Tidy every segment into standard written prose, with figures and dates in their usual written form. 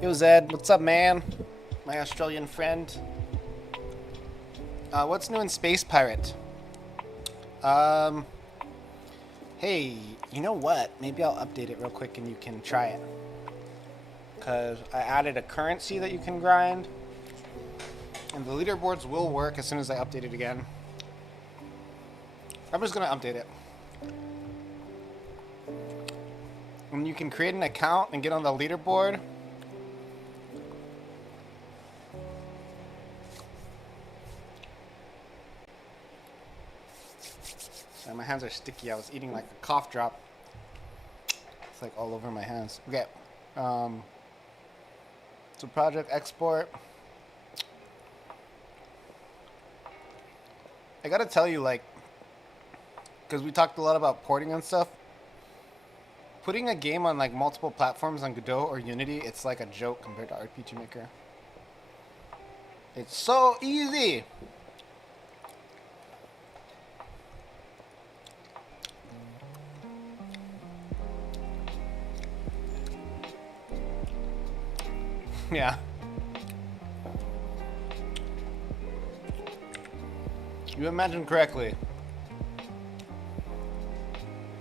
Yo Zed, what's up man? My Australian friend. What's new in Space Pirate? Hey, you know what? Maybe I'll update it real quick and you can try it. Cause I added a currency that you can grind. And the leaderboards will work as soon as I update it again. I'm just gonna update it. And you can create an account and get on the leaderboard. My hands are sticky. I was eating like a cough drop. It's like all over my hands. Okay. So project export. I gotta tell you, like, because we talked a lot about porting and stuff. Putting a game on like multiple platforms on Godot or Unity, it's like a joke compared to RPG Maker. It's so easy. Yeah. You imagined correctly.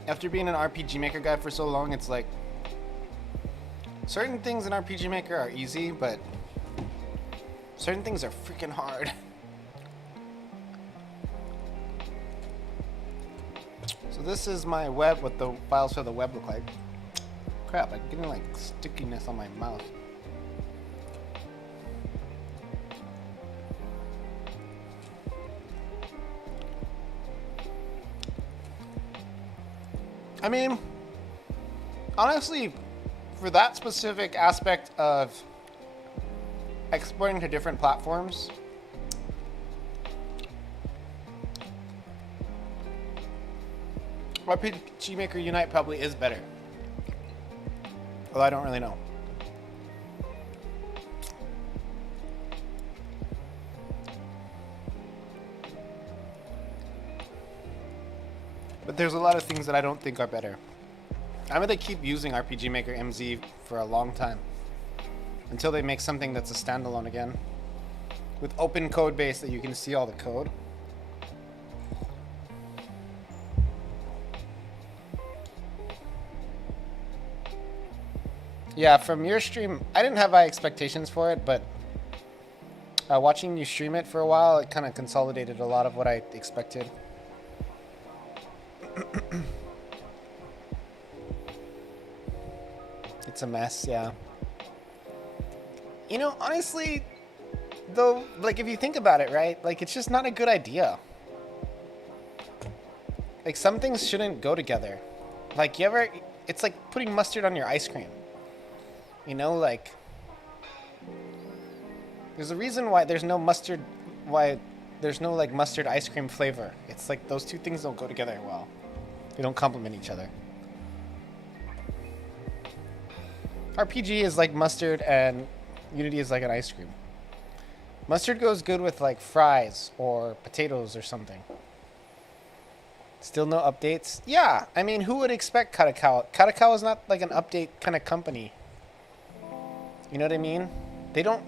After being an RPG Maker guy for so long, it's like certain things in RPG Maker are easy, but certain things are freaking hard. So this is my web, what the files for the web look like. Crap, I'm getting like stickiness on my mouse. I mean, honestly, for that specific aspect of exporting to different platforms, RPG Maker Unite probably is better. Well, I don't really know. But there's a lot of things that I don't think are better. I'm going to keep using RPG Maker MZ for a long time. Until they make something that's a standalone again. With open code base that you can see all the code. Yeah, from your stream, I didn't have high expectations for it, but watching you stream it for a while, it kind of consolidated a lot of what I expected. It's a mess, yeah. You know, honestly, though, like, if you think about it, right? Like, it's just not a good idea. Like, some things shouldn't go together. Like, it's like putting mustard on your ice cream. You know, like, there's a reason why there's no mustard, like, mustard ice cream flavor. It's like those two things don't go together well. They don't complement each other. RPG is like mustard and Unity is like an ice cream. Mustard goes good with like fries or potatoes or something. Still no updates? Yeah, I mean, who would expect Katakao? Katakao is not like an update kind of company. You know what I mean? They don't,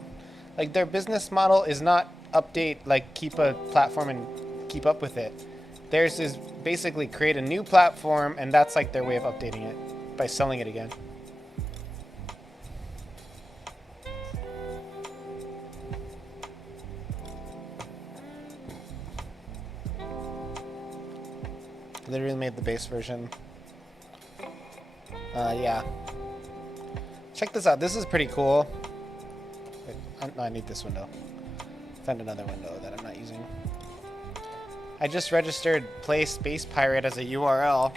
like, their business model is not update, like, keep a platform and keep up with it. Theirs is basically create a new platform, and that's like their way of updating it by selling it again. Literally made the base version. Yeah. Check this out. This is pretty cool. Wait, I need this window. Found another window that I'm not using. I just registered Play spacepirate as a URL.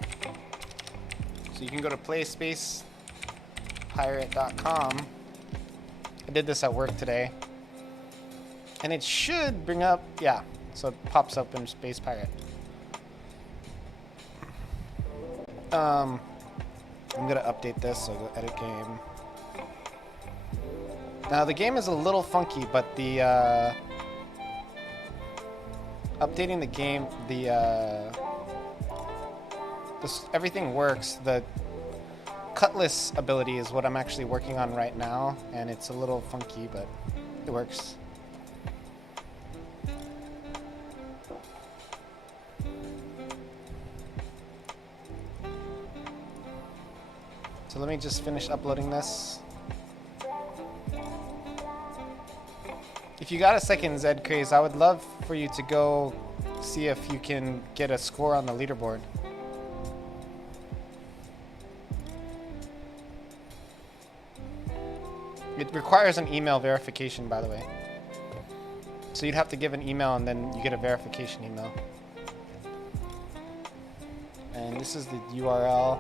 So you can go to playspacepirate.com. I did this at work today. And it should bring up, yeah. So it pops up in spacepirate. I'm gonna update this, so go edit game. Now the game is a little funky, but the updating the game, everything works. The cutlass ability is what I'm actually working on right now, and it's a little funky, but it works. So let me just finish uploading this. If you got a second, Zed Craze, I would love for you to go see if you can get a score on the leaderboard. It requires an email verification, by the way. So you'd have to give an email and then you get a verification email. And this is the URL.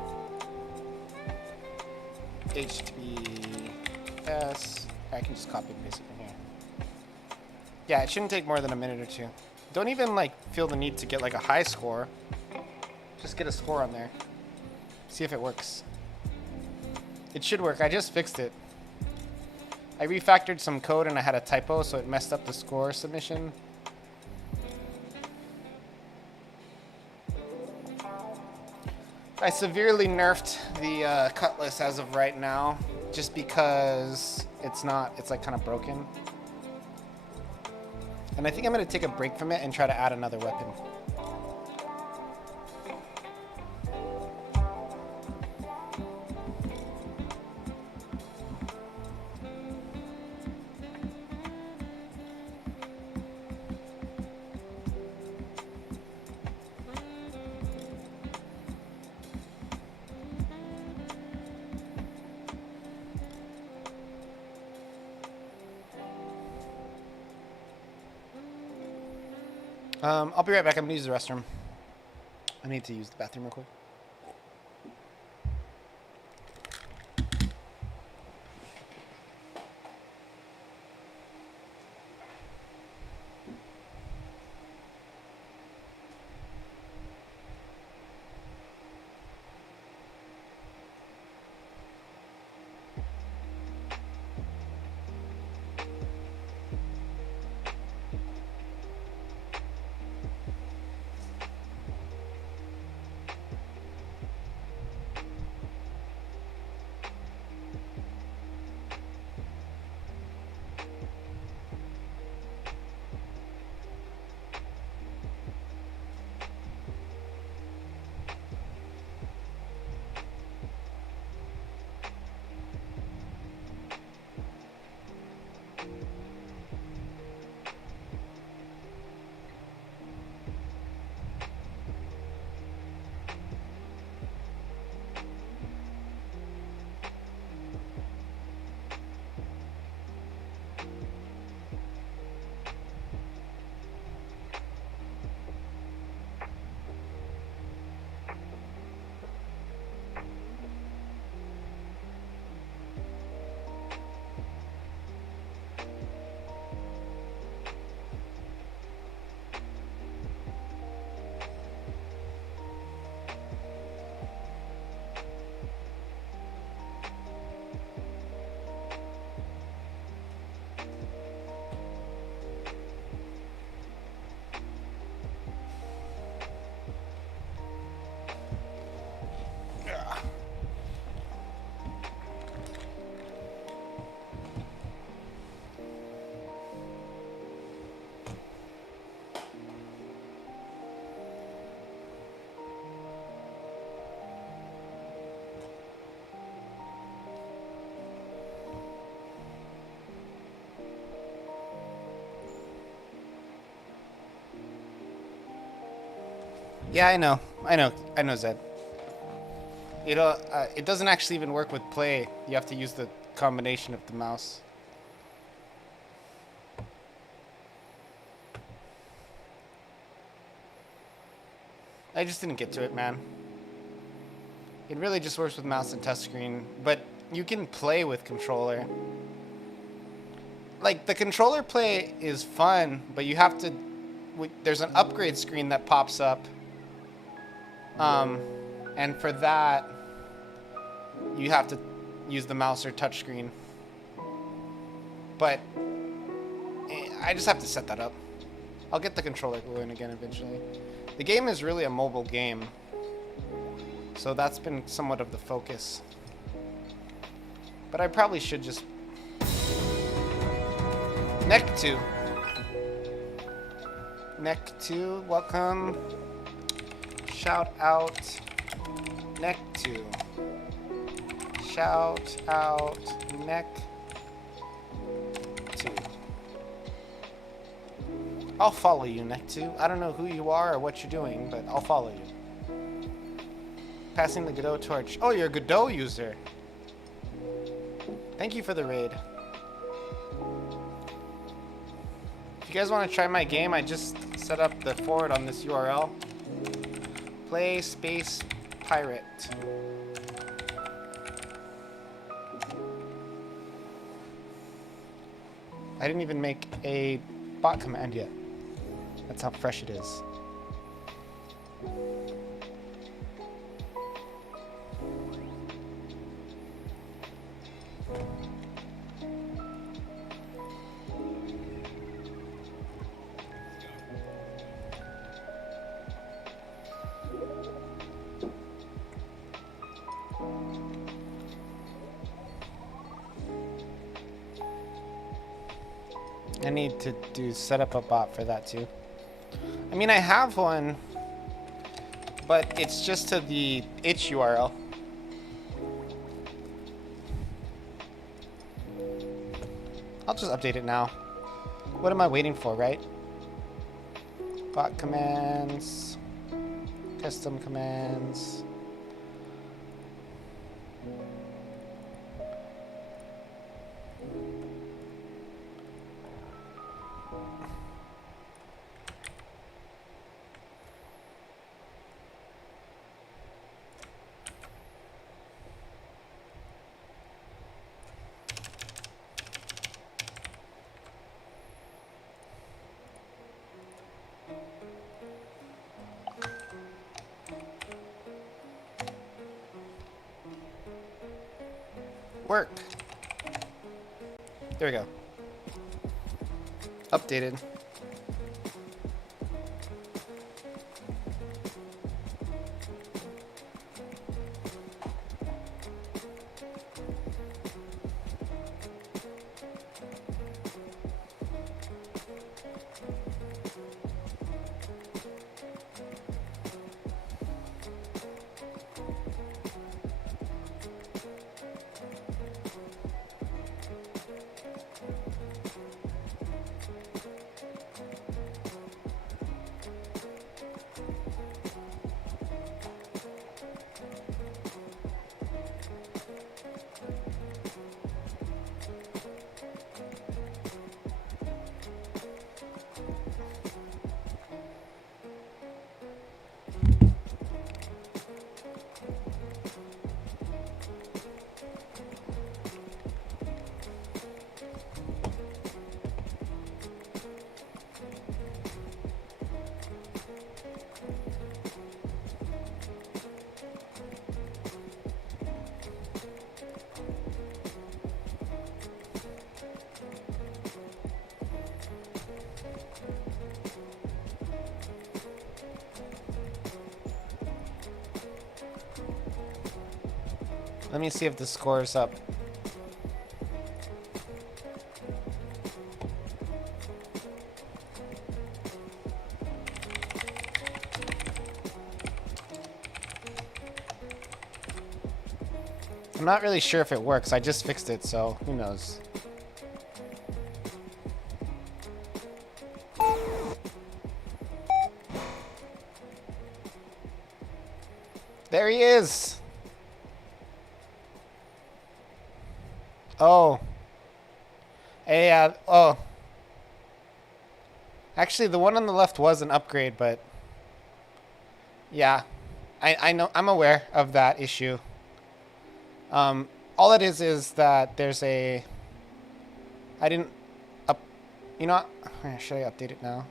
HTTPS. I can just copy and paste it from here. Yeah, it shouldn't take more than a minute or two. Don't even like feel the need to get like a high score. Just get a score on there. See if it works. It should work. I just fixed it. I refactored some code and I had a typo, so it messed up the score submission. I severely nerfed the cutlass as of right now, just because it's like kind of broken. And I think I'm going to take a break from it and try to add another weapon. I'll be right back. I'm gonna use the restroom. I need to use the bathroom real quick. Yeah, I know, Zed. It doesn't actually even work with play. You have to use the combination of the mouse. I just didn't get to it, man. It really just works with mouse and touchscreen, but you can play with controller. Like, the controller play is fun, but you have to... There's an upgrade screen that pops up. And for that, you have to use the mouse or touchscreen. But I just have to set that up. I'll get the controller going again eventually. The game is really a mobile game, so that's been somewhat of the focus. But I probably should just... Neck 2. Neck 2, welcome. Shout out. Neck 2. Shout out. Neck 2. I'll follow you, Neck 2. I don't know who you are or what you're doing, but I'll follow you. Passing the Godot torch. Oh, you're a Godot user. Thank you for the raid. If you guys want to try my game, I just set up the forward on this URL. Play spacepirate. I didn't even make a bot command yet. That's how fresh it is. I need to set up a bot for that too. I mean, I have one, but it's just to the itch URL. I'll just update it now. What am I waiting for, right? Bot commands, custom commands. Work. There we go. Updated. Let me see if the score is up. I'm not really sure if it works. I just fixed it, so who knows. There he is. Oh. Hey, oh. Actually, the one on the left was an upgrade, but yeah, I know, I'm aware of that issue. All it is that there's a, I didn't up, you know what? Should I update it now?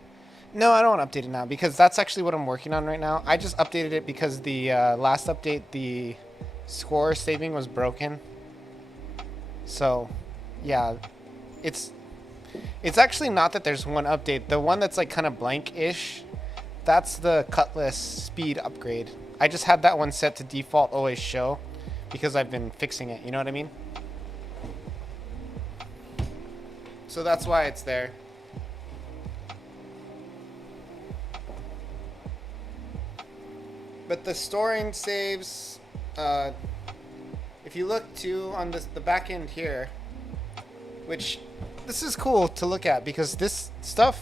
No, I don't want to update it now because that's actually what I'm working on right now. I just updated it because the last update, the score saving was broken. So, yeah, it's actually not that there's one update. The one that's like kind of blank-ish, that's the Cutlass speed upgrade. I just had that one set to default always show because I've been fixing it, you know what I mean? So that's why it's there. But the storing saves, if you look too on the back end here, which this is cool to look at because this stuff,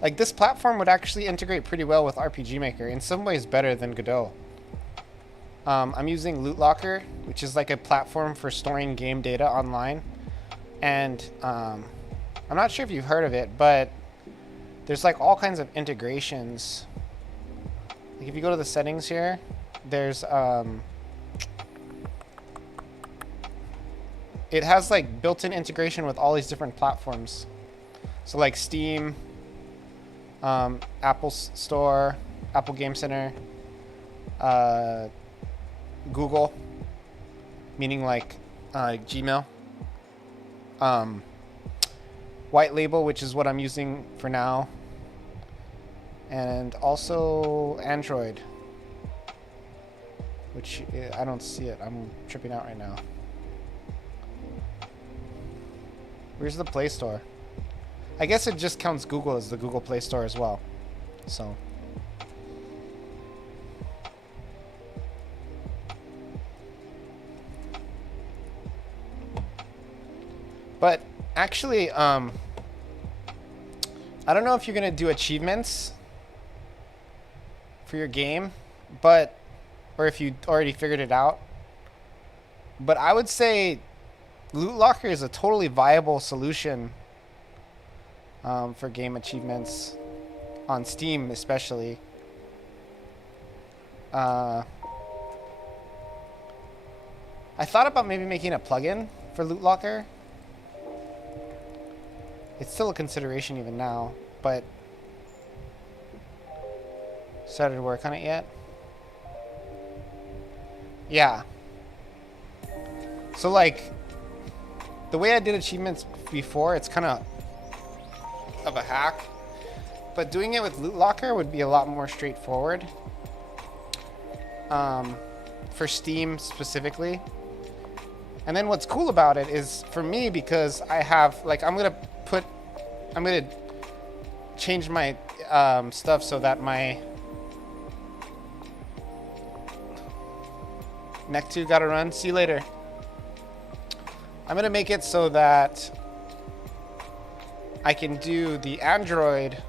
like this platform would actually integrate pretty well with RPG Maker, in some ways better than Godot. I'm using Loot Locker, which is like a platform for storing game data online. And I'm not sure if you've heard of it, but there's like all kinds of integrations. Like if you go to the settings here, there's it has like built-in integration with all these different platforms. So like Steam, Apple Store, Apple Game Center, Google, meaning like Gmail, White Label, which is what I'm using for now, and also Android, which I don't see it. I'm tripping out right now. Where's the Play Store? I guess it just counts Google as the Google Play Store as well. So. But actually, I don't know if you're going to do achievements for your game, or if you already figured it out. But I would say Loot Locker is a totally viable solution for game achievements on Steam, especially. I thought about maybe making a plugin for Loot Locker. It's still a consideration even now, but started to work on it yet? Yeah. So like, the way I did achievements before, it's kind of a hack. But doing it with Loot Locker would be a lot more straightforward. For Steam specifically. And then what's cool about it is, for me, because I have, like, I'm gonna change my stuff so that my Neck 2 gotta run. See you later. I'm gonna make it so that I can do the Android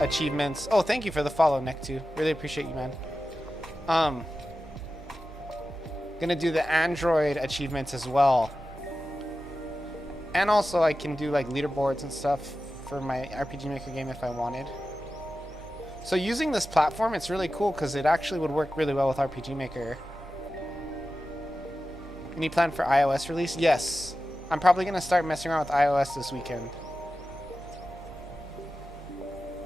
achievements. Oh, thank you for the follow, Neck 2. Really appreciate you, man. Gonna do the Android achievements as well. And also I can do like leaderboards and stuff for my RPG Maker game if I wanted. So using this platform, it's really cool because it actually would work really well with RPG Maker. Any plan for iOS release? Yes. I'm probably gonna start messing around with iOS this weekend.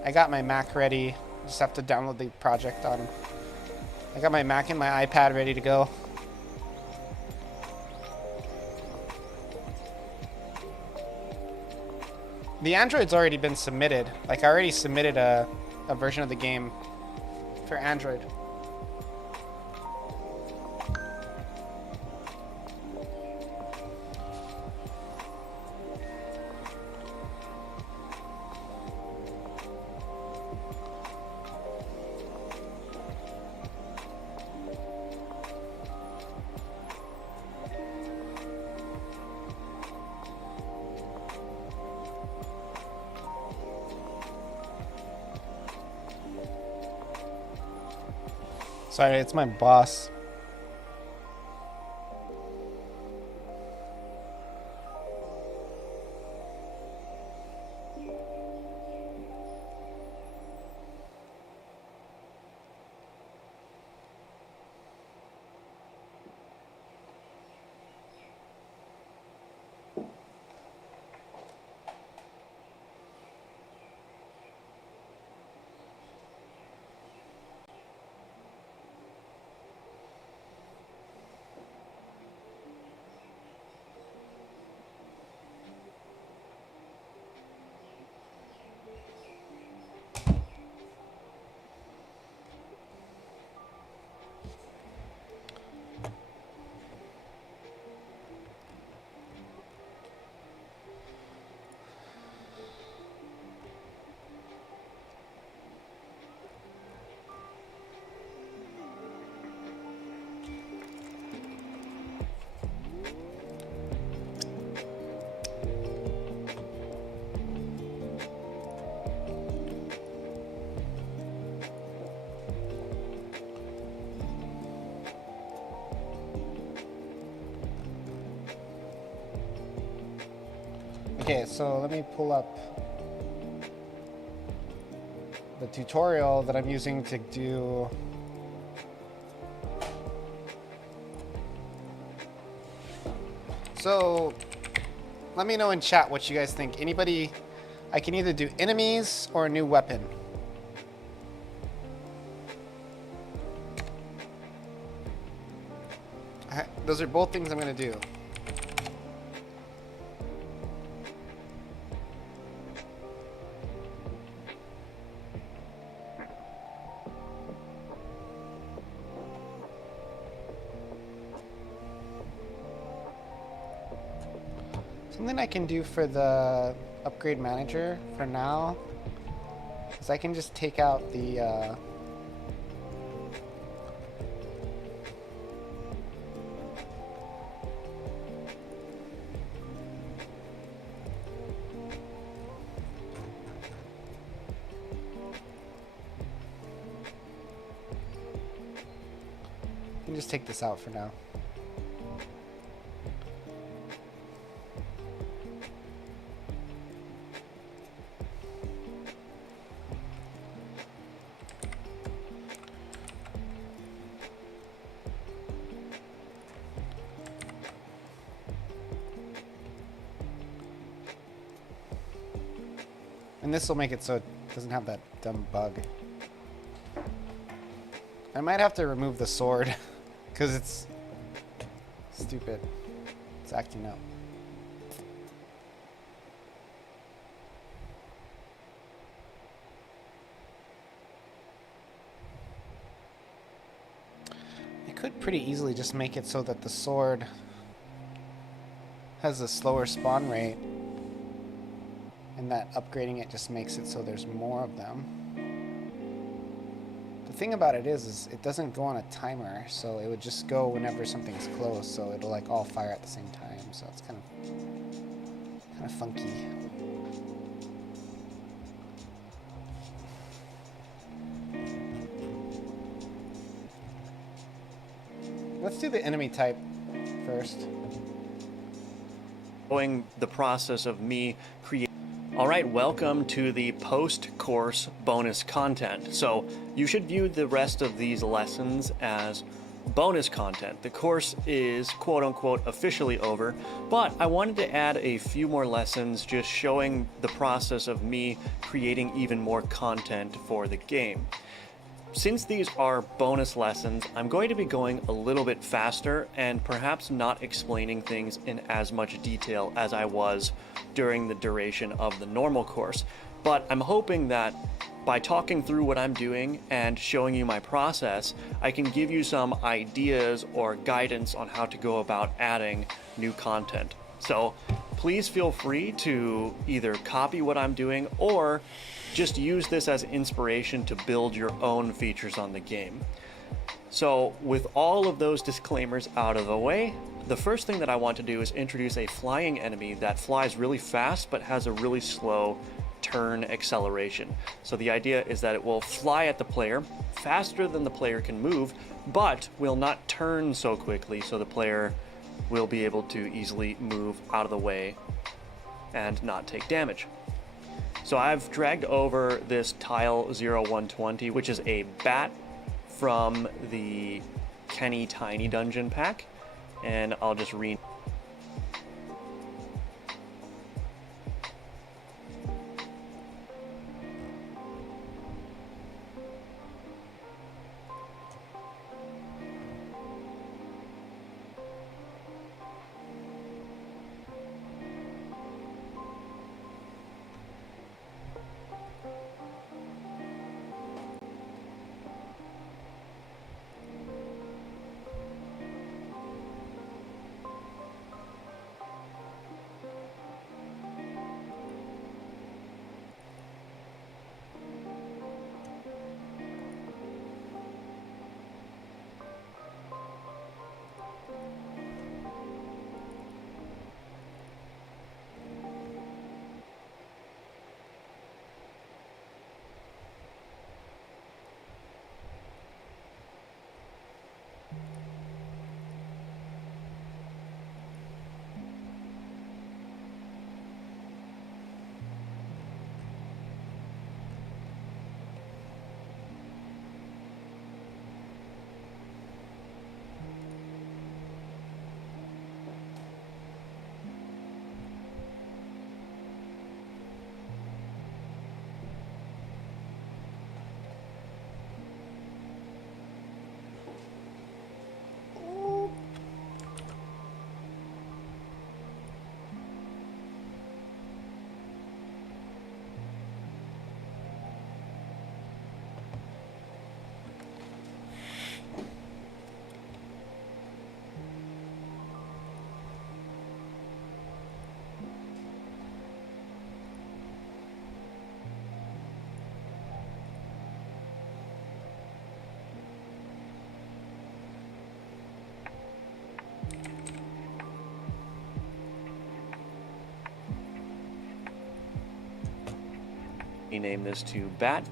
I got my Mac ready. Just have to download the project on. I got my Mac and my iPad ready to go. The Android's already been submitted. Like, I already submitted a version of the game for Android. Sorry, it's my boss. Okay, so let me pull up the tutorial that I'm using to do so let me know in chat what you guys think. Anybody, I can either do enemies or a new weapon. Those are both things I'm gonna do. Something I can do for the upgrade manager for now is I can just take out the just take this out for now. And this will make it so it doesn't have that dumb bug. I might have to remove the sword because it's stupid. It's acting up. I could pretty easily just make it so that the sword has a slower spawn rate, and that upgrading it just makes it so there's more of them. The thing about it is it doesn't go on a timer, so it would just go whenever something's close, so it'll like all fire at the same time, so it's kind of funky. Let's do the enemy type first. Showing the process of me creating. All right, welcome to the post-course bonus content. So you should view the rest of these lessons as bonus content. The course is quote-unquote officially over, but I wanted to add a few more lessons just showing the process of me creating even more content for the game. Since these are bonus lessons, I'm going to be going a little bit faster and perhaps not explaining things in as much detail as I was during the duration of the normal course. But I'm hoping that by talking through what I'm doing and showing you my process, I can give you some ideas or guidance on how to go about adding new content. So please feel free to either copy what I'm doing or just use this as inspiration to build your own features on the game. So with all of those disclaimers out of the way, the first thing that I want to do is introduce a flying enemy that flies really fast but has a really slow turn acceleration. So the idea is that it will fly at the player faster than the player can move, but will not turn so quickly, so the player will be able to easily move out of the way and not take damage. So I've dragged over this tile 0120, which is a bat from the Kenny Tiny Dungeon pack, and I'll just rename this to bat.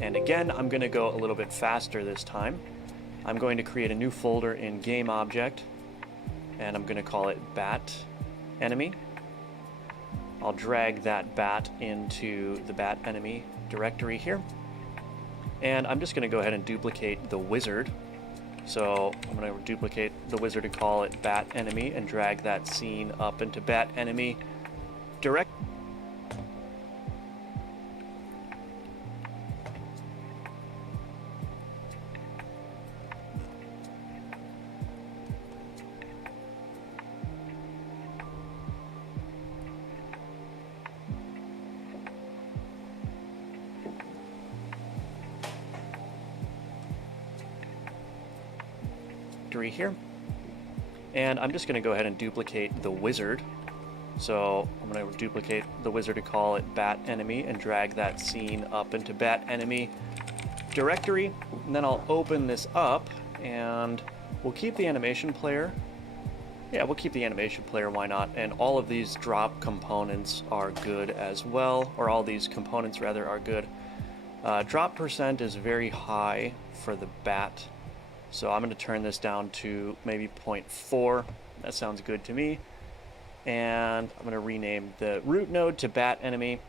And again, I'm going to go a little bit faster this time. I'm going to create a new folder in game object, and I'm going to call it bat enemy. I'll drag that bat into the bat enemy directory here. And I'm just going to go ahead and duplicate the wizard. So I'm going to duplicate the wizard to call it bat enemy and drag that scene up into bat enemy direct. Here, and I'm just going to go ahead and duplicate the wizard. So I'm going to duplicate the wizard to call it bat enemy and drag that scene up into bat enemy directory, and then I'll open this up and we'll keep the animation player. Yeah, we'll keep the animation player, why not? And all of these drop components are good as well, or all these components rather are good. Drop percent is very high for the bat. So I'm going to turn this down to maybe 0.4. That sounds good to me. And I'm going to rename the root node to bat enemy.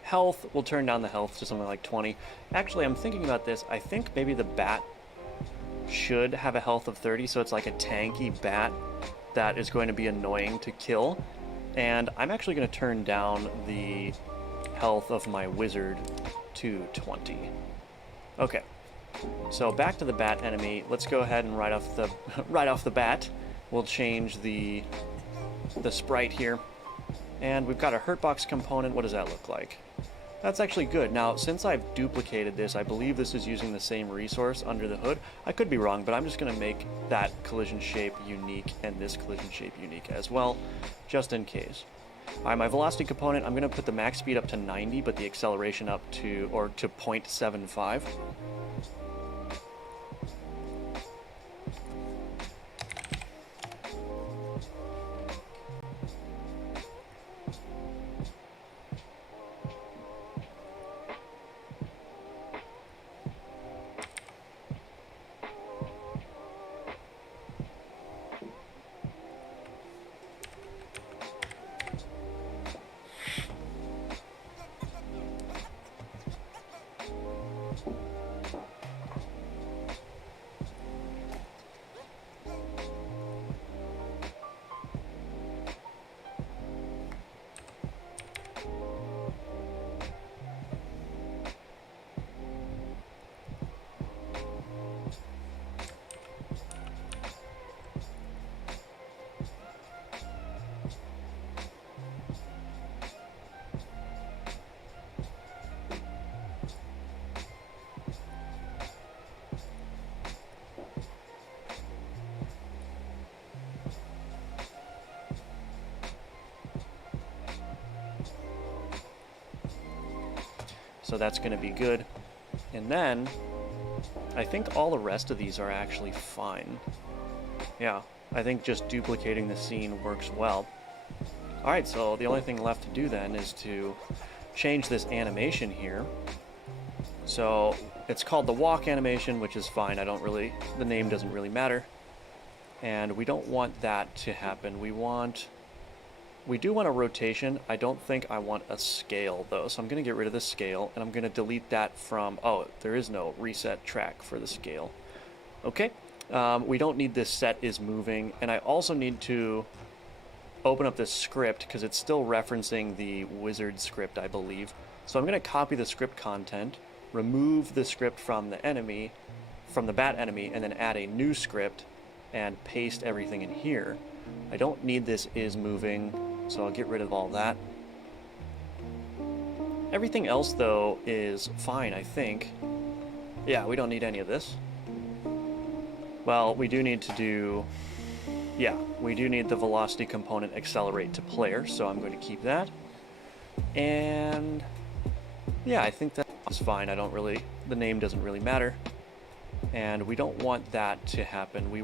Health, we'll turn down the health to something like 20. Actually, I'm thinking about this. I think maybe the bat should have a health of 30, so it's like a tanky bat that is going to be annoying to kill. And I'm actually going to turn down the health of my wizard to 20. Okay. So back to the bat enemy. Let's go ahead and right off the bat, we'll change the sprite here, and we've got a hurtbox component. What does that look like? That's actually good. Now, since I've duplicated this, I believe this is using the same resource under the hood. I could be wrong, but I'm just going to make that collision shape unique and this collision shape unique as well, just in case. All right, my velocity component, I'm going to put the max speed up to 90, but the acceleration up to 0.75. So that's going to be good. And then I think all the rest of these are actually fine. Yeah, I think just duplicating the scene works well. Alright, so the only thing left to do then is to change this animation here. So it's called the walk animation, which is fine. The name doesn't really matter. And we don't want that to happen. We do want a rotation. I don't think I want a scale though. So I'm going to get rid of the scale and I'm going to delete that from, oh, there is no reset track for the scale. Okay. We don't need this set is moving. And I also need to open up this script because it's still referencing the wizard script, I believe. So I'm going to copy the script content, remove the script from the enemy, from the bat enemy, and then add a new script and paste everything in here. I don't need this is moving, so I'll get rid of all that. Everything else, though, is fine, I think. Yeah, we don't need any of this. Well, we do need to do... Yeah, we do need the velocity component accelerate to player, so I'm going to keep that. And... yeah, I think that's fine. The name doesn't really matter. And we don't want that to happen. We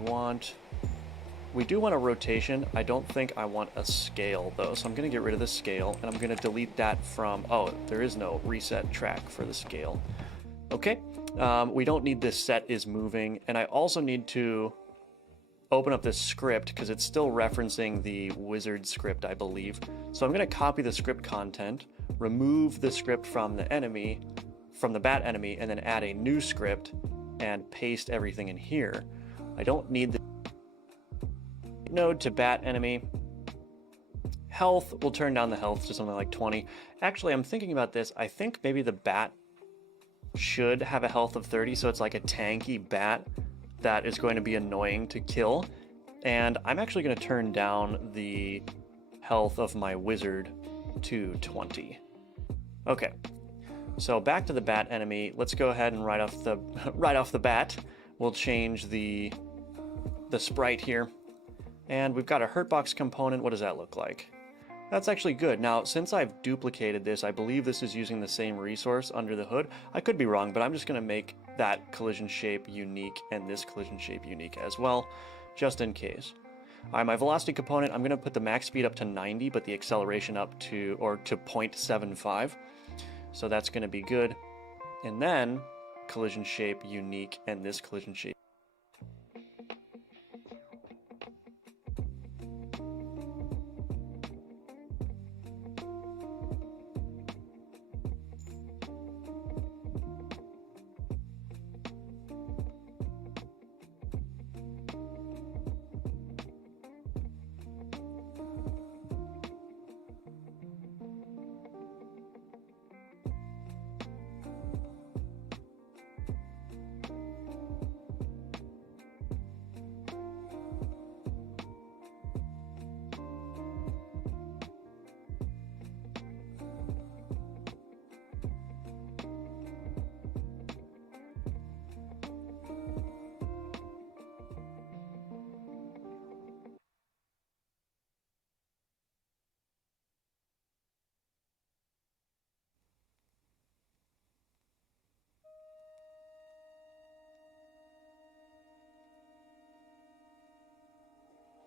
do want a rotation. I don't think I want a scale though. So I'm going to get rid of the scale and I'm going to delete that from, oh, there is no reset track for the scale. Okay. We don't need this set is moving. And I also need to open up this script because it's still referencing the wizard script, I believe. So I'm going to copy the script content, remove the script from the enemy, from the bat enemy, and then add a new script and paste everything in here. I don't need the node to bat enemy. Health, we'll turn down the health to something like 20. Actually, I'm thinking about this. I think maybe the bat should have a health of 30, so it's like a tanky bat that is going to be annoying to kill. And I'm actually going to turn down the health of my wizard to 20. Okay, so back to the bat enemy. Let's go ahead and right off the bat, we'll change the sprite here. And we've got a hurtbox component. What does that look like? That's actually good. Now, since I've duplicated this, I believe this is using the same resource under the hood. I could be wrong, but I'm just going to make that collision shape unique and this collision shape unique as well, just in case. All right, my velocity component, I'm going to put the max speed up to 90, but the acceleration up to 0.75. So that's going to be good. And then collision shape unique and this collision shape.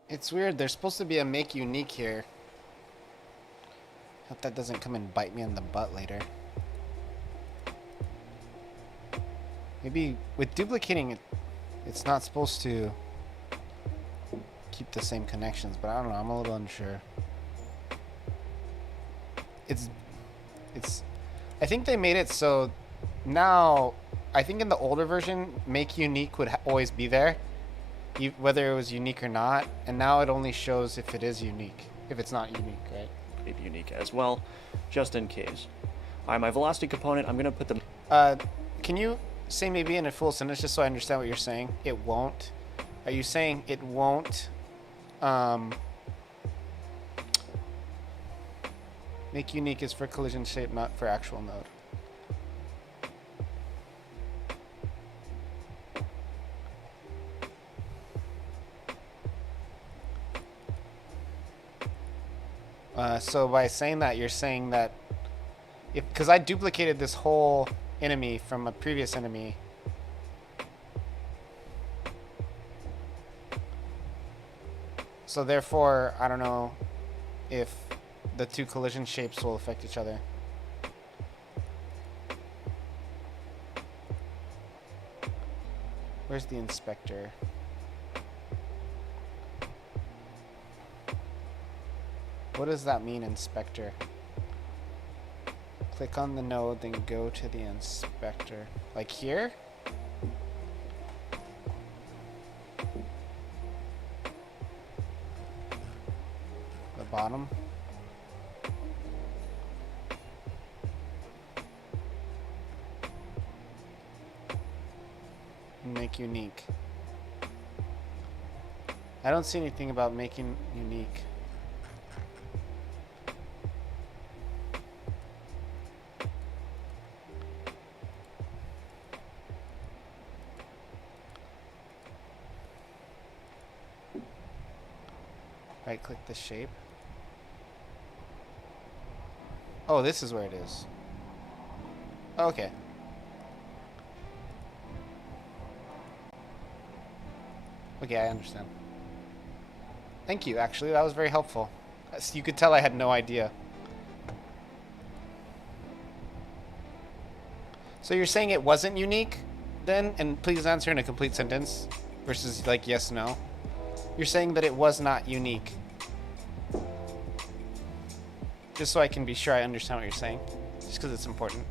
It's weird. There's supposed to be a make unique here. Hope that doesn't come and bite me in the butt later. Maybe with duplicating it, it's not supposed to keep the same connections, but I don't know. I'm a little unsure. I think they made it so now I think in the older version, make unique would always be there, whether it was unique or not. And now it only shows if it is unique, if it's not unique, right? Maybe unique as well, just in case. All right, my velocity component, I'm going to put the... Can you say maybe in a full sentence just so I understand what you're saying? It won't. Are you saying it won't make unique is for collision shape, not for actual node? So by saying that, you're saying that if, because I duplicated this whole enemy from a previous enemy. So therefore, I don't know if the two collision shapes will affect each other. Where's the inspector? What does that mean, inspector? Click on the node, then go to the inspector. Like here? The bottom? Make unique. I don't see anything about making unique. Right click the shape. Oh, this is where it is. Okay. Okay, I understand. Thank you, actually. That was very helpful. As you could tell I had no idea. So you're saying it wasn't unique then? And please answer in a complete sentence versus like yes, no. You're saying that it was not unique. Just so I can be sure I understand what you're saying. Just because it's important.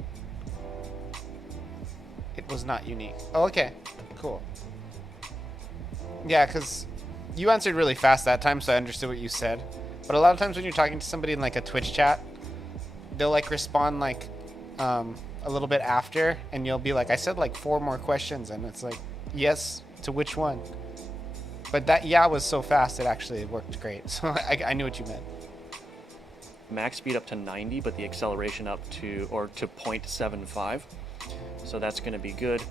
It was not unique. Oh, okay. Cool. Yeah, because you answered really fast that time, so I understood what you said. But a lot of times when you're talking to somebody in like a Twitch chat, they'll like respond like a little bit after, and you'll be like, I said like 4 more questions, and it's like, yes, to which one? But that yeah was so fast, it actually worked great. So I knew what you meant. Max speed up to 90, but the acceleration up to 0.75. So that's going to be good.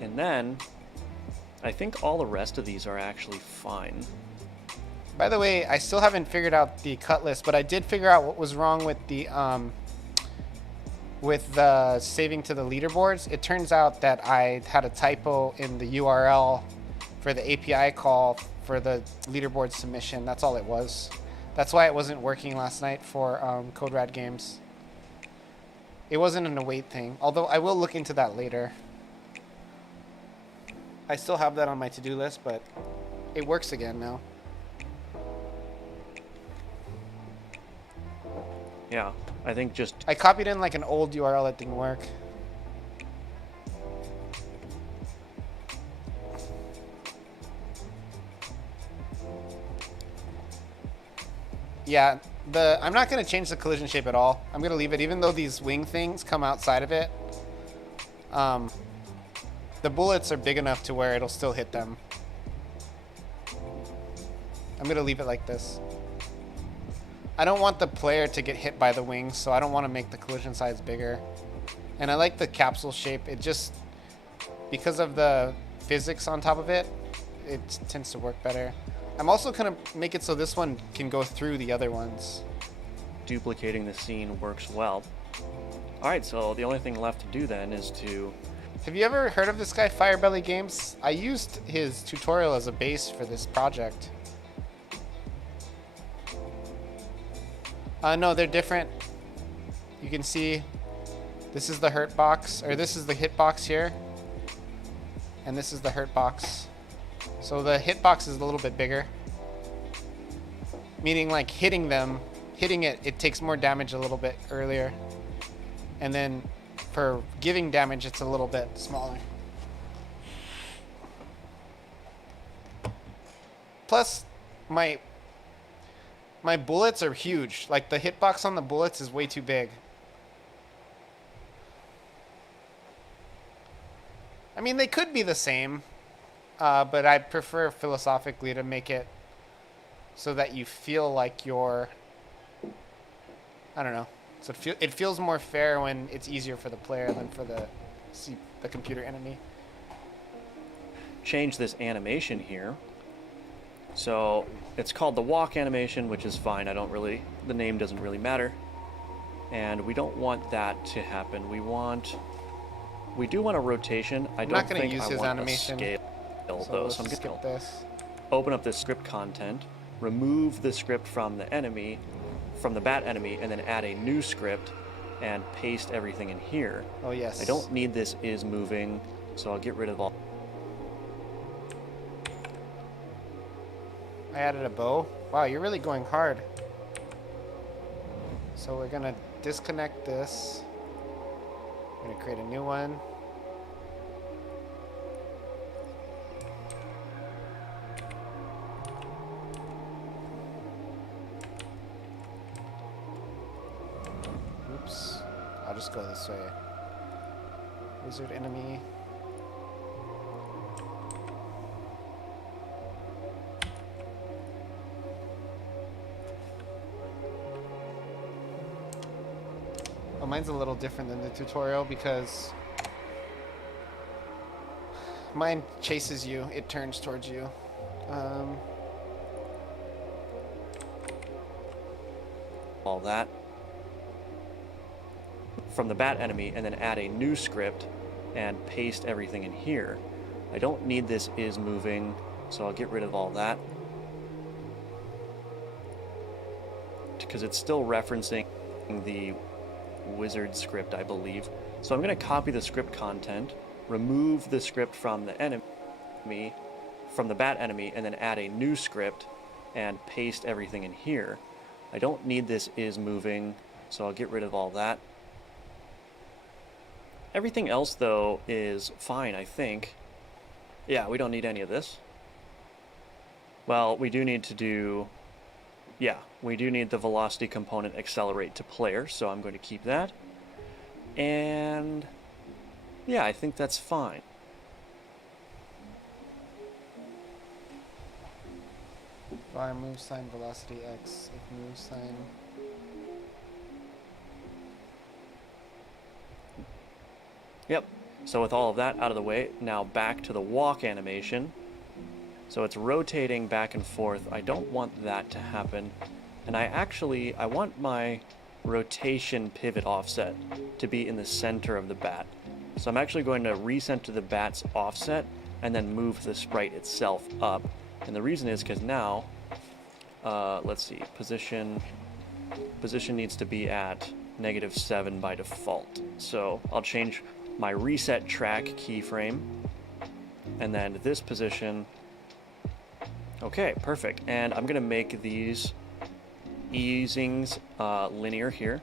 And then I think all the rest of these are actually fine. By the way, I still haven't figured out the cutlass, but I did figure out what was wrong with the saving to the leaderboards. It turns out that I had a typo in the URL for the API call for the leaderboard submission. That's all it was. That's why it wasn't working last night for Code Rad Games. It wasn't an await thing, although I will look into that later. I still have that on my to-do list, but it works again now. Yeah, I think just... I copied in like an old URL that didn't work. Yeah, I'm not going to change the collision shape at all. I'm going to leave it, even though these wing things come outside of it. The bullets are big enough to where it'll still hit them. I'm going to leave it like this. I don't want the player to get hit by the wings, so I don't want to make the collision size bigger. And I like the capsule shape. It just, because of the physics on top of it, it tends to work better. I'm also going to make it so this one can go through the other ones. Duplicating the scene works well. All right, so the only thing left to do then is to... Have you ever heard of this guy, Firebelly Games? I used his tutorial as a base for this project. No, they're different. You can see this is the hurt box, or this is the hit box here. And this is the hurt box. So the hit box is a little bit bigger. Meaning like hitting it takes more damage a little bit earlier. And then for giving damage, it's a little bit smaller. Plus, my bullets are huge. Like, the hitbox on the bullets is way too big. I mean, they could be the same, but I prefer philosophically to make it so that you feel like you're, I don't know. So it feels more fair when it's easier for the player than for the computer enemy. Change this animation here. So it's called the walk animation, which is fine. The name doesn't really matter. And we don't want that to happen. We do want a rotation. I'm not going to use his animation. Scale though, so I'm going to skip this. Open up this script content, remove the script from the enemy, from the bat enemy, and then add a new script and paste everything in here. Oh yes. I don't need this is moving, so I'll get rid of all. I added a bow. Wow, you're really going hard. So we're gonna disconnect this. We're gonna create a new one. Oops. I'll just go this way. Wizard enemy. Oh, mine's a little different than the tutorial because mine chases you. It turns towards you. All that from the bat enemy, and then add a new script and paste everything in here. I don't need this is moving, so I'll get rid of all that because it's still referencing the wizard script, I believe. So I'm going to copy the script content, remove the script from the enemy, from the bat enemy, and then add a new script and paste everything in here. I don't need this is moving, so I'll get rid of all that. Everything else, though, is fine, I think. Yeah, we don't need any of this. Well, we do need to do... Yeah, we do need the velocity component accelerate to player, so I'm going to keep that. And... yeah, I think that's fine. Var move sign velocity X if move sign. Yep. So with all of that out of the way, now back to the walk animation. So it's rotating back and forth. I don't want that to happen. And I want my rotation pivot offset to be in the center of the bat. So I'm actually going to recenter the bat's offset and then move the sprite itself up. And the reason is because now, let's see, position needs to be at -7 by default. So I'll change my reset track keyframe, and then this position. Okay, perfect. And I'm gonna make these easings linear here.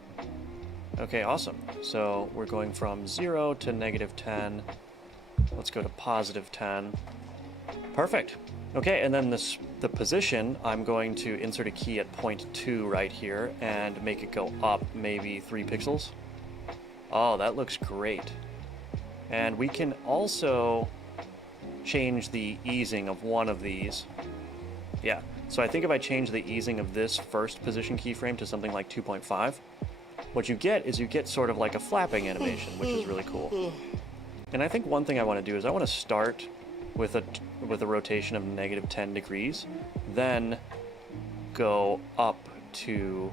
Okay, awesome. So we're going from 0 to -10. Let's go to +10. Perfect. Okay, and then the position, I'm going to insert a key at 0.2 right here and make it go up maybe 3 pixels. Oh, that looks great. And we can also change the easing of one of these. Yeah, so I think if I change the easing of this first position keyframe to something like 2.5, what you get is you get sort of like a flapping animation, which is really cool. And I think one thing I want to do is I want to start with a rotation of -10 degrees, then go up to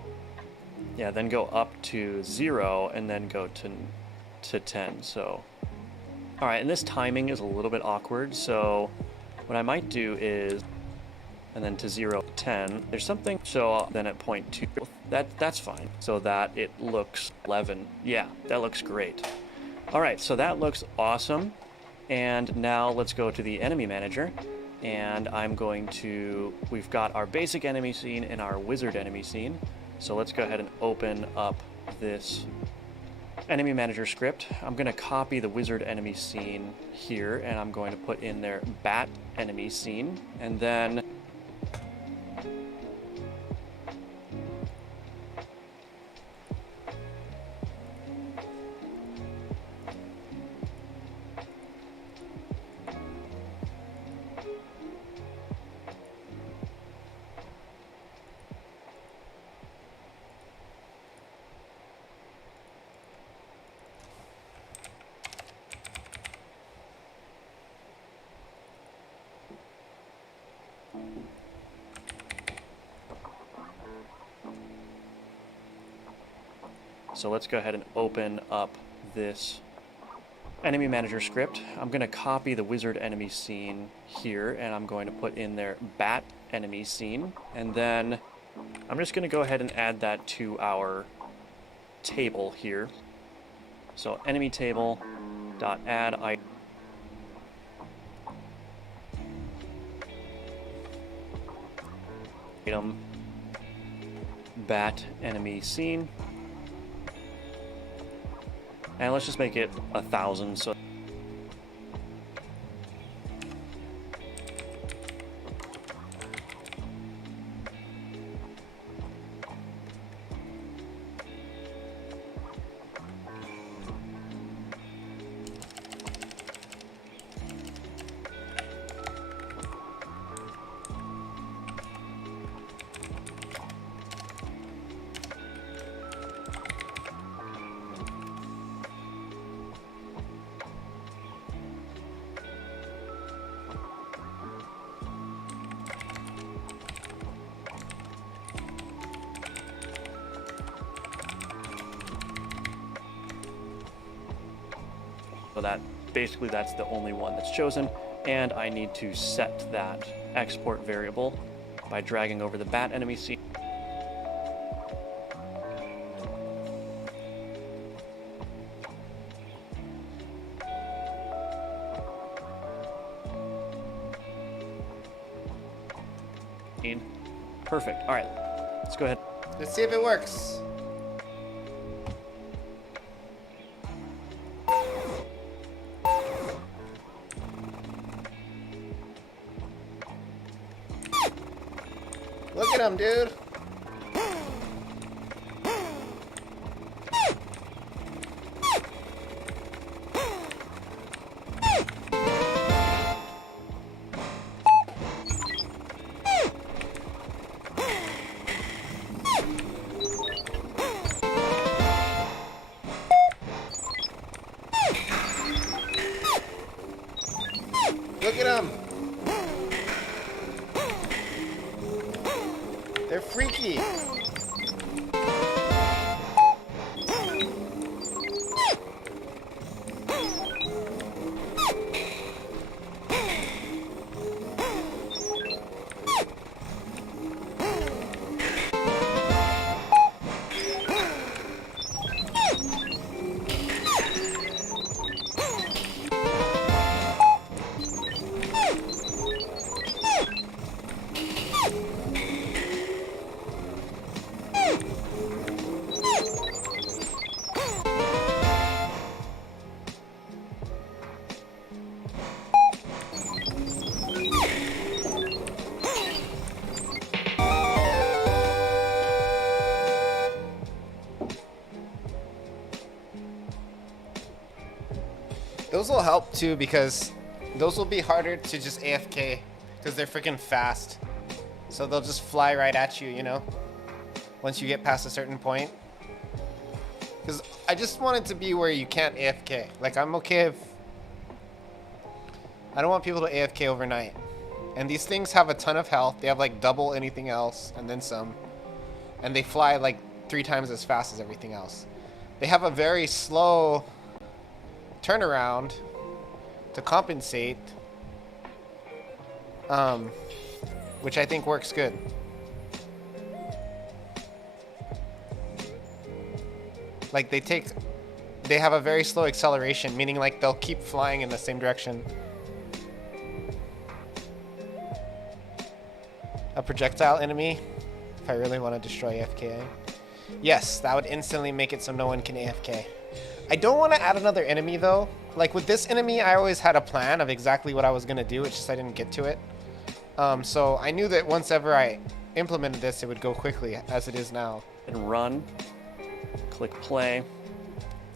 0, and then go to 10. So, all right, and this timing is a little bit awkward. So, what I might do is, and then to 0, 10. There's something. So then at 0.2, that's fine. So that it looks 11. Yeah, that looks great. All right, so that looks awesome. And now let's go to the enemy manager, and we've got our basic enemy scene and our wizard enemy scene. So let's go ahead and open up this enemy manager script, I'm going to copy the wizard enemy scene here, and I'm going to put in their bat enemy scene, and then so let's go ahead and open up this enemy manager script. I'm going to copy the wizard enemy scene here, and I'm going to put in their bat enemy scene, and then I'm just going to go ahead and add that to our table here. So enemy table dot add item bat enemy scene, and let's just make it 1,000. So that basically that's the only one that's chosen, and I need to set that export variable by dragging over the bat enemy scene. Perfect. All right, let's go ahead. Let's see if it works. Look at him, dude. Look at them. They're freaky. Those will help too, because those will be harder to just AFK because they're freaking fast. So they'll just fly right at you, you know, once you get past a certain point. Because I just want it to be where you can't AFK. Like, I'm okay if... I don't want people to AFK overnight. And these things have a ton of health. They have like double anything else and then some. And they fly like 3 times as fast as everything else. They have a very slow turnaround to compensate, which I think works good. Like they have a very slow acceleration, meaning like they'll keep flying in the same direction. A projectile enemy, if I really want to destroy AFK. Yes, that would instantly make it so no one can AFK. I don't want to add another enemy though. Like with this enemy, I always had a plan of exactly what I was gonna do. It's just I didn't get to it. So I knew that once ever I implemented this, it would go quickly, as it is now. And run. Click play.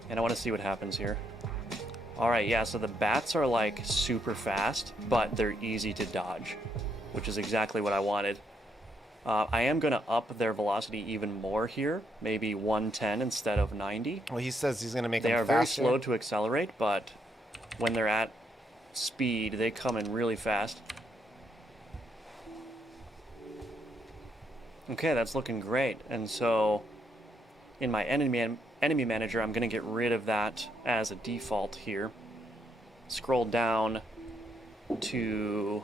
And I want to see what happens here. Alright, yeah, so the bats are like super fast, but they're easy to dodge, which is exactly what I wanted. I am going to up their velocity even more here, maybe 110 instead of 90. Well, he says he's going to make They them are faster. very slow to accelerate, but when they're at speed, they come in really fast. Okay, that's looking great. And so in my enemy manager, I'm going to get rid of that as a default here. Scroll down to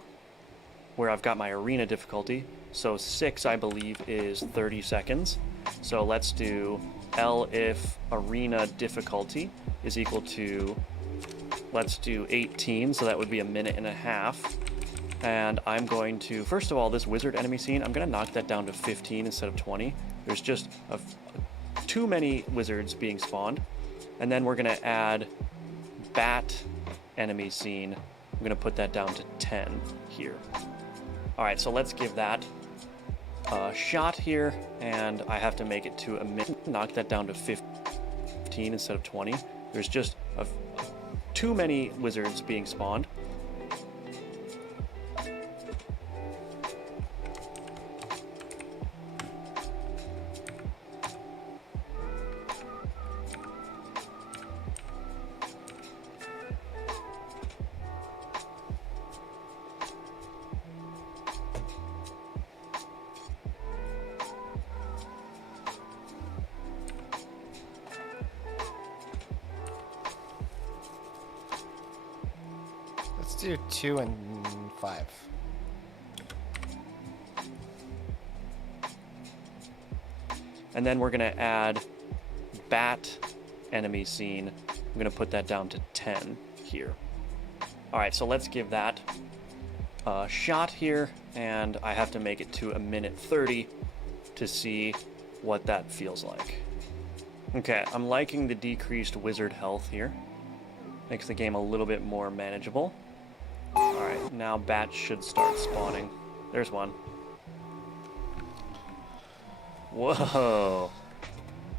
where I've got my arena difficulty. So 6, I believe, is 30 seconds. So let's do L if arena difficulty is equal to, let's do 18, so that would be a minute and a half. And I'm going to, first of all, this wizard enemy scene, I'm going to knock that down to 15 instead of 20. There's just too many wizards being spawned. And then we're going to add bat enemy scene. I'm going to put that down to 10 here. All right, so let's give that a shot here, and I have to make it to a minute. Knock that down to 15 instead of 20. There's just too many wizards being spawned. Let's do 2 and 5. And then we're going to add bat enemy scene. I'm going to put that down to 10 here. All right, so let's give that a shot here, and I have to make it to a minute 30 to see what that feels like. Okay, I'm liking the decreased wizard health here. Makes the game a little bit more manageable. All right, now bats should start spawning. There's one. Whoa.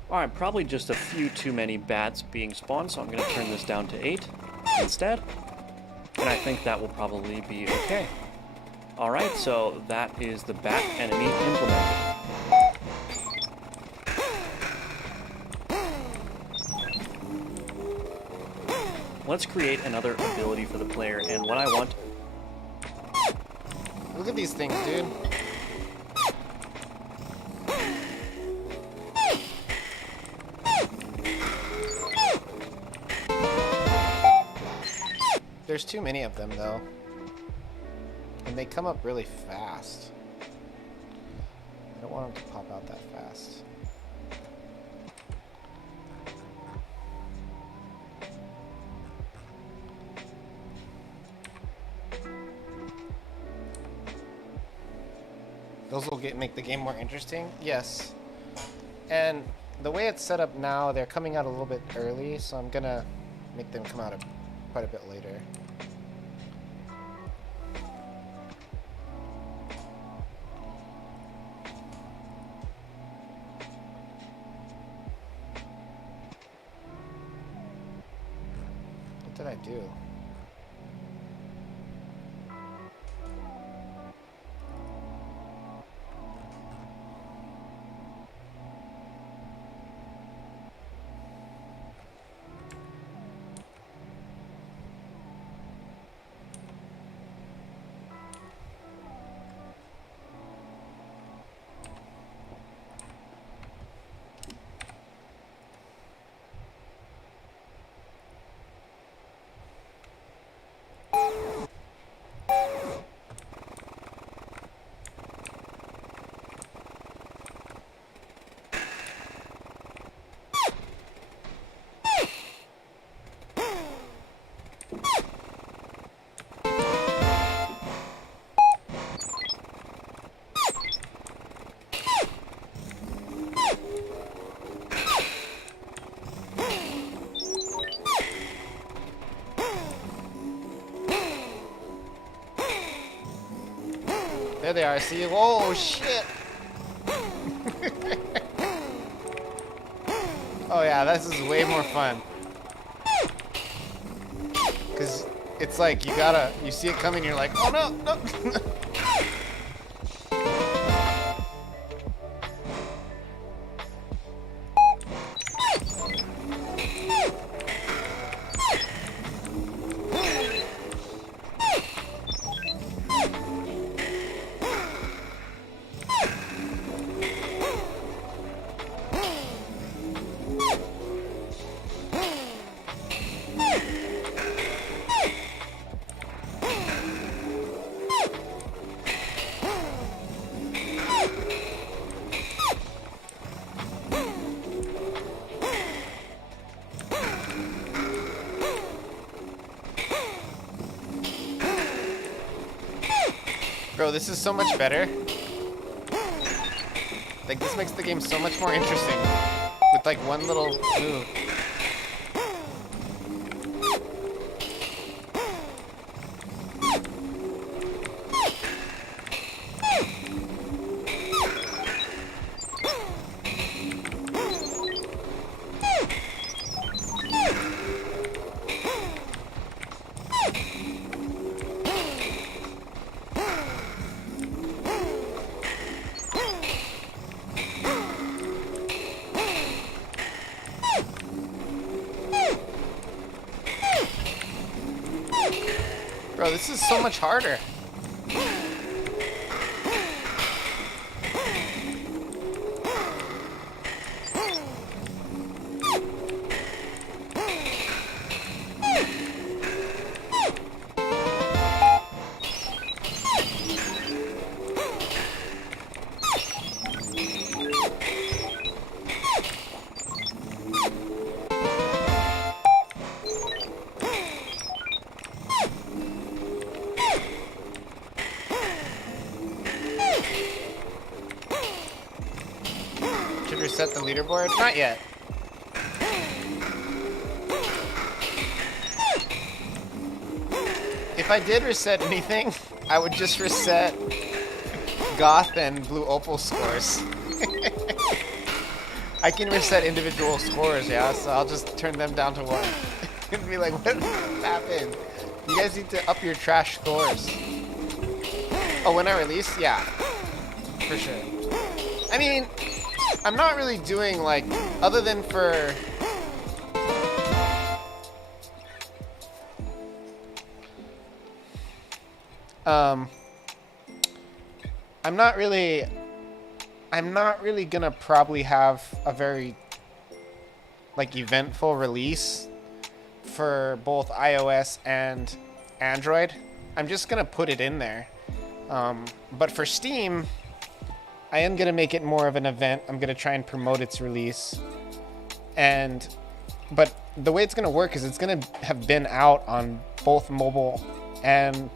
All right, probably just a few too many bats being spawned, so I'm going to turn this down to 8 instead. And I think that will probably be okay. All right, so that is the bat enemy implemented. Let's create another ability for the player, and what I want... Look at these things, dude. There's too many of them, though. And they come up really fast. I don't want them to pop out that fast. Those will make the game more interesting? Yes. And the way it's set up now, they're coming out a little bit early, so I'm gonna make them come out quite a bit later. What did I do? There they are. See? Whoa, shit. Oh yeah, this is way more fun. Cause it's like you see it coming, you're like, oh no, no. Bro, this is so much better. Like, this makes the game so much more interesting. With, like, one little move. Bro, this is so much harder. Should reset the leaderboard? Not yet. If I did reset anything, I would just reset Goth and Blue Opal scores. I can reset individual scores, yeah, so I'll just turn them down to 1. And be like, what happened? You guys need to up your trash scores. Oh, when I release? Yeah. For sure. I mean, I'm not really doing, like, other than for... I'm not really gonna probably have a very, like, eventful release for both iOS and Android. I'm just gonna put it in there. But for Steam, I am gonna make it more of an event. I'm gonna try and promote its release. But the way it's gonna work is it's gonna have been out on both mobile and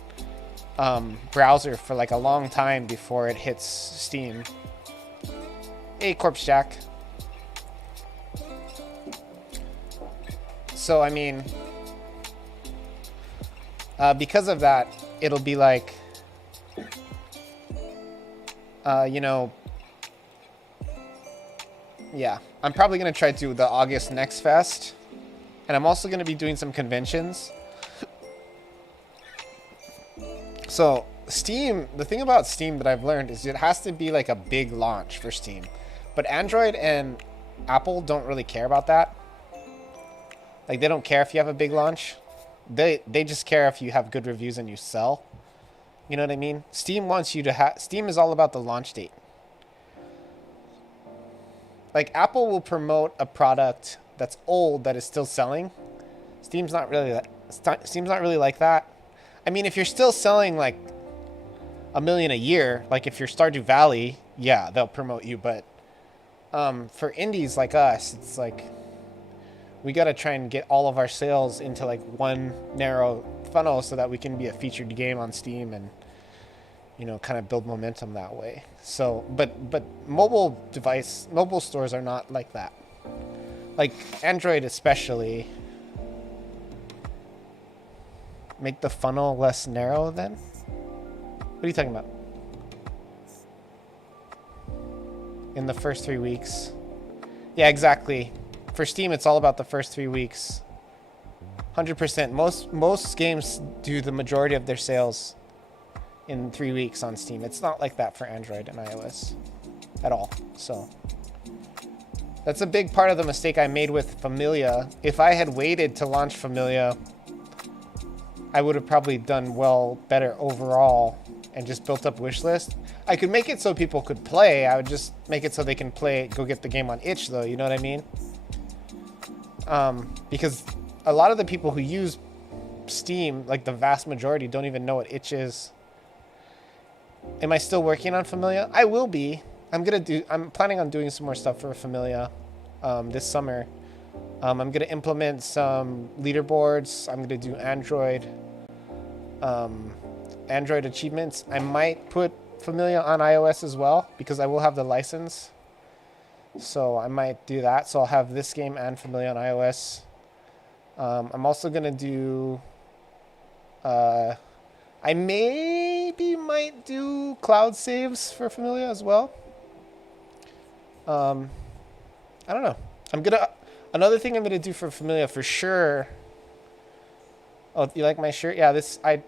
browser for like a long time before it hits Steam. Hey, Corpse Jack. So, I mean, because of that, it'll be like, you know, yeah, I'm probably going to try to do the August Next Fest. And I'm also going to be doing some conventions. So, Steam, the thing about Steam that I've learned is it has to be like a big launch for Steam. But Android and Apple don't really care about that. Like, they don't care if you have a big launch. They just care if you have good reviews and you sell. You know what I mean? Steam wants you to have... Steam is all about the launch date. Like, Apple will promote a product that's old that is still selling. Steam's not really like that. I mean, if you're still selling, like, 1 million a year, like if you're Stardew Valley, yeah, they'll promote you. But for indies like us, it's like... we got to try and get all of our sales into like one narrow funnel so that we can be a featured game on Steam and, you know, kind of build momentum that way. So, but mobile stores are not like that. Like Android especially. Make the funnel less narrow then? What are you talking about? in the first 3 weeks. Yeah, exactly. For Steam, it's all about the first 3 weeks. 100%. Most games do the majority of their sales in 3 weeks on Steam. It's not like that for Android and iOS at all. So that's a big part of the mistake I made with Familia. If I had waited to launch Familia, I would have probably done better overall and just built up wish list. I could make it so people could play. I would just make it so they can play, go get the game on itch though, you know what I mean? Because a lot of the people who use Steam, like the vast majority, don't even know what itch is. Am I still working on Familia? I will be. I'm planning on doing some more stuff for Familia this summer. I'm gonna implement some leaderboards. I'm gonna do Android achievements. I might put Familia on iOS as well because I will have the license. So I might do that. So I'll have this game and Familia on iOS. I'm also gonna do. I might do cloud saves for Familia as well. I don't know. Another thing I'm gonna do for Familia for sure. Oh, you like my shirt? Yeah, I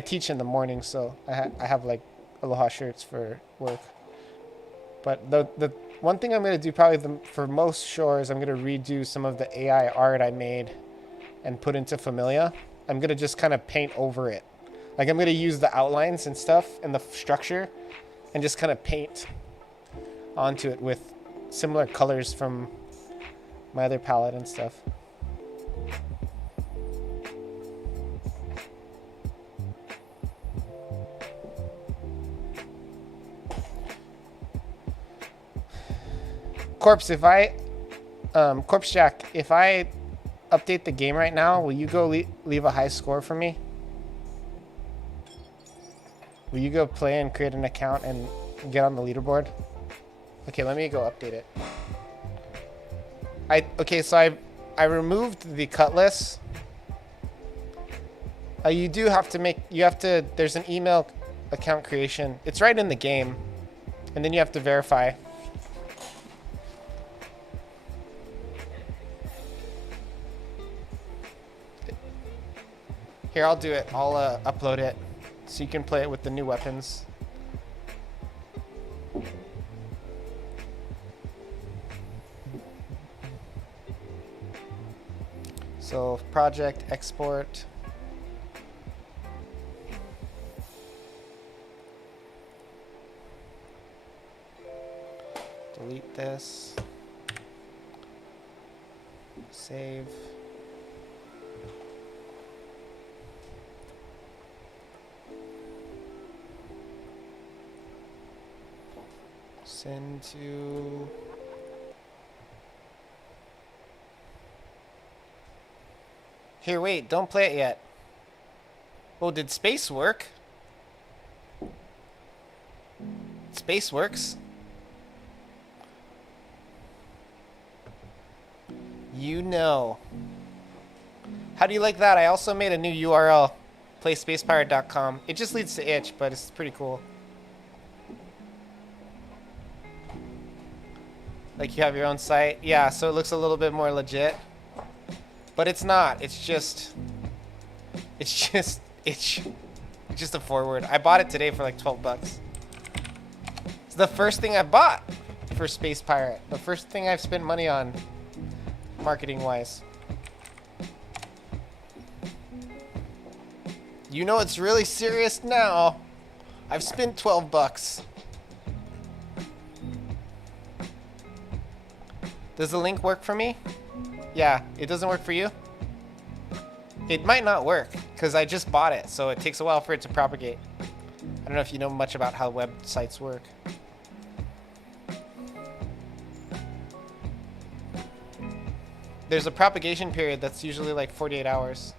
teach in the morning, so I have like Aloha shirts for work. But the one thing I'm gonna do probably for most shores, I'm gonna redo some of the AI art I made and put into Familia. I'm gonna just kind of paint over it. Like I'm gonna use the outlines and stuff and the structure and just kind of paint onto it with similar colors from my other palette and stuff. Corpse Jack, if I update the game right now, will you go leave a high score for me? Will you go play and create an account and get on the leaderboard? Okay, let me go update it. So I removed the cutlass. There's an email account creation. It's right in the game. And then you have to verify. Here, I'll do it. I'll upload it so you can play it with the new weapons. So project export. Delete this. Save. Send to. Here, wait, don't play it yet. Oh, did space work? Space works. You know. How do you like that? I also made a new URL, playspacepirate.com. It just leads to itch, but it's pretty cool. Like you have your own site. Yeah, so it looks a little bit more legit. But it's not. It's just a forward. I bought it today for like 12 bucks. It's the first thing I bought for Space Pirate. The first thing I've spent money on marketing wise. You know it's really serious now. I've spent 12 bucks. Does the link work for me? Yeah, it doesn't work for you? It might not work, because I just bought it, so it takes a while for it to propagate. I don't know if you know much about how websites work. There's a propagation period that's usually like 48 hours.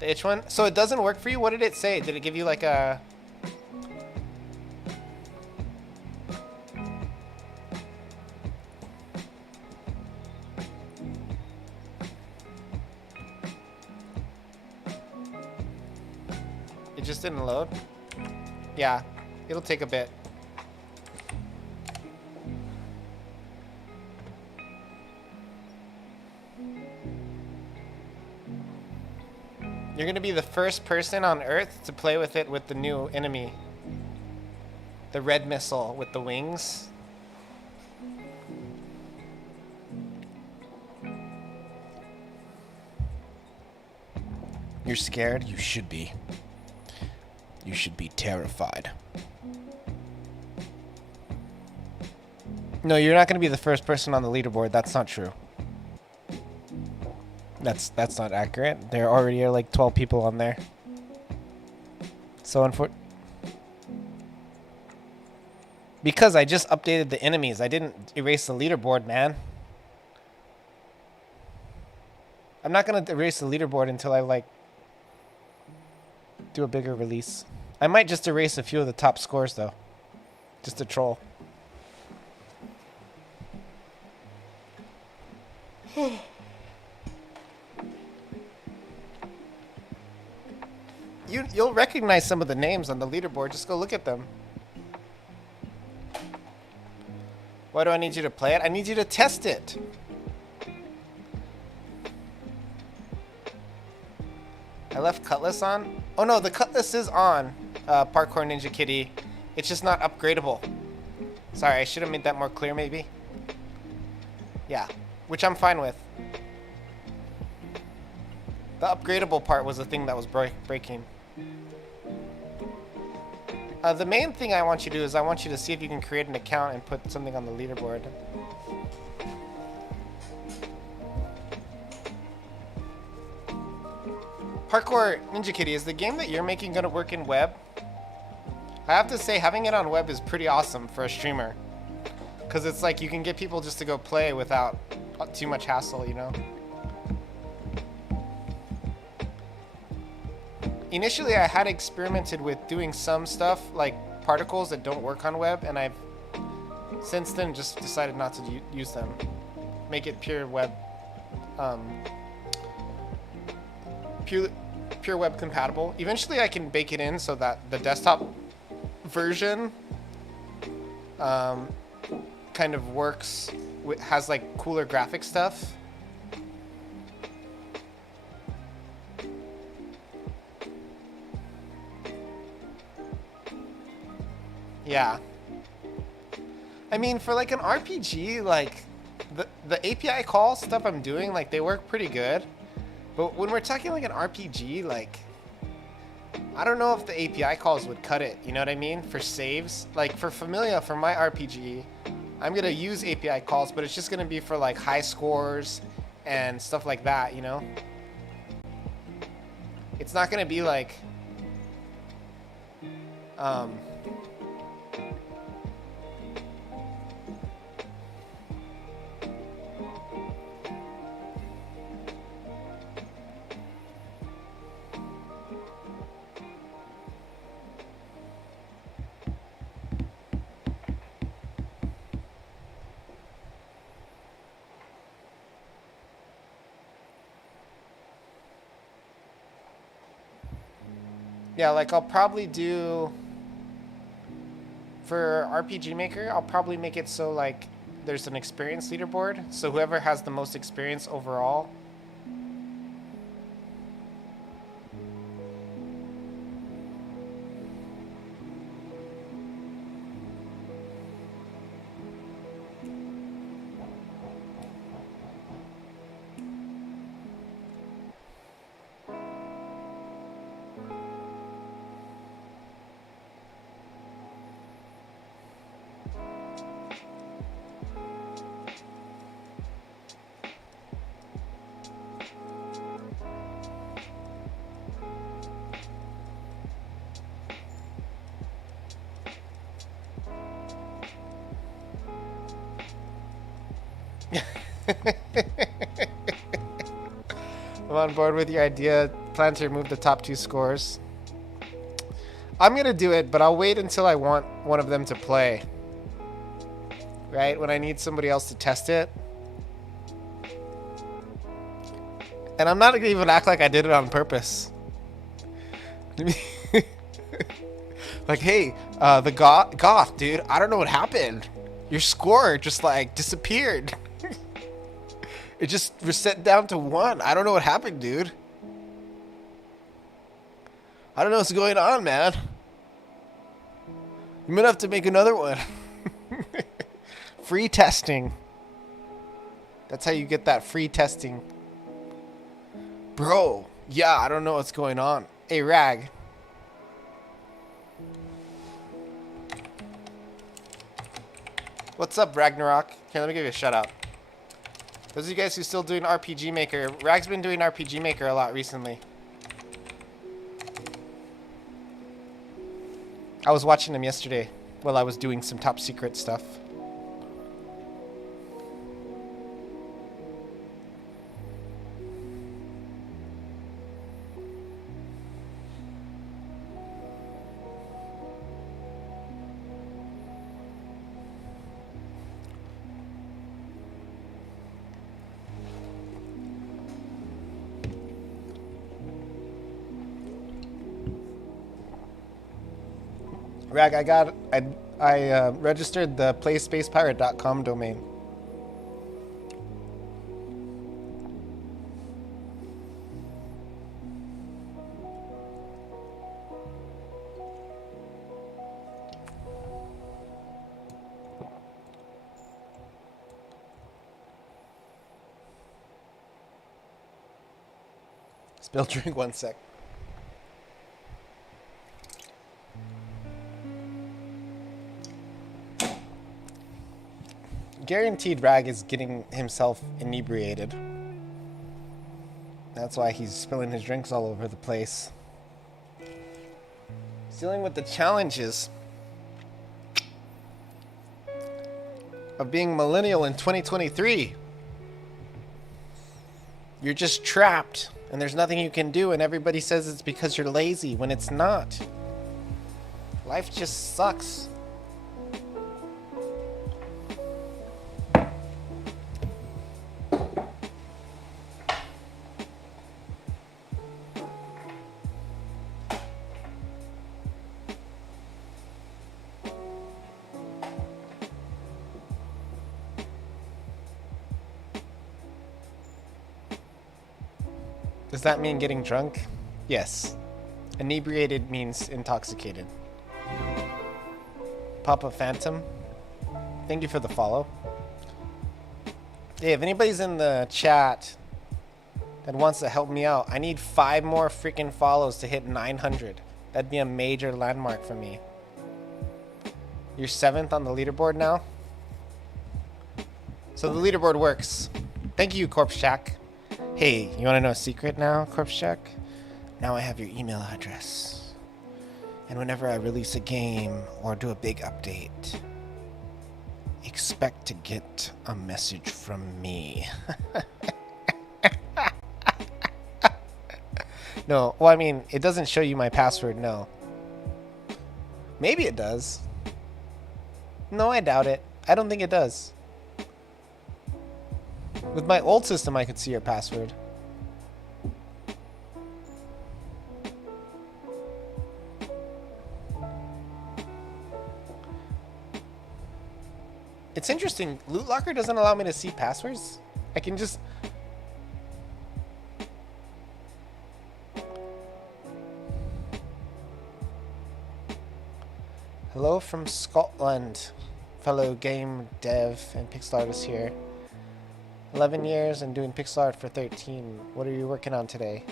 The itch one? So it doesn't work for you? What did it say? Did it give you like a... It just didn't load? Yeah, it'll take a bit. You're gonna be the first person on Earth to play with it with the new enemy. The red missile with the wings. You're scared? You should be. You should be terrified. No, you're not going to be the first person on the leaderboard. That's not true. That's not accurate. There already are like 12 people on there. So because I just updated the enemies. I didn't erase the leaderboard, man. I'm not going to erase the leaderboard until I like do a bigger release. I might just erase a few of the top scores though. Just to troll. You'll recognize some of the names on the leaderboard. Just go look at them. Why do I need you to play it? I need you to test it. I left Cutlass on? Oh no, the Cutlass is on, Parkour Ninja Kitty. It's just not upgradable. Sorry, I should have made that more clear maybe. Yeah, which I'm fine with. The upgradable part was the thing that was breaking. The main thing I want you to do is I want you to see if you can create an account and put something on the leaderboard. Parkour Ninja Kitty, is the game that you're making going to work in web? I have to say, having it on web is pretty awesome for a streamer. Because it's like you can get people just to go play without too much hassle, you know? Initially, I had experimented with doing some stuff like particles that don't work on web, and I've since then just decided not to use them. Make it pure web, pure web compatible. Eventually, I can bake it in so that the desktop version kind of works, has like cooler graphic stuff. Yeah. I mean, for like an RPG, like the API call stuff I'm doing, like they work pretty good. But when we're talking like an RPG, like I don't know if the API calls would cut it, you know what I mean? For saves, like for Familia, for my RPG, I'm gonna use API calls, but it's just gonna be for like high scores and stuff like that, you know? It's not gonna be like, yeah, like I'll probably do, for RPG Maker, I'll probably make it so like there's an experience leaderboard. So whoever has the most experience overall. I'm on board with your idea. Plan to remove the top 2 scores. I'm gonna do it, but I'll wait until I want one of them to play. Right? When I need somebody else to test it. And I'm not gonna even act like I did it on purpose. Like, hey, the goth, dude, I don't know what happened. Your score just like disappeared. It just reset down to 1. I don't know what happened, dude. I don't know what's going on, man. You might have to make another one. Free testing. That's how you get that free testing. Bro, yeah, I don't know what's going on. Hey, Rag. What's up, Ragnarok? Here, let me give you a shout out. Those of you guys who still doing RPG Maker, Rag's been doing RPG Maker a lot recently. I was watching him yesterday while I was doing some top secret stuff. Rag, I registered the spacepirate.com domain. Spill drink 1 sec. Guaranteed Rag is getting himself inebriated. That's why he's spilling his drinks all over the place. He's dealing with the challenges of being millennial in 2023. You're just trapped, and there's nothing you can do, and everybody says it's because you're lazy, when it's not. Life just sucks. Does that mean getting drunk? Yes. Inebriated means intoxicated. Papa Phantom, thank you for the follow. Hey, if anybody's in the chat that wants to help me out, I need 5 more freaking follows to hit 900. That'd be a major landmark for me. You're 7th on the leaderboard now? So the leaderboard works. Thank you, Corpse Shack. Hey, you want to know a secret now, Corpse Shack? Now I have your email address. And whenever I release a game or do a big update, expect to get a message from me. No, well, I mean, it doesn't show you my password, no. Maybe it does. No, I doubt it. I don't think it does. With my old system, I could see your password. It's interesting. Loot Locker doesn't allow me to see passwords. I can just... Hello from Scotland, fellow game dev and pixel artist here. 11 years and doing pixel art for 13. What are you working on today?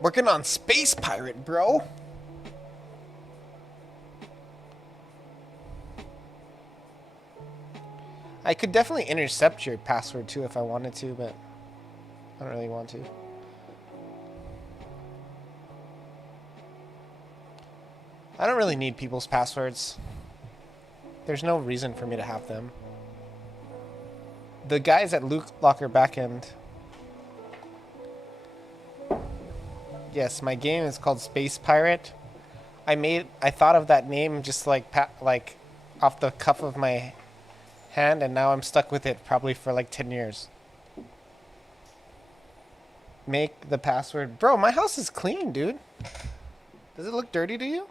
Working on Space Pirate, bro. I could definitely intercept your password too if I wanted to, but I don't really want to. I don't really need people's passwords. There's no reason for me to have them. The guys at Loot Locker Backend. Yes, my game is called Space Pirate. I thought of that name just like off the cuff of my hand, and now I'm stuck with it probably for like 10 years. Make the password. Bro, my house is clean, dude. Does it look dirty to you?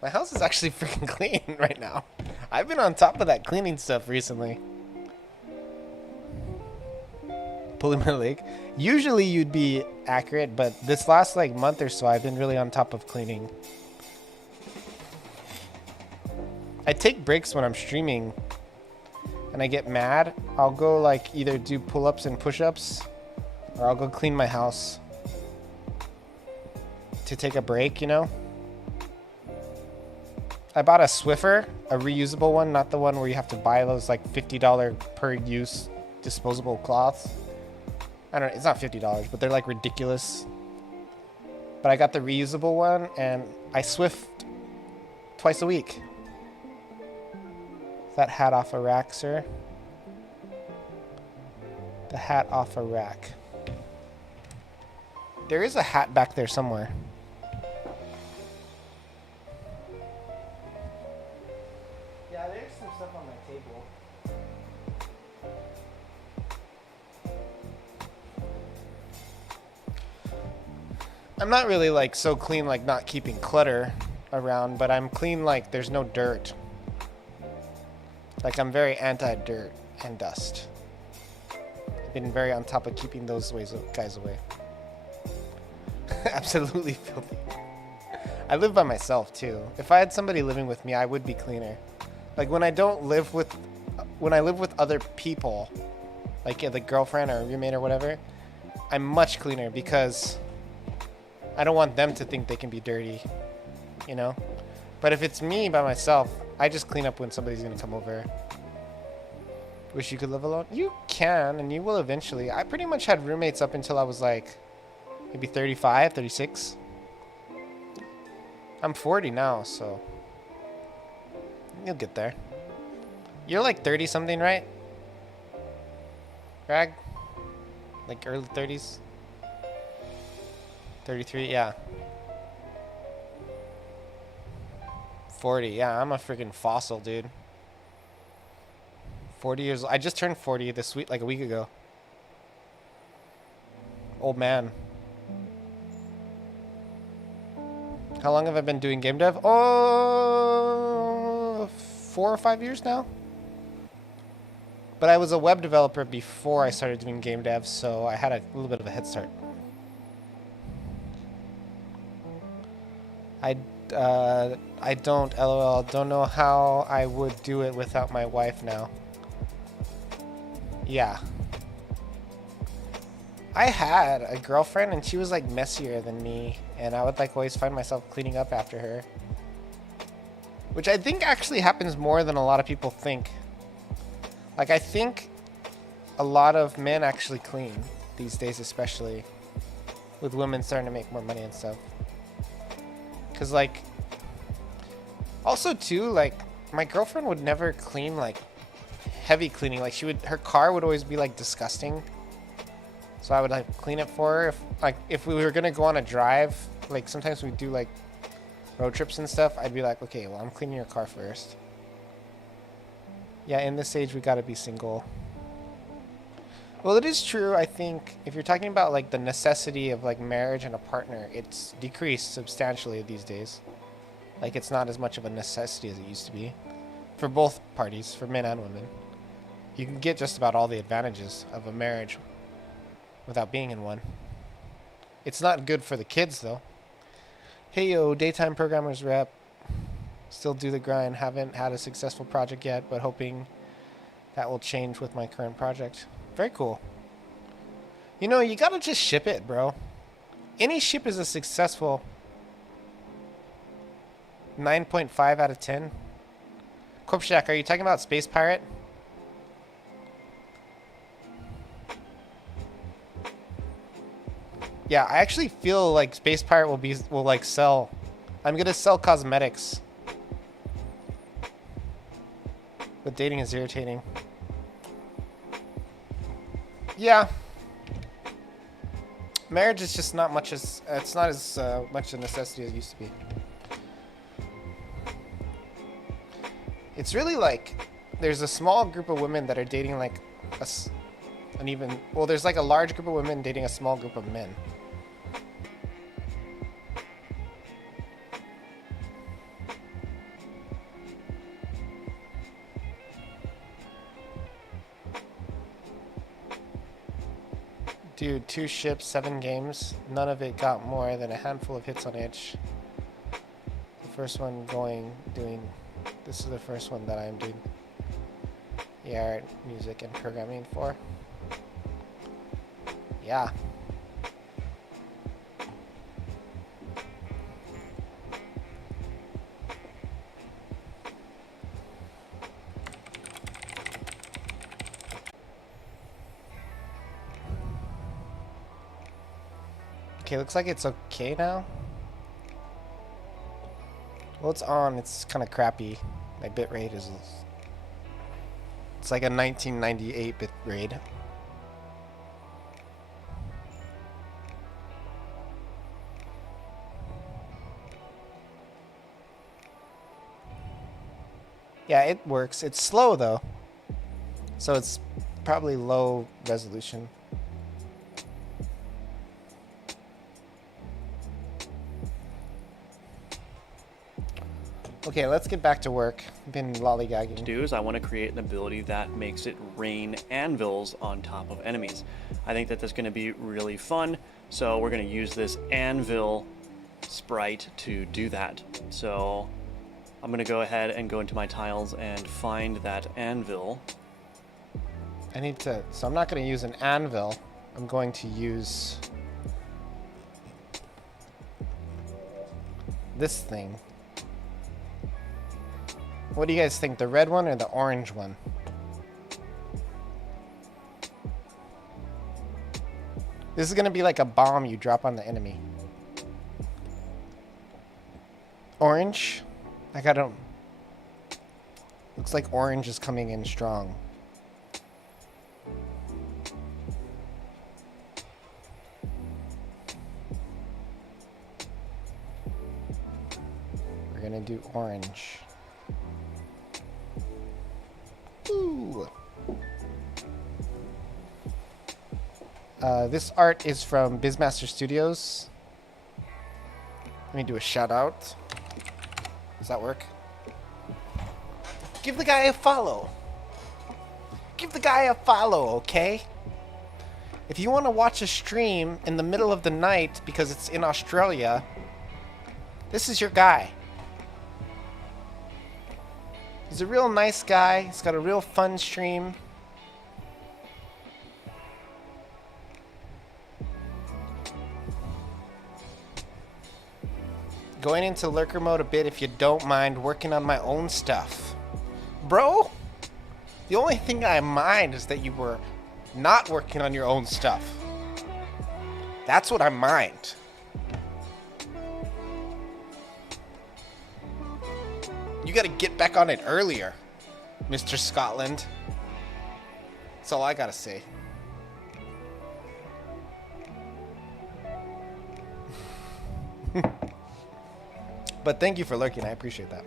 My house is actually freaking clean right now. I've been on top of that cleaning stuff recently. pulling my leg. Usually you'd be accurate, but this last like month or so, I've been really on top of cleaning. I take breaks when I'm streaming and I get mad. I'll go like either do pull-ups and push-ups or I'll go clean my house to take a break, you know? I bought a Swiffer, a reusable one, not the one where you have to buy those like $50 per use disposable cloths. I don't know, it's not $50, but they're like ridiculous. But I got the reusable one and I Swift twice a week. Is that hat off a rack, sir? The hat off a rack. There is a hat back there somewhere. Yeah, there's some stuff on my table. I'm not really like so clean like not keeping clutter around, but I'm clean like there's no dirt. Like I'm very anti-dirt and dust. I've been very on top of keeping those guys away. Absolutely filthy. I live by myself too. If I had somebody living with me, I would be cleaner. Like when I live with other people, like the girlfriend or roommate or whatever, I'm much cleaner because I don't want them to think they can be dirty, you know? But if it's me by myself, I just clean up when somebody's gonna come over. Wish you could live alone? You can, and you will eventually. I pretty much had roommates up until I was like maybe 35, 36. I'm 40 now, so you'll get there. You're like 30 something, right? Rag? Like early 30s? 33, yeah. 40, yeah, I'm a freaking fossil, dude. 40 years old. I just turned 40 this week, like a week ago. Old man. How long have I been doing game dev? Oh, 4 or 5 years now. But I was a web developer before I started doing game dev, so I had a little bit of a head start. I don't, LOL, don't know how I would do it without my wife now. Yeah. I had a girlfriend and she was like messier than me, and I would like always find myself cleaning up after her. Which I think actually happens more than a lot of people think. Like I think a lot of men actually clean these days, especially with women starting to make more money and stuff. Cause like, also too, like my girlfriend would never clean like heavy cleaning. Like her car would always be like disgusting. So I would like clean it for her. If we were gonna go on a drive, like sometimes we do like road trips and stuff, I'd be like, okay, well I'm cleaning your car first. Yeah, in this age we gotta be single. Well, it is true, I think, if you're talking about like the necessity of like marriage and a partner, it's decreased substantially these days. Like it's not as much of a necessity as it used to be. For both parties, for men and women. You can get just about all the advantages of a marriage without being in one. It's not good for the kids though. Hey yo, daytime programmers rep. Still do the grind, haven't had a successful project yet, but hoping that will change with my current project. Very cool. You know, you gotta just ship it, bro. Any ship is a successful 9.5 out of 10. Corp Shack, are you talking about Space Pirate? Yeah, I actually feel like Space Pirate will like sell. I'm gonna sell cosmetics. But dating is irritating. Yeah. Marriage is just not much as it's not as much a necessity as it used to be. It's really like there's a small group of women that are dating like there's like a large group of women dating a small group of men. Dude, 2 ships, 7 games. None of it got more than a handful of hits on itch. The first one doing. This is the first one that I'm doing art, music, and programming for. Yeah. Okay, looks like it's okay now. Well, it's on. It's kind of crappy. My bitrate is... It's like a 1998 bitrate. Yeah, it works. It's slow, though. So it's probably low resolution. Okay, let's get back to work. I've been lollygagging. Do is I want to create an ability that makes it rain anvils on top of enemies. I think that that's going to be really fun, so we're going to use this anvil sprite to do that. So I'm going to go ahead and go into my tiles and find that anvil. So I'm not going to use an anvil. I'm going to use this thing. What do you guys think, the red one or the orange one? This is going to be like a bomb you drop on the enemy. Orange? Like, I don't... Looks like orange is coming in strong. We're going to do orange. Ooh. This art is from Bizmaster Studios. Let me do a shout out. Does that work? Give the guy a follow. Give the guy a follow, okay? If you want to watch a stream in the middle of the night because it's in Australia, this is your guy. He's a real nice guy. He's got a real fun stream. Going into lurker mode a bit if you don't mind, working on my own stuff. Bro, the only thing I mind is that you were not working on your own stuff. That's what I mind. You gotta get back on it earlier, Mr. Scotland. That's all I gotta say. But thank you for lurking, I appreciate that.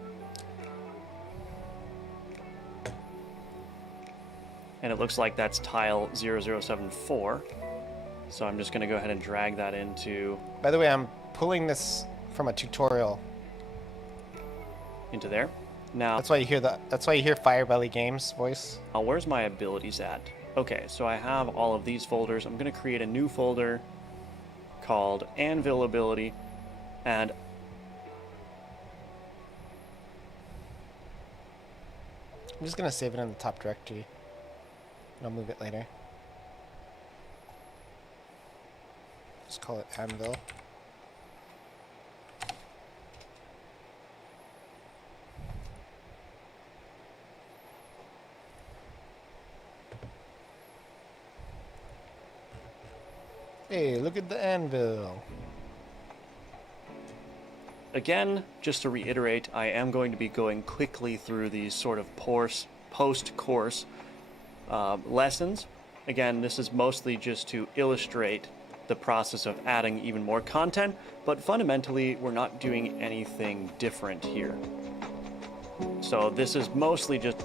And it looks like that's tile 0074. So I'm just going to go ahead and drag that into... By the way, I'm pulling this from a tutorial. Into there. Now... That's why you hear Firebelly Games voice. Where's my abilities at? Okay, so I have all of these folders. I'm going to create a new folder called Anvil Ability. And... I'm just going to save it in the top directory. And I'll move it later. Just call it Anvil. Hey, look at the anvil. Again, just to reiterate, I am going to be going quickly through these sort of post-course lessons. Again, this is mostly just to illustrate the process of adding even more content, but fundamentally, we're not doing anything different here. So this is mostly just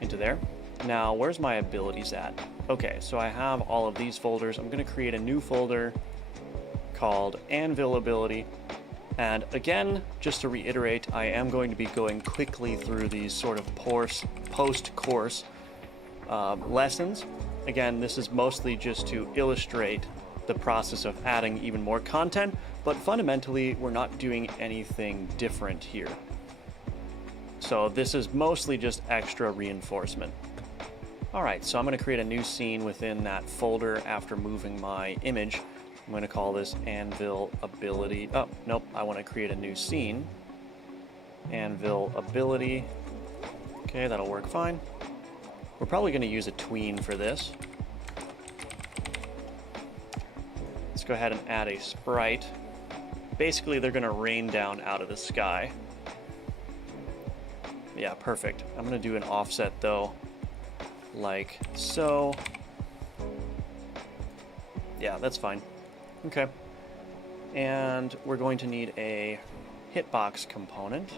into there. Now, where's my abilities at? Okay, so I have all of these folders. I'm going to create a new folder called Anvil Ability. And again, just to reiterate, I am going to be going quickly through these sort of post-course lessons. Again, this is mostly just to illustrate the process of adding even more content, but fundamentally, we're not doing anything different here. So this is mostly just extra reinforcement. All right, so I'm going to create a new scene within that folder after moving my image. I'm going to call this Anvil Ability. Oh, nope, I want to create a new scene. Anvil Ability. Okay, that'll work fine. We're probably going to use a tween for this. Let's go ahead and add a sprite. Basically, they're going to rain down out of the sky. Yeah, perfect. I'm going to do an offset, though, like so. Yeah, that's fine. Okay. And we're going to need a hitbox component.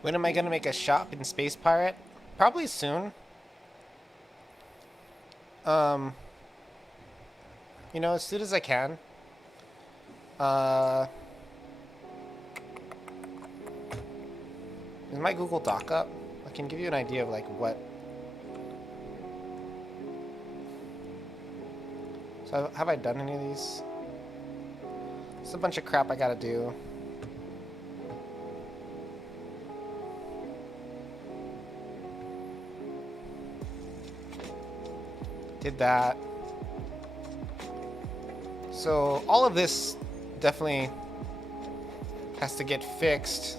When am I going to make a shop in Space Pirate? Probably soon. You know, as soon as I can. Is my Google Doc up? I can give you an idea of like what. So have I done any of these? It's a bunch of crap I gotta do. Did that. So all of this definitely has to get fixed.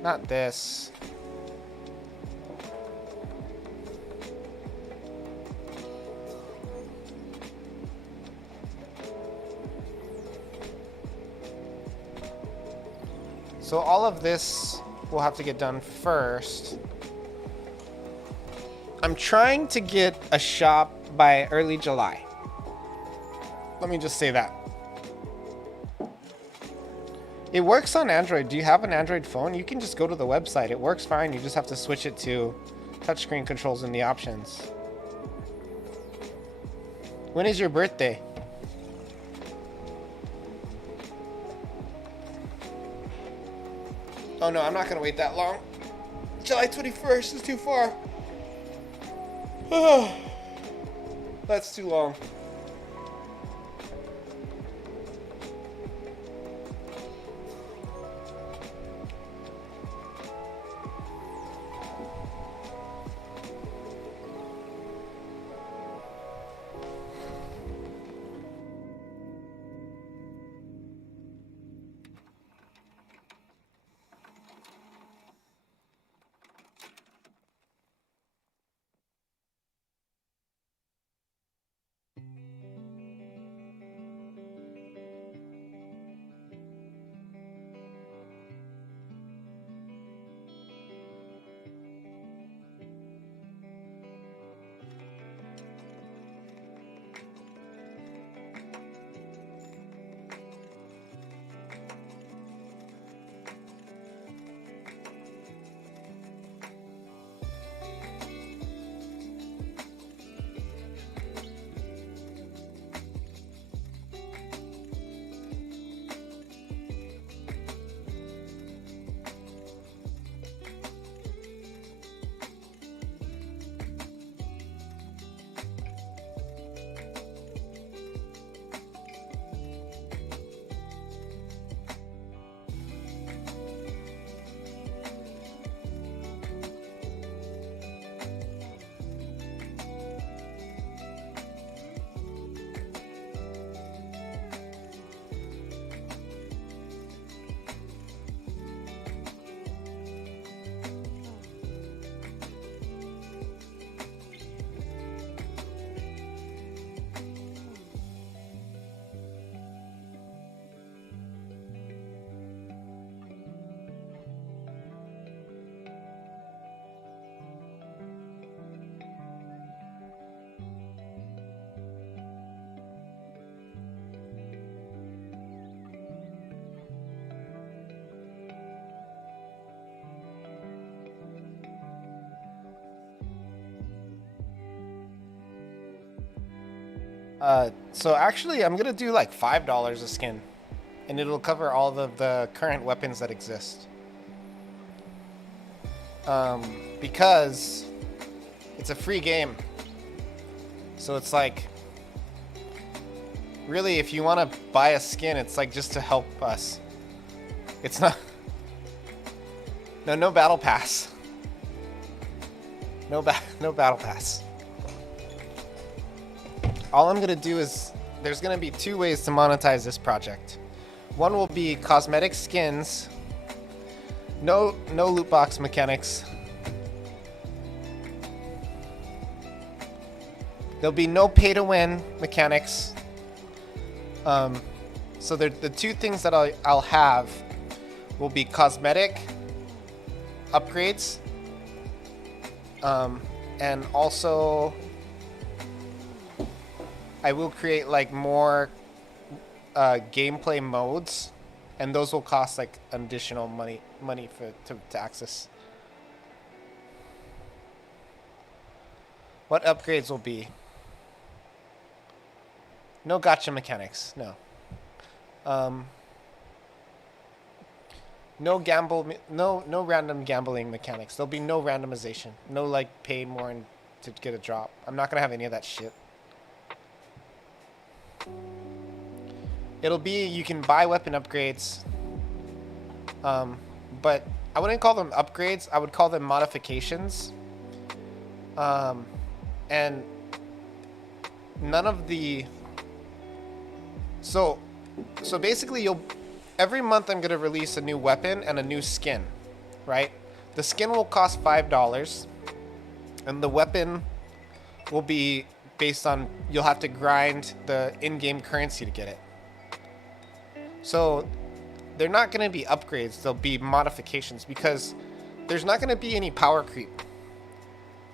Not this. So all of this will have to get done first. I'm trying to get a shop by early July. Let me just say that. It works on Android. Do you have an Android phone? You can just go to the website. It works fine. You just have to switch it to touchscreen controls in the options. When is your birthday? Oh no, I'm not gonna wait that long. July 21st is too far. That's too long. So actually, I'm gonna do like $5 a skin, and it'll cover all of the current weapons that exist. Because it's a free game, so it's like, really, if you want to buy a skin, it's like just to help us. It's not. No battle pass. No battle pass. All I'm gonna do is, there's gonna be two ways to monetize this project. One will be cosmetic skins. No loot box mechanics. There'll be no pay to win mechanics. So the two things that I'll have will be cosmetic upgrades, and also I will create like more gameplay modes, and those will cost like additional money to access. What upgrades will be? No gacha mechanics, no. No random gambling mechanics. There'll be no randomization. No like pay more to get a drop. I'm not gonna have any of that shit. It'll be, you can buy weapon upgrades, but I wouldn't call them upgrades. I would call them modifications. And none of the so basically every month I'm gonna release a new weapon and a new skin, right? The skin will cost $5, and the weapon will be based on, you'll have to grind the in-game currency to get it. So they're not gonna be upgrades, they'll be modifications, because there's not gonna be any power creep.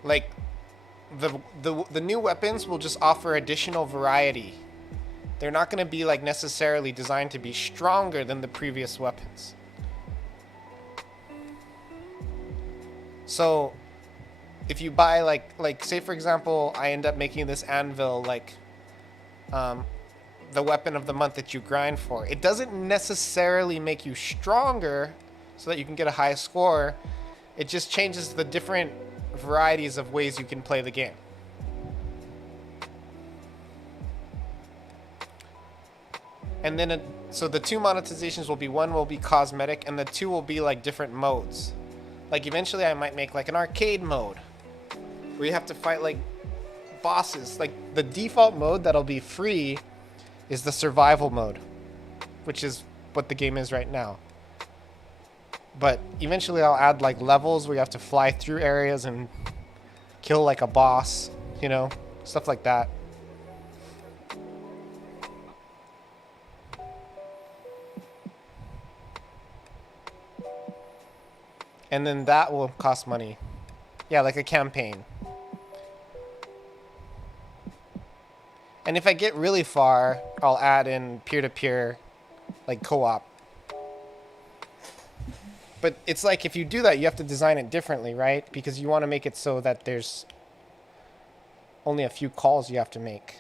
Like the new weapons will just offer additional variety. They're not going to be like necessarily designed to be stronger than the previous weapons. So if you buy like say for example, I end up making this anvil like the weapon of the month that you grind for. It doesn't necessarily make you stronger so that you can get a high score. It just changes the different varieties of ways you can play the game. And then so the two monetizations will be, one will be cosmetic, and the two will be like different modes. Like eventually I might make like an arcade mode where you have to fight like bosses. Like the default mode that'll be free is the survival mode, which is what the game is right now. But eventually I'll add like levels where you have to fly through areas and kill like a boss, you know, stuff like that. And then that will cost money. Yeah, like a campaign. And if I get really far, I'll add in peer-to-peer, like co-op. But it's like, if you do that, you have to design it differently, right? Because you want to make it so that there's only a few calls you have to make.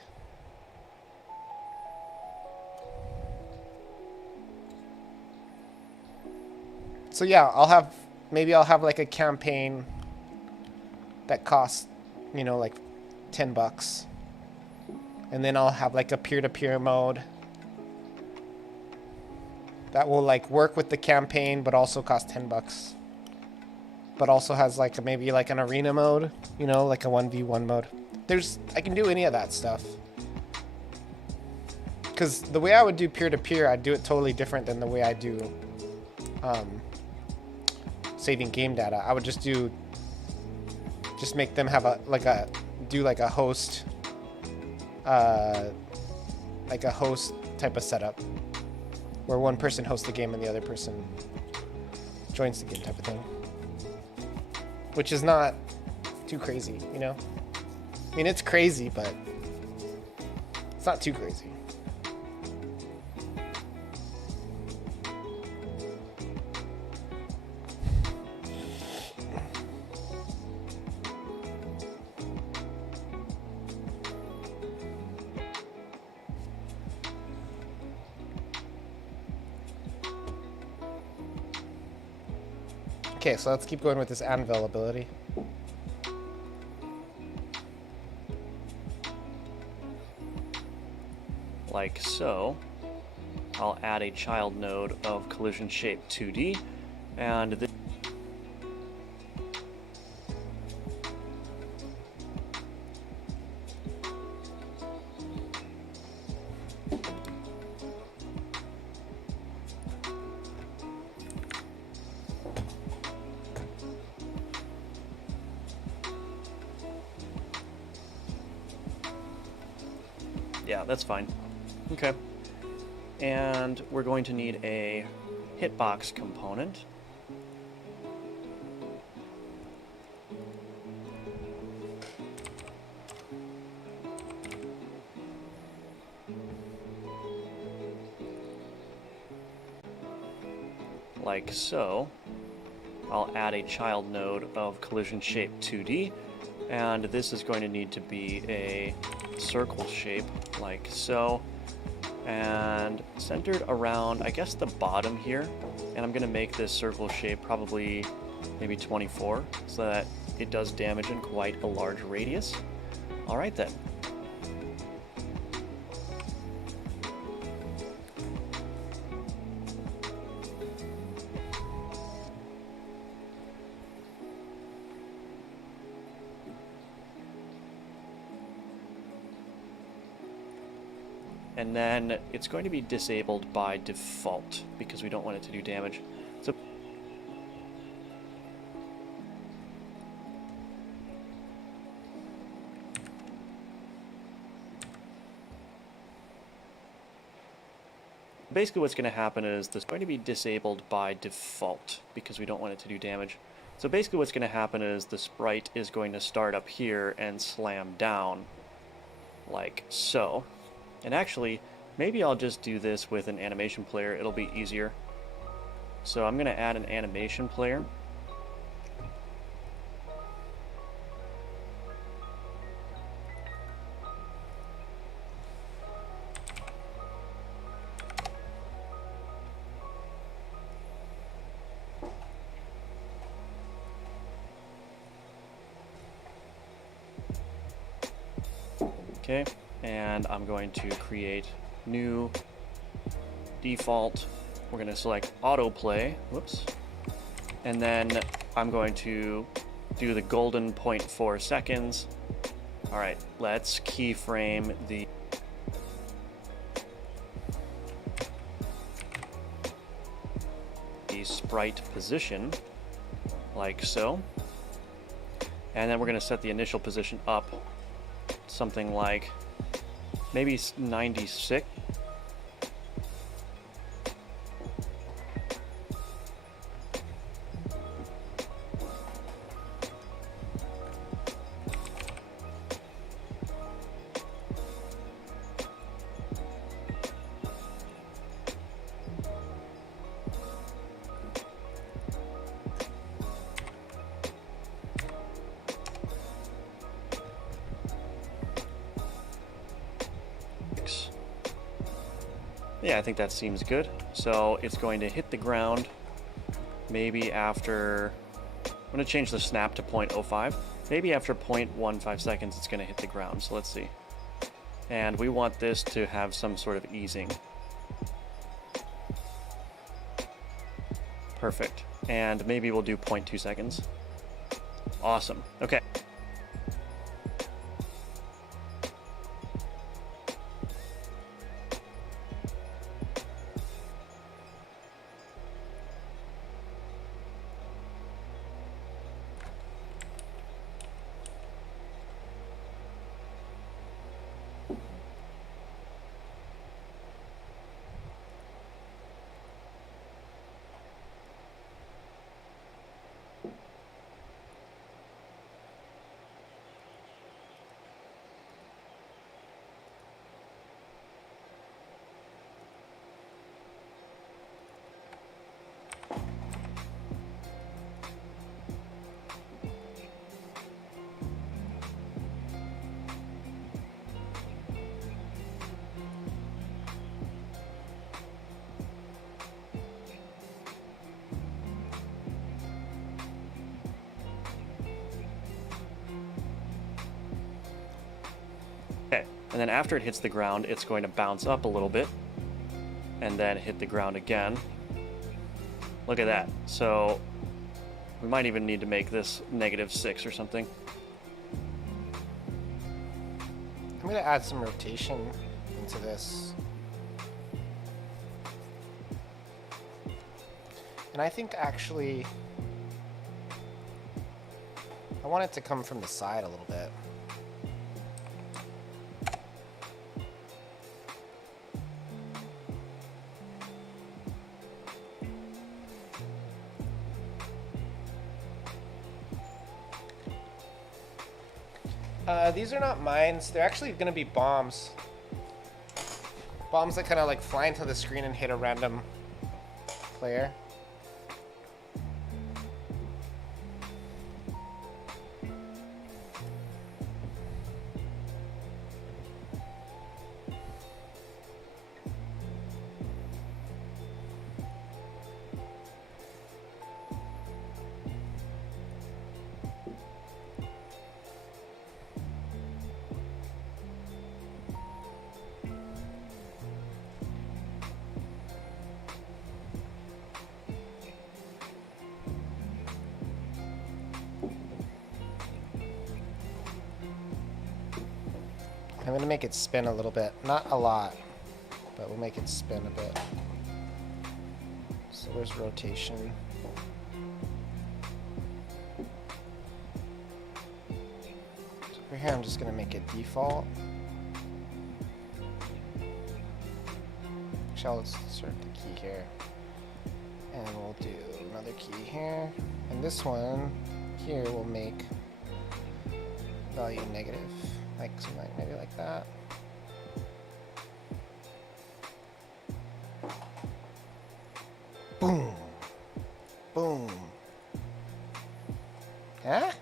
So yeah, maybe I'll have like a campaign that costs, you know, like $10. And then I'll have like a peer-to-peer mode that will like work with the campaign but also cost $10. But also has like maybe like an arena mode, you know, like a 1v1 mode. I can do any of that stuff. Because the way I would do peer-to-peer, I'd do it totally different than the way I do saving game data. I would just make them have a host, like a host type of setup where one person hosts the game and the other person joins the game type of thing, which is not too crazy, you know? I mean, it's crazy, but it's not too crazy. Okay, so let's keep going with this anvil ability. Like so. I'll add a child node of collision shape 2D, and this yeah, that's fine. Okay. And we're going to need a hitbox component. Like so. I'll add a child node of collision shape 2D, and this is going to need to be a circle shape, like so, and centered around, I guess, the bottom here. And I'm going to make this circle shape probably maybe 24, so that it does damage in quite a large radius. All right then. And then it's going to be disabled by default because we don't want it to do damage. So basically what's going to happen is this is going to be disabled by default because we don't want it to do damage. So basically what's going to happen is the sprite is going to start up here and slam down like so. And actually, maybe I'll just do this with an animation player. It'll be easier. So I'm going to add an animation player. Okay. And I'm going to create new default. We're going to select autoplay. Whoops. And then I'm going to do the golden 0.4 seconds. All right, let's keyframe the sprite position like so. And then we're going to set the initial position up something like maybe 96. Yeah, I think that seems good. So it's going to hit the ground maybe after, I'm going to change the snap to 0.05. Maybe after 0.15 seconds it's going to hit the ground. So let's see. And we want this to have some sort of easing. Perfect. And maybe we'll do 0.2 seconds. Awesome. Okay. And then after it hits the ground, it's going to bounce up a little bit and then hit the ground again. Look at that. So we might even need to make this -6 or something. I'm going to add some rotation into this. And I think actually I want it to come from the side a little bit. These are not mines. They're actually going to be bombs. Bombs that kind of like fly into the screen and hit a random player. I'm going to make it spin a little bit. Not a lot, but we'll make it spin a bit. So where's rotation? So over here I'm just going to make it default. Actually, let's insert the key here. And we'll do another key here. And this one here will make value negative. Like something like maybe like that. Boom. Boom. Huh?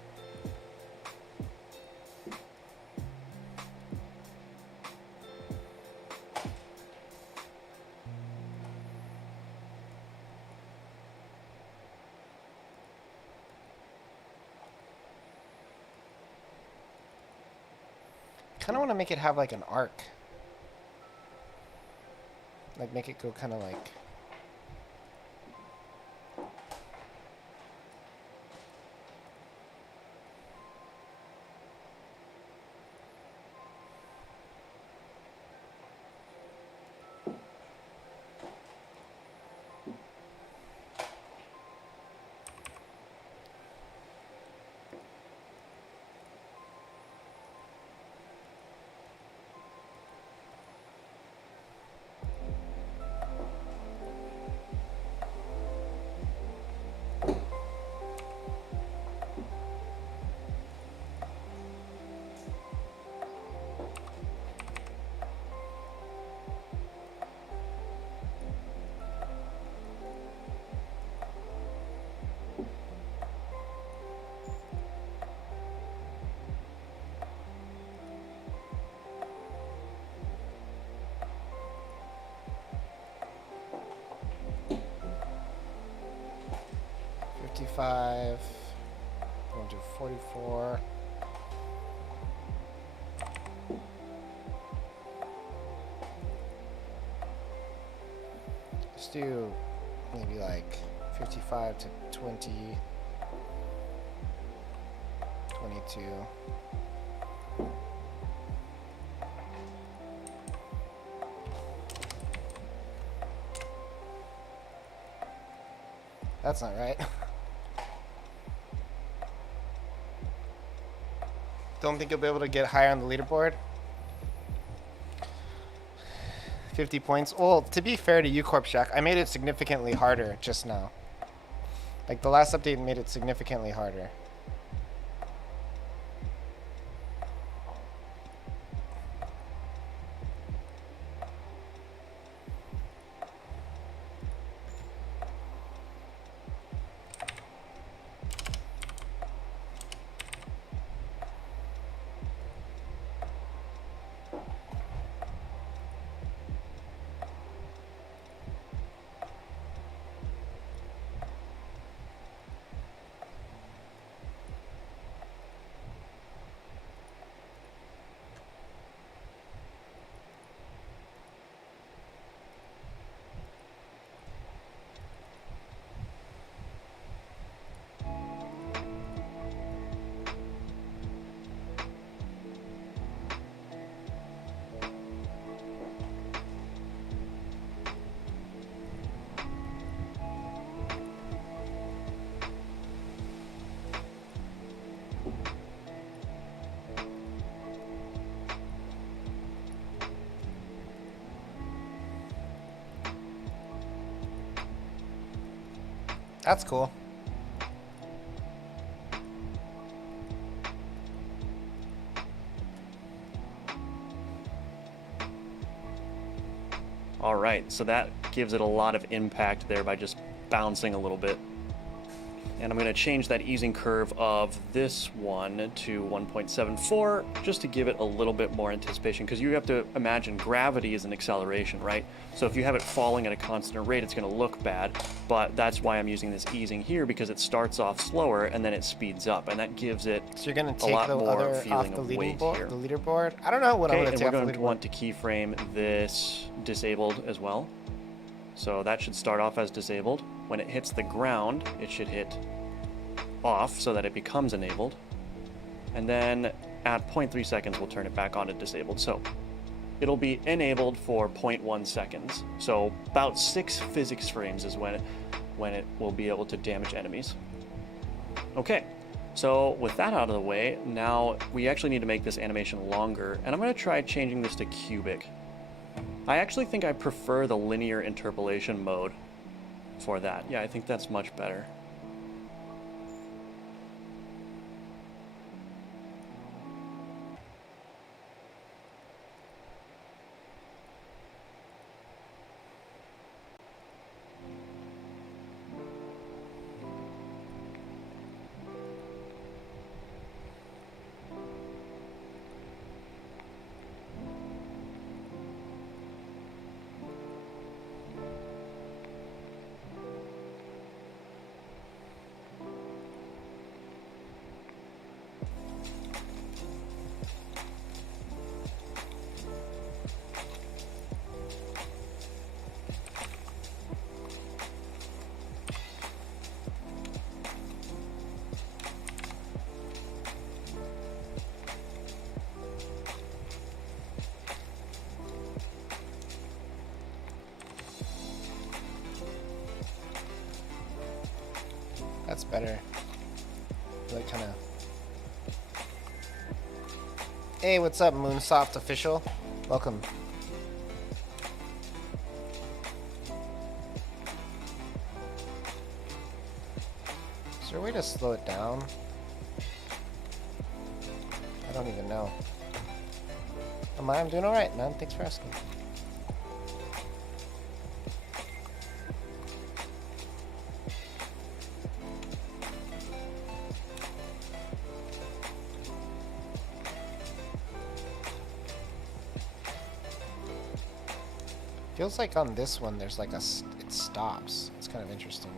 Kind of want to make it have like an arc. Like make it go kind of like... $55. We'll do 44. Let's do maybe like 55 to 20, 22. That's not right. Don't think you'll be able to get higher on the leaderboard. 50 points. Well, to be fair to you, Corp Shack, I made it significantly harder just now. Like the last update made it significantly harder. That's cool. All right, so that gives it a lot of impact there by just bouncing a little bit. And I'm going to change that easing curve of this one to 1.74 just to give it a little bit more anticipation, because you have to imagine gravity is an acceleration, right? So if you have it falling at a constant rate, it's going to look bad, but that's why I'm using this easing here, because it starts off slower and then it speeds up, and that gives it So you're going to a take lot the more other feeling off the of leading weight board, here. the leaderboard. I don't know what I'm Okay, going to and take we're off the going to leaderboard. want to keyframe this disabled as well. So that should start off as disabled. When it hits the ground, it should hit off so that it becomes enabled. And then at 0.3 seconds, we'll turn it back on to disabled. So it'll be enabled for 0.1 seconds. So about 6 physics frames is when it will be able to damage enemies. Okay, so with that out of the way, now we actually need to make this animation longer, and I'm going to try changing this to cubic. I actually think I prefer the linear interpolation mode for that. Yeah, I think that's much better. That's better. Like kind of. Hey, what's up, Moonsoft official? Welcome. Is there a way to slow it down? I don't even know. I'm doing all right, man. Thanks for asking. Feels like on this one there's like it stops. It's kind of interesting.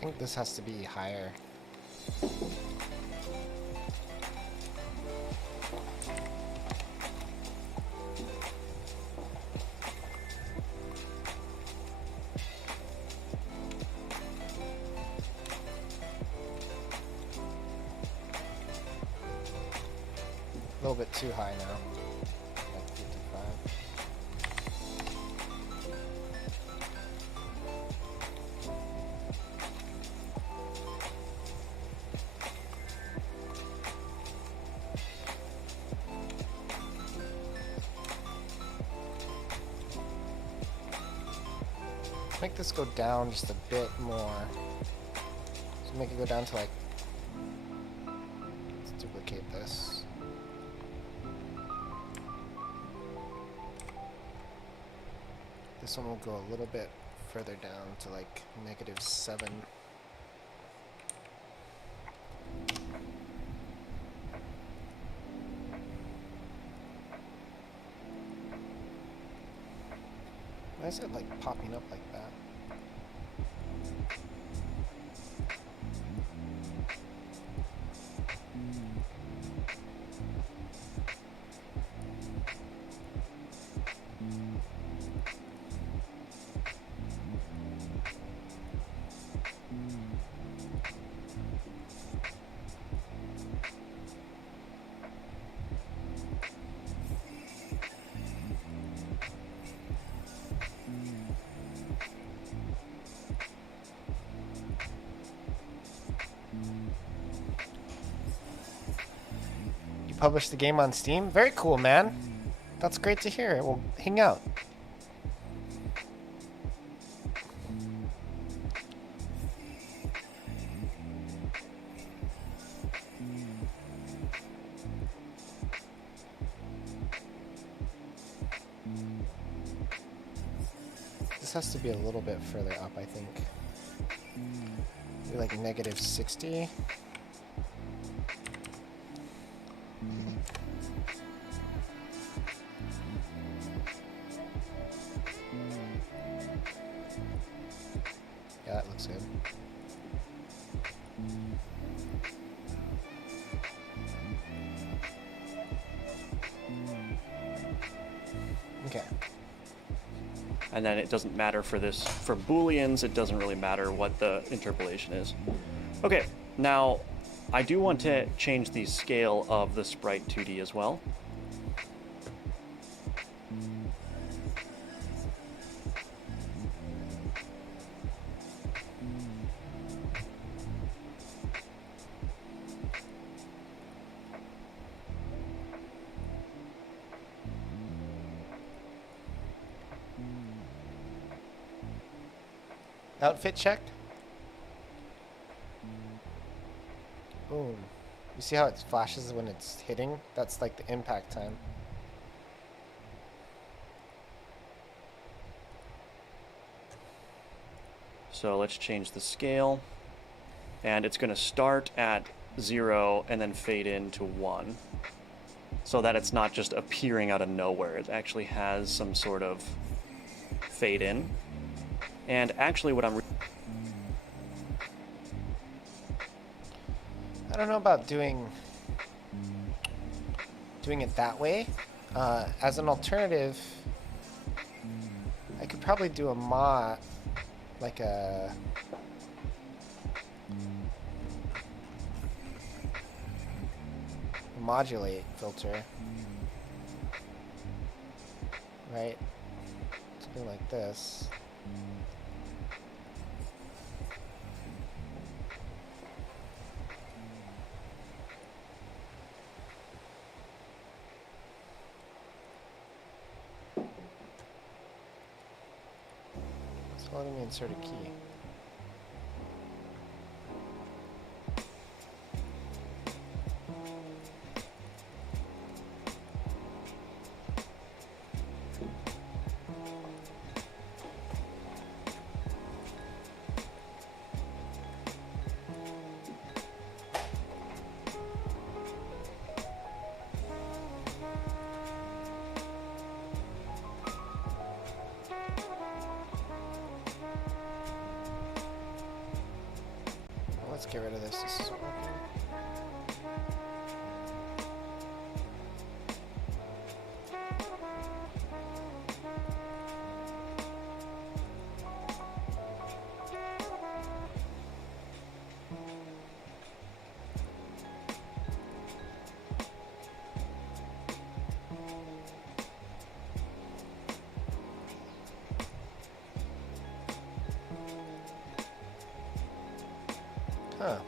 I think this has to be higher. A little bit too high now. Like 55. Let's make this go down just a bit more. So make it go down to like. Let's duplicate this. This one will go a little bit further down to like -7. Why is it like popping up like that? publish the game on Steam. Very cool, man. That's great to hear. We'll hang out. This has to be a little bit further up, I think. Maybe like -60. Yeah, that looks good. Okay. And then it doesn't matter for this, for Booleans, it doesn't really matter what the interpolation is. Okay, now I do want to change the scale of the sprite 2D as well. Outfit check. Boom. You see how it flashes when it's hitting? That's like the impact time. So let's change the scale. And it's going to start at 0 and then fade into 1. So that it's not just appearing out of nowhere. It actually has some sort of fade in. And actually what I'm... I don't know about doing it that way. As an alternative, I could probably do a mod, like a modulate filter, right? Something like this. So let me insert a key. Let's get rid of this. This is working. Huh.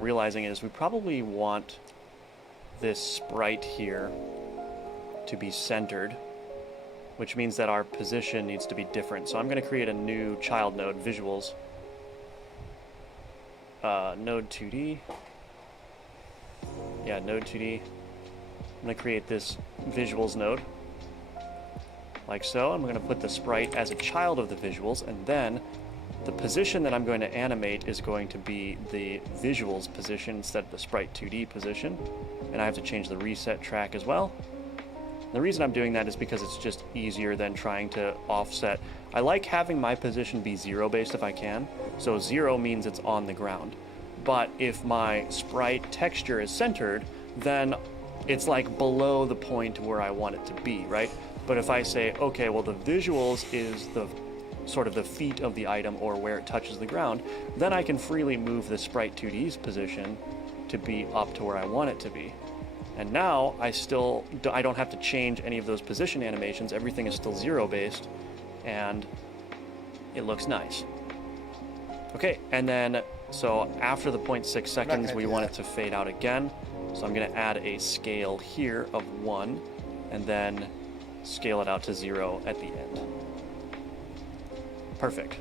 Realizing is we probably want this sprite here to be centered, which means that our position needs to be different. So I'm going to create a new child node, visuals, node 2D. Yeah, node 2D. I'm going to create this visuals node, like so. I'm going to put the sprite as a child of the visuals, and then the position that I'm going to animate is going to be the visuals position instead of the sprite 2D position. And I have to change the reset track as well. The reason I'm doing that is because it's just easier than trying to offset. I like having my position be 0 based if I can. So 0 means it's on the ground. But if my sprite texture is centered, then it's like below the point where I want it to be, right? But if I say, okay, well, the visuals is the sort of the feet of the item or where it touches the ground, then I can freely move the sprite 2D's position to be up to where I want it to be. And now I don't have to change any of those position animations. Everything is still 0 based, and it looks nice. Okay, and then so after the 0.6 seconds, we want it to fade out again. So I'm going to add a scale here of 1, and then scale it out to 0 at the end. Perfect.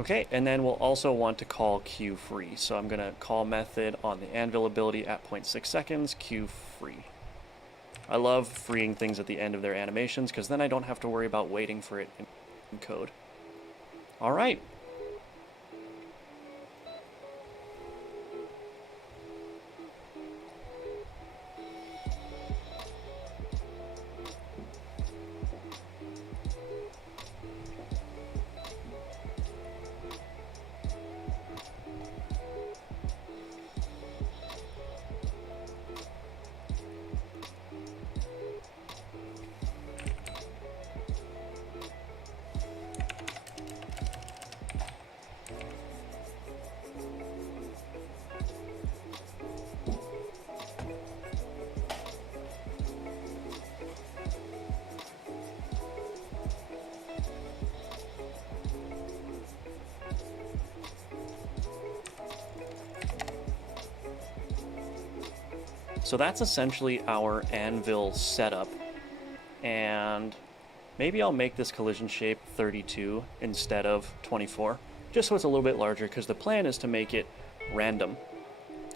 Okay, and then we'll also want to call queueFree. So I'm going to call method on the anvil ability at 0.6 seconds, queueFree. I love freeing things at the end of their animations because then I don't have to worry about waiting for it in code. All right. So that's essentially our anvil setup, and maybe I'll make this collision shape 32 instead of 24, just so it's a little bit larger, because the plan is to make it random.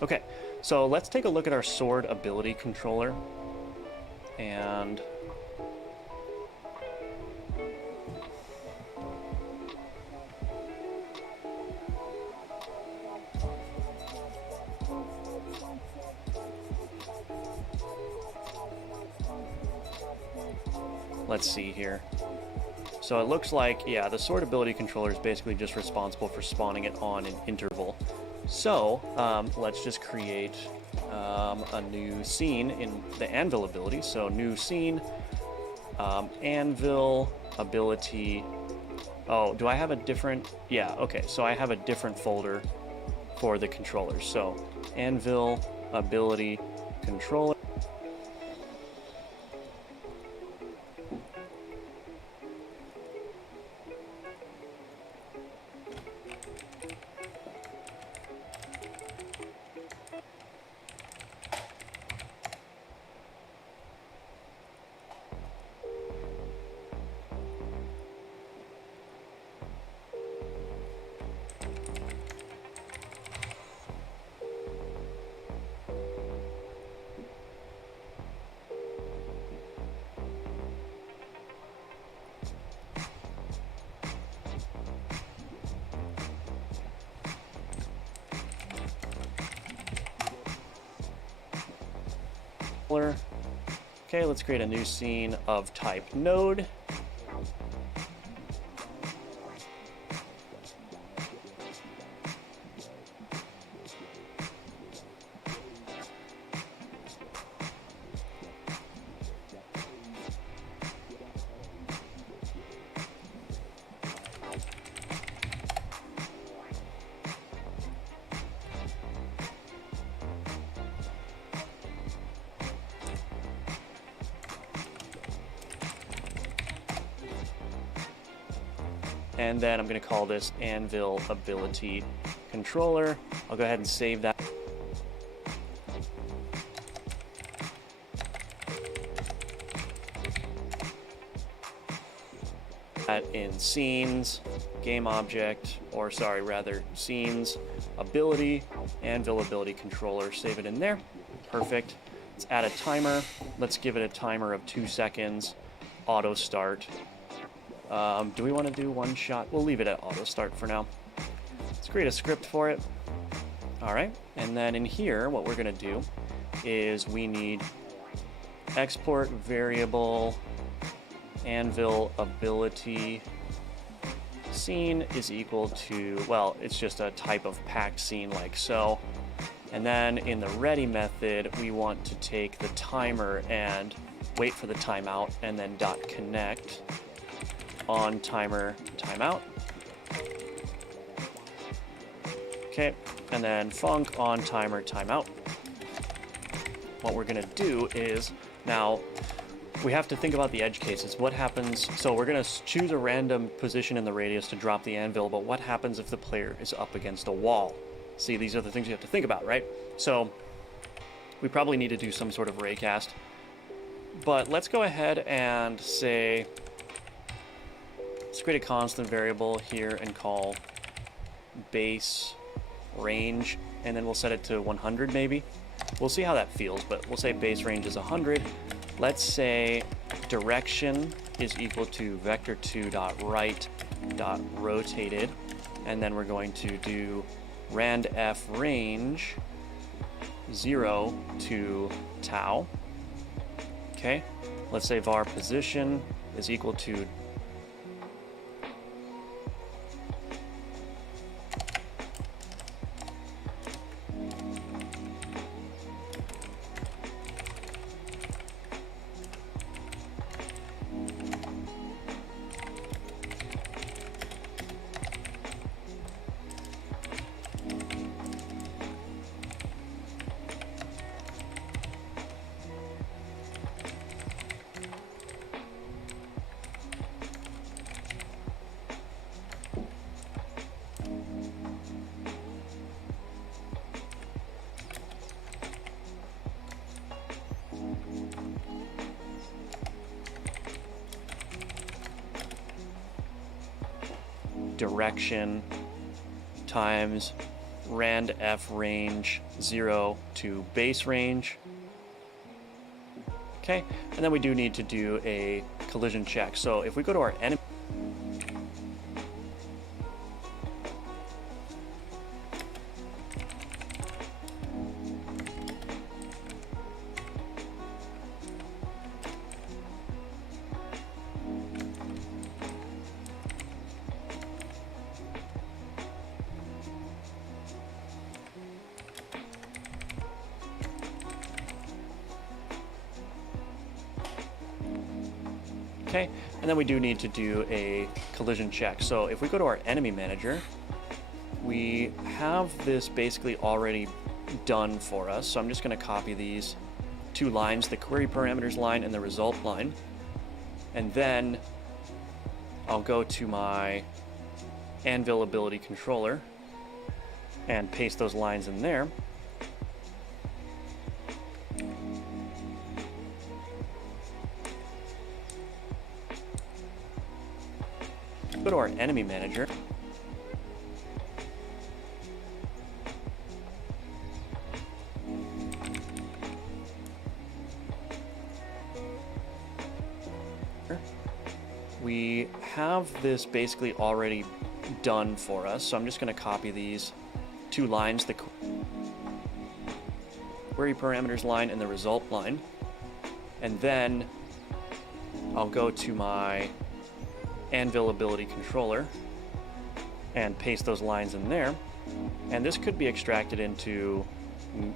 Okay, so let's take a look at our sword ability controller, and let's see here. So it looks like, yeah, the sword ability controller is basically just responsible for spawning it on an interval. So let's just create a new scene in the anvil ability. So new scene, anvil ability. Oh, do I have a different? Yeah, okay. So I have a different folder for the controllers. So anvil ability controller. Okay, let's create a new scene of type node. And then I'm going to call this anvil ability controller. I'll go ahead and save that. In scenes, game object, or sorry, rather scenes, ability, anvil ability controller. Save it in there. Perfect. Let's add a timer. Let's give it a timer of 2 seconds. Auto start. Do we want to do one shot? We'll leave it at auto start for now. Let's create a script for it. All right. And then in here, what we're going to do is we need export variable anvil ability scene is equal to, well, it's just a type of packed scene like so. And then in the ready method, we want to take the timer and wait for the timeout, and then dot connect on timer timeout. Okay, and then func on timer timeout. What we're gonna do is now we have to think about the edge cases. What happens? So we're going to choose a random position in the radius to drop the anvil, but what happens if the player is up against a wall? See, these are the things you have to think about, right? So we probably need to do some sort of raycast. But let's go ahead and say, let's create a constant variable here and call base range, and then we'll set it to 100 maybe. We'll see how that feels, but we'll say base range is 100. Let's say direction is equal to vector2.right.rotated, and then we're going to do randf range 0 to tau. Okay, let's say var position is equal to direction times randf range 0 to base range. Okay, and then we do need to do a collision check. So if we go to our enemy, okay, and then we do need to do a collision check. So if we go to our enemy manager, we have this basically already done for us. So I'm just going to copy these two lines, the query parameters line and the result line. And then I'll go to my anvil ability controller and paste those lines in there. Go to our enemy manager. We have this basically already done for us, so I'm just going to copy these two lines, the query parameters line and the result line, and then I'll go to my anvil ability controller and paste those lines in there, and this could be extracted into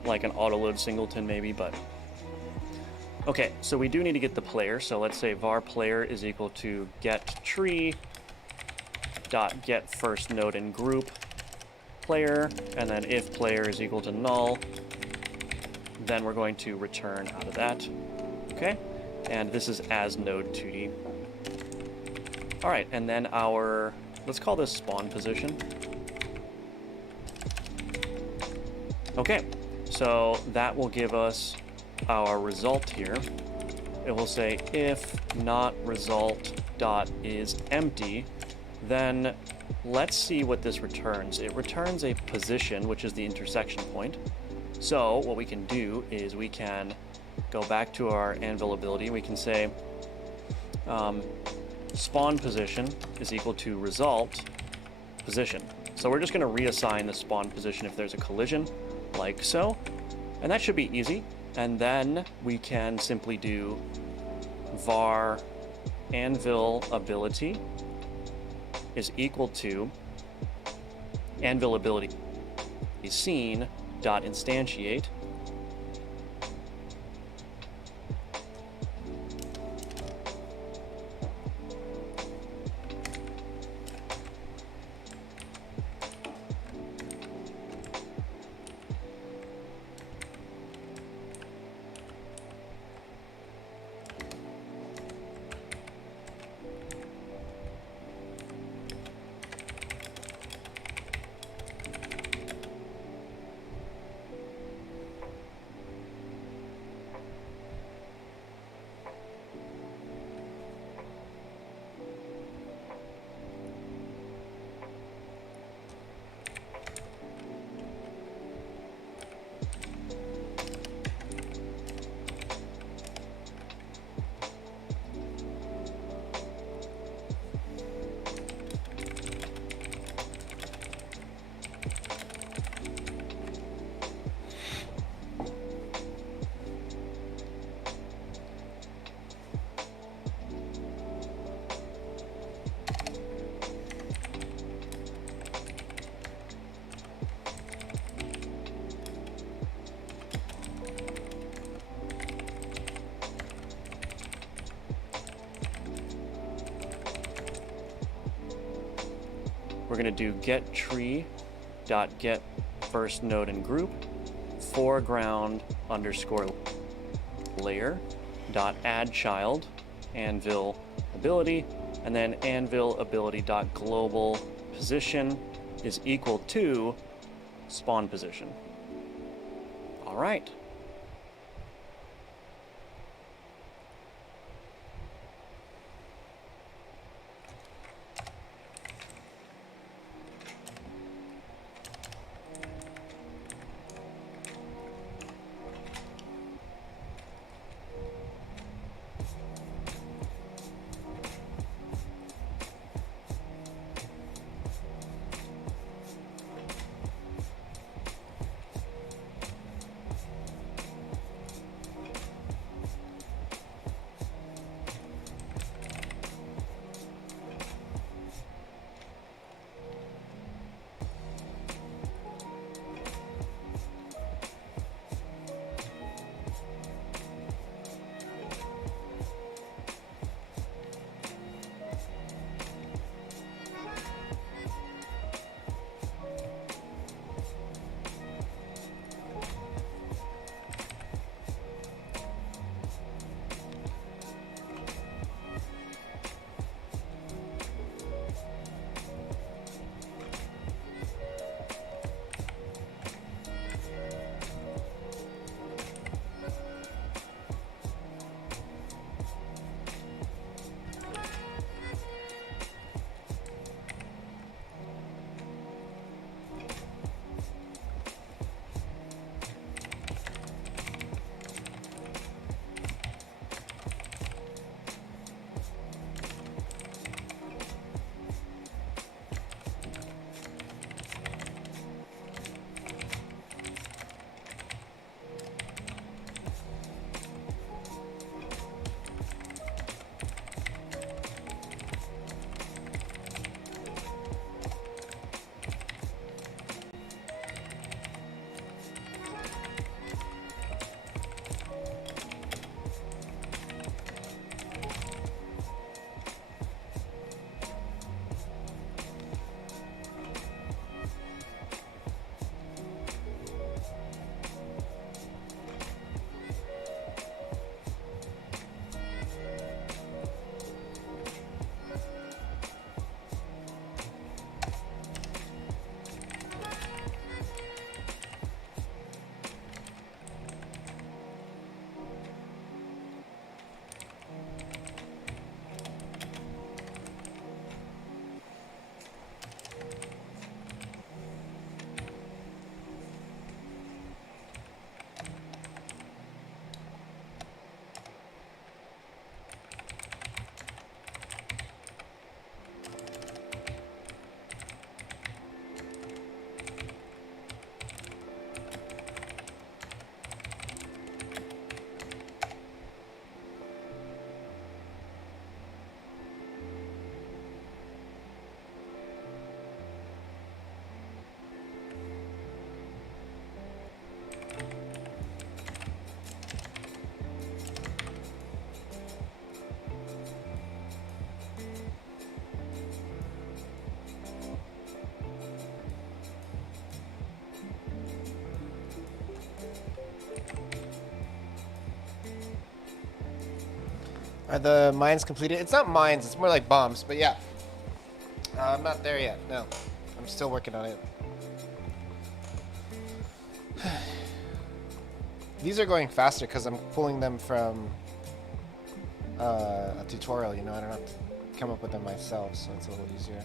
like an auto load singleton maybe, but okay, so we do need to get the player. So let's say var player is equal to get tree dot get first node in group player, and then if player is equal to null, then we're going to return out of that. Okay, and this is as node 2D. All right, and then our let's call this spawn position. Okay, so that will give us our result here. It will say if not result dot is empty, then let's see what this returns. It returns a position, which is the intersection point. So what we can do is we can go back to our anvil ability. We can say spawn position is equal to result position. So we're just going to reassign the spawn position if there's a collision, like so. And that should be easy. And then we can simply do var anvil ability is equal to anvil ability scene dot instantiate we're going to do get tree dot get first node and group foreground underscore layer dot add child anvil ability, and then anvil ability dot global position is equal to spawn position. All right. Are the mines completed? It's not mines, it's more like bombs, but yeah. I'm not there yet, no. I'm still working on it. These are going faster because I'm pulling them from a tutorial, you know, I don't have to come up with them myself, so it's a little easier.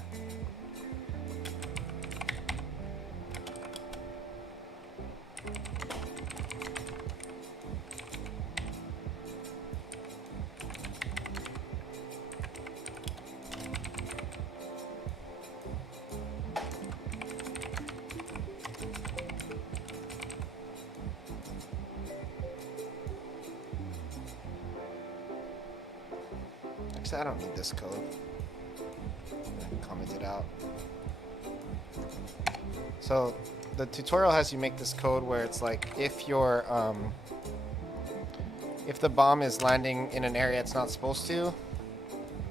I don't need this code. Comment it out. So the tutorial has you make this code where it's like if your if the bomb is landing in an area it's not supposed to,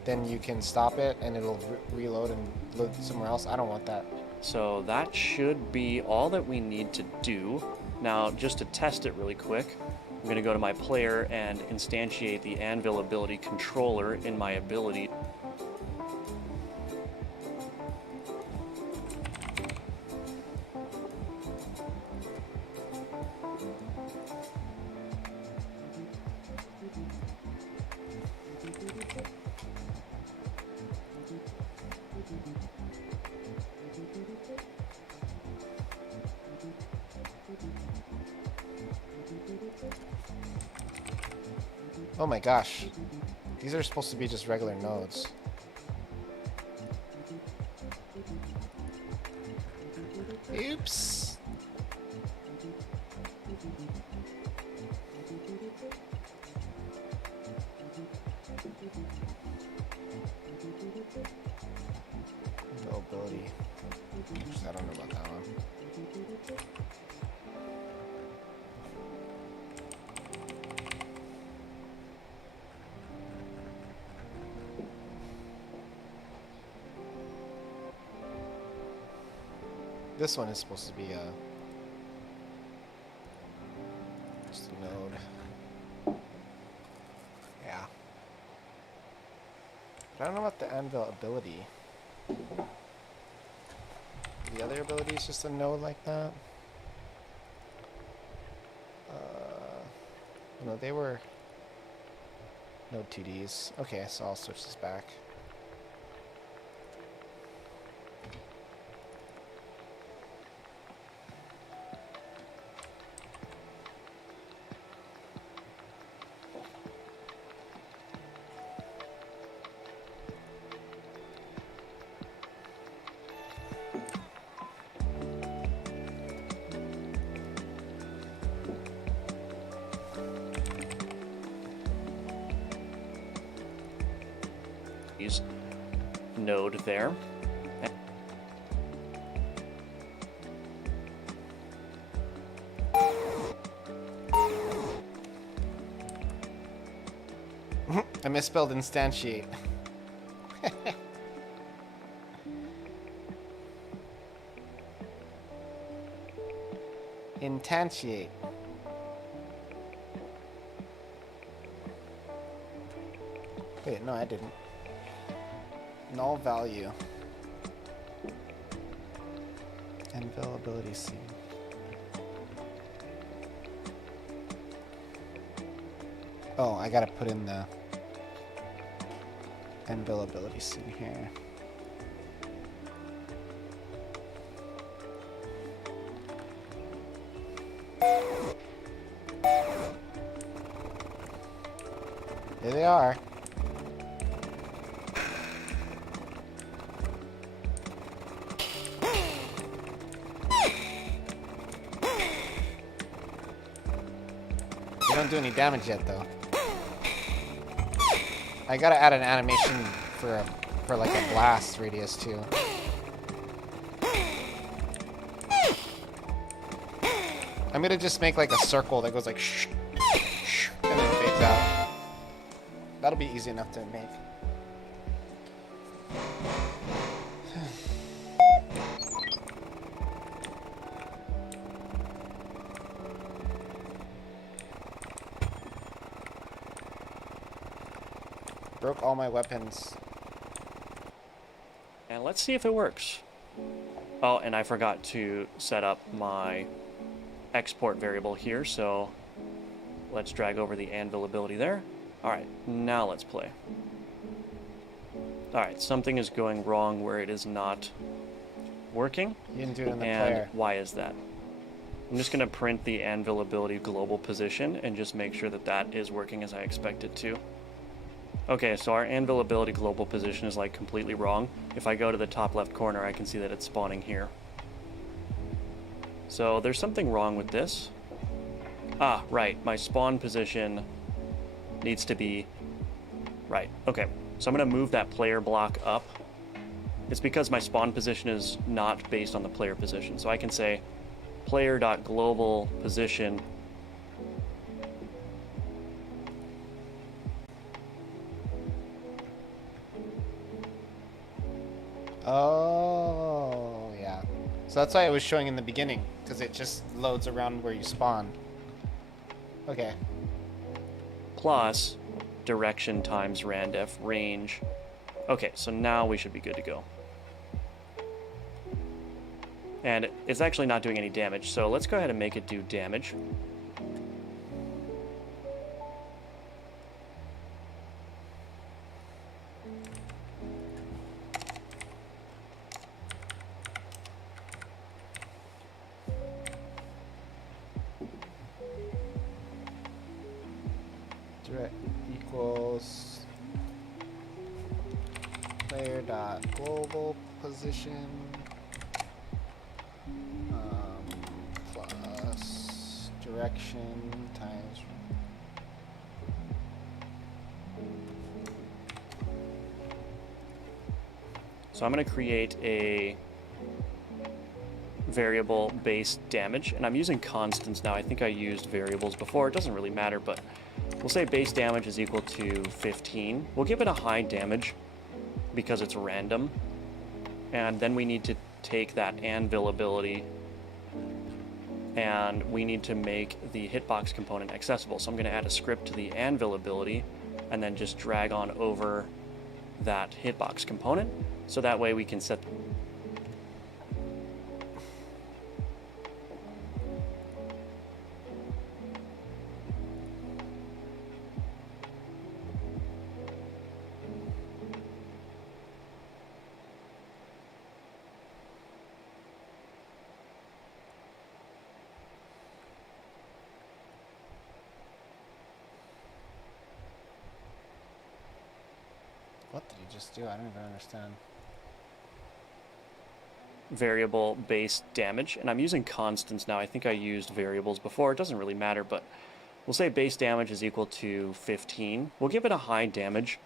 then you can stop it and it'll reload and load somewhere else. I don't want that. So that should be all that we need to do. Now, just to test it really quick, I'm going to go to my player and instantiate the anvil ability controller in my ability. Oh my gosh. These are supposed to be just regular nodes. Oops. Availability. I don't know about that one. This one is supposed to be just a node. Yeah. But I don't know about the anvil ability. The other ability is just a node like that. No, they were node 2Ds. Okay, so I'll switch this back. Node there. I misspelled instantiate. Instantiate. Wait, no, I didn't. Null value. Anvil ability C. Oh, I gotta put in the anvil ability C here. There they are. They don't do any damage yet, though. I gotta add an animation for like a blast radius too. I'm gonna just make like a circle that goes like shh, shh, and then fades out. That'll be easy enough to make. Broke all my weapons. And let's see if it works. Oh, and I forgot to set up my export variable here, so let's drag over the anvil ability there. Alright, now let's play. Alright, something is going wrong where it is not working. You didn't do it in the And player. why is that? I'm just going to print the anvil ability global position and just make sure that that is working as I expect it to. Okay, so our anvil ability global position is like completely wrong. If I go to the top left corner, I can see that it's spawning here. So there's something wrong with this. Ah, right, my spawn position needs to be right. Okay, so I'm going to move that player block up. It's because my spawn position is not based on the player position. So I can say player.global position . Oh, yeah. So that's why it was showing in the beginning, because it just loads around where you spawn. Okay. Plus direction times randef range. Okay, so now we should be good to go. And it's actually not doing any damage, so let's go ahead and make it do damage. Direct equals player dot global position plus direction times. So I'm going to create a variable base damage, and I'm using constants now. I think I used variables before. It doesn't really matter, but we'll say base damage is equal to 15. We'll give it a high damage because it's random. And then we need to take that anvil ability and we need to make the hitbox component accessible. So I'm going to add a script to the anvil ability and then just drag on over that hitbox component. So that way we can set What did you just do? I don't even understand. variable base damage, and I'm using constants now. I think I used variables before. It doesn't really matter, but we'll say base damage is equal to 15. We'll give it a high damage.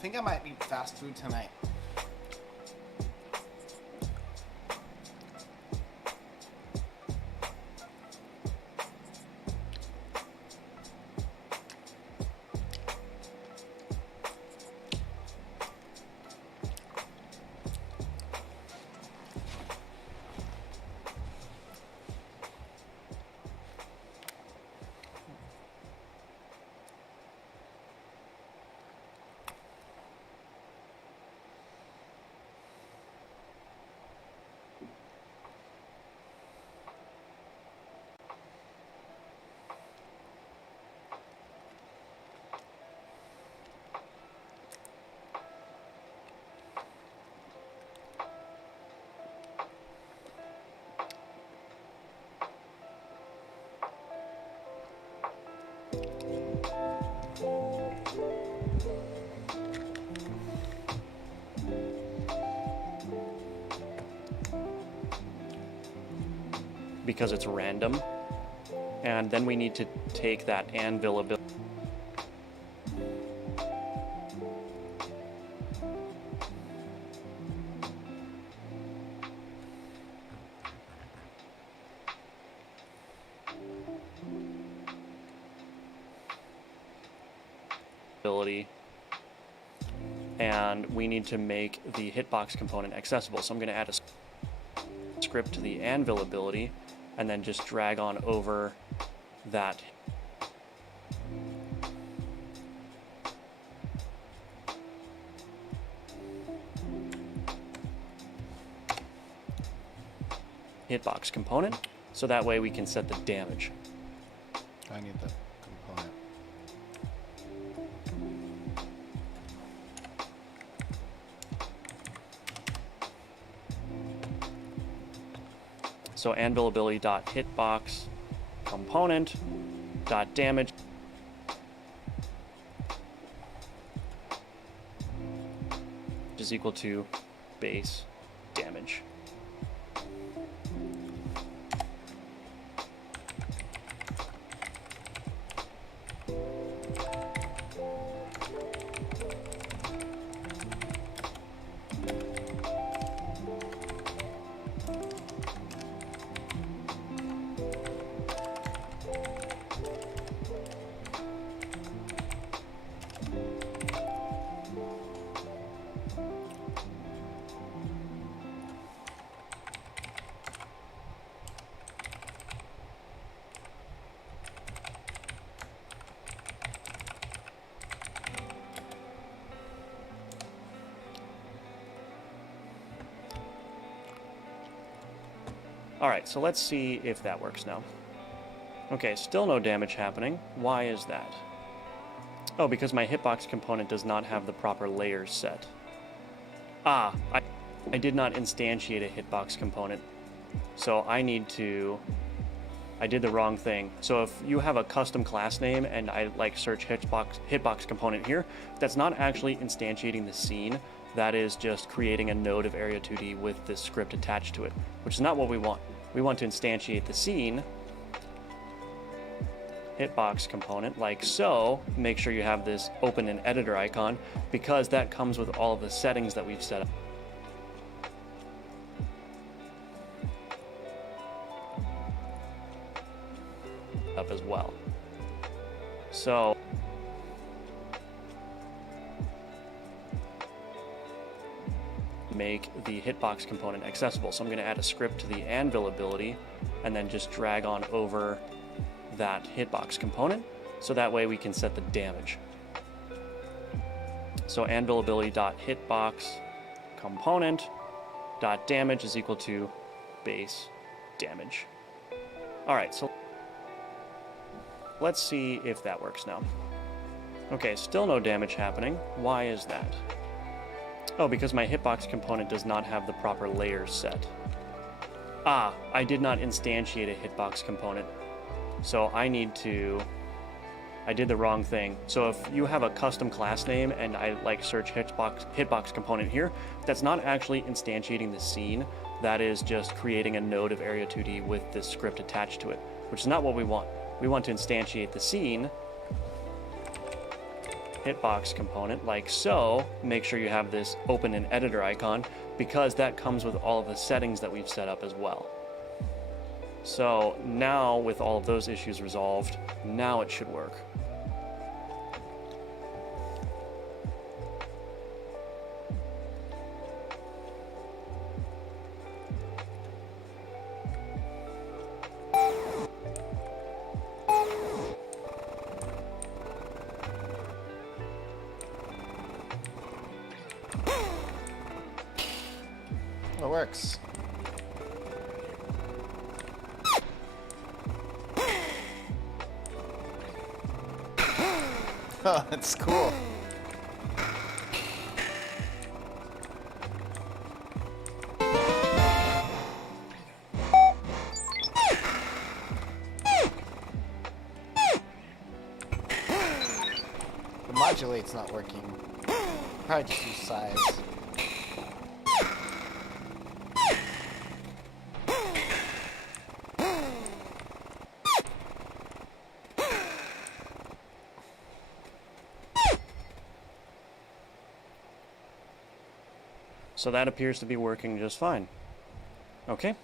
think I might eat fast food tonight. Because it's random, and then we need to take that anvil ability, and we need to make the hitbox component accessible. So I'm going to add a script to the anvil ability and then just drag on over that hitbox component, so that way we can set the damage. I need the component. So anvil ability dot hitbox component dot damage is equal to base damage. Alright, so let's see if that works now. Okay, still no damage happening. Why is that? Oh, because my hitbox component does not have the proper layers set. Ah, I did not instantiate a hitbox component. So I did the wrong thing. So if you have a custom class name and I search hitbox component here, that's not actually instantiating the scene. That is just creating a node of Area 2D with this script attached to it, which is not what we want. We want to instantiate the scene, hitbox component, like so. Make sure you have this open an editor icon, because that comes with all of the settings that we've set up as well. So make the hitbox component accessible. So I'm going to add a script to the anvil ability and then just drag on over that hitbox component, so that way we can set the damage. So anvil ability dot hitbox component dot damage is equal to base damage. Alright, so let's see if that works now. Okay, still no damage happening. Why is that? Oh, because my hitbox component does not have the proper layers set. Ah, I did not instantiate a hitbox component. So I did the wrong thing. So if you have a custom class name and I search hitbox component here, that's not actually instantiating the scene. That is just creating a node of Area 2D with this script attached to it, which is not what we want. We want to instantiate the scene, hitbox component like so. Make sure you have this open in editor icon because that comes with all of the settings that we've set up as well. So now with all of those issues resolved, now it should work. It works. Oh, that's cool. The modulate's not working. Probably just use size. So that appears to be working just fine. Okay,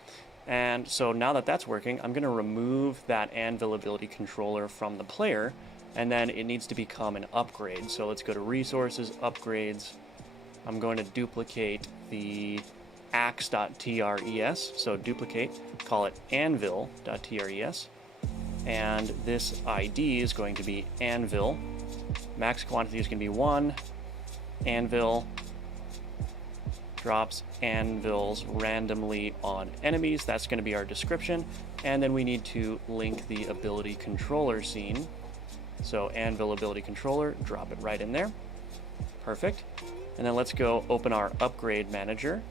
and so now that that's working, I'm going to remove that anvil ability controller from the player, and then it needs to become an upgrade. So let's go to resources, upgrades. I'm going to duplicate the axe.tres, so duplicate, call it anvil.tres, and this ID is going to be anvil. Max quantity is going to be 1, anvil, drops anvils randomly on enemies. That's going to be our description. And then we need to link the ability controller scene. So anvil ability controller, drop it right in there. Perfect. And then let's go open our upgrade manager.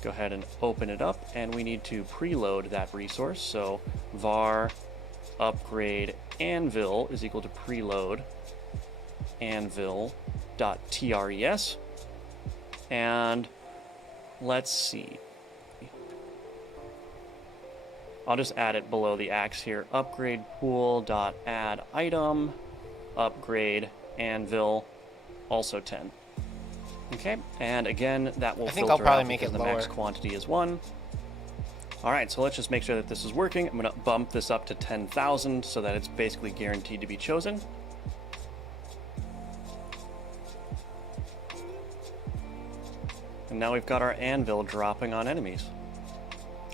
Go ahead and open it up, and we need to preload that resource. So var upgrade anvil is equal to preload anvil.tres. And let's see. I'll just add it below the axe here. Upgrade pool dot add item upgrade anvil also 10. Okay, and again that will think I'll filter probably out make because it the max lower. quantity is 1. All right, so let's just make sure that this is working. I'm going to bump this up to 10,000 so that it's basically guaranteed to be chosen. And now we've got our anvil dropping on enemies.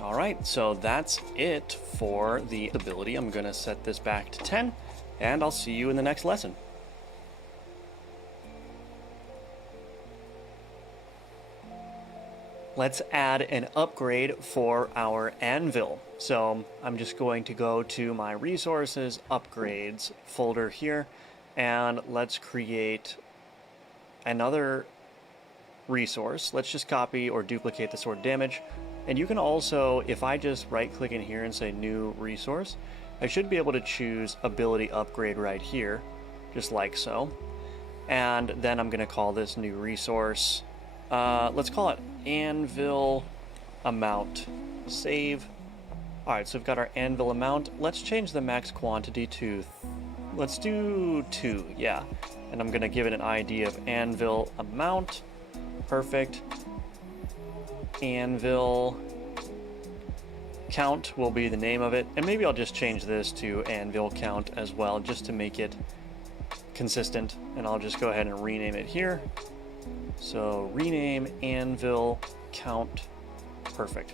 All right, so that's it for the ability. I'm going to set this back to 10, and I'll see you in the next lesson. Let's add an upgrade for our anvil. So I'm just going to go to my resources, upgrades folder here, and let's create another resource. Let's just copy or duplicate the sword damage. And you can also, if I just right click in here and say new resource, I should be able to choose ability upgrade right here, just like so. And then I'm going to call this new resource, let's call it anvil amount. Save. All right, so we've got our anvil amount. Let's change the max quantity to, let's do 2, yeah. And I'm going to give it an ID of anvil amount. Perfect. Anvil count will be the name of it, and maybe I'll just change this to anvil count as well, just to make it consistent. And I'll just go ahead and rename it here. So rename anvil count. Perfect.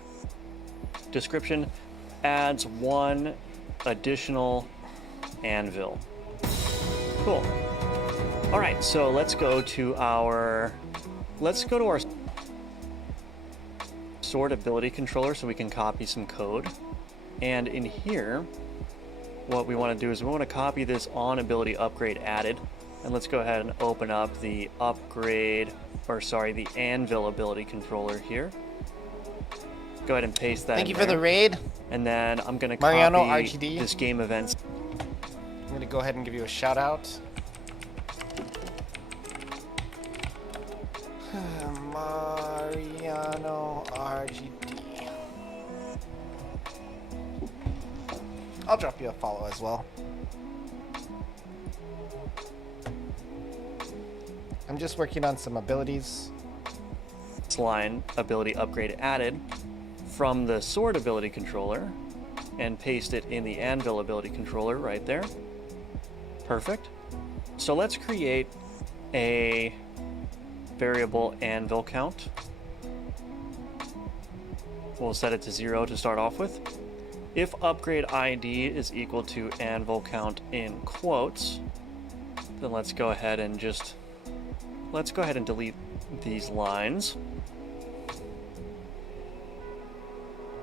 Description: adds 1 additional anvil. Cool. All right, so let's go to our sword ability controller so we can copy some code. And in here, what we want to do is we want to copy this on ability upgrade added. And let's go ahead and open up the the anvil ability controller here. Go ahead and paste that. Thank you for the raid. And then I'm going to Mariano copy RGD. this game events. I'm going to go ahead and give you a shout out. Mariano RGD. I'll drop you a follow as well. I'm just working on some abilities. Line ability upgrade added from the sword ability controller and paste it in the anvil ability controller right there. Perfect. So let's create a variable anvil count. We'll set it to 0 to start off with. If upgrade ID is equal to anvil count in quotes, then let's go ahead and delete these lines.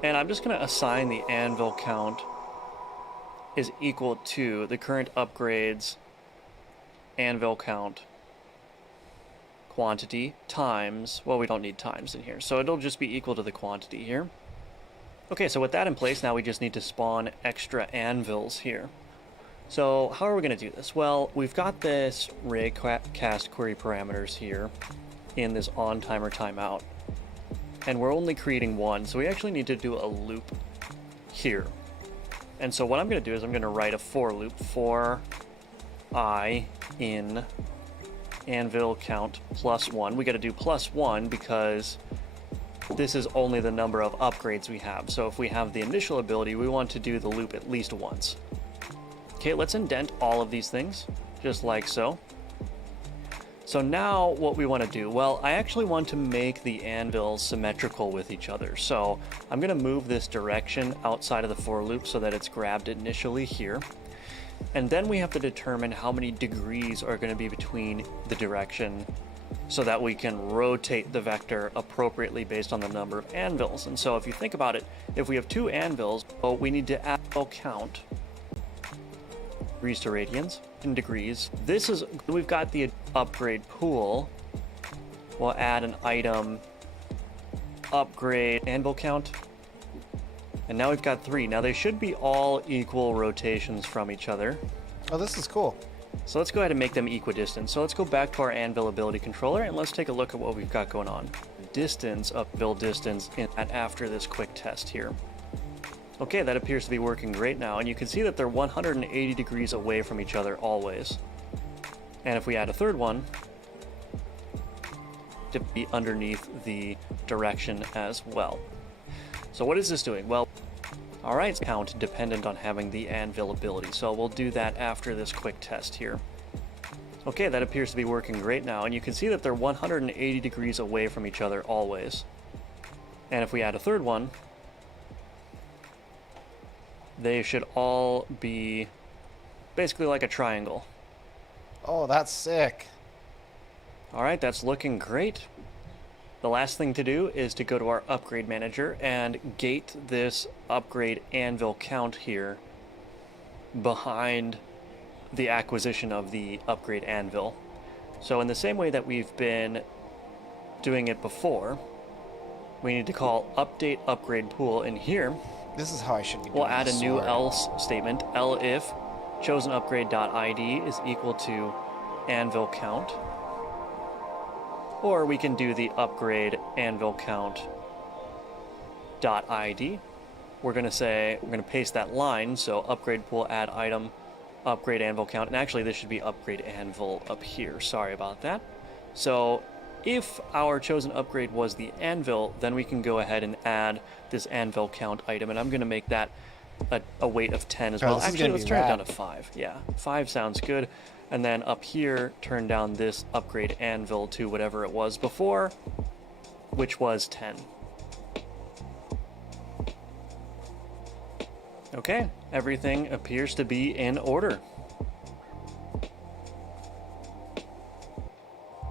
And I'm just going to assign the anvil count is equal to the current upgrades anvil count quantity times, well, we don't need times in here, so it'll just be equal to the quantity here. Okay, so with that in place, now we just need to spawn extra anvils here. So how are we going to do this? Well, we've got this rig cast query parameters here in this on timer timeout, and we're only creating one, so we actually need to do a loop here. And so what I'm going to do is I'm going to write a for loop for I in anvil count +1. We got to do +1 because this is only the number of upgrades we have. So if we have the initial ability, we want to do the loop at least once. Okay, let's indent all of these things, just like so. So now what we want to do, well, I actually want to make the anvils symmetrical with each other. So I'm going to move this direction outside of the for loop so that it's grabbed initially here. And then we have to determine how many degrees are going to be between the direction so that we can rotate the vector appropriately based on the number of anvils. And so if you think about it, if we have 2 anvils, well, we need to anvil count degrees to radians in degrees. We've got the upgrade pool. We'll add an item upgrade anvil count. And now we've got 3. Now they should be all equal rotations from each other. Oh, this is cool. So let's go ahead and make them equidistant. So let's go back to our anvil ability controller and let's take a look at what we've got going on. Distance, upvil distance, after this quick test here. Okay, that appears to be working great now, and you can see that they're 180 degrees away from each other always. And if we add a third one, to be underneath the direction as well. So what is this doing? Well, alright, it's count dependent on having the anvil ability, so we'll do that after this quick test here. Okay, that appears to be working great now, and you can see that they're 180 degrees away from each other always. And if we add a third one, they should all be basically like a triangle. Oh, that's sick. Alright, that's looking great. The last thing to do is to go to our upgrade manager and gate this upgrade anvil count here behind the acquisition of the upgrade anvil. So in the same way that we've been doing it before, we need to call update upgrade pool in here. This is how I should be doing We'll add a this new sword. else statement, elif chosen upgrade.id is equal to anvil count. Or we can do the upgrade anvil count dot ID. We're going to paste that line, so upgrade pool add item upgrade anvil count, and actually this should be upgrade anvil up here, sorry about that. So if our chosen upgrade was the anvil, then we can go ahead and add this anvil count item, and I'm going to make that a weight of 10 as well. Actually, let's turn it down to 5. Yeah, 5 sounds good. And then up here, turn down this upgrade anvil to whatever it was before, which was 10. Okay, everything appears to be in order.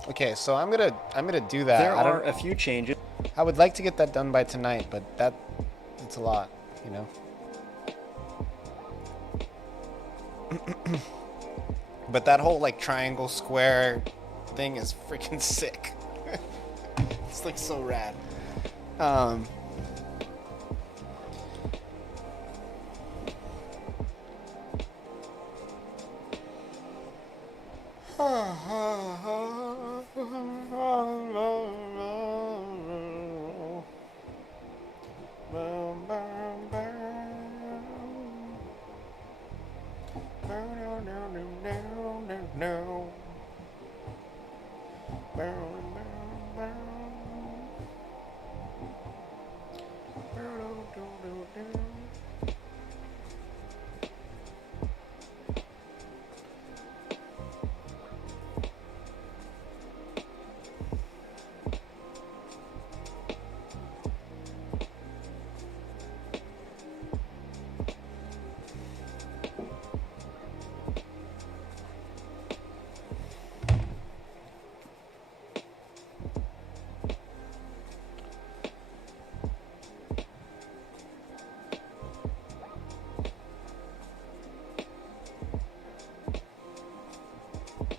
Okay, so I'm gonna do that. There are a few changes. I would like to get that done by tonight, but it's a lot, you know. But that whole like triangle square thing is freaking sick. It's like so rad.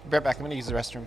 Be right back. I'm gonna use the restroom.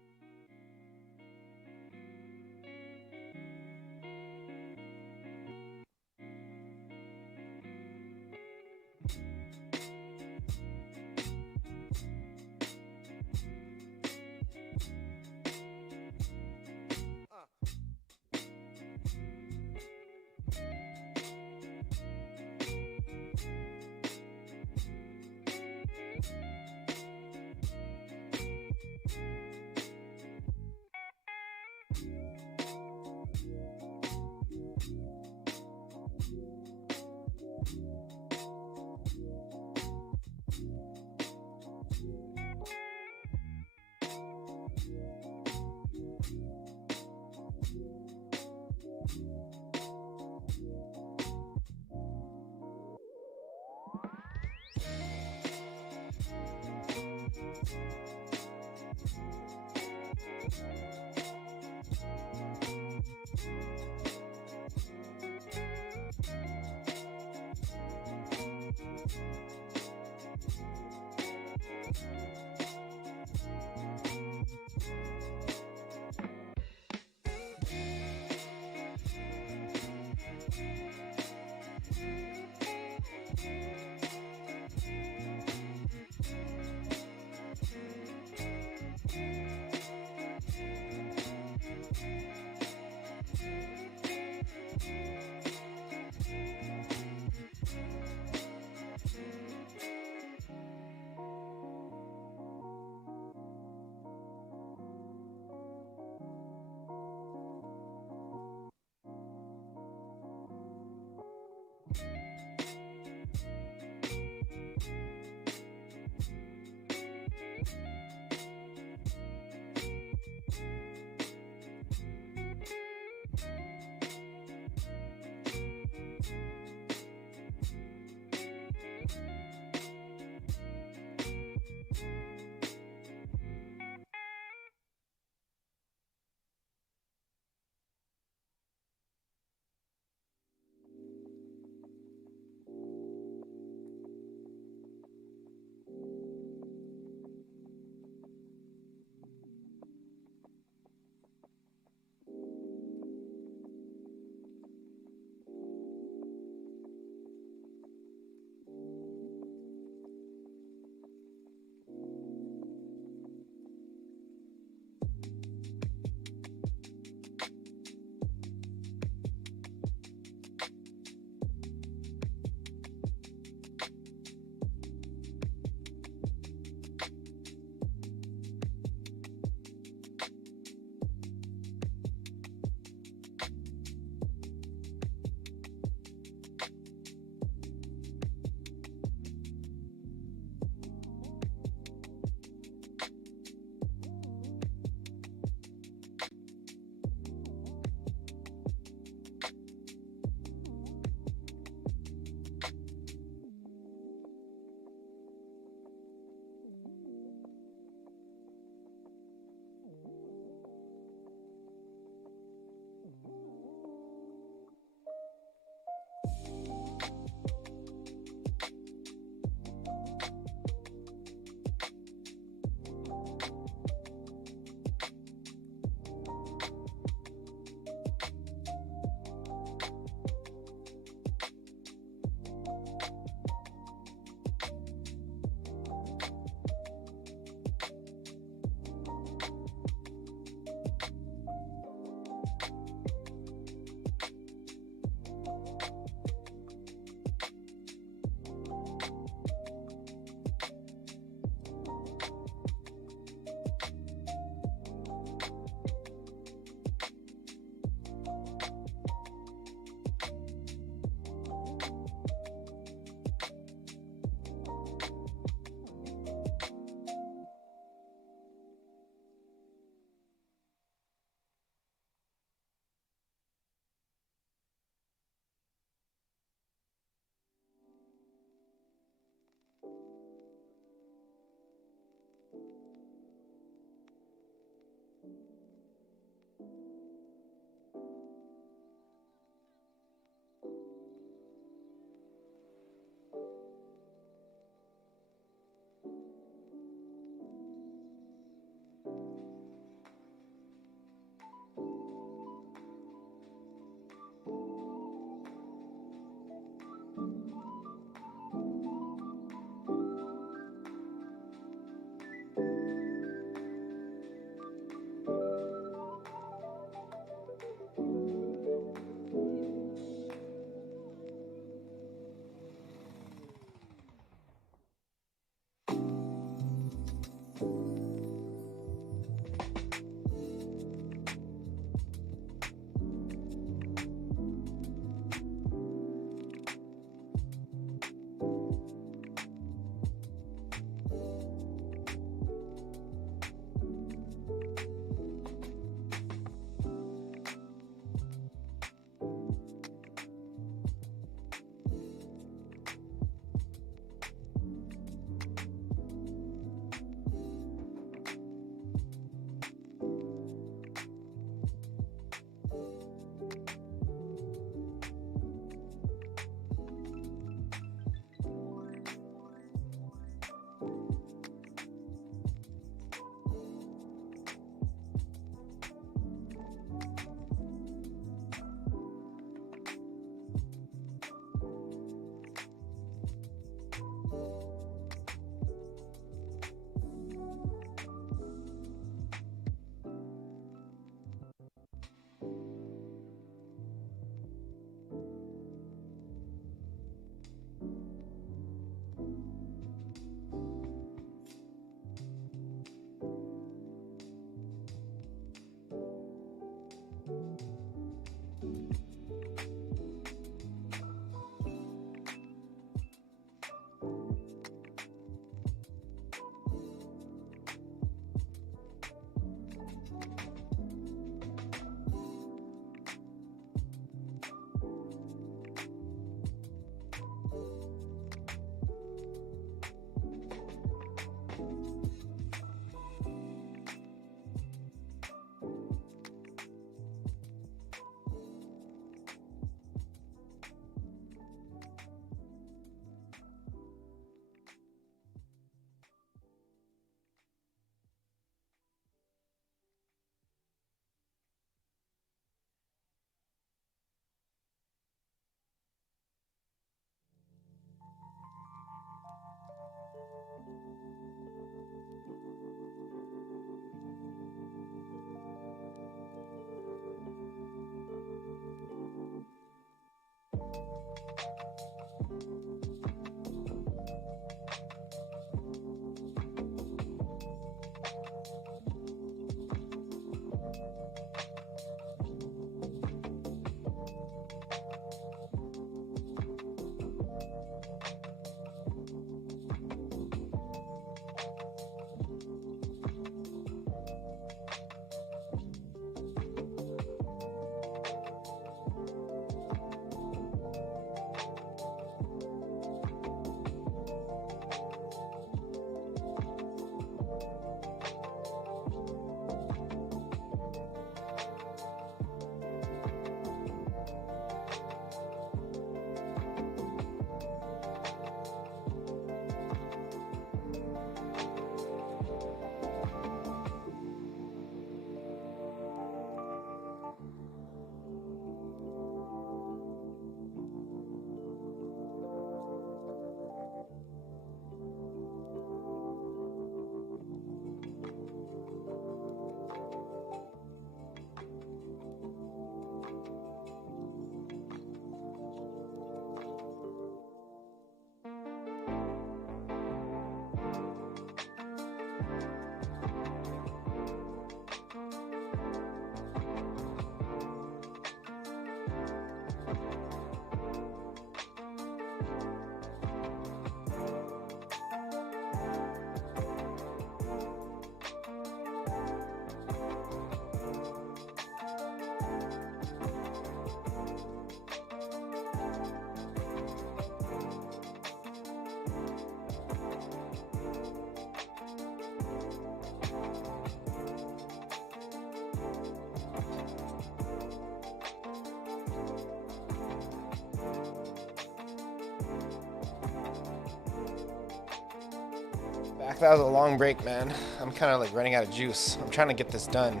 back. That was a long break, man. I'm kind of like running out of juice. I'm trying to get this done.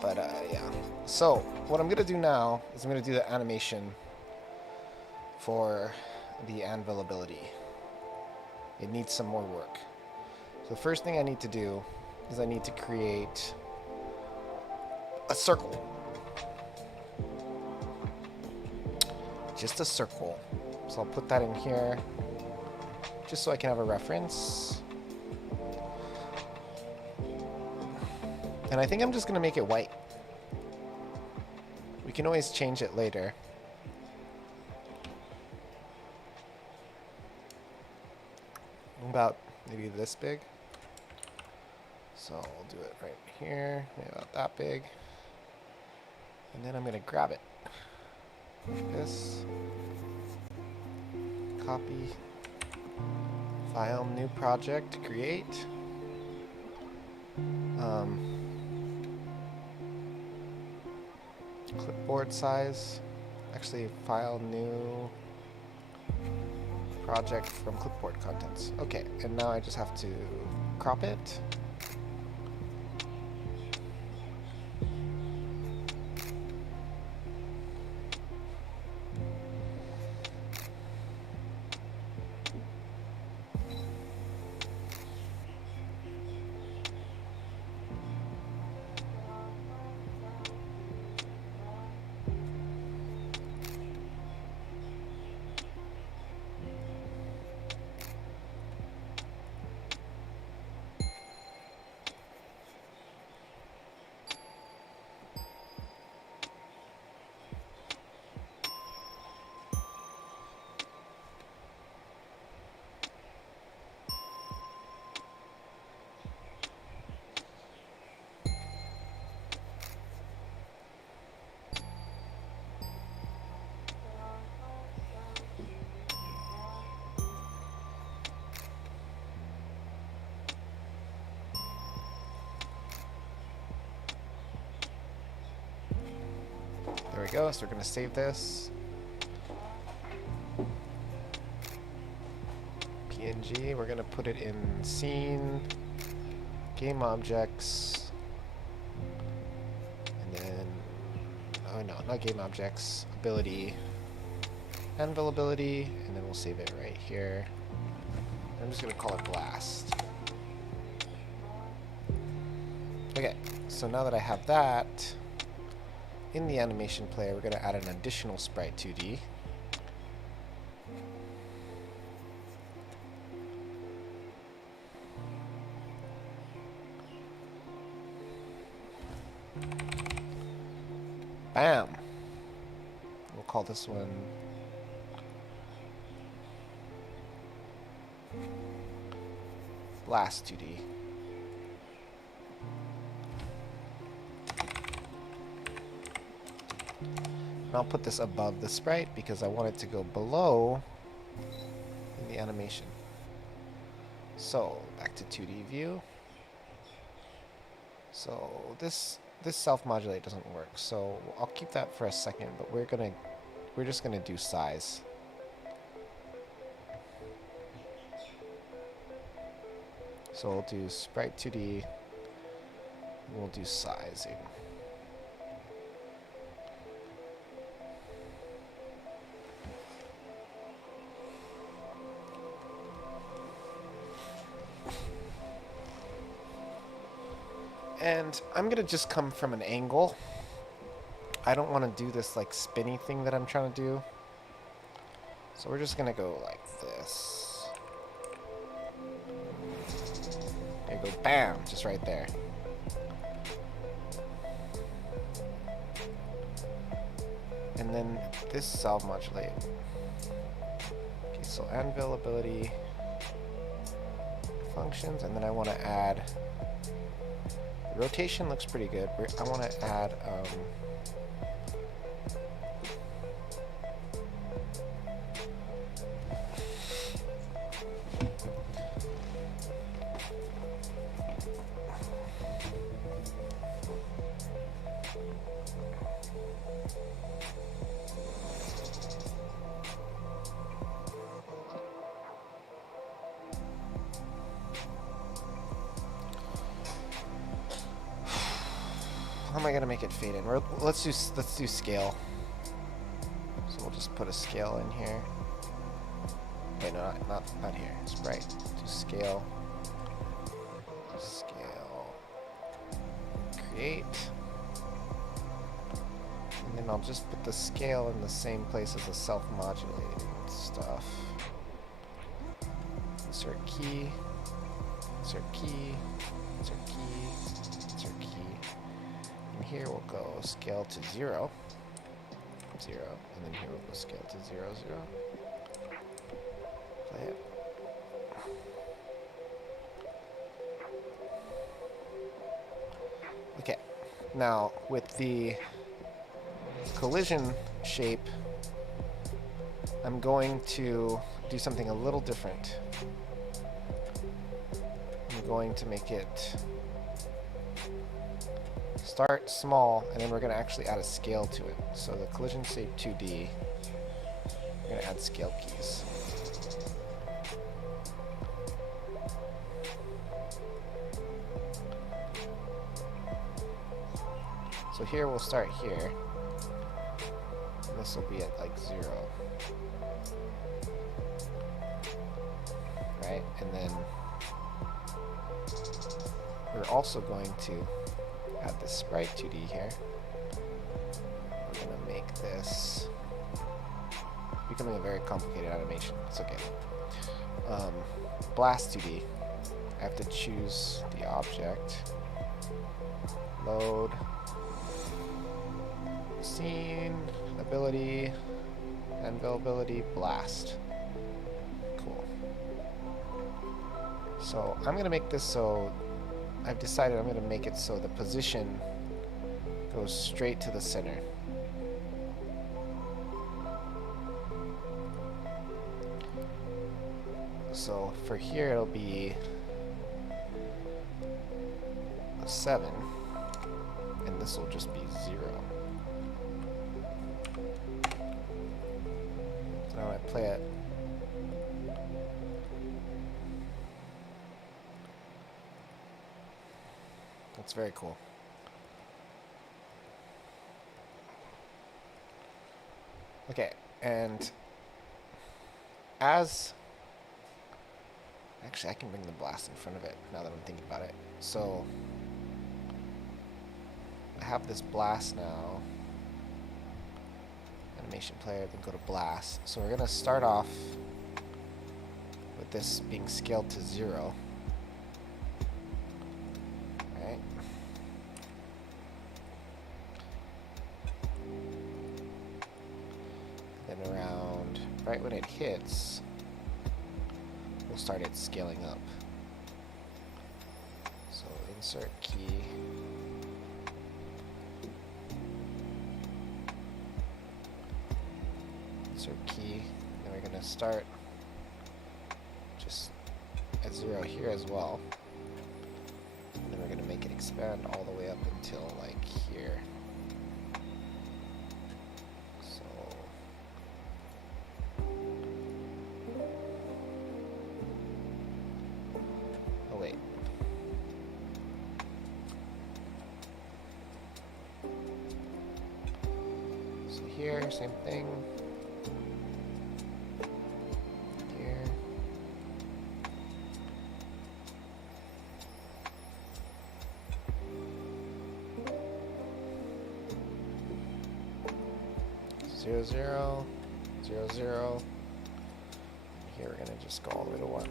But yeah. So what I'm gonna do now is I'm gonna do the animation for the anvil ability. It needs some more work. So the first thing I need to do is I need to create a circle. Just a circle. So I'll put that in here just so I can have a reference. And I think I'm just going to make it white. We can always change it later. About maybe this big. So I'll do it right here, maybe about that big. And then I'm going to grab it. Like this. Copy. File, new project, create. Clipboard size. Actually, file, new project from clipboard contents. Okay, and now I just have to crop it. There we go, so we're going to save this. PNG, we're going to put it in scene, game objects, and then, oh no, not game objects, ability, anvil ability, and then we'll save it right here. I'm just going to call it blast. Okay, so now that I have that, in the animation player, we're going to add an additional sprite 2D. Bam! We'll call this one Blast 2D. And I'll put this above the sprite because I want it to go below in the animation. So back to 2D view. So this self-modulate doesn't work. So I'll keep that for a second, but we're just gonna do size. So we'll do sprite 2D. And we'll do sizing. And I'm gonna just come from an angle. I don't want to do this like spinny thing that I'm trying to do. So we're just gonna go like this. There you go, bam, just right there. And then this self-modulate. Okay, so anvil ability functions, and then I want to add. Rotation looks pretty good. I want to add how am I gonna make it fade in? Let's do scale. So we'll just put a scale in here. Wait, no, not here. Sprite. Do scale. Scale. Create. And then I'll just put the scale in the same place as the self-modulating stuff. Insert key. Insert key. Insert key. Insert key. And here we'll go scale to 0. 0. And then here we'll go scale to 0, 0. Play it. Okay. Now, with the collision shape, I'm going to do something a little different. I'm going to make it start small, and then we're going to actually add a scale to it. So the collision shape 2D, we're going to add scale keys. So here we'll start here. And this will be at like 0. Right? And then we're also going to add the sprite 2D here. We're going to make this becoming a very complicated animation. It's okay. Blast 2D. I have to choose the object. Load. Scene, ability, availability, blast. Cool. So I'm going to make this so, I've decided I'm going to make it so the position goes straight to the center. So for here it'll be 7, and this will just be 0. So now when I play it, that's very cool. Okay, and as actually I can bring the blast in front of it now that I'm thinking about it. So I have this blast now. Animation player, then go to blast. So we're gonna start off with this being scaled to 0. Right? Then around right when it hits, we'll start it scaling up. So insert key. Insert key. Then we're going to start just at 0 here as well. And then we're going to make it expand all the way up until like here. So oh wait. So here, same thing. Here. Zero, zero, 0, 0. Here we're gonna just go all the way to 1.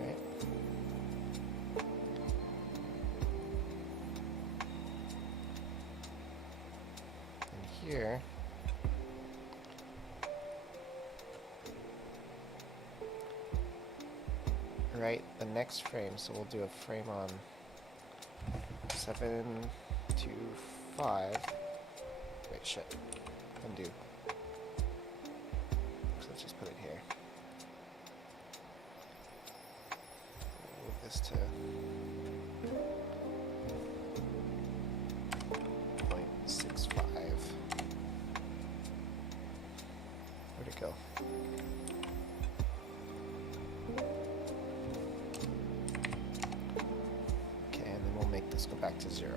Right. And here, right, the next frame, so we'll do a frame on 7 to 5. Wait, shit. Undo. So let's just put it here. Move this to 0.65. Where'd it go? Okay, and then we'll back to 0.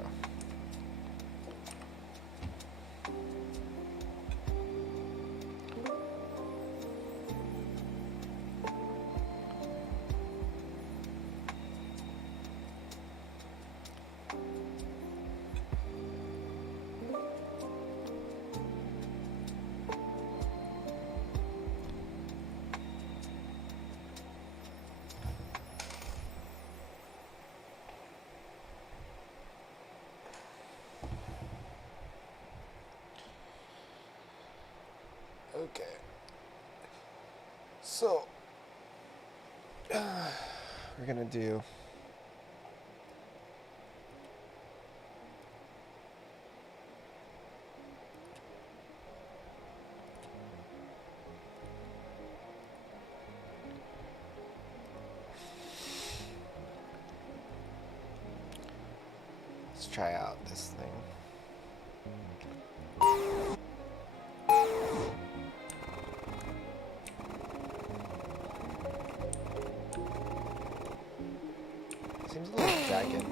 Okay. So, we're gonna do let's try out this thing. Seems a little jagged.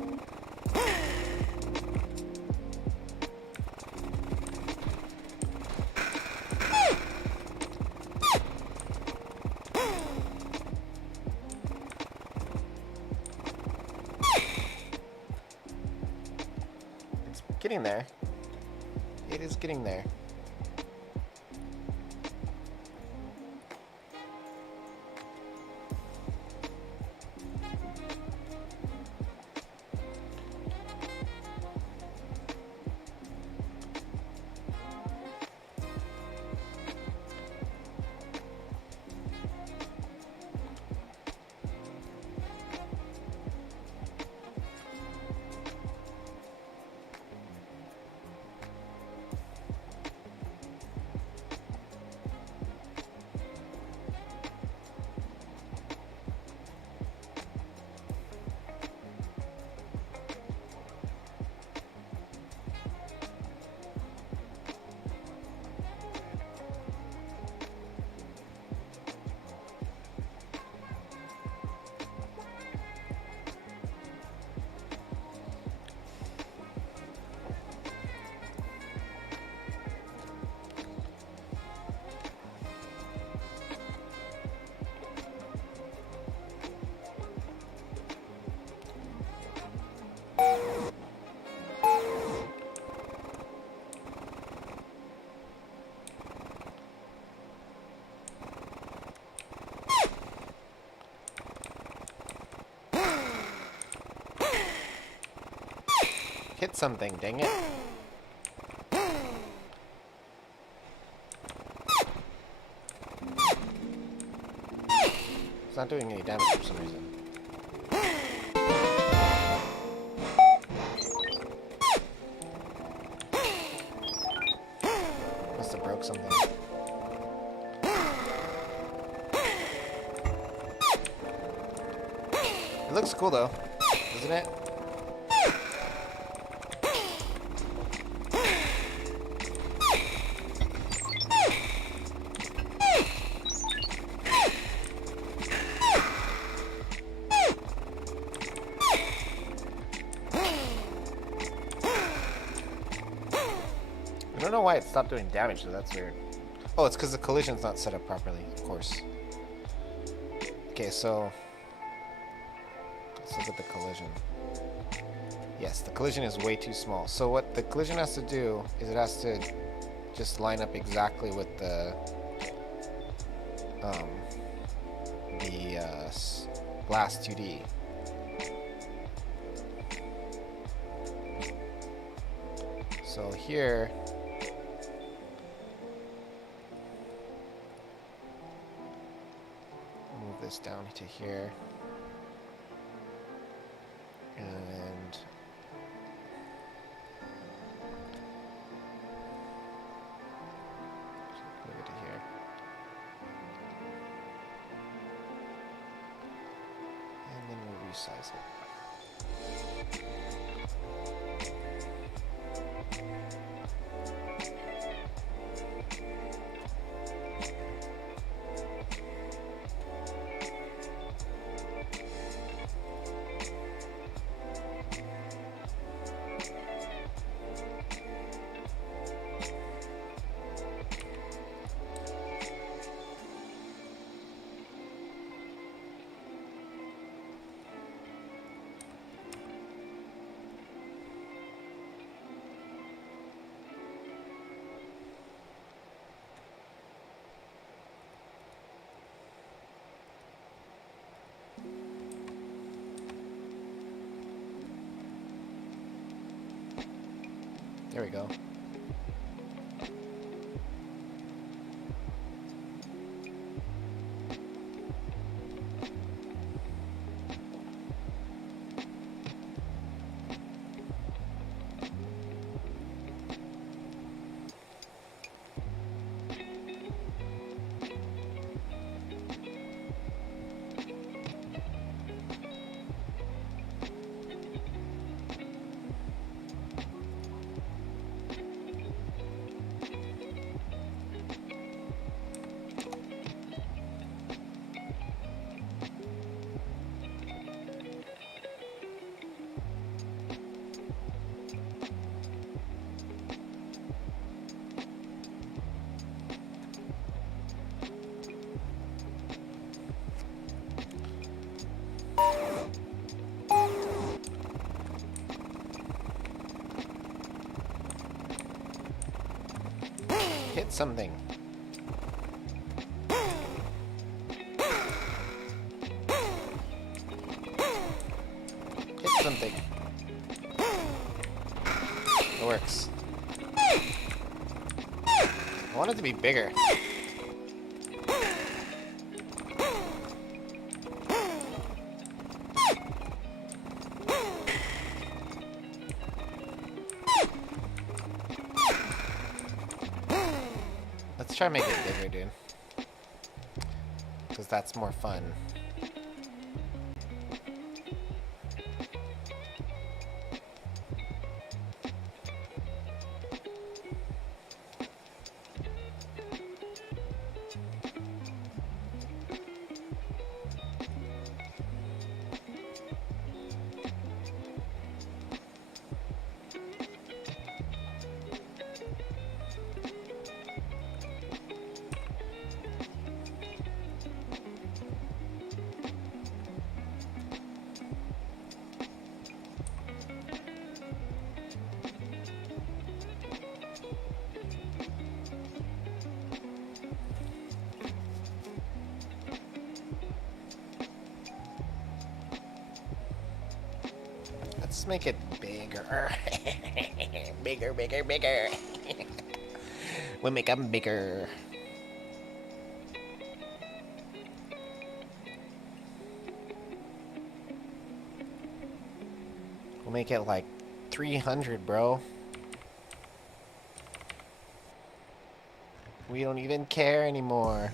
It's getting there. It is getting there. Hit something, dang it. It's not doing any damage for some reason. Must have broke something. It looks cool though, doesn't it? I don't know why it stopped doing damage, so that's weird. Oh, it's because the collision's not set up properly, of course. Okay, so let's look at the collision. Yes, the collision is way too small. So what the collision has to do is it has to just line up exactly with the Blast 2D. So here, move this down to here, and move it to here. And then we'll resize it. There we go. Hit something. Hit something. It works. I want it to be bigger. Let's try to make it bigger, dude. Because that's more fun. Let's make it bigger. Bigger, bigger, bigger. We'll make them bigger. We'll make it like 300, bro. We don't even care anymore.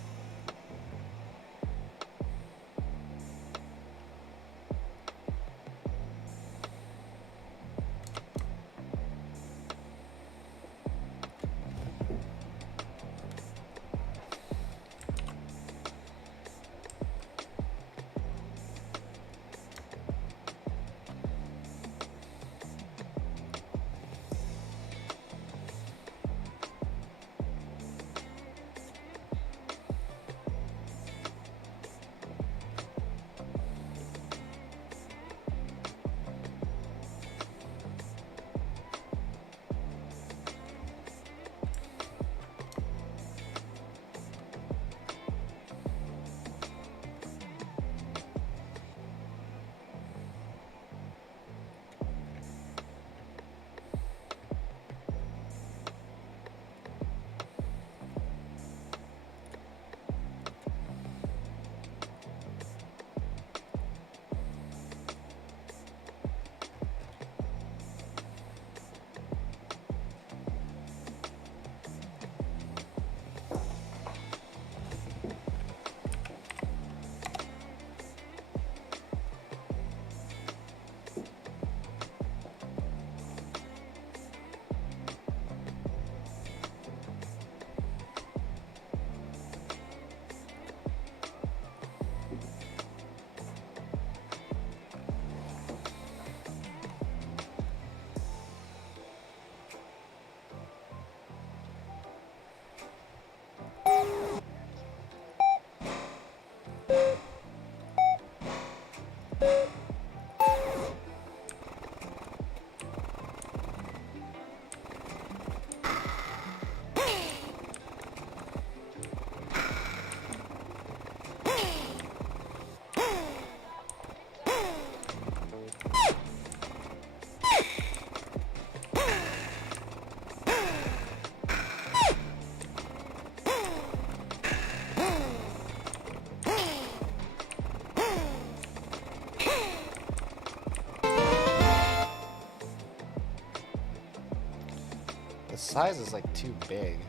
size is like too big.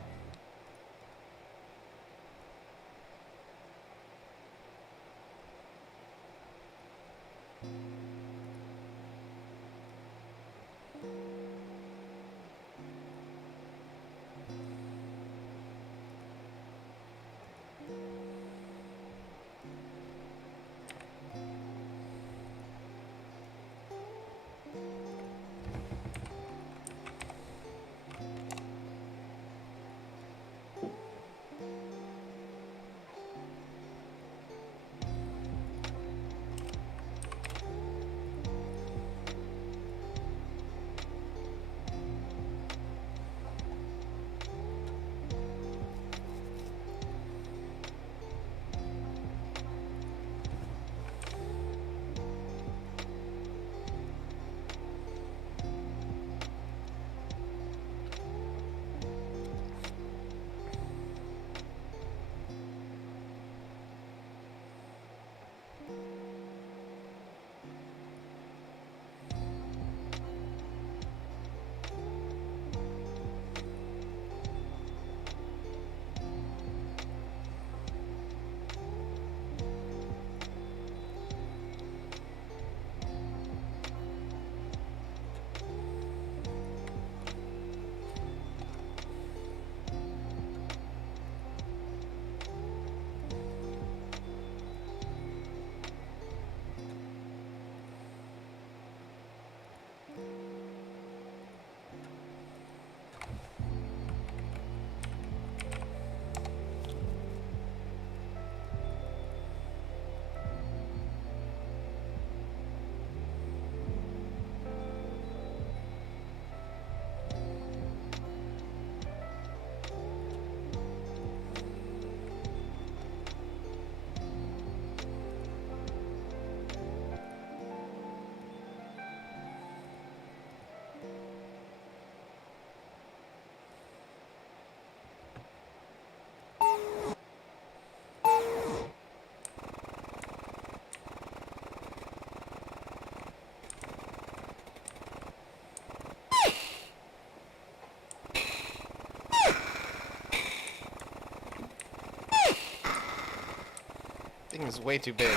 Thing is way too big.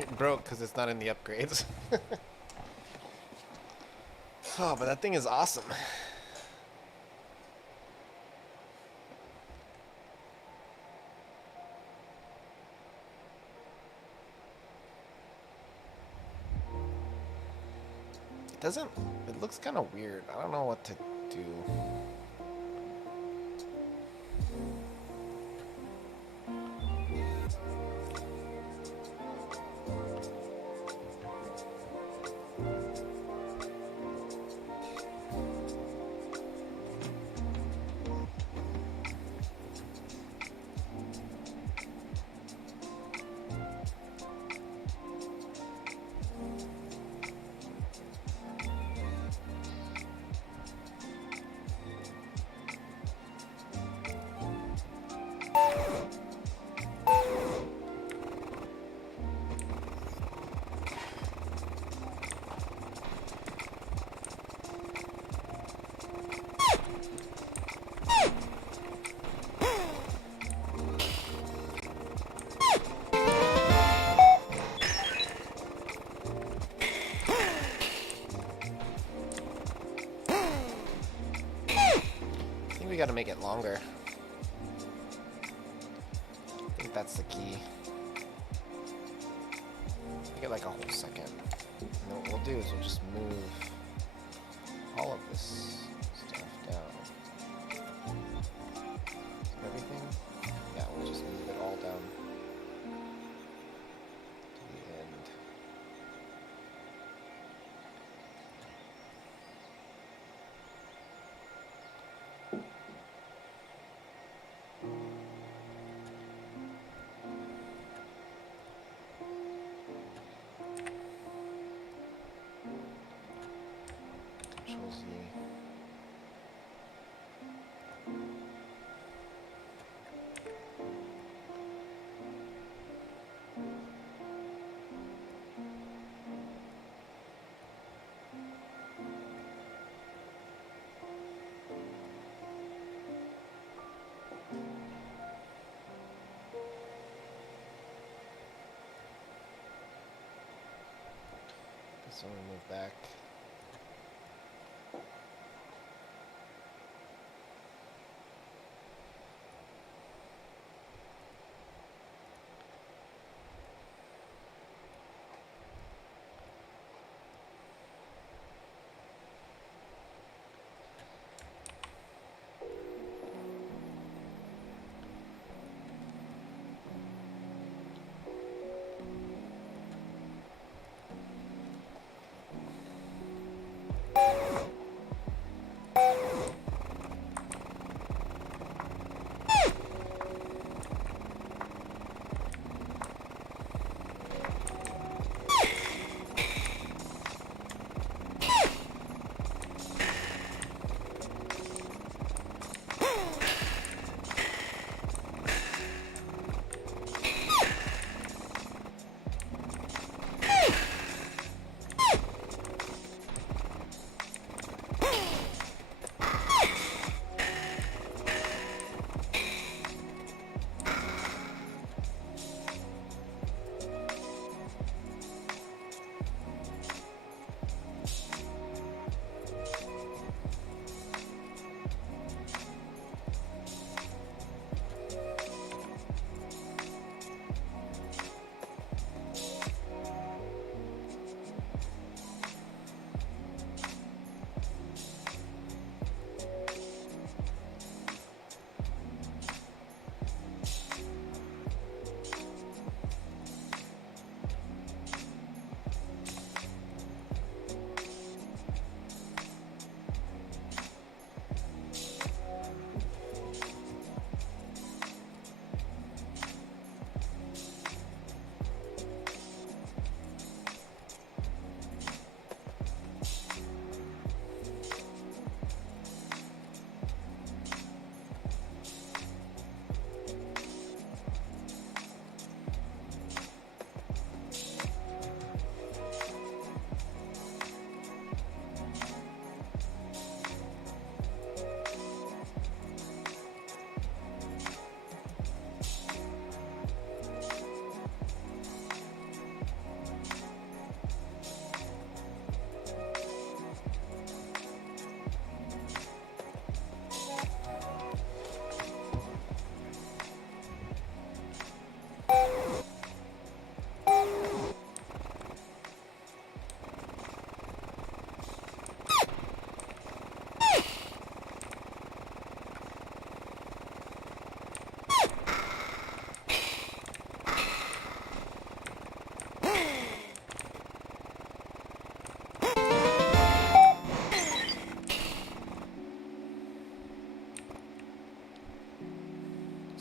It broke because it's not in the upgrades. Oh, but that thing is awesome. It looks kind of weird. I don't know what to do. We gotta make it longer. I think that's the key. Make it like a whole second. And then what we'll do is we'll just move all of this stuff down. Everything? Yeah, we'll just move it all down to the end. Control Z. So I'm gonna move back.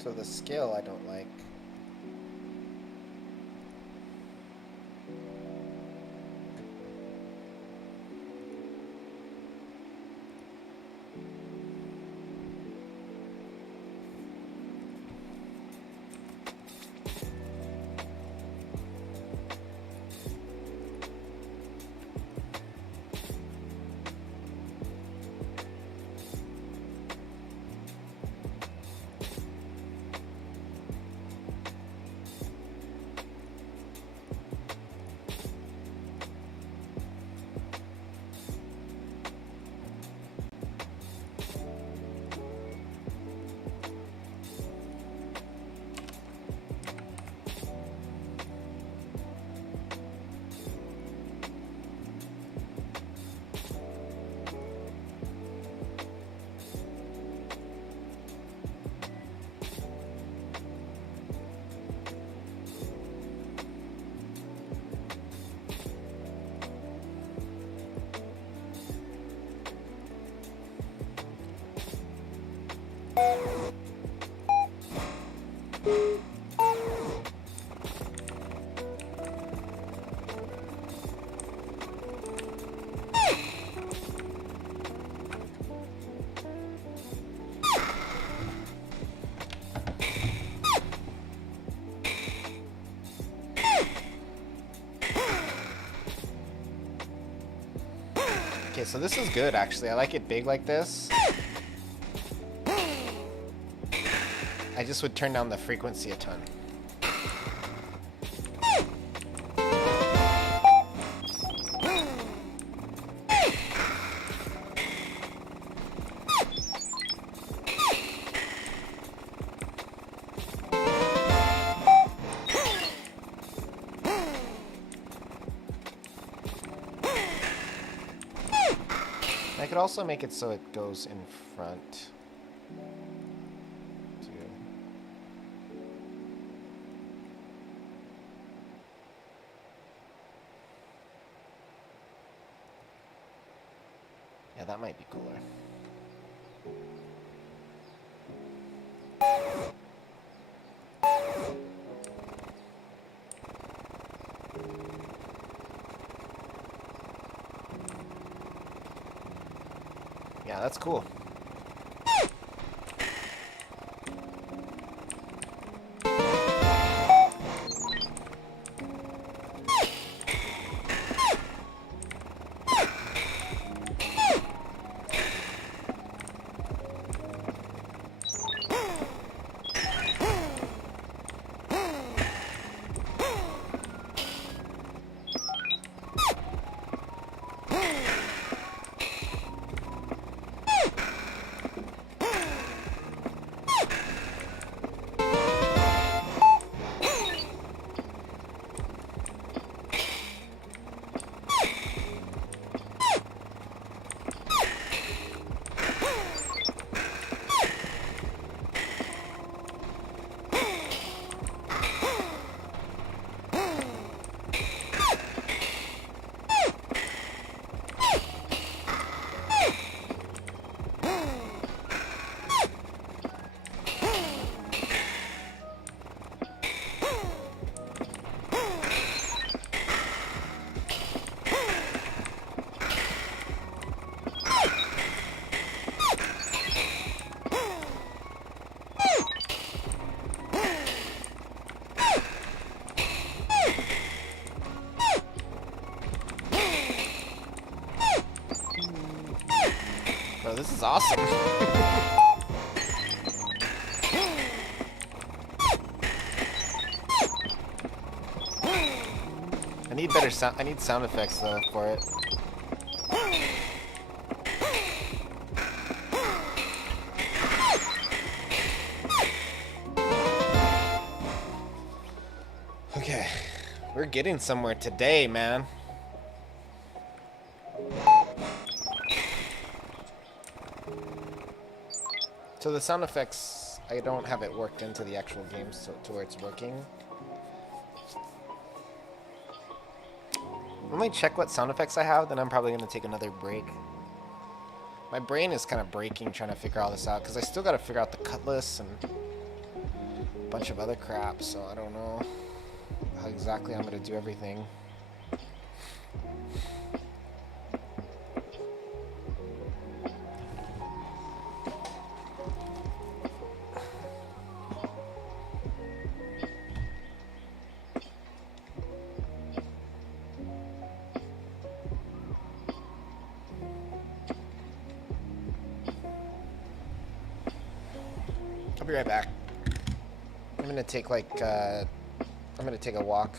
So the scale I don't like. Okay, so this is good actually. I like it big like this. I just would turn down the frequency a ton. also make it so it goes in front. Too. Yeah, that might be cooler. Yeah, that's cool. Bro, this is awesome. I need better sound. I need sound effects though for it. Okay, we're getting somewhere today, man. So the sound effects, I don't have it worked into the actual game so to where it's working. Let me check what sound effects I have, then I'm probably going to take another break. My brain is kind of breaking trying to figure all this out, because I still got to figure out the cutlass and a bunch of other crap, so I don't know how exactly I'm going to do everything. I'll be right back. I'm gonna take I'm gonna take a walk.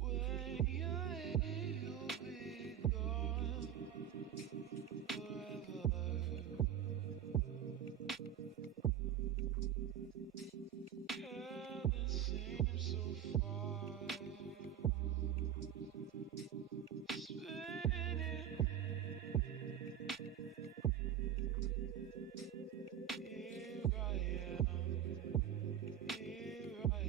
When you're here, you'll be gone forever. Heaven seems so far. Spinning. Here I am. Here I am.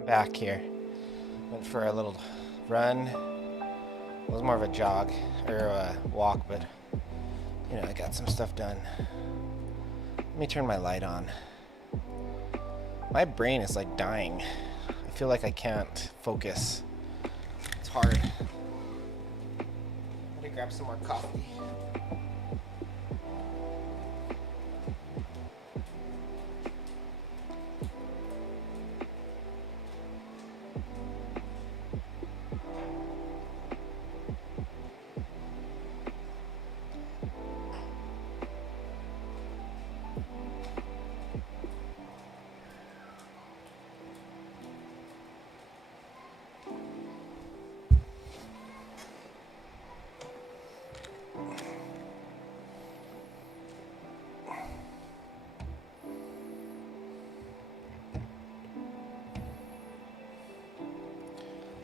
I'm back here. Went for a little run. It was more of a jog or a walk, but you know, I got some stuff done. Let me turn my light on. My brain is like dying. I feel like I can't focus. It's hard. I'm gonna grab some more coffee.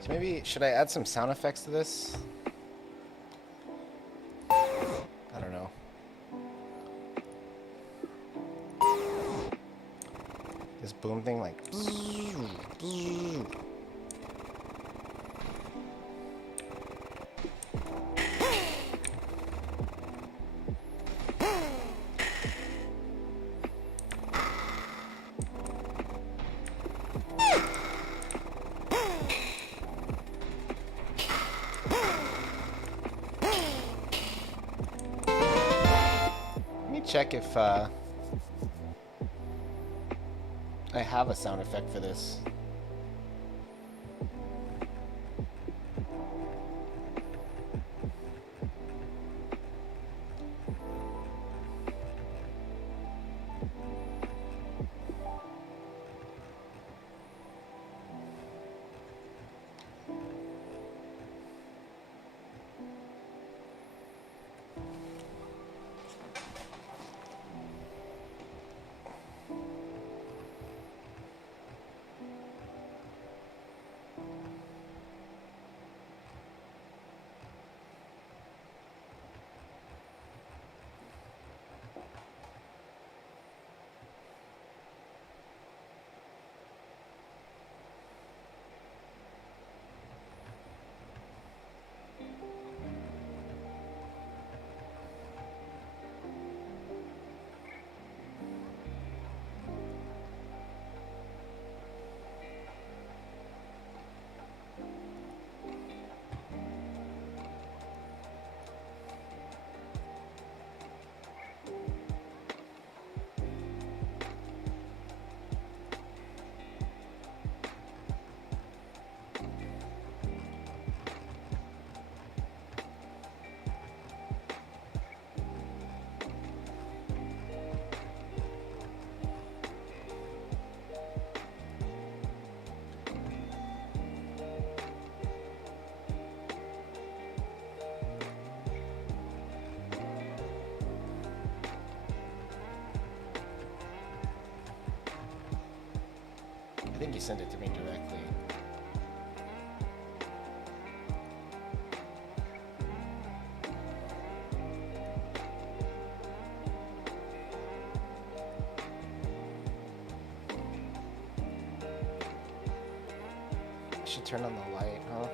So maybe, should I add some sound effects to this? I don't know. This boom thing, like. Check if I have a sound effect for this. I think you sent it to me directly. I should turn on the light, huh?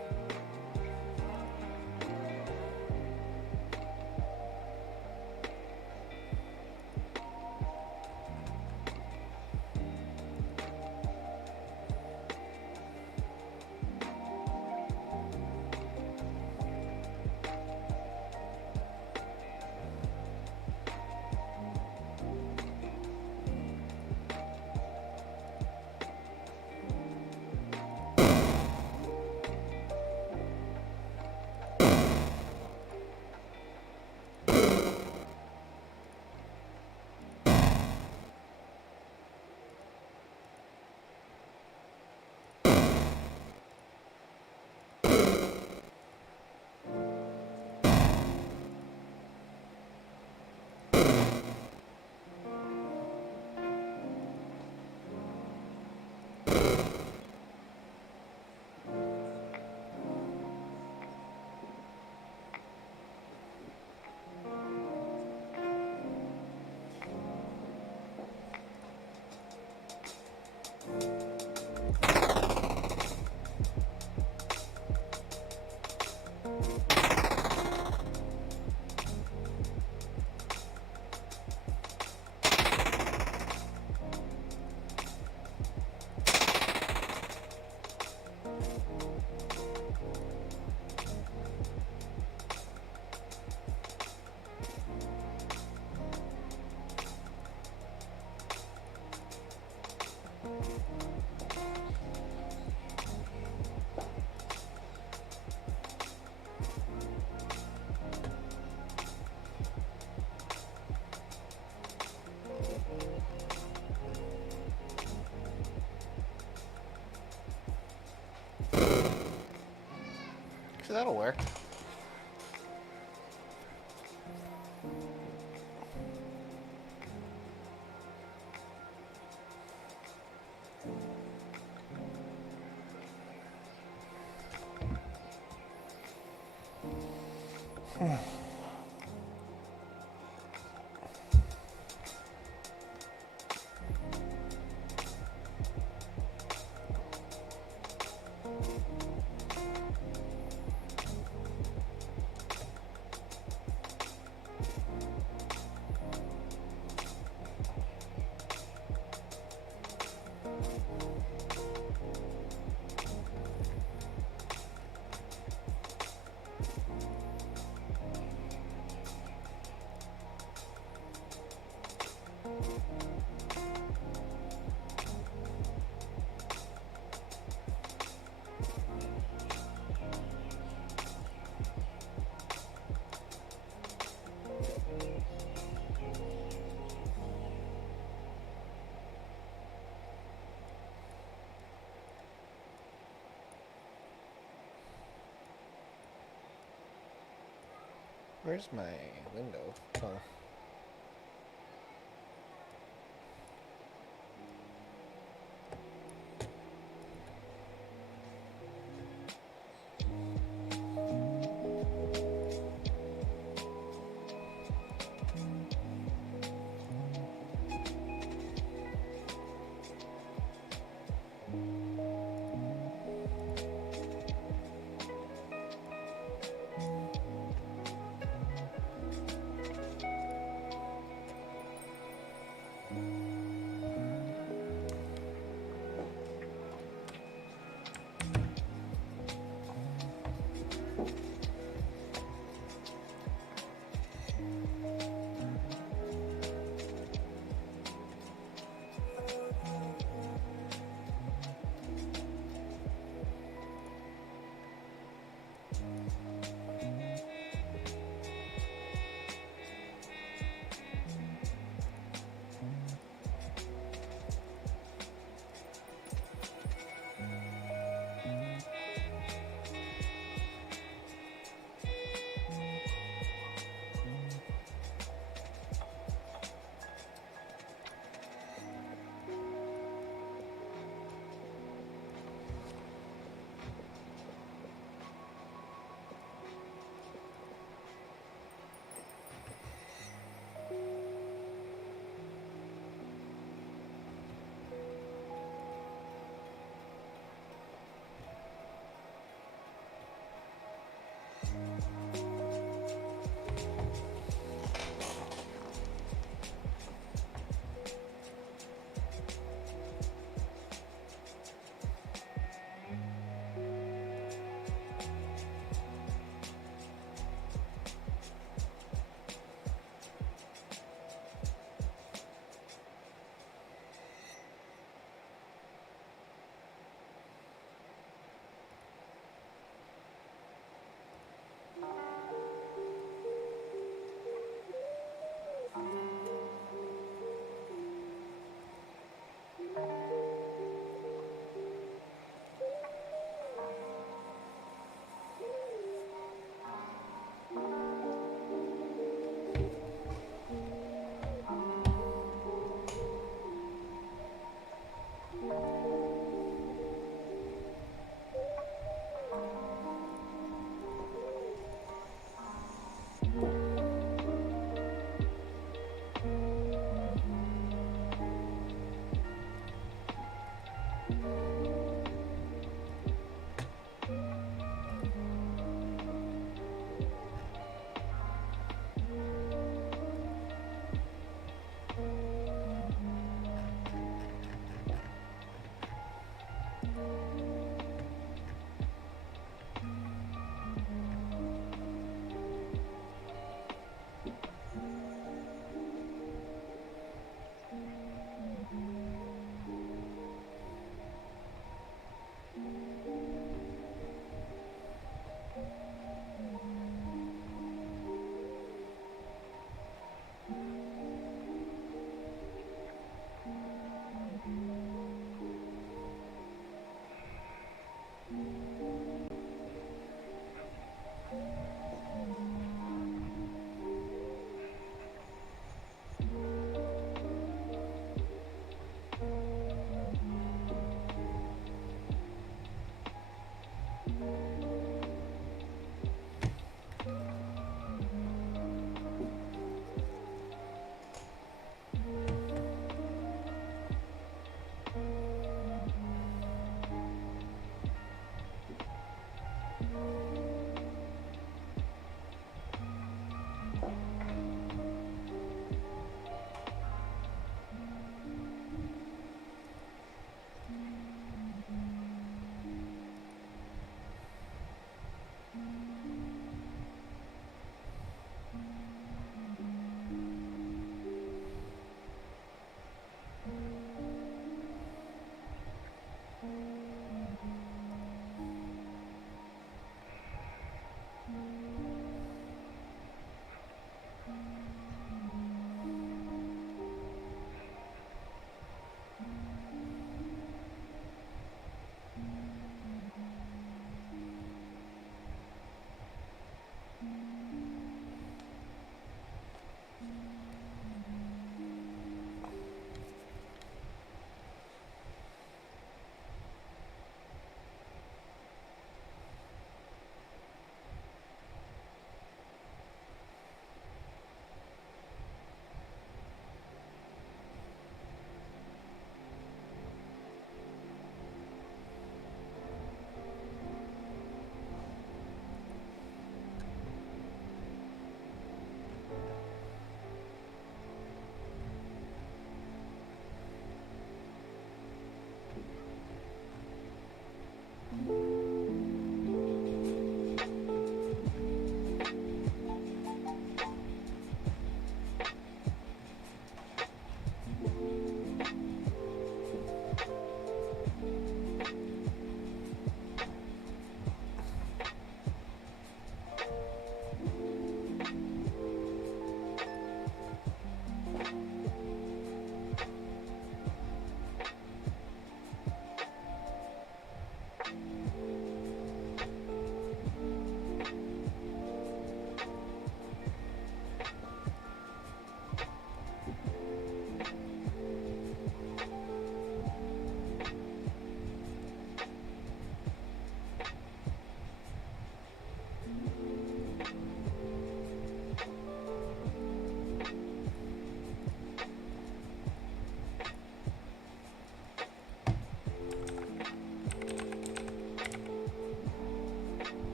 So that'll work. Where's my window? Oh.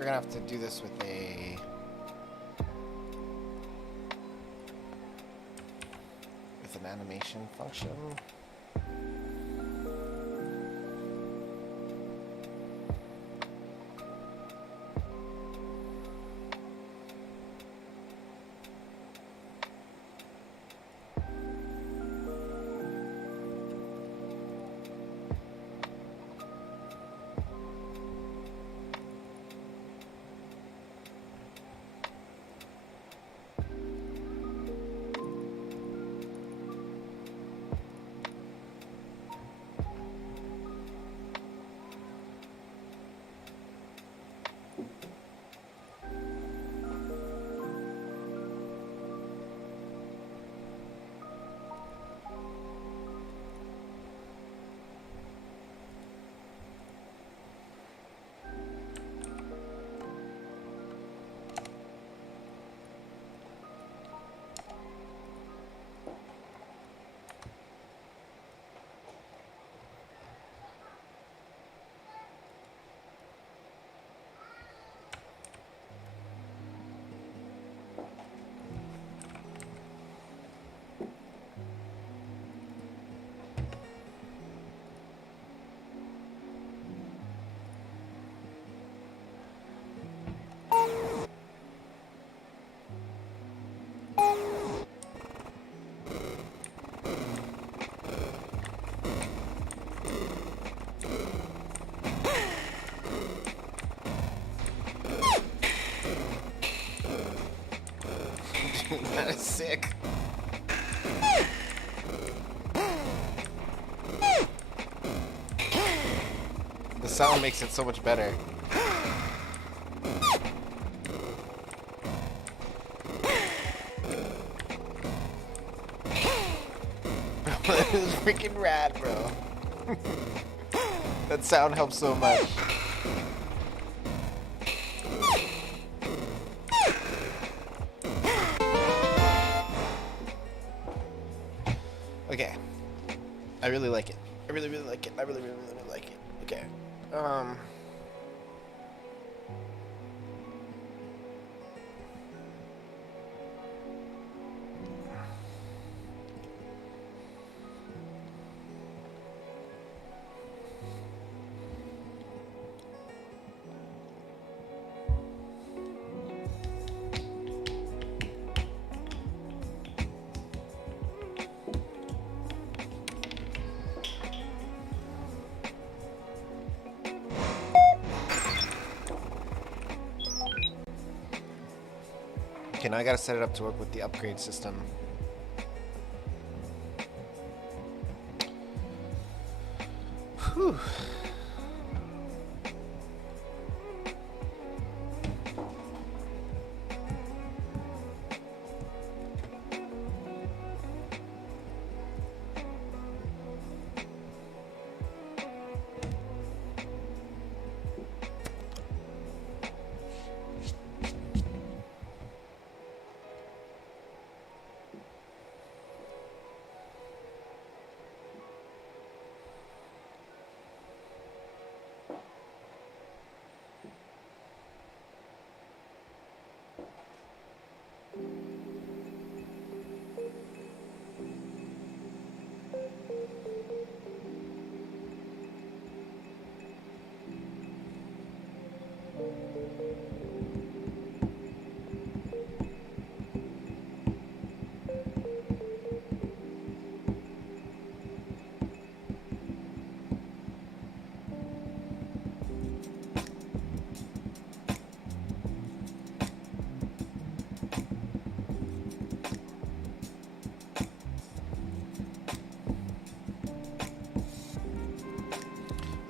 we're gonna have to do this with an animation function. That is sick. The sound makes it so much better. That is freaking rad, bro. That sound helps so much. Okay. I really like it. I really like it. I really like it. Okay. Okay, now I gotta set it up to work with the upgrade system. Whew.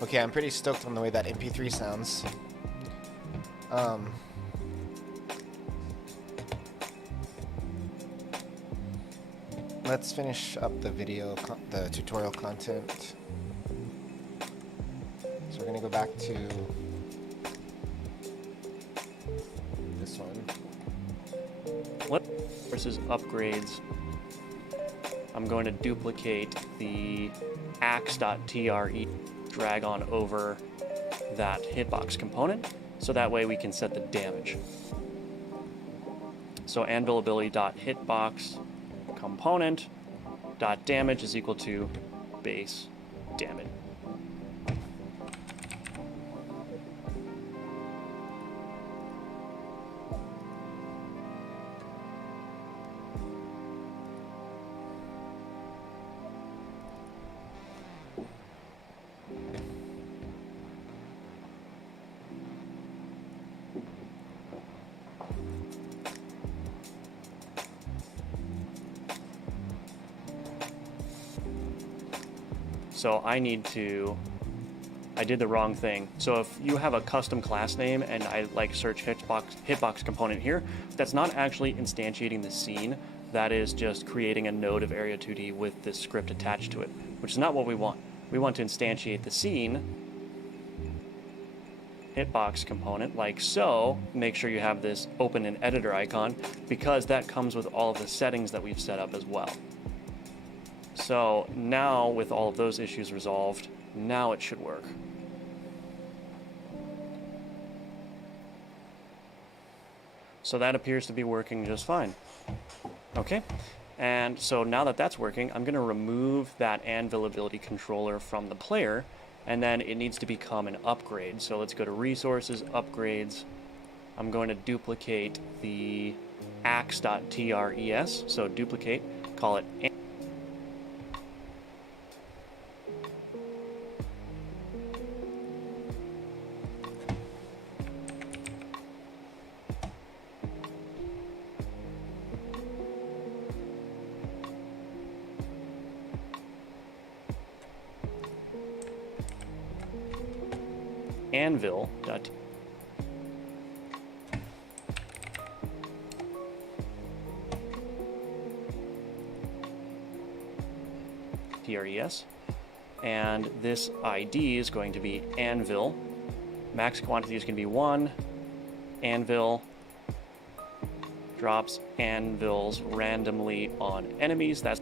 Okay, I'm pretty stoked on the way that MP3 sounds. Let's finish up the video, the tutorial content. So we're gonna go back to this one. What versus upgrades? I'm going to duplicate the axe.tre, drag on over that hitbox component, so that way we can set the damage. So anvil ability dot hitbox component dot damage is equal to base damage. So I did the wrong thing. So if you have a custom class name and I like search hitbox component here, that's not actually instantiating the scene. That is just creating a node of Area 2D with this script attached to it, which is not what we want. We want to instantiate the scene hitbox component like so. Make sure you have this open in editor icon because that comes with all of the settings that we've set up as well. So now with all of those issues resolved, now it should work. So that appears to be working just fine. Okay, and so now that that's working, I'm going to remove that anvil ability controller from the player, and then it needs to become an upgrade. So let's go to resources, upgrades. I'm going to duplicate the axe.tres, so duplicate, call it anvil. TRES, and this ID is going to be anvil. Max quantity is going to be 1. Anvil drops anvils randomly on enemies. That's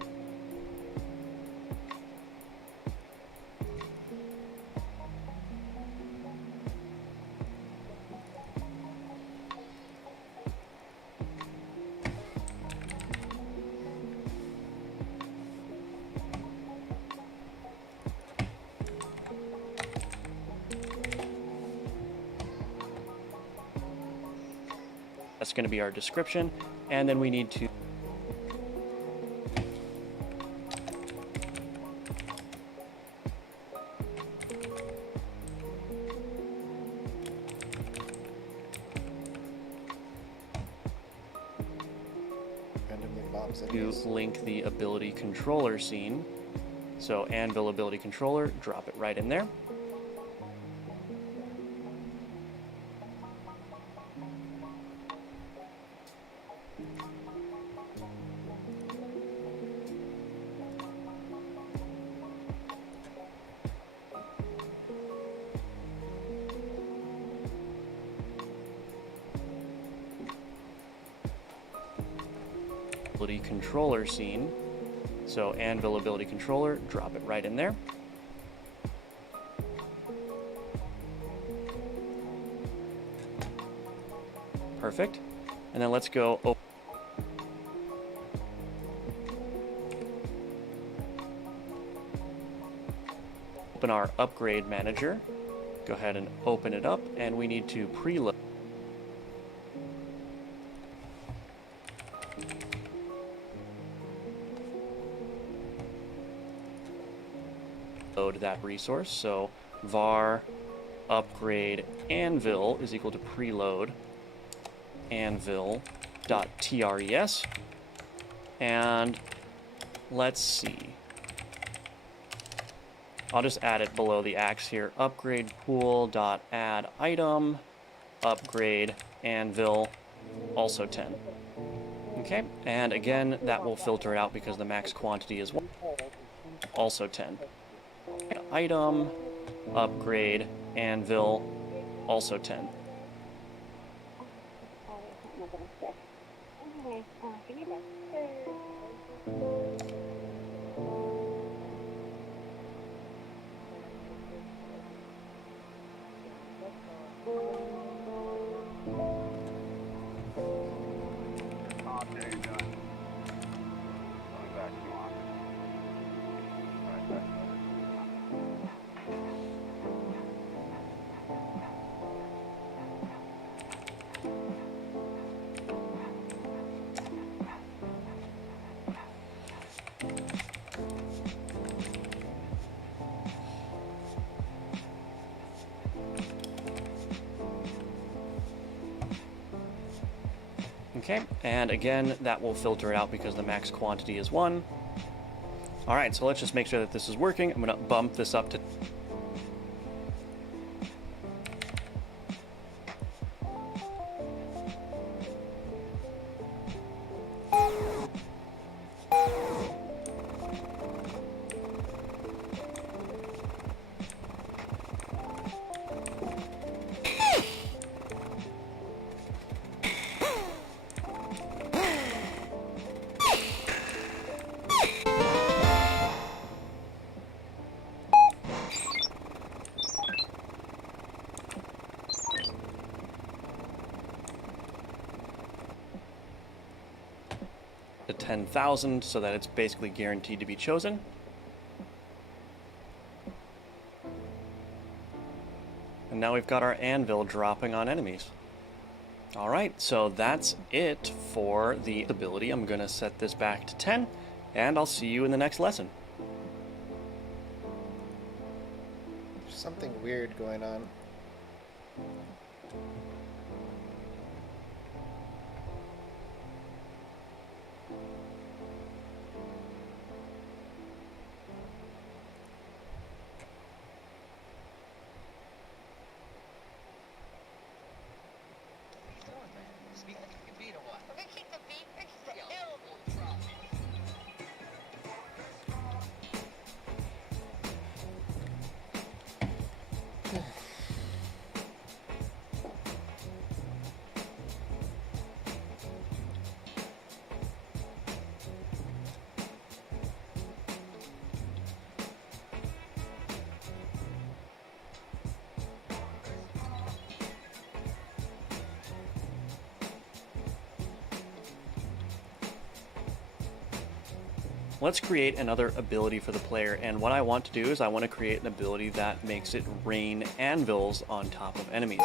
going to be our description, and then we need to link the ability controller scene. So anvil ability controller, drop it right in there. Ability controller scene. So anvil ability controller, drop it right in there. Perfect. And then let's go open our upgrade manager. Go ahead and open it up, and we need to preload that resource. So var upgrade anvil is equal to preload anvil.tres, and let's see, I'll just add it below the axe here. Upgrade pool.add item upgrade anvil also 10. Okay, and again that will filter it out because the max quantity is 1, also 10. Item upgrade anvil also 10. Okay, and again, that will filter it out because the max quantity is 1. All right, so let's just make sure that this is working. I'm going to bump this up to... to 10,000 so that it's basically guaranteed to be chosen. And now we've got our anvil dropping on enemies. All right, so that's it for the ability. I'm going to set this back to 10, and I'll see you in the next lesson. There's something weird going on. Let's create another ability for the player, and what I want to do is I want to create an ability that makes it rain anvils on top of enemies.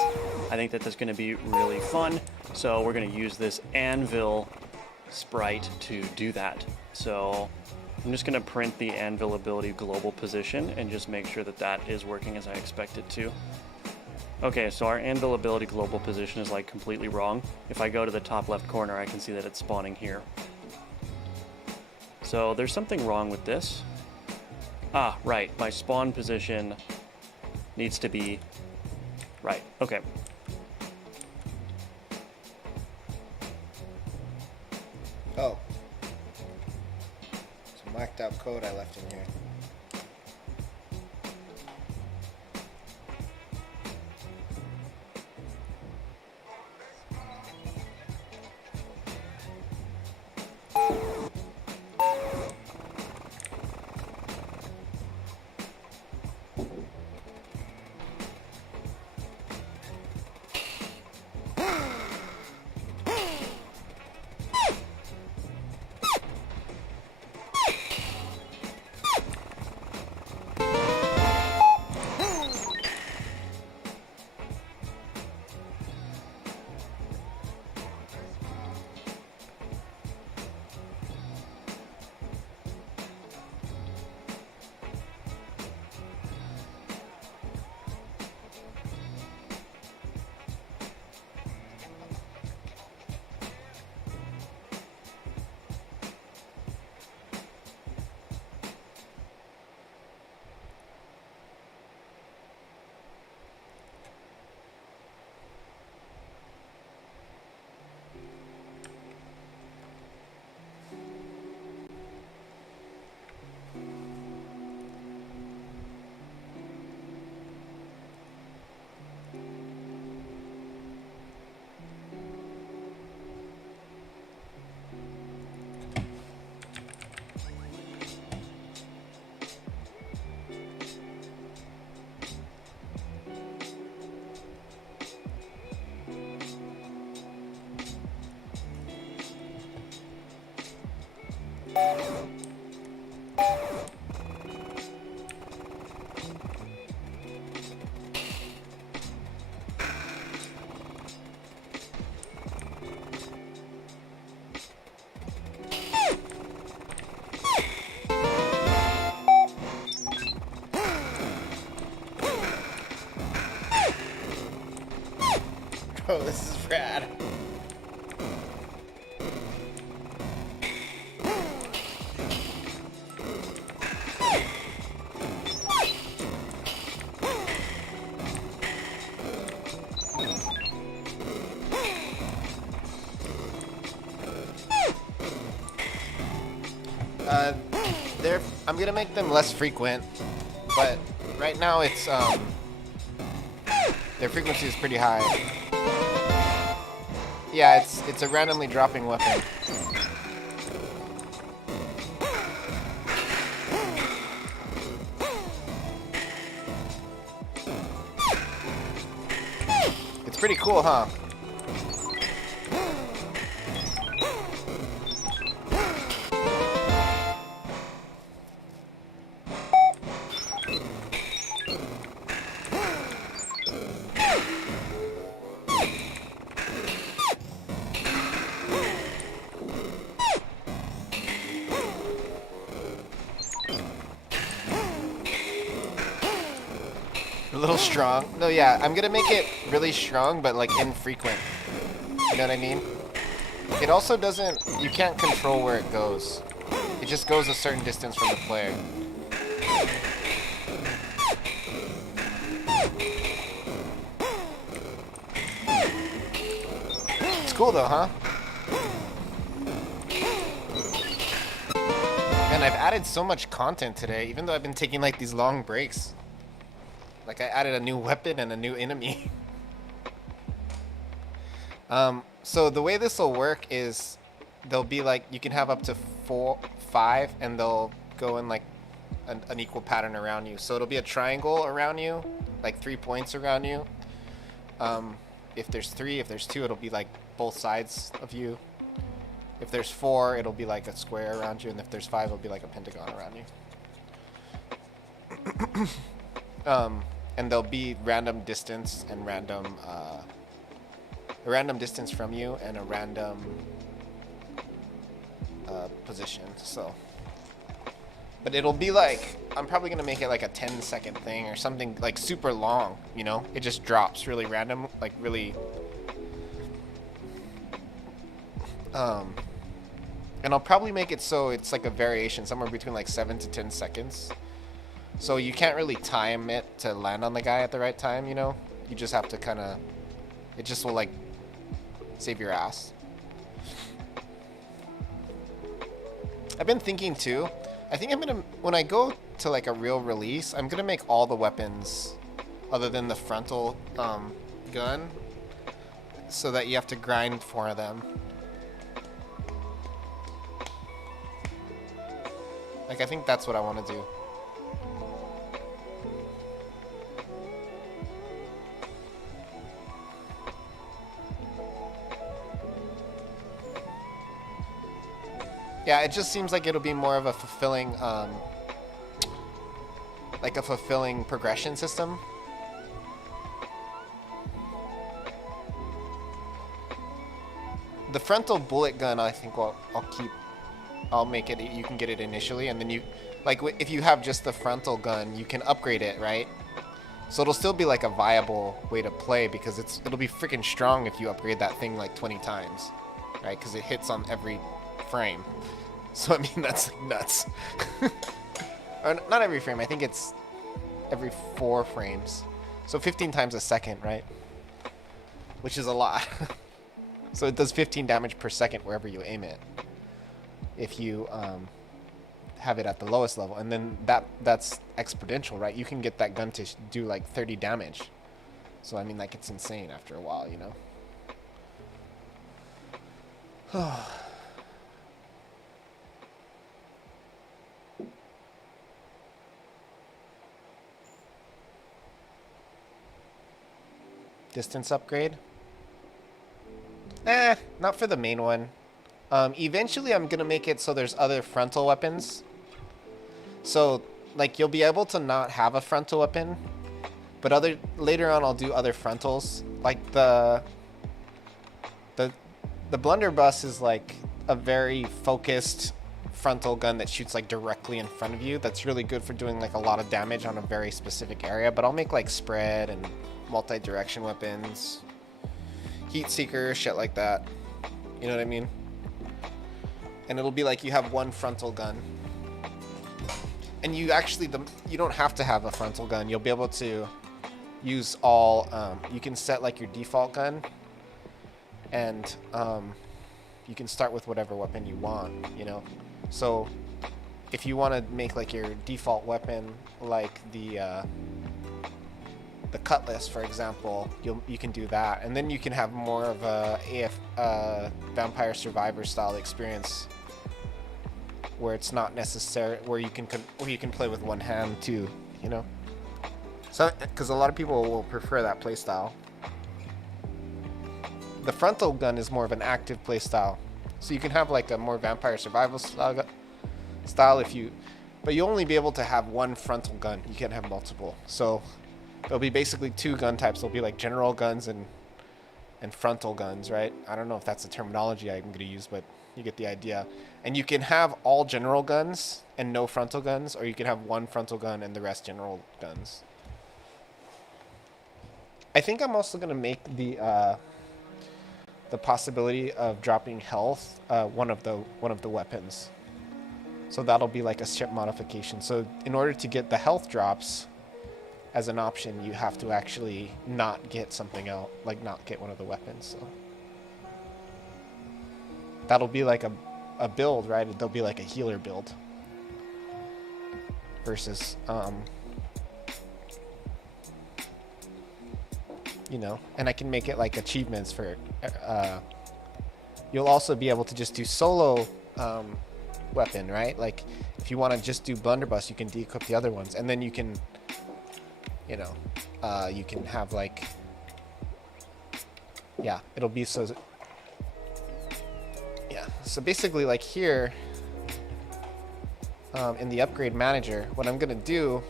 I think that that's going to be really fun, so we're going to use this anvil sprite to do that. So I'm just going to print the anvil ability global position and just make sure that that is working as I expect it to. Okay, so our anvil ability global position is like completely wrong. If I go to the top left corner, I can see that it's spawning here. So there's something wrong with this. Ah, right, my spawn position needs to be right. Okay. Oh. Some whacked out code I left in here. Oh, this is rad. Uh, I'm gonna make them less frequent, but right now it's their frequency is pretty high. Yeah, it's a randomly dropping weapon. It's pretty cool, huh? A little strong. No, yeah, I'm gonna make it really strong, but like infrequent. You know what I mean? It also doesn't, you can't control where it goes. It just goes a certain distance from the player. It's cool though, huh? Man, I've added so much content today, even though I've been taking like these long breaks. Like I added a new weapon and a new enemy. So the way this will work is they'll be like, you can have up to 5, and they'll go in like an equal pattern around you. So it'll be a triangle around you, like 3 points around you. If there's 3, if there's 2, it'll be like both sides of you. If there's 4, it'll be like a square around you, and if there's 5, it'll be like a pentagon around you. And there'll be random distance and random, a random distance from you and a random position. So, but it'll be like, I'm probably gonna make it like a 10-second thing or something like super long. You know, it just drops really random, like really. And I'll probably make it so it's like a variation somewhere between like 7 to 10 seconds. So you can't really time it to land on the guy at the right time, you know? You just have to kind of... It just will, like, save your ass. I've been thinking, too. I think I'm going to... When I go to, like, a real release, I'm going to make all the weapons other than the frontal gun so that you have to grind for them. Like, I think that's what I want to do. Yeah, it just seems like it'll be more of a fulfilling, like a fulfilling progression system. The frontal bullet gun, I think I'll make it, you can get it initially, and then you, like, if you have just the frontal gun, you can upgrade it, right? So it'll still be like a viable way to play, because it'll be freaking strong if you upgrade that thing like 20 times, right? Because it hits on every frame. So I mean, that's like nuts. Or not every frame, I think it's every 4 frames. So 15 times a second, right? Which is a lot. So it does 15 damage per second wherever you aim it, if you have it at the lowest level. And then that's exponential, right? You can get that gun to do like 30 damage. So I mean, like, it's insane after a while, you know? Distance upgrade? Not for the main one. Eventually I'm gonna make it so there's other frontal weapons. So, like, you'll be able to not have a frontal weapon, but later on I'll do other frontals. Like the blunderbuss is like a very focused frontal gun that shoots like directly in front of you. That's really good for doing like a lot of damage on a very specific area. But I'll make like spread and multi-direction weapons, heat seeker, shit like that. You know what I mean? And it'll be like you have one frontal gun, and you actually you don't have to have a frontal gun. You'll be able to use all. You can set like your default gun, and you can start with whatever weapon you want. You know, so if you want to make like your default weapon like the cutlass, for example, you can do that, and then you can have more of a Vampire Survivor style experience where it's not necessary, where you can play with one hand too, you know. So, because a lot of people will prefer that play style. The frontal gun is more of an active play style, so you can have like a more Vampire Survival style if you, but you'll only be able to have one frontal gun. You can't have multiple. So there'll be basically two gun types. There'll be like general guns and frontal guns, right? I don't know if that's the terminology I'm going to use, but you get the idea. And you can have all general guns and no frontal guns, or you can have one frontal gun and the rest general guns. I think I'm also going to make the possibility of dropping health one of the weapons. So that'll be like a ship modification. So in order to get the health drops as an option, you have to actually not get something else, like not get one of the weapons. So that'll be like a build, right? There'll be like a healer build versus you know, and I can make it like achievements for you'll also be able to just do solo weapon, right? Like if you want to just do blunderbuss, you can de-equip the other ones, and then you can, you know, you can have like, yeah, it'll be so, yeah. So basically like here in the upgrade manager, what I'm gonna do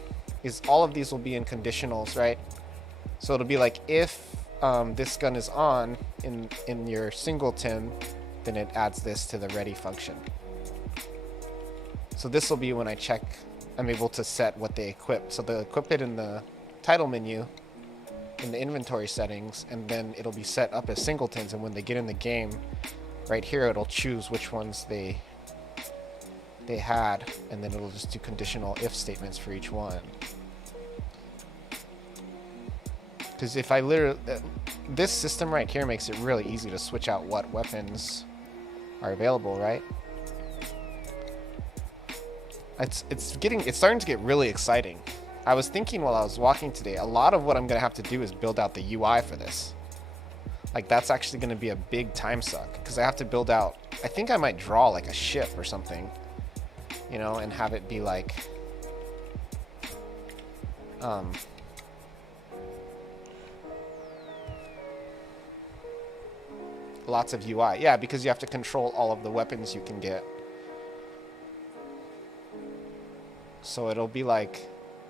is all of these will be in conditionals, right? So it'll be like if this gun is on in your singleton, then it adds this to the ready function. So this will be when I check, I'm able to set what they equip. So they'll equip it in the title menu, in the inventory settings, and then it'll be set up as singletons. And when they get in the game, right here, it'll choose which ones they had, and then it'll just do conditional if statements for each one. Because if I literally, this system right here makes it really easy to switch out what weapons are available, right? It's starting to get really exciting. I was thinking while I was walking today, a lot of what I'm gonna have to do is build out the UI for this. Like that's actually gonna be a big time suck because I have to build out. I think I might draw like a ship or something, you know, and have it be like, lots of UI. Yeah, because you have to control all of the weapons you can get. So it'll be like,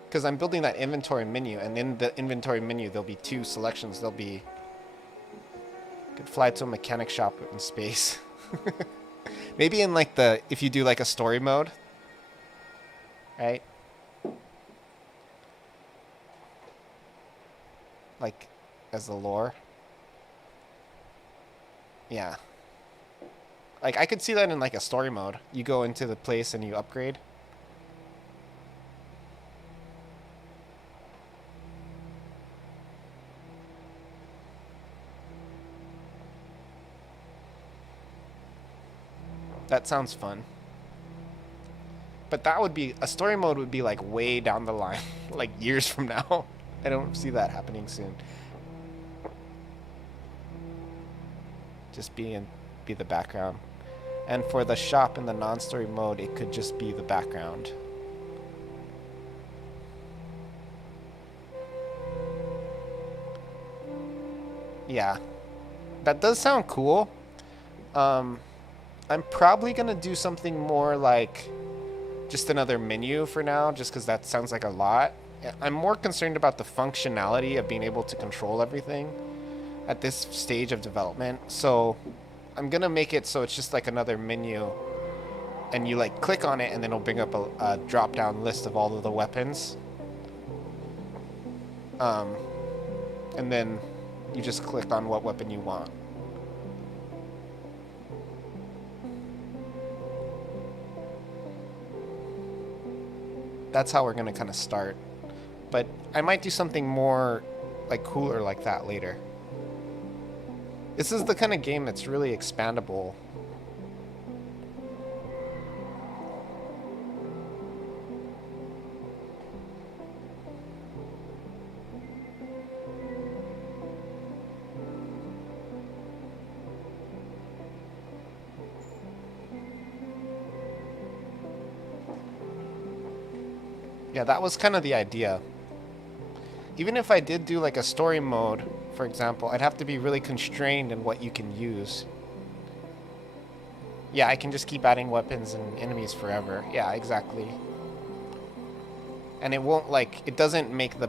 because I'm building that inventory menu, and in the inventory menu there'll be two selections. There'll be, could fly to a mechanic shop in space. Maybe in like the, if you do like a story mode, right? Like as the lore. Yeah. Like I could see that in like a story mode. You go into the place and you upgrade. That sounds fun. But that would be, a story mode would be like way down the line, like years from now. I don't see that happening soon. Just be the background. And for the shop in the non-story mode, it could just be the background. Yeah. That does sound cool. I'm probably gonna do something more like just another menu for now, just because that sounds like a lot. I'm more concerned about the functionality of being able to control everything at this stage of development. So I'm gonna make it so it's just like another menu, and you like click on it, and then it'll bring up a drop-down list of all of the weapons. And then you just click on what weapon you want. That's how we're gonna kind of start. But I might do something more like cooler like that later. This is the kind of game that's really expandable. Yeah, that was kind of the idea. Even if I did do like a story mode, for example, I'd have to be really constrained in what you can use. Yeah, I can just keep adding weapons and enemies forever. Yeah, exactly. And it won't like, it doesn't break the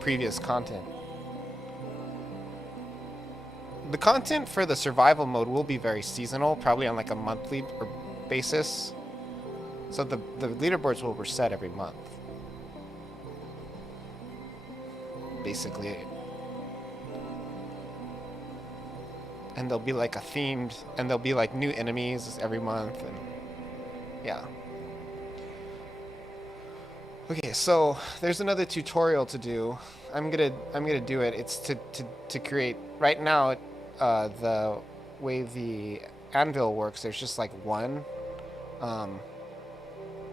previous content. The content for the survival mode will be very seasonal, probably on like a monthly basis. So the leaderboards will reset every month. Basically. And there'll be like and there'll be like new enemies every month, and yeah. Okay, so there's another tutorial to do. I'm gonna do it. It's to create. Right now, the way the anvil works, there's just like one.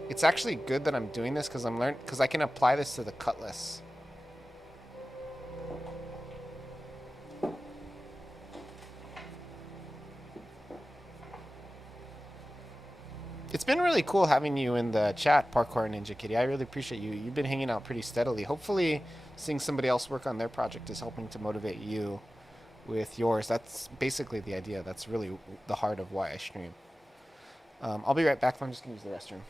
It's actually good that I'm doing this because because I can apply this to the cutlass. It's been really cool having you in the chat, Parkour Ninja Kitty. I really appreciate you. You've been hanging out pretty steadily. Hopefully, seeing somebody else work on their project is helping to motivate you with yours. That's basically the idea. That's really the heart of why I stream. I'll be right back. I'm just going to use the restroom.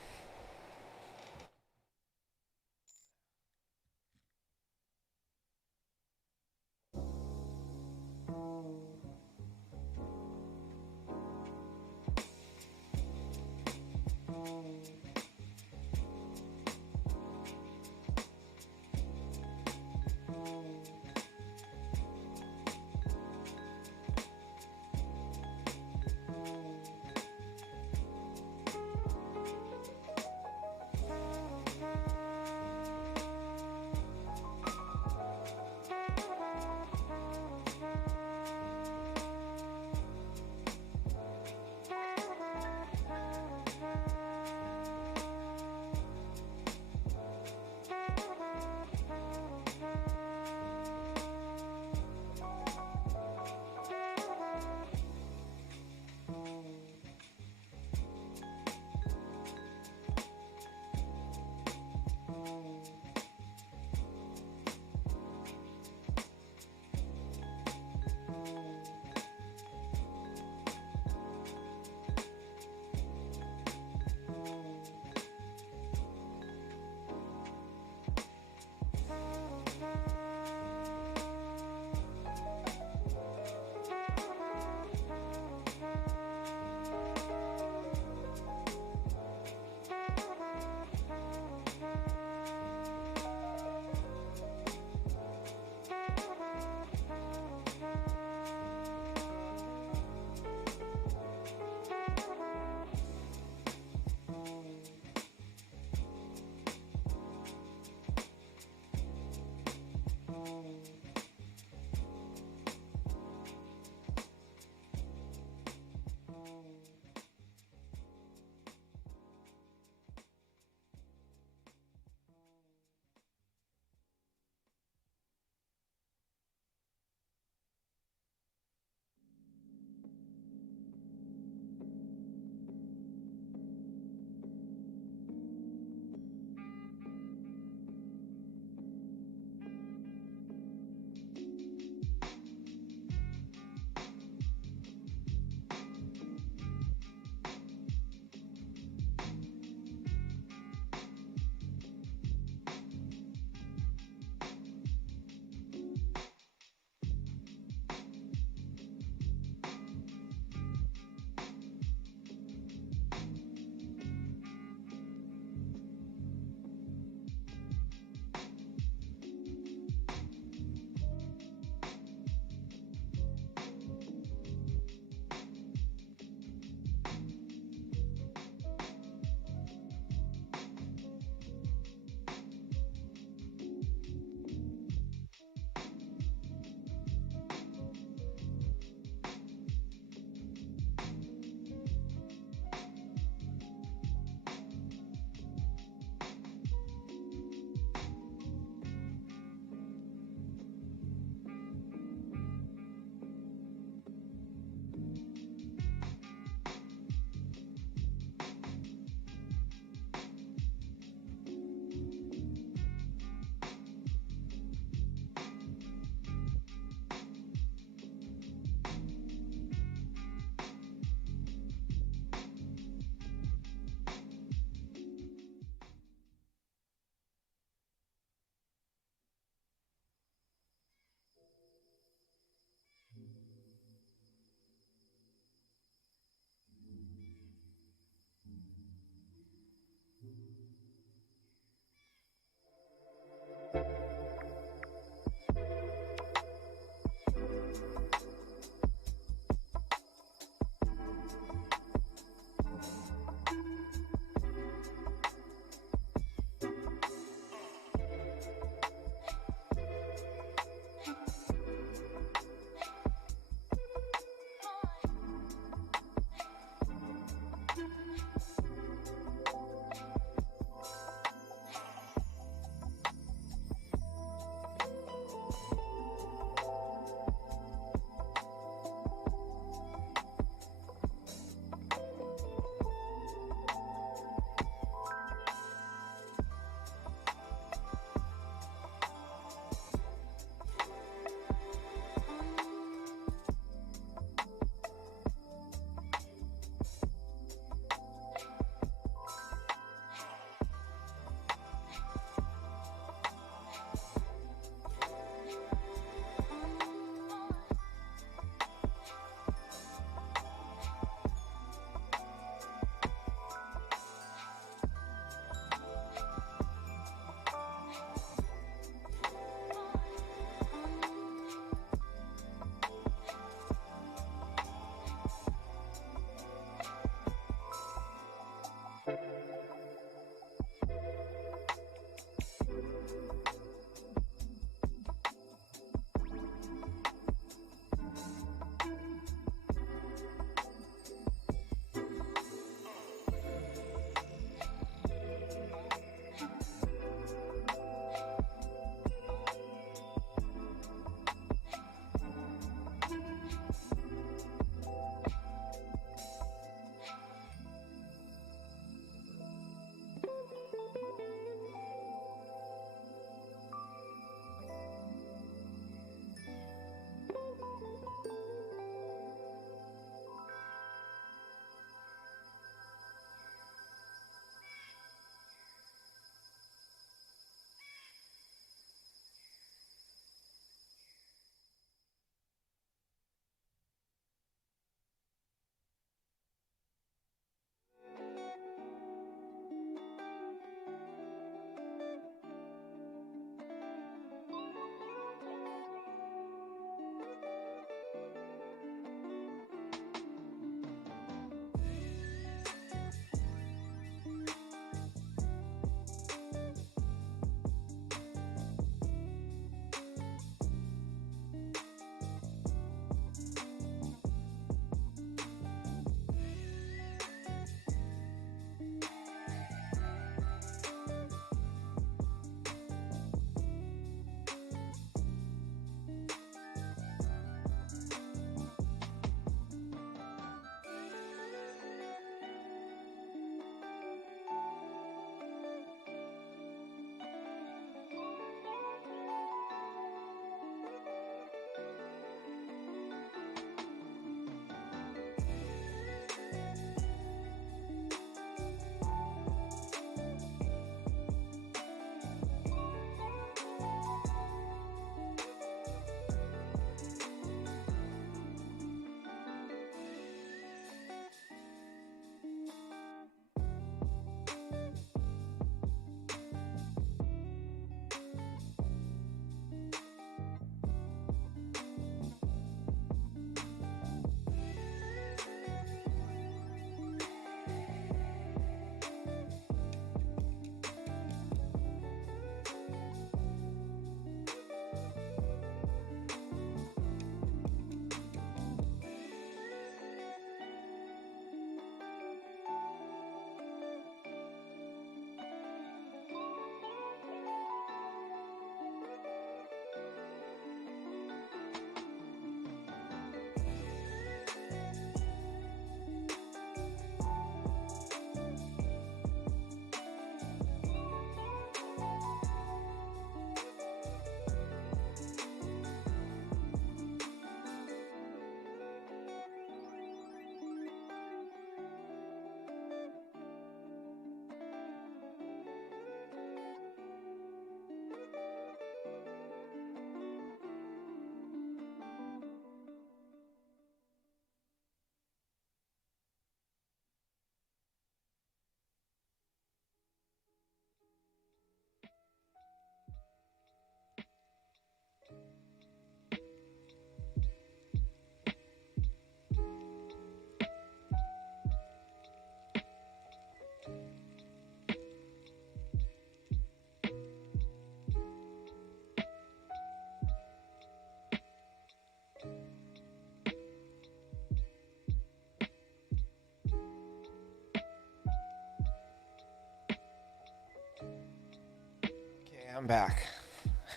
I'm back.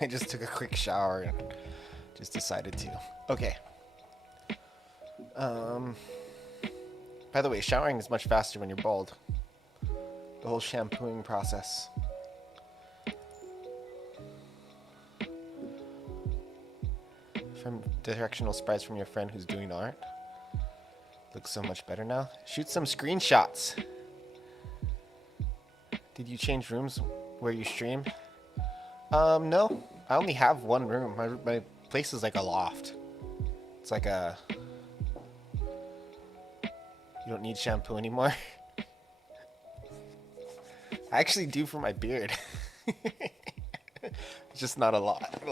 I just took a quick shower and just decided to. Okay. By the way, showering is much faster when you're bald. The whole shampooing process. From directional sprites from your friend who's doing art. Looks so much better now. Shoot some screenshots. Did you change rooms where you stream? No. I only have one room. My place is like a loft. It's like a... You don't need shampoo anymore. I actually do for my beard. Just not a lot.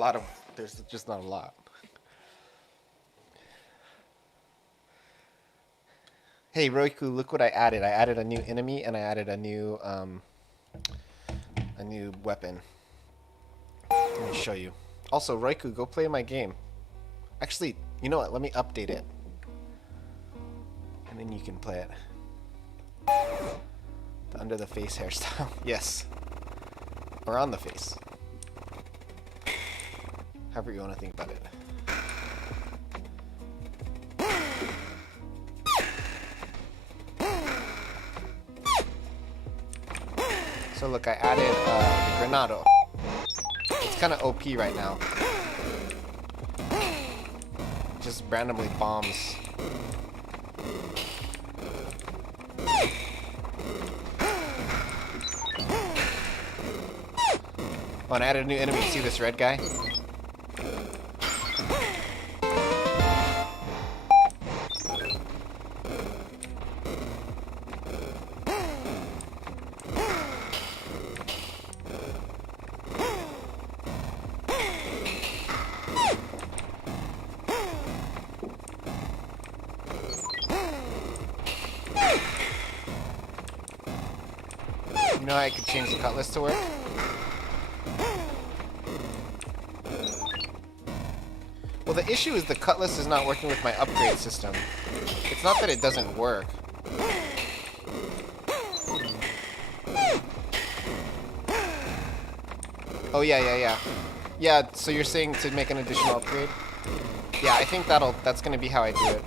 There's just not a lot. Hey Roku, look what I added. I added a new enemy and I added a new weapon. Let me show you. Also, Roku, go play my game. Actually, you know what? Let me update it. And then you can play it. The under the face hairstyle. Yes. Or on the face. However you want to think about it. So look, I added the Granado. It's kind of OP right now. Just randomly bombs. Oh, and I added a new enemy. See this red guy? You know how I could change the cutlass to work? Well, the issue is the cutlass is not working with my upgrade system. It's not that it doesn't work. Oh, yeah. Yeah, so you're saying to make an additional upgrade? Yeah, I think that's gonna be how I do it.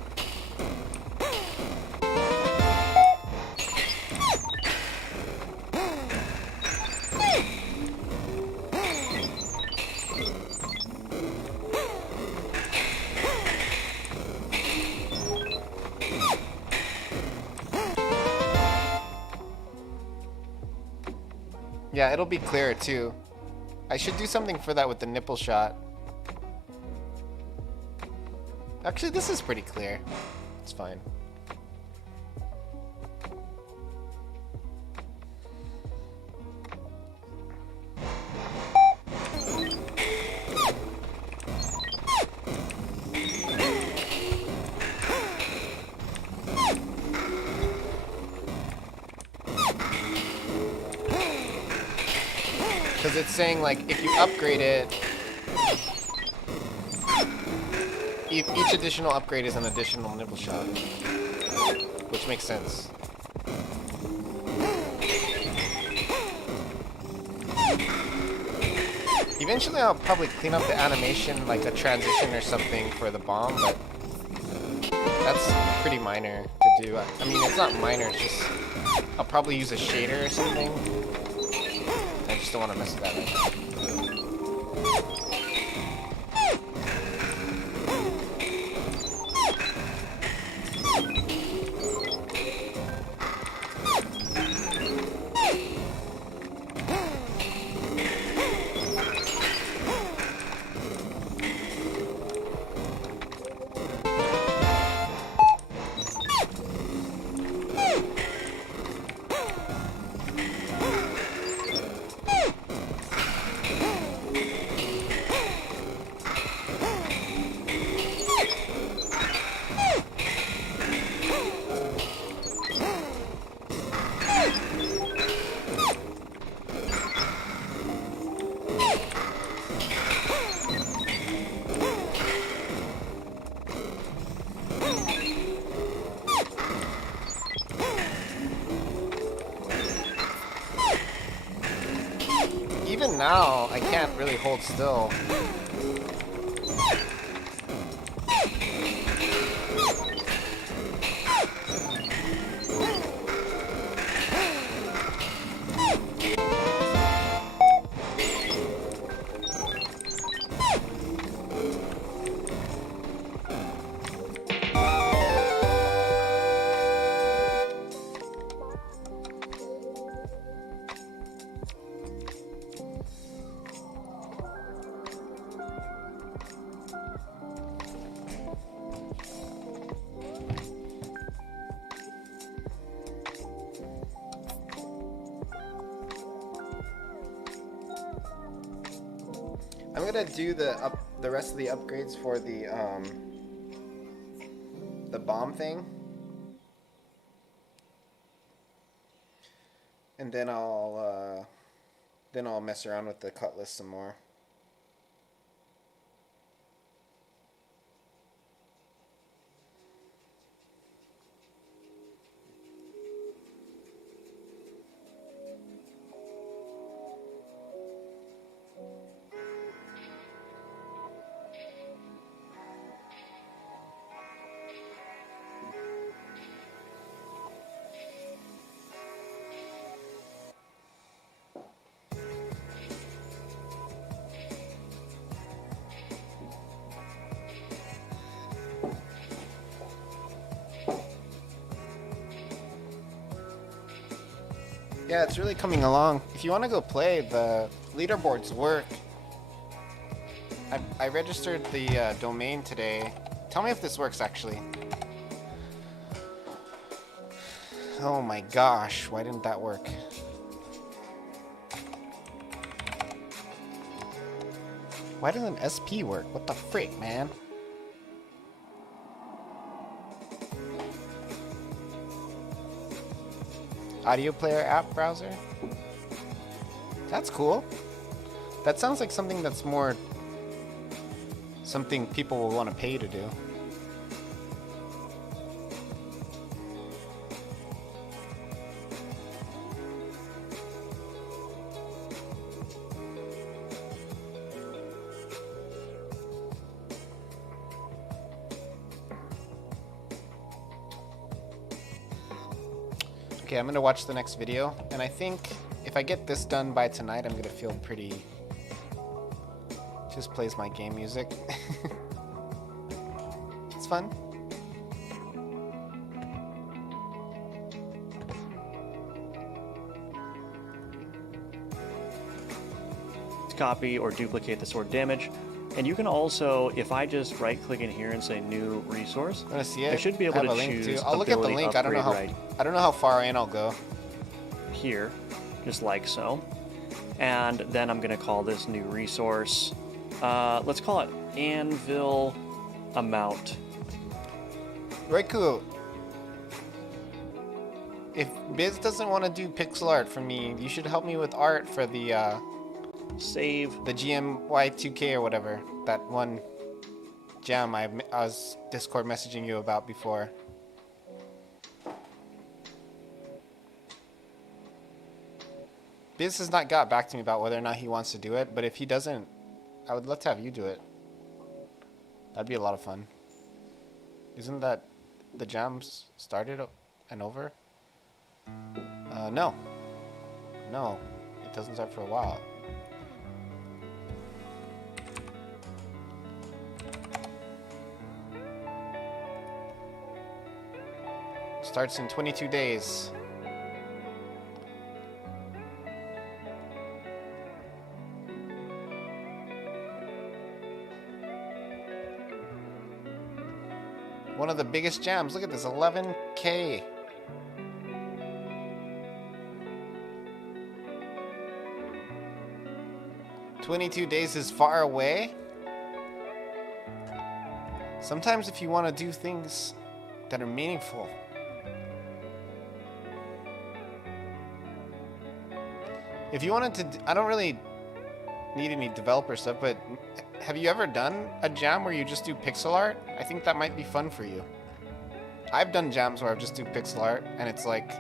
Yeah, it'll be clearer too. I should do something for that with the nipple shot. Actually, this is pretty clear. It's fine. Because it's saying, like, if you upgrade it, each additional upgrade is an additional nipple shot. Which makes sense. Eventually I'll probably clean up the animation, like a transition or something for the bomb, but that's pretty minor to do. I mean, it's not minor, it's just... I'll probably use a shader or something. I just don't want to mess with that right now. now I can't really hold still. I'm gonna do the rest of the upgrades for the bomb thing, and then I'll mess around with the cutlass some more. Yeah, it's really coming along. If you want to go play, the leaderboards work. I registered the domain today. Tell me if this works, actually. Oh my gosh, why didn't that work? Why doesn't SP work? What the frick, man? Audio player app browser? That's cool. That sounds like something that's more something people will want to pay to do. Okay, I'm gonna watch the next video, and I think if I get this done by tonight, I'm gonna feel pretty... Just plays my game music. It's fun. Copy or duplicate the stored damage. And you can also, if I just right click in here and say new resource, I wanna see it. I should be able I have to a link choose too. I'll look at the ability link. I don't know upgrade how right I don't know how far in I'll go. here, just like so. And then I'm gonna call this new resource, let's call it anvil amount. Roiku, if Biz doesn't want to do pixel art for me, you should help me with art for the Save. GMY2K or whatever. That one jam I was Discord messaging you about before. Biz has not got back to me about whether or not he wants to do it, but if he doesn't, I would love to have you do it. That'd be a lot of fun. Isn't that the jams started and over? No. No, it doesn't start for a while. Starts in 22 days. One of the biggest jams. Look at this, 11K. "22 days is far away." Sometimes if you want to do things that are meaningful, if you wanted to, I don't really need any developer stuff, but have you ever done a jam where you just do pixel art? I think that might be fun for you. I've done jams where I just do pixel art, and it's like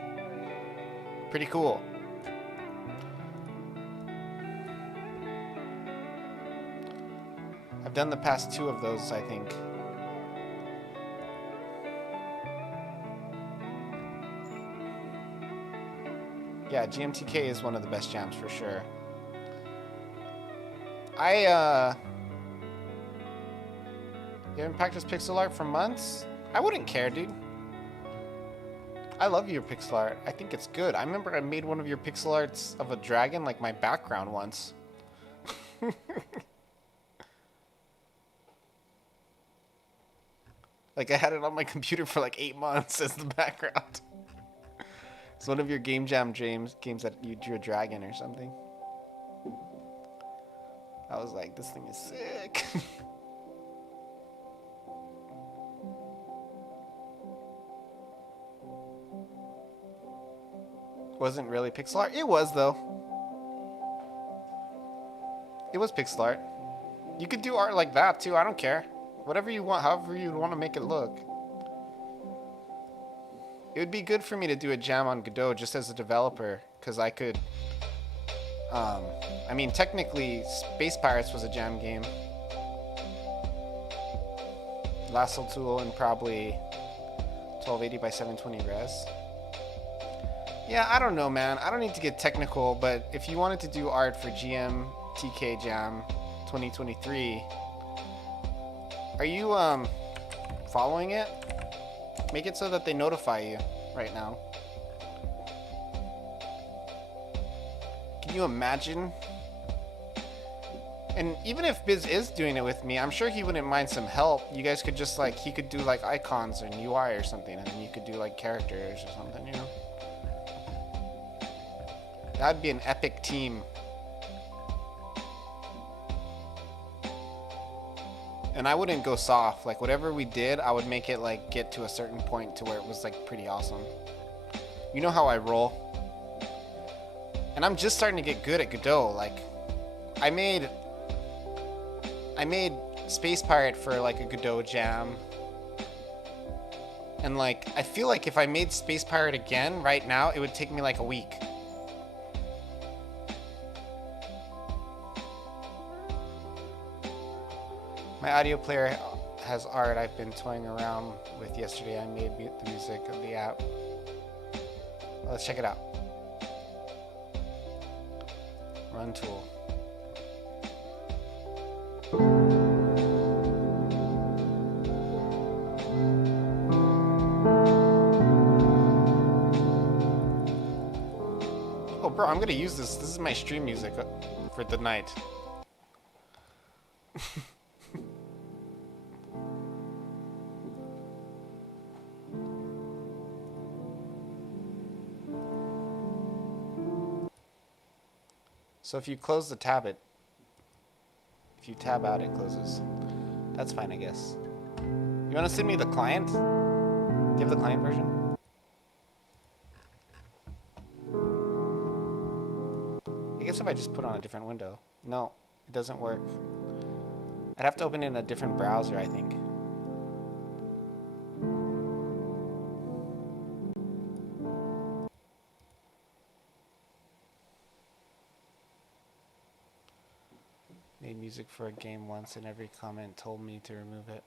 pretty cool. I've done the past 2 of those, I think. Yeah, GMTK is one of the best jams for sure. You haven't practiced pixel art for months? I wouldn't care, dude. I love your pixel art. I think it's good. I remember I made one of your pixel arts of a dragon, like my background once. Like I had it on my computer for like 8 months as the background. It's one of your game jam games that you drew a dragon or something. I was like, this thing is sick. Wasn't really pixel art. It was though. It was pixel art. You could do art like that too. I don't care. Whatever you want, however you want to make it look. It would be good for me to do a jam on Godot just as a developer, because I could. I mean, technically, Space Pirates was a jam game. Lasso Tool and probably 1280 by 720 res. Yeah, I don't know, man. I don't need to get technical, but if you wanted to do art for GM TK Jam 2023, are you following it? Make it so that they notify you right now. Can you imagine? And even if Biz is doing it with me, I'm sure he wouldn't mind some help. You guys could just like, he could do like icons and UI or something, and then you could do like characters or something, you know? That'd be an epic team. And I wouldn't go soft. Like whatever we did, I would make it like get to a certain point to where it was like pretty awesome. You know how I roll. And I'm just starting to get good at Godot. Like I made Space Pirate for like a Godot jam. And like I feel like if I made Space Pirate again right now, it would take me like a week. My audio player has art I've been toying around with yesterday. I made the music of the app. Let's check it out. Run tool. Oh, bro, I'm gonna use this. This is my stream music for the night. So if you close the tab, if you tab out, it closes. That's fine, I guess. You want to send me the client? Do you have the client version? I guess if I just put on a different window. No, it doesn't work. I'd have to open it in a different browser, I think. Made music for a game once and every comment told me to remove it.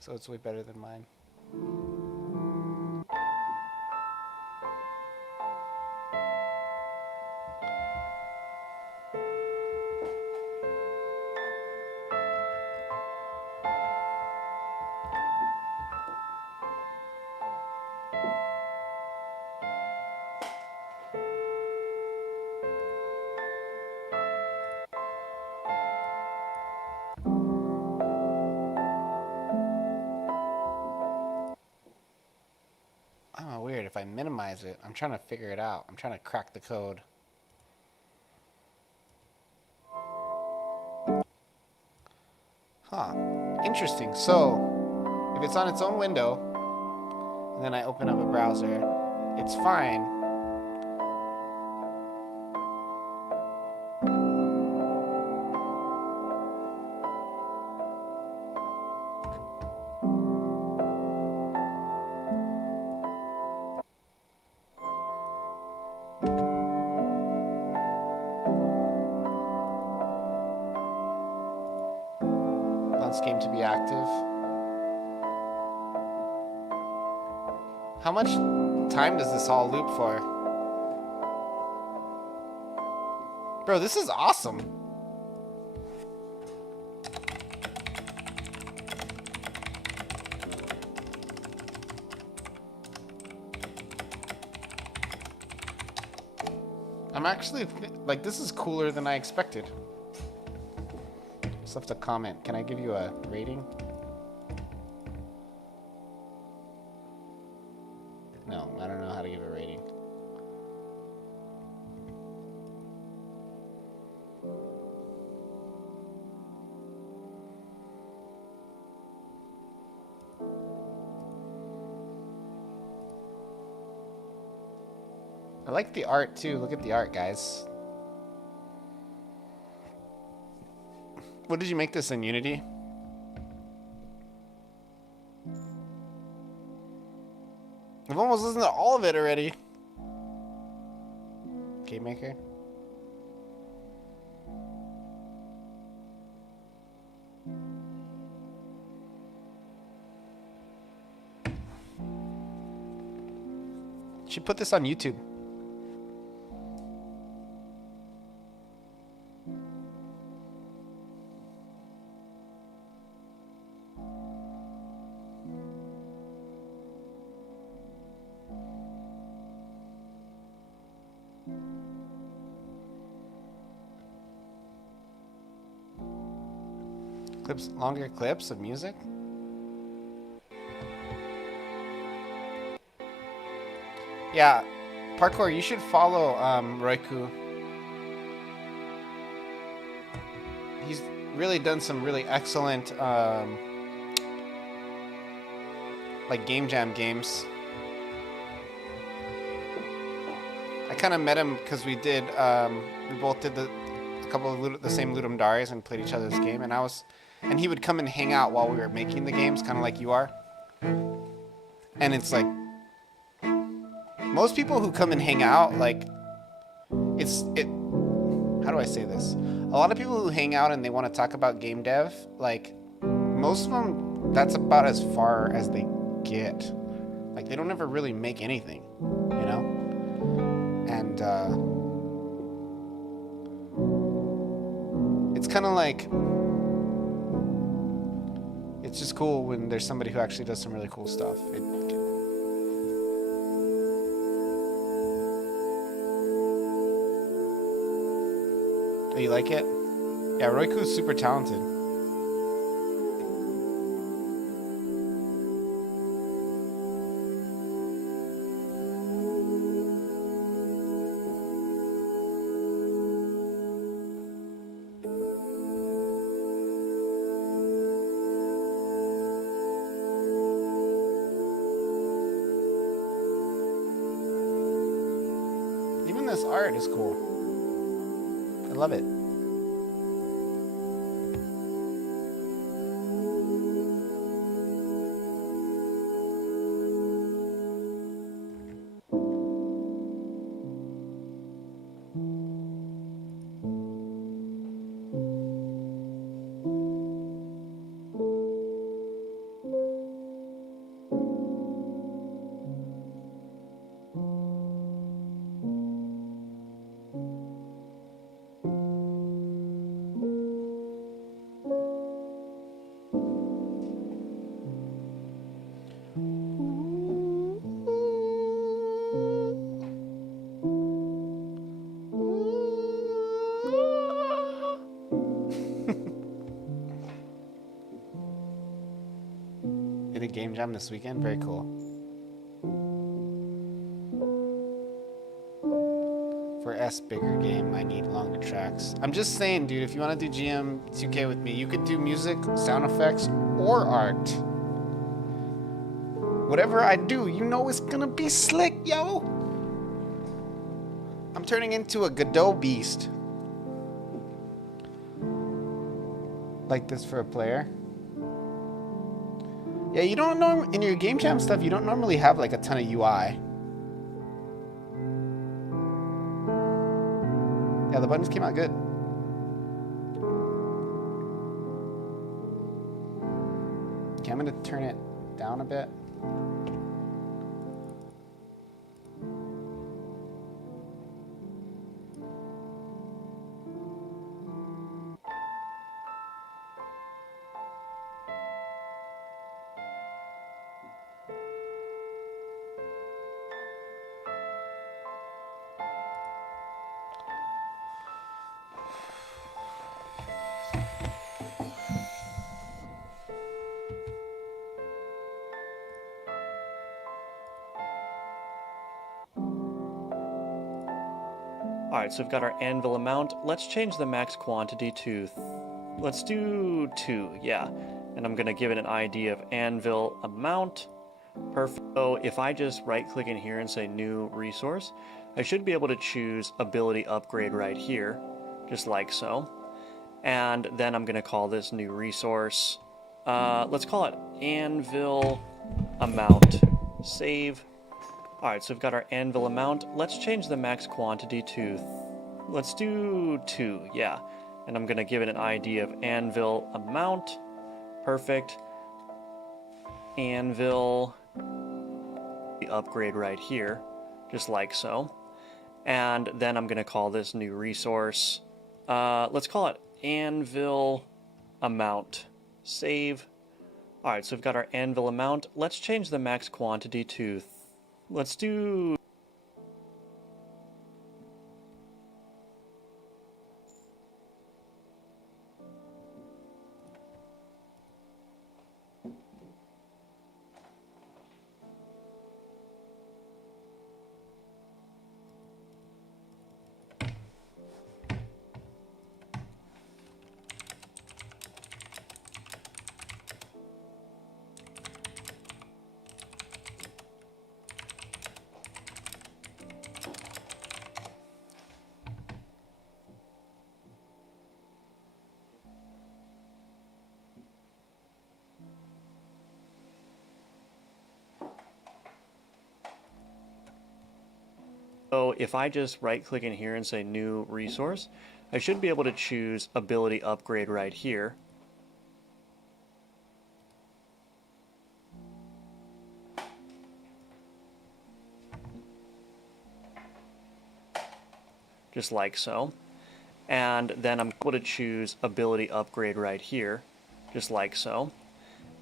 So it's way better than mine. Oh, weird. If I minimize it, I'm trying to figure it out. I'm trying to crack the code. Huh. Interesting. So, if it's on its own window, and then I open up a browser, it's fine. Wants game to be active. How much time does this all loop for? Bro, this is awesome. I'm actually, like, this is cooler than I expected. Just left a comment. Can I give you a rating? No, I don't know how to give a rating. I like the art too. Look at the art, guys. What did you make this in Unity? I've almost listened to all of it already. Game Maker. Should put this on YouTube. Clips, longer clips of music. Yeah, Parkour, you should follow Roiku. He's really done some really excellent like game jam games. I kind of met him because we did we both did a couple of the same Ludum Dares and played each other's game, and he would come and hang out while we were making the games, kind of like you are. And it's like, most people who come and hang out, like, how do I say this? A lot of people who hang out and they want to talk about game dev, like, most of them, that's about as far as they get. Like, they don't ever really make anything, you know? And, it's kind of like, it's just cool when there's somebody who actually does some really cool stuff. Oh, you like it? Yeah, Roiku's super talented. Even this art is cool. I love it. Did a game jam this weekend? Very cool. For S bigger game, I need longer tracks. I'm just saying, dude, if you want to do GM 2K with me, you could do music, sound effects, or art. Whatever I do, you know it's gonna be slick, yo! I'm turning into a Godot beast. Like this for a player. Yeah, you don't know, in your game jam stuff, you don't normally have like a ton of UI. Yeah, the buttons came out good. Okay, I'm gonna turn it down a bit. All right, so we've got our anvil amount. Let's change the max quantity to, let's do 2, yeah. And I'm gonna give it an ID of anvil amount. Perfect. So if I just right click in here and say new resource, I should be able to choose ability upgrade right here, just like so. And then I'm gonna call this new resource, let's call it anvil amount. Save. All right, so we've got our anvil amount. Let's change the max quantity to, let's do 2, yeah. And I'm gonna give it an ID of anvil amount. Perfect. Anvil, the upgrade right here, just like so. And then I'm gonna call this new resource, let's call it anvil amount. Save. All right, so we've got our anvil amount. Let's change the max quantity to, let's do So if I just right click in here and say new resource, I should be able to choose ability upgrade right here. Just like so. And then I'm able to choose ability upgrade right here, just like so.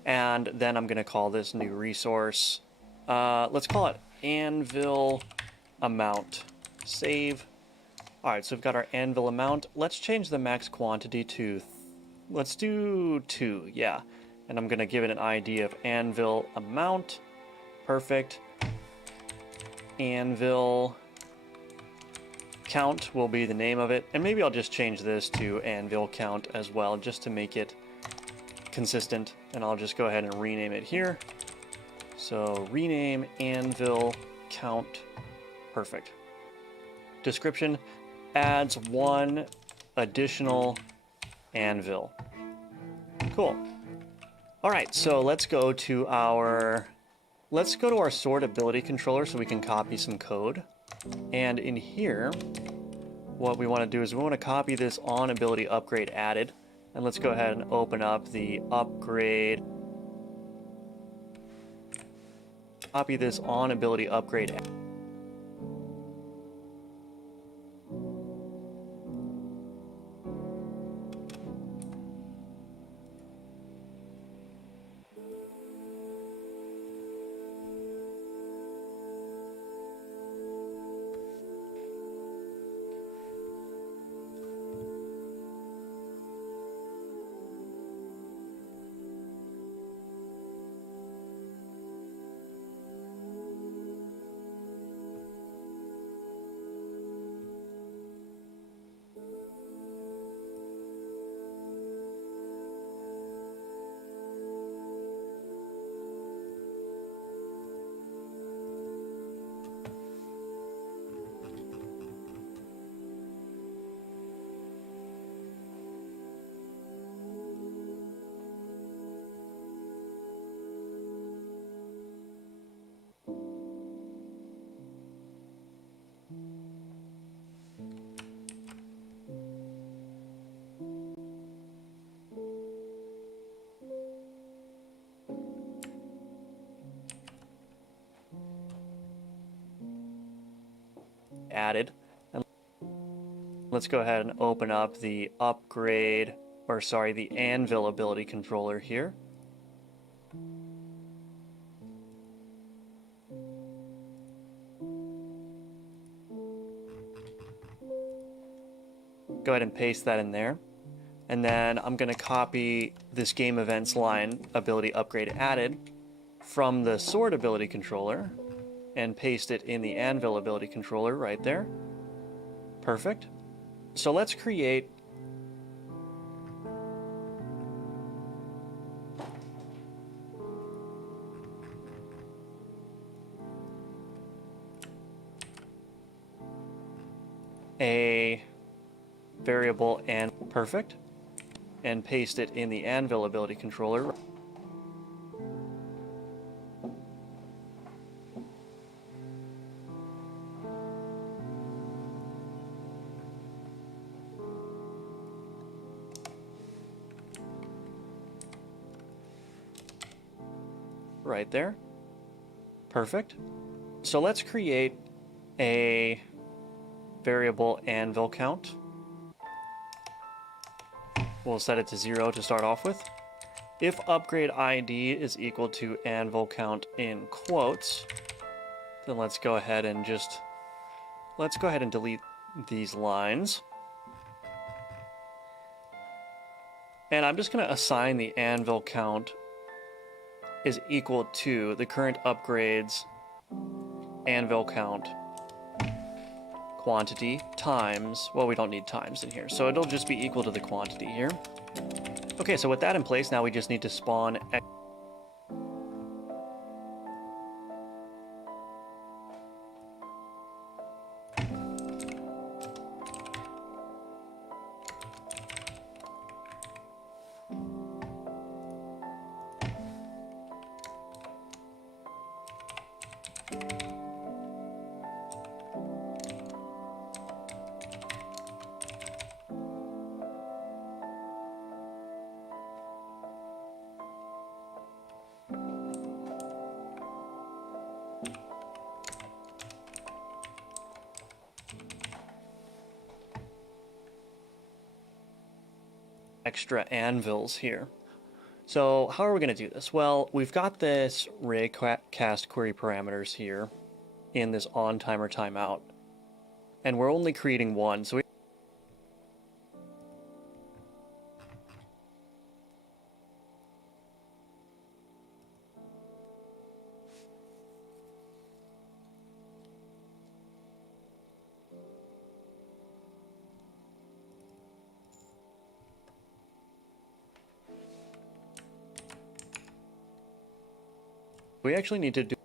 And then I'm gonna call this new resource, let's call it anvil amount. Save. All right, so we've got our anvil amount. Let's change the max quantity to, let's do 2, yeah. And I'm gonna give it an ID of anvil amount. Perfect. Anvil count will be the name of it. And maybe I'll just change this to anvil count as well, just to make it consistent. And I'll just go ahead and rename it here. So rename anvil count. Perfect. Description: adds 1 additional anvil. Cool. All right, so let's go to our sort ability controller so we can copy some code. And in here, what we want to do is we want to copy this on ability upgrade added. And let's go ahead and open up the upgrade. Copy this on ability upgrade added. added. And let's go ahead and open up the upgrade, or sorry, the anvil ability controller here. Go ahead and paste that in there. And then I'm going to copy this game events line ability upgrade added from the sword ability controller and paste it in the anvil ability controller right there. Perfect. So let's create a variable and perfect, and paste it in the anvil ability controller. Right there. Perfect. So let's create a variable anvil count. We'll set it to 0 to start off with. If upgrade ID is equal to anvil count in quotes, then let's go ahead and delete these lines. And I'm just going to assign the anvil count is equal to the current upgrade's anvil count quantity times, well, we don't need times in here, so it'll just be equal to the quantity here. Okay, so with that in place, now we just need to spawn extra anvils here. So how are we going to do this? Well, we've got this raycast query parameters here in this on timer timeout, and we're only creating one, so we actually need to do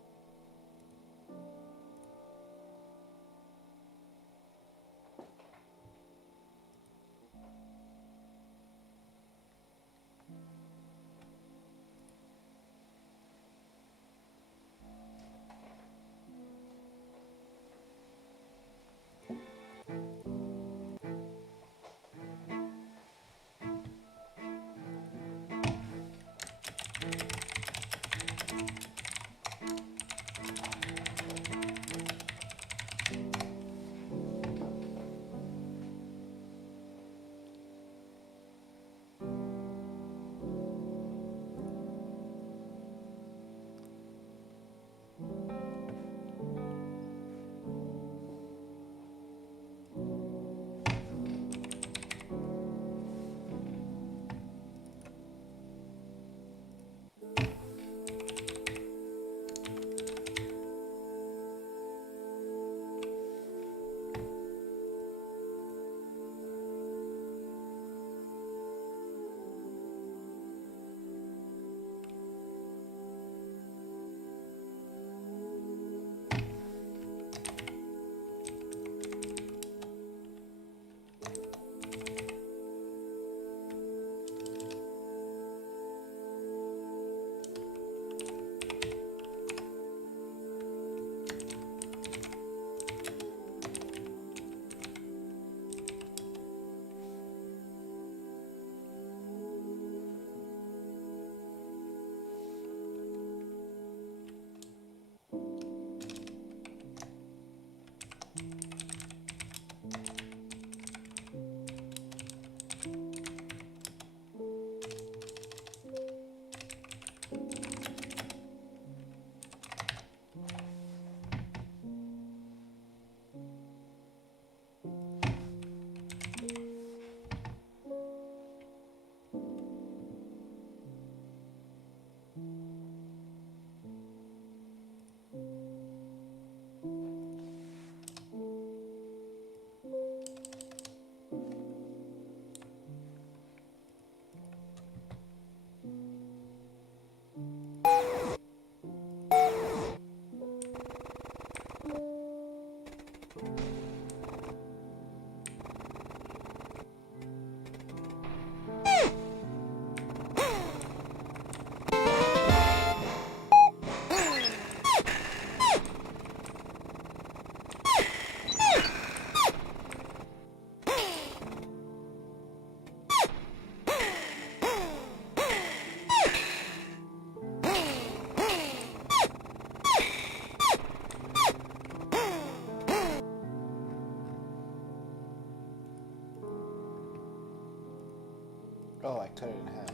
Oh, I cut it in half.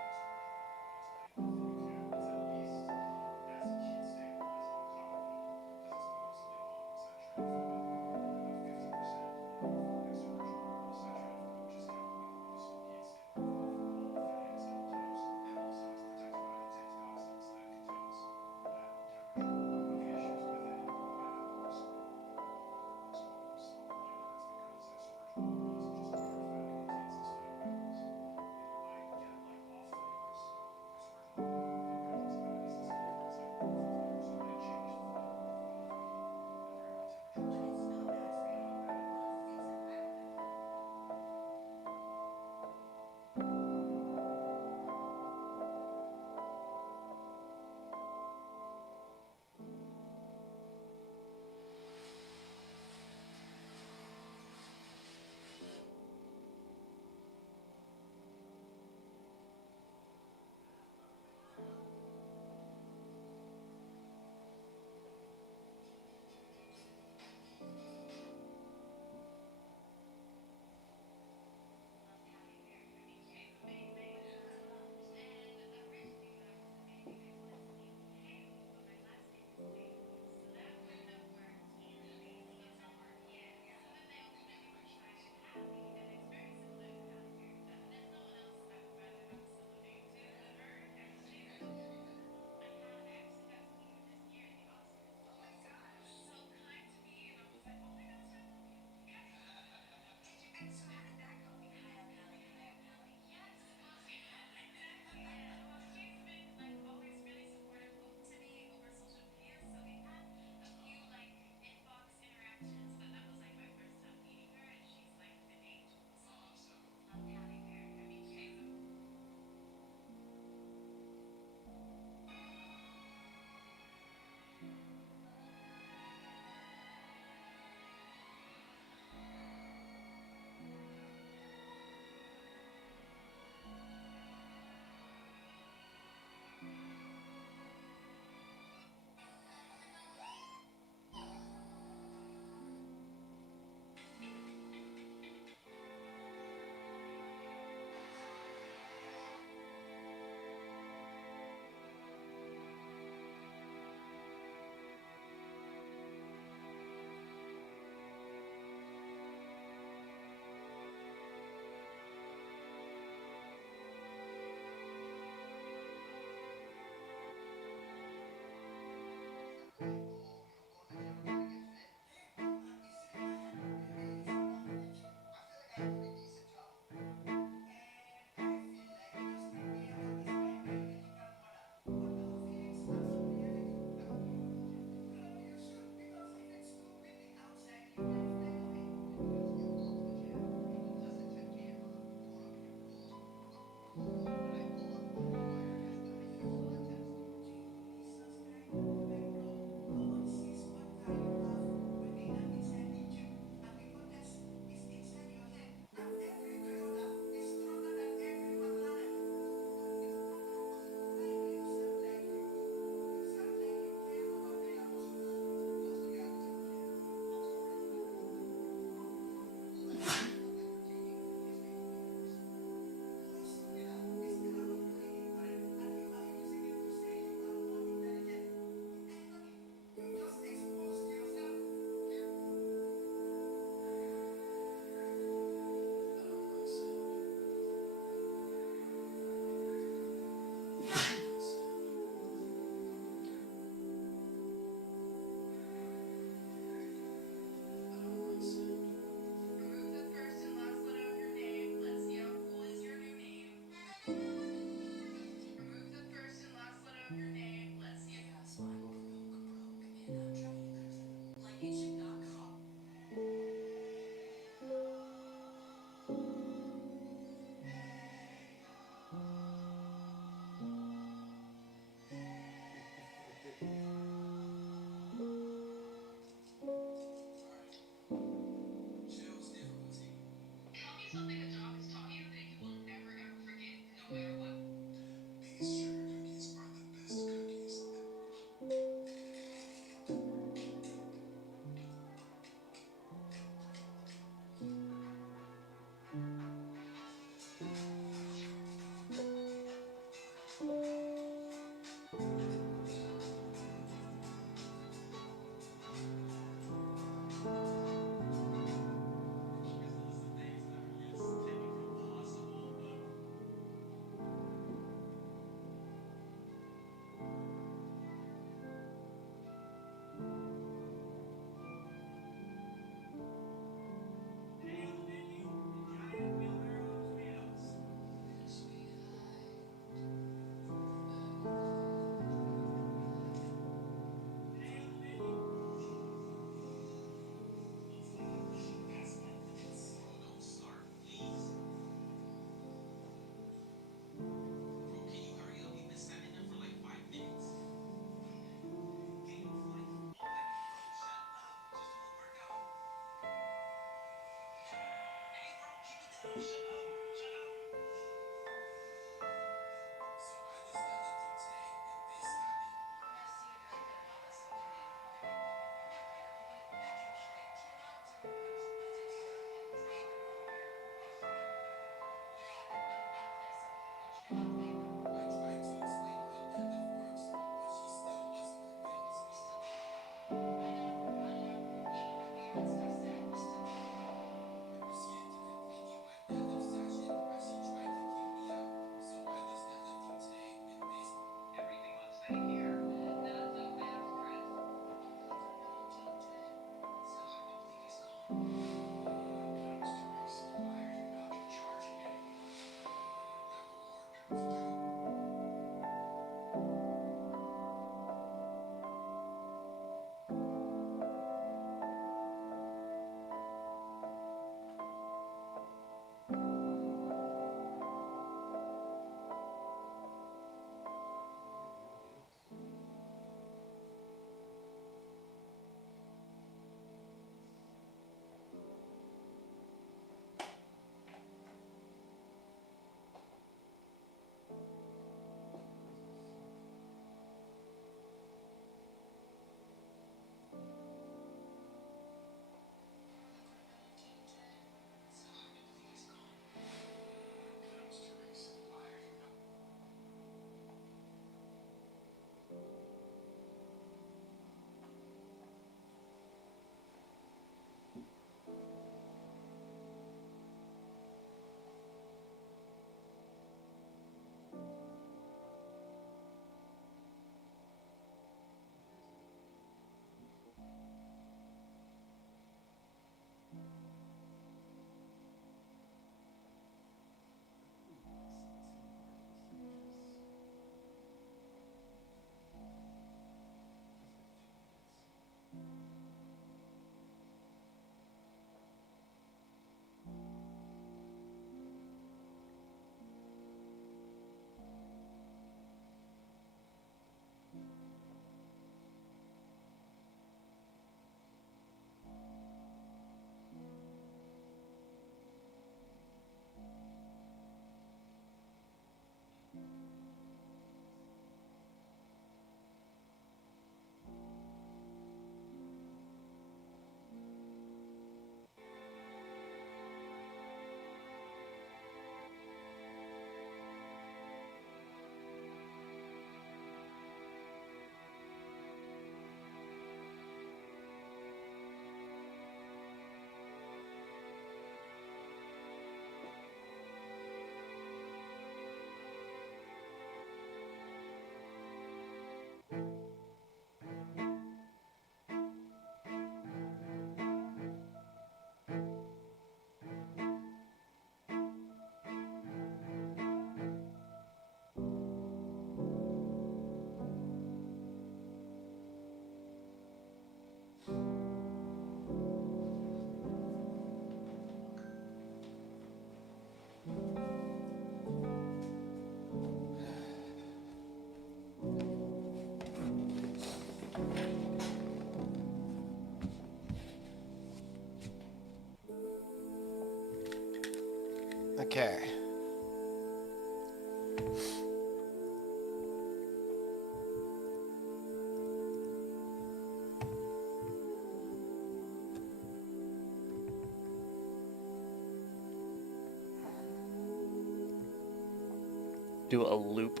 do a loop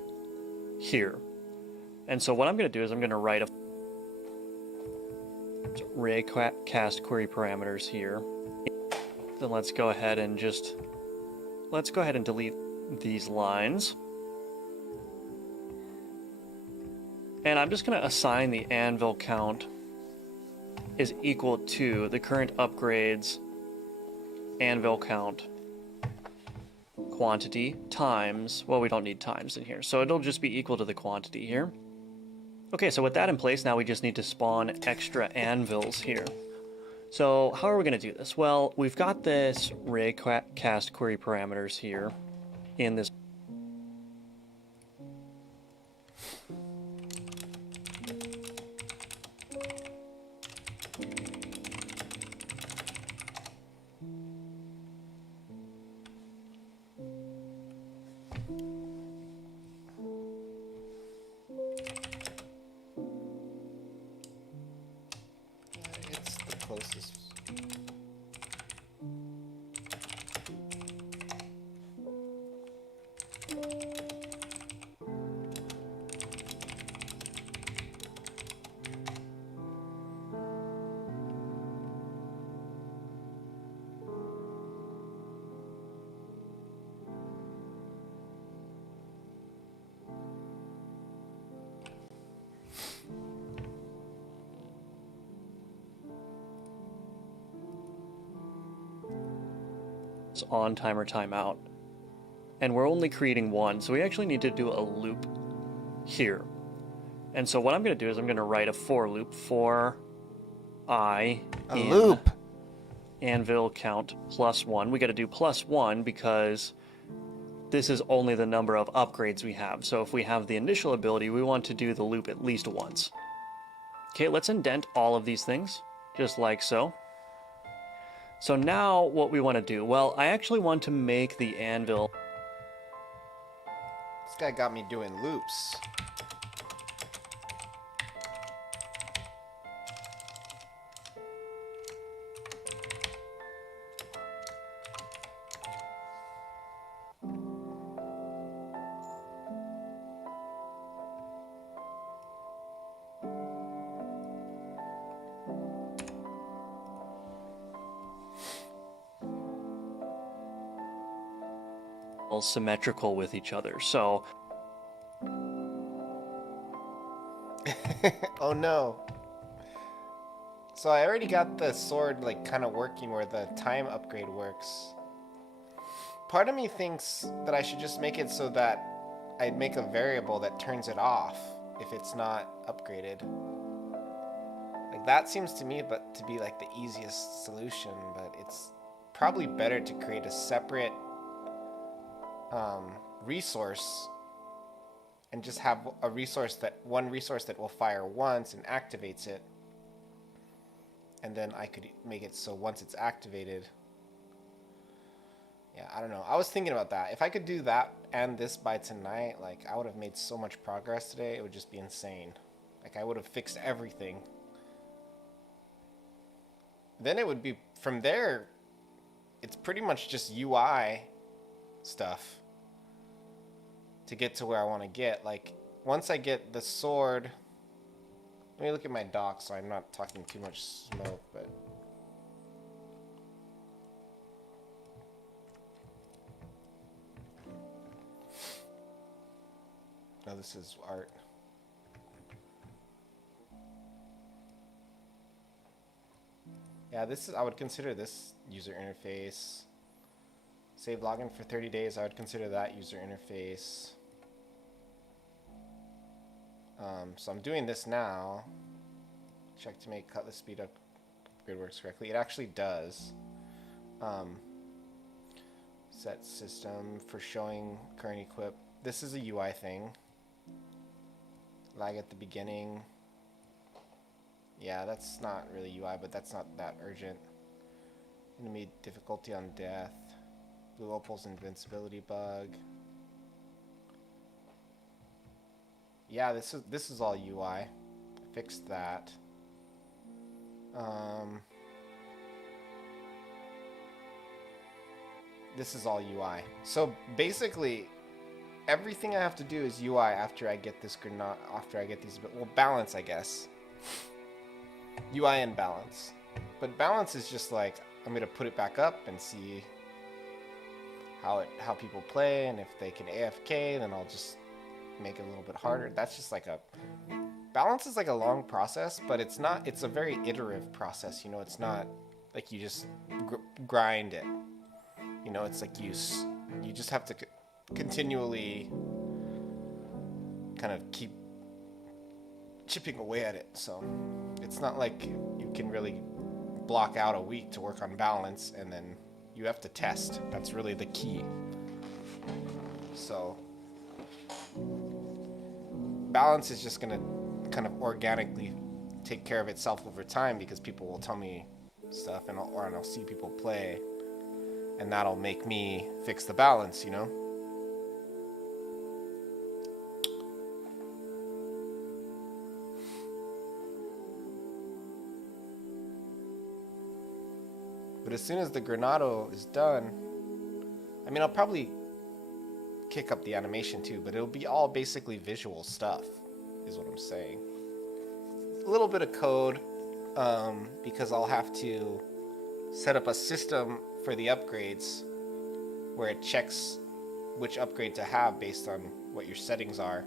here. And so what I'm going to do is I'm going to write a cast query parameters here. Then let's go ahead and delete these lines. And I'm just going to assign the anvil count is equal to the current upgrades anvil count quantity times, well, we don't need times in here, so it'll just be equal to the quantity here. Okay, so with that in place, now we just need to spawn extra anvils here. So how are we going to do this? Well, we've got this cast query parameters here in this. It's the closest. On timer timeout, and we're only creating one, so we actually need to do a loop here. And so what I'm going to do is I'm going to write a for loop for I in loop anvil count +1. We got to do +1 because this is only the number of upgrades we have. So if we have the initial ability, we want to do the loop at least once. Okay, let's indent all of these things just like so. So now what we want to do, well, I actually want to make the anvil. This guy got me doing loops. Symmetrical with each other. So oh no. So I already got the sword like kind of working where the time upgrade works. Part of me thinks that I should just make it so that I'd make a variable that turns it off if it's not upgraded. Like that seems to me but to be like the easiest solution, but it's probably better to create a separate resource and just have a resource that will fire once and activates it, and then I could make it so once it's activated, yeah, I don't know, I was thinking about that. If I could do that and this by tonight, like I would have made so much progress today, it would just be insane. Like I would have fixed everything. Then it would be from there, it's pretty much just UI stuff to get to where I want to get. Like once I get the sword, let me look at my dock so I'm not talking too much smoke, but no, this is art. Yeah, this is, I would consider this user interface. Save login for 30 days, I would consider that user interface. So I'm doing this now. Check to make cutlass speed upgrade works correctly. It actually does. Set system for showing current equip. This is a UI thing. Lag at the beginning. Yeah, that's not really UI, but that's not that urgent. Enemy difficulty on death. Blue Opal's invincibility bug. Yeah, this is all UI. I fixed that. This is all UI. So basically, everything I have to do is UI after I get this granada, after I get these, well, balance, I guess. UI and balance. But balance is just like, I'm gonna put it back up and see how people play, and if they can AFK, then I'll just make it a little bit harder. That's just like a balance is like a long process, but it's not. It's a very iterative process. You know, it's not like you just grind it. You know, it's like you just have to continually kind of keep chipping away at it. So it's not like you can really block out a week to work on balance and then you have to test. That's really the key. So balance is just gonna kind of organically take care of itself over time because people will tell me stuff and I'll see people play, and that'll make me fix the balance, you know? But as soon as the Granado is done, I mean, I'll probably kick up the animation too, but it'll be all basically visual stuff, is what I'm saying. A little bit of code, because I'll have to set up a system for the upgrades where it checks which upgrade to have based on what your settings are.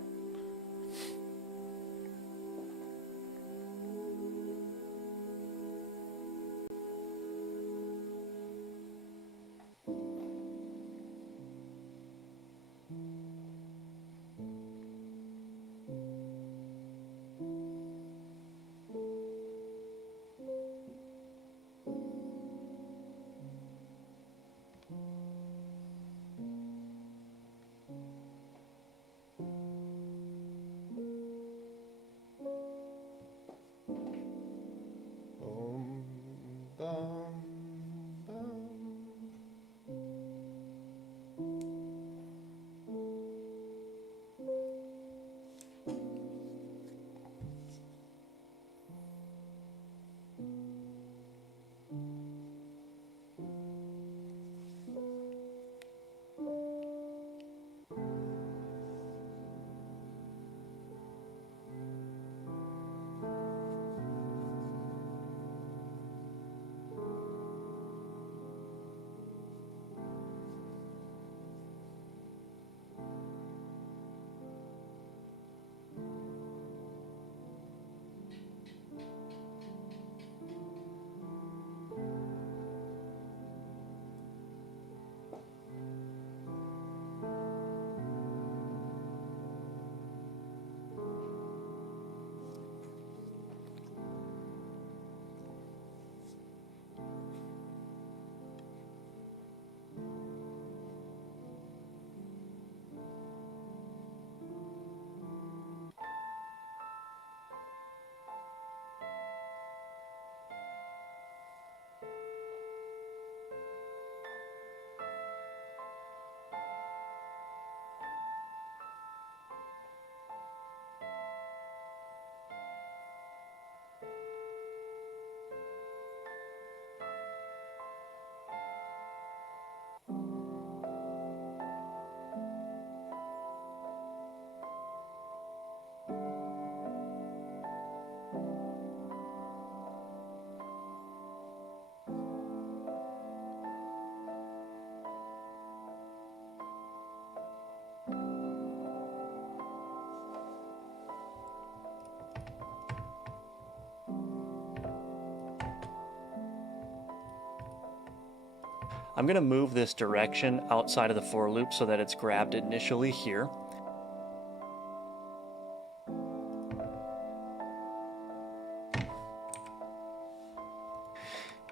I'm going to move this direction outside of the for loop so that it's grabbed initially here.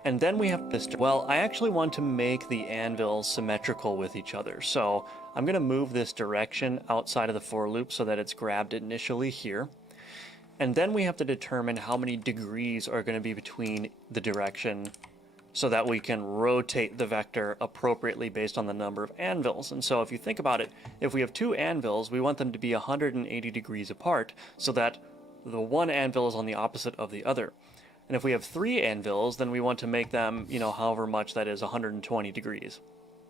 And then we have this, well, I actually want to make the anvils symmetrical with each other. So I'm going to move this direction outside of the for loop so that it's grabbed initially here. And then we have to determine how many degrees are going to be between the direction so that we can rotate the vector appropriately based on the number of anvils. And so if you think about it, if we have two anvils, we want them to be 180 degrees apart so that the one anvil is on the opposite of the other. And if we have three anvils, then we want to make them, you know, however much that is 120 degrees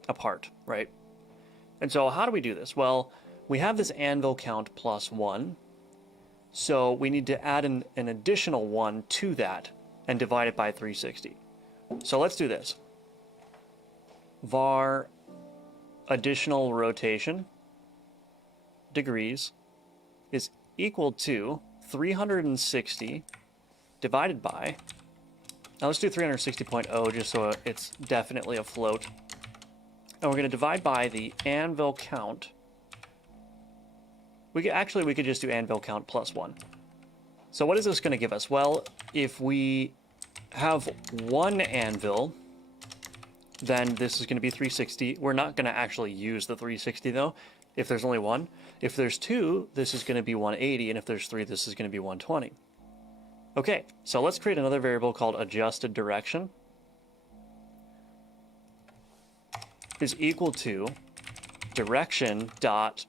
apart, right? And so how do we do this? Well, we have this anvil count +1, so we need to add an additional 1 to that and divide it by 360. So let's do this. Var additional rotation degrees is equal to 360 divided by, now let's do 360.0 just so it's definitely a float. And we're going to divide by the anvil count. We could just do anvil count +1. So what is this going to give us? Well, if we have one anvil, then this is going to be 360. We're not going to actually use the 360 though, if there's only one. If there's two, this is going to be 180, and if there's three, this is going to be 120. Okay, so let's create another variable called adjusted direction is equal to direction dot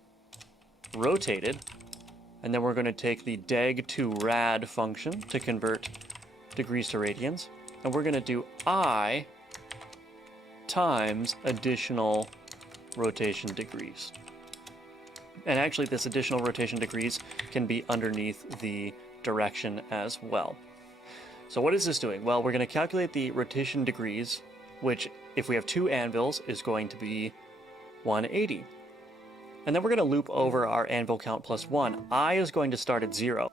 rotated, and then we're going to take the deg to rad function to convert degrees to radians, and we're going to do I times additional rotation degrees. And actually this additional rotation degrees can be underneath the direction as well. So what is this doing? Well, we're going to calculate the rotation degrees, which if we have two anvils is going to be 180. And then we're going to loop over our anvil count +1. I is going to start at 0.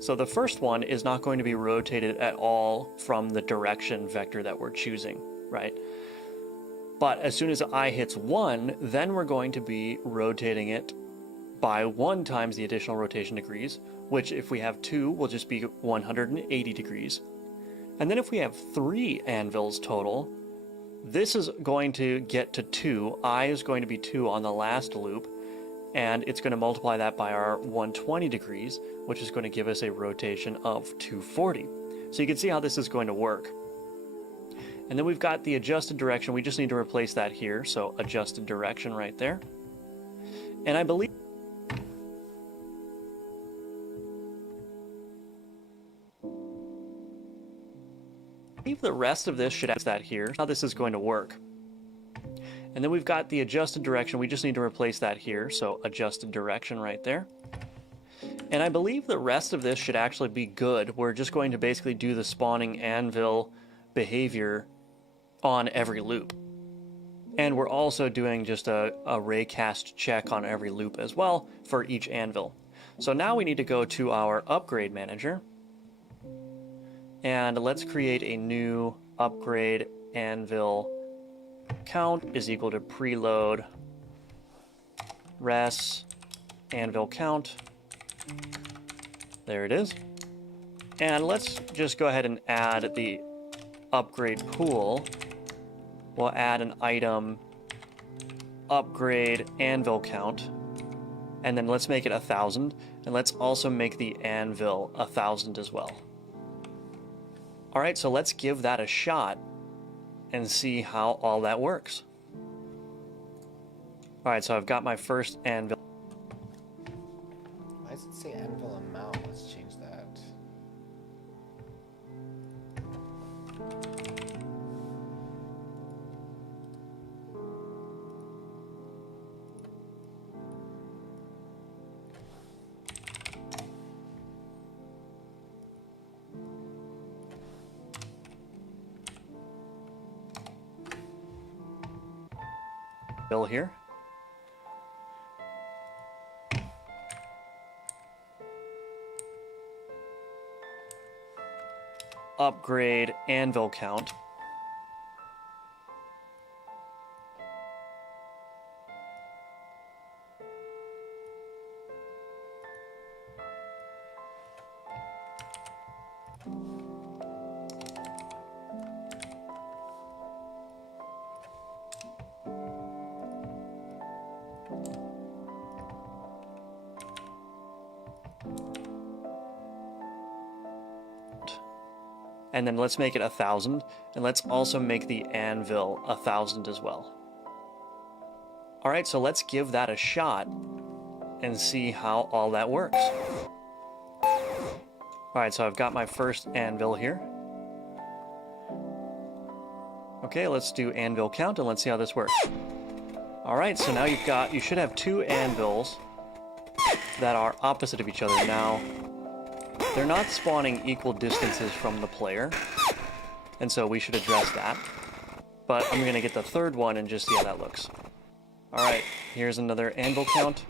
So the first one is not going to be rotated at all from the direction vector that we're choosing, right? But as soon as I hits 1, then we're going to be rotating it by 1 times the additional rotation degrees, which if we have 2 will just be 180 degrees. And then if we have 3 anvils total, this is going to get to 2. I is going to be 2 on the last loop, and it's going to multiply that by our 120 degrees, which is going to give us a rotation of 240. So you can see how this is going to work. And then we've got the adjusted direction. We just need to replace that here. So adjusted direction right there. And I believe the rest of this should have that here. How this is going to work. And then we've got the adjusted direction. We just need to replace that here. So adjusted direction right there. And I believe the rest of this should actually be good. We're just going to basically do the spawning anvil behavior on every loop. And we're also doing just a raycast check on every loop as well for each anvil. So now we need to go to our upgrade manager. And let's create a new upgrade anvil count is equal to preload res anvil count. There it is. And let's just go ahead and add the upgrade pool. We'll add an item upgrade anvil count. And then let's make it 1,000. And let's also make the anvil 1,000 as well. All right, so let's give that a shot and see how all that works. All right, so I've got my first anvil. Why does it say anvil amount? Let's change that. Bill here. Upgrade anvil count. And then let's make it 1,000, and let's also make the anvil 1,000 as well. All right, so let's give that a shot and see how all that works. All right, so I've got my first anvil here. Okay, let's do anvil count and let's see how this works. All right, so now you should have 2 anvils that are opposite of each other. Now, they're not spawning equal distances from the player, and so we should address that. But I'm gonna get the third one and just see how that looks. All right, here's another anvil count.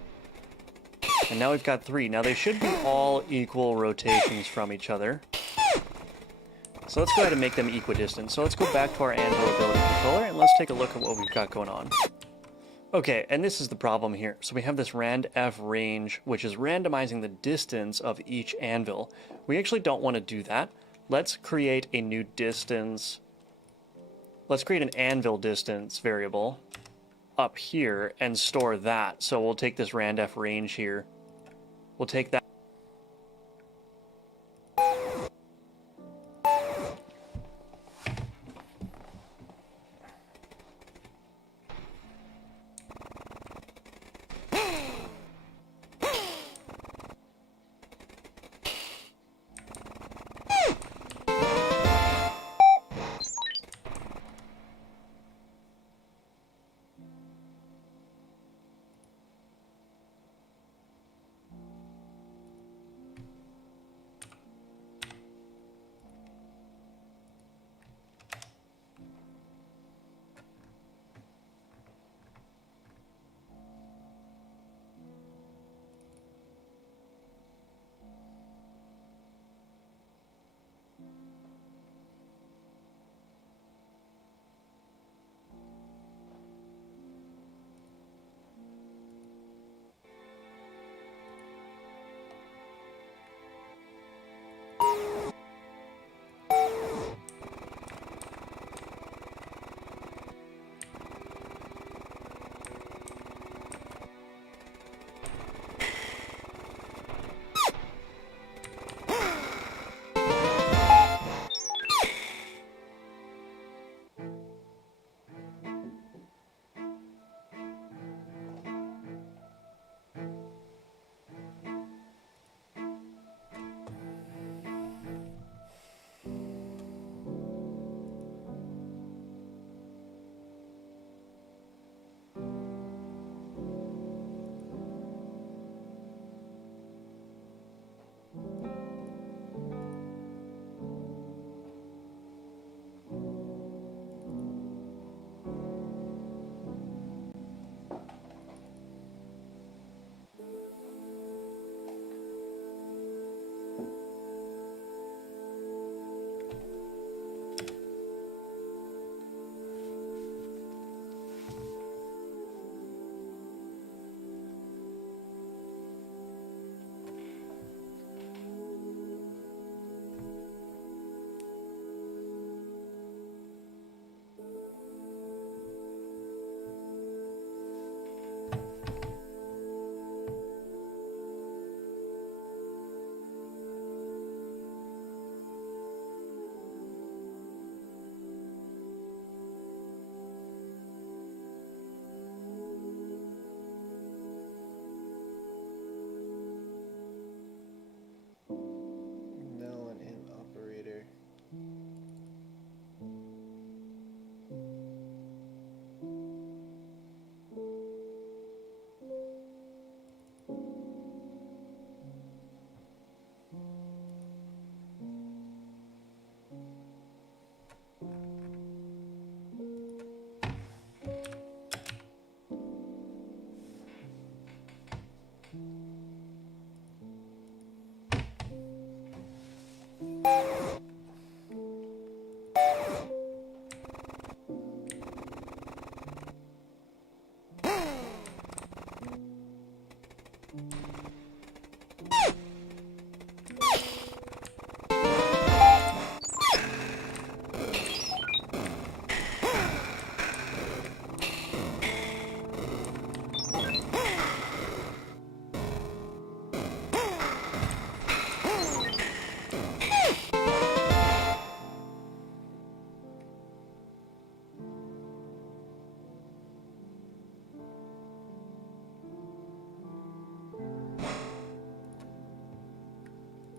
And now we've got 3. Now they should be all equal rotations from each other. So let's go ahead and make them equidistant. So let's go back to our anvil ability controller and let's take a look at what we've got going on. Okay, and this is the problem here. So we have this rand f range, which is randomizing the distance of each anvil. We actually don't want to do that. Let's create a new distance. Let's create an anvil distance variable up here and store that. So we'll take this rand f range here. We'll take that.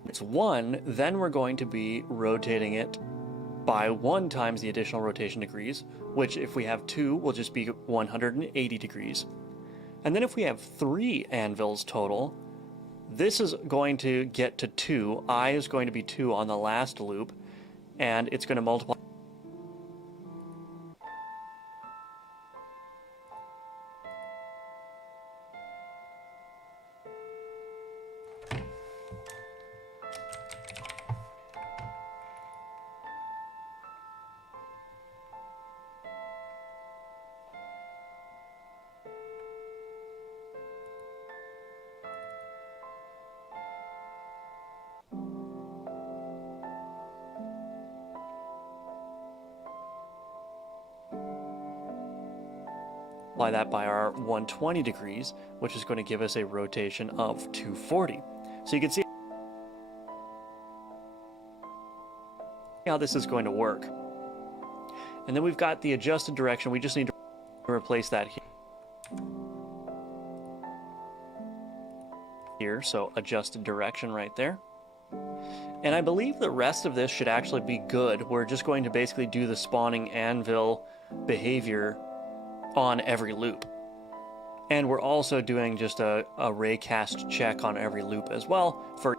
it's 1, then we're going to be rotating it by 1 times the additional rotation degrees, which if we have 2 will just be 180 degrees. And then if we have 3 anvils total, this is going to get to 2. I is going to be 2 on the last loop, and it's going to multiply. Multiply that by our 120 degrees, which is going to give us a rotation of 240. So you can see how this is going to work. And then we've got the adjusted direction. We just need to replace that here. So adjusted direction right there. And I believe the rest of this should actually be good. We're just going to basically do the spawning anvil behavior on every loop. And we're also doing just a raycast check on every loop as well for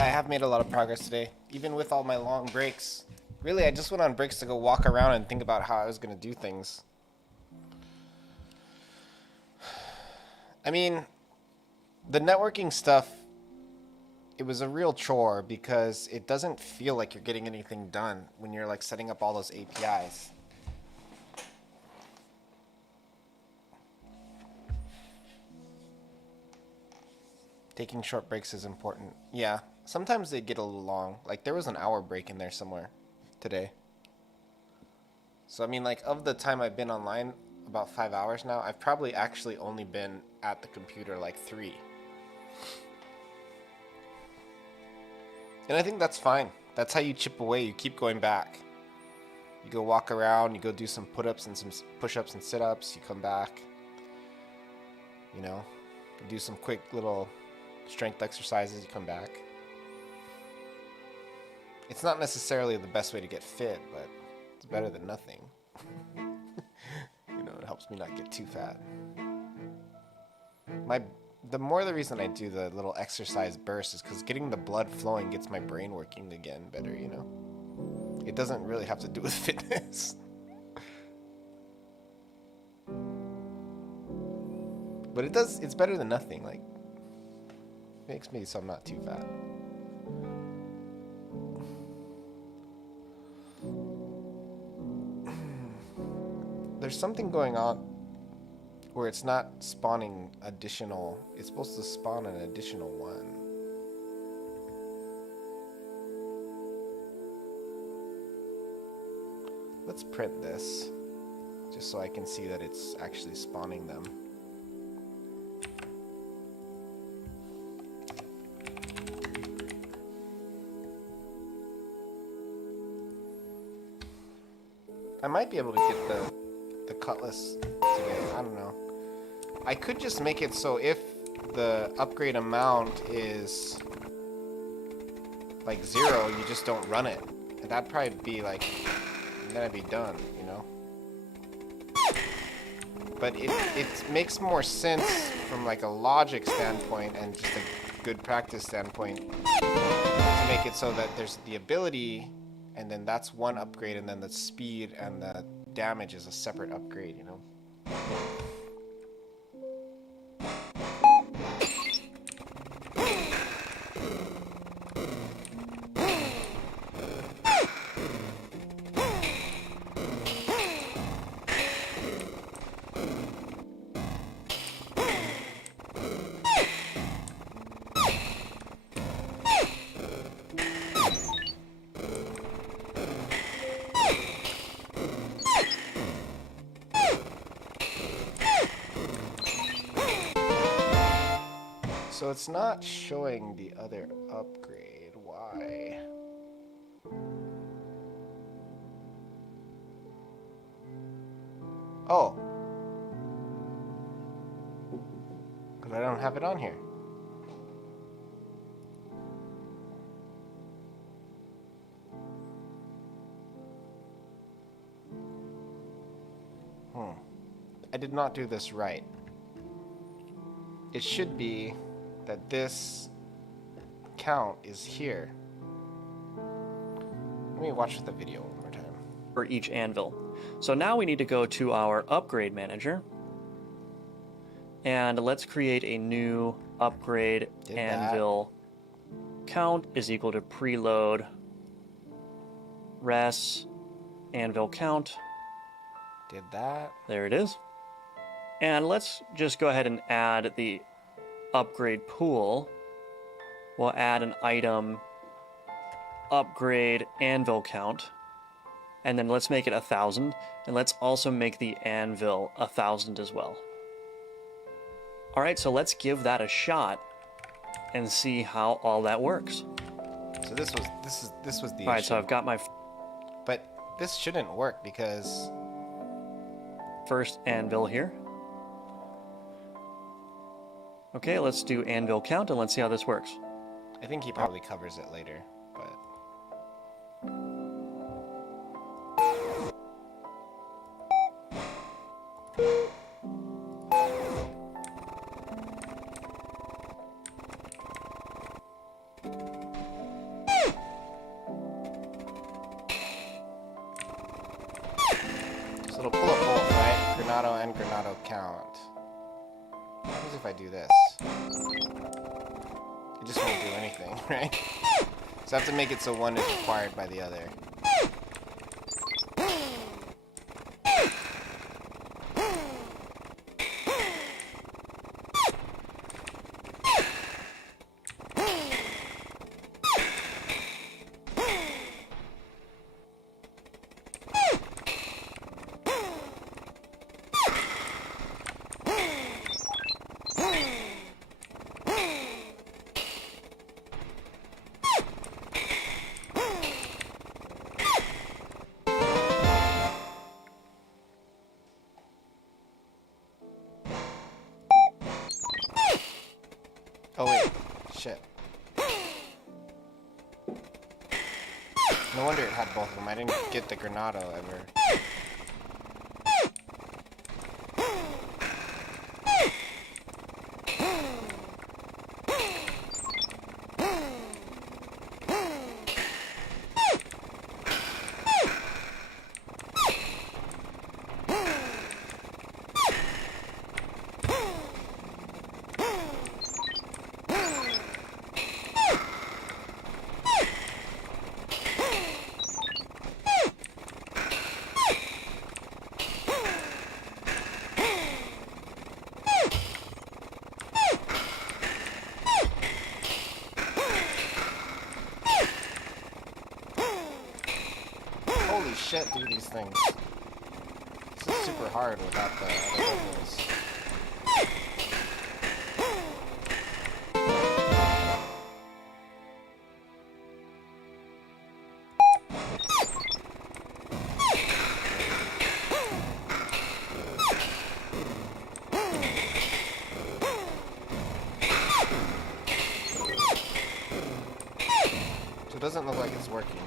Yeah, I have made a lot of progress today, even with all my long breaks. Really, I just went on breaks to go walk around and think about how I was going to do things. I mean, the networking stuff, it was a real chore because it doesn't feel like you're getting anything done when you're like setting up all those APIs. Taking short breaks is important. Yeah, sometimes they get a little long. Like there was an hour break in there somewhere today. So I mean, like of the time I've been online, about 5 hours now, I've probably actually only been at the computer like 3. And I think that's fine. That's how you chip away. You keep going back. You go walk around, you go do some put-ups and some push-ups and sit-ups, you come back. You know, you do some quick little strength exercises, you come back. It's not necessarily the best way to get fit, but it's better than nothing. You know, it helps me not get too fat. The reason I do the little exercise burst is because getting the blood flowing gets my brain working again better, you know? It doesn't really have to do with fitness. But it's better than nothing, like, makes me so I'm not too fat. There's something going on where it's not spawning additional, it's supposed to spawn an additional 1. Let's print this, just so I can see that it's actually spawning them. I might be able to get the cutlass today. I don't know. I could just make it so if the upgrade amount is like 0, you just don't run it. And that'd probably be like, and then I'd be done, you know? But it makes more sense from like a logic standpoint and just a good practice standpoint to make it so that there's the ability, and then that's one upgrade, and then the speed and the damage is a separate upgrade, you know? So it's not showing the other upgrade. Why? Oh. Because I don't have it on here. I did not do this right. It should be that this count is here. Let me watch the video one more time. For each anvil. So now we need to go to our upgrade manager. And let's create a new upgrade Did anvil. Count is equal to preload res anvil count. Did that? There it is. And let's just go ahead and add the upgrade pool. We'll add an item upgrade anvil count. And then let's make it 1,000. And let's also make the anvil 1,000 as well. All right, so let's give that a shot and see how all that works. So this was the All right, issue. so I've got my But this shouldn't work because first anvil here. Okay, let's do anvil count and let's see how this works. I think he probably covers it later, but so it'll pull up both, right? Granado and Granado count. What happens if I do this? It just won't do anything, right? So I have to make it so one is required by the other. Oh wait, shit. No wonder it had both of them. I didn't get the Granado ever. Holy shit, do these things. This is super hard without the other levels. So it doesn't look like it's working.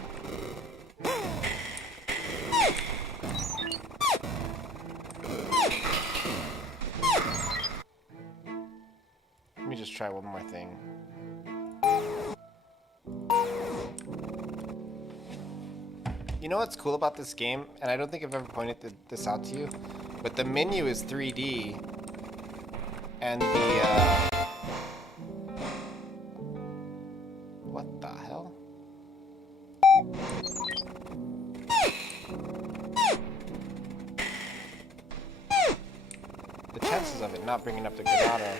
Let me just try one more thing. You know what's cool about this game, and I don't think I've ever pointed this out to you, but the menu is 3D, and the what the hell? The chances of it not bringing up the Granada,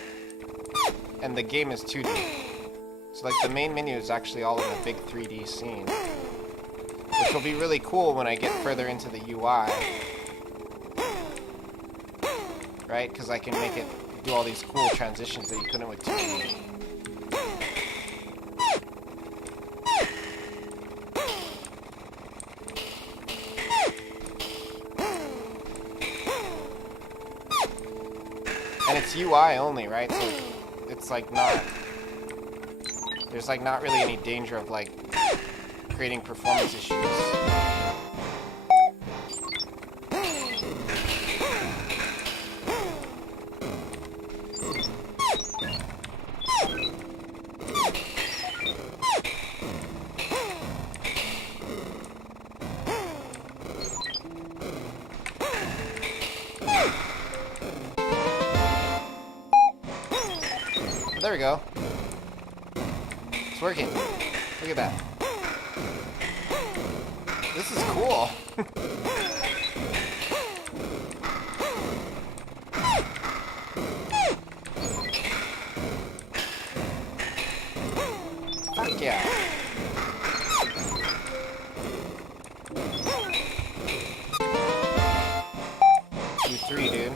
and the game is 2D. So like the main menu is actually all in a big 3D scene, which will be really cool when I get further into the UI, right? Because I can make it do all these cool transitions that you couldn't with 2D. And it's UI only, right? So it's like not, there's like not really any danger of like creating performance issues. There we go. It's working. Look at that. This is cool. Fuck yeah. Q3, dude.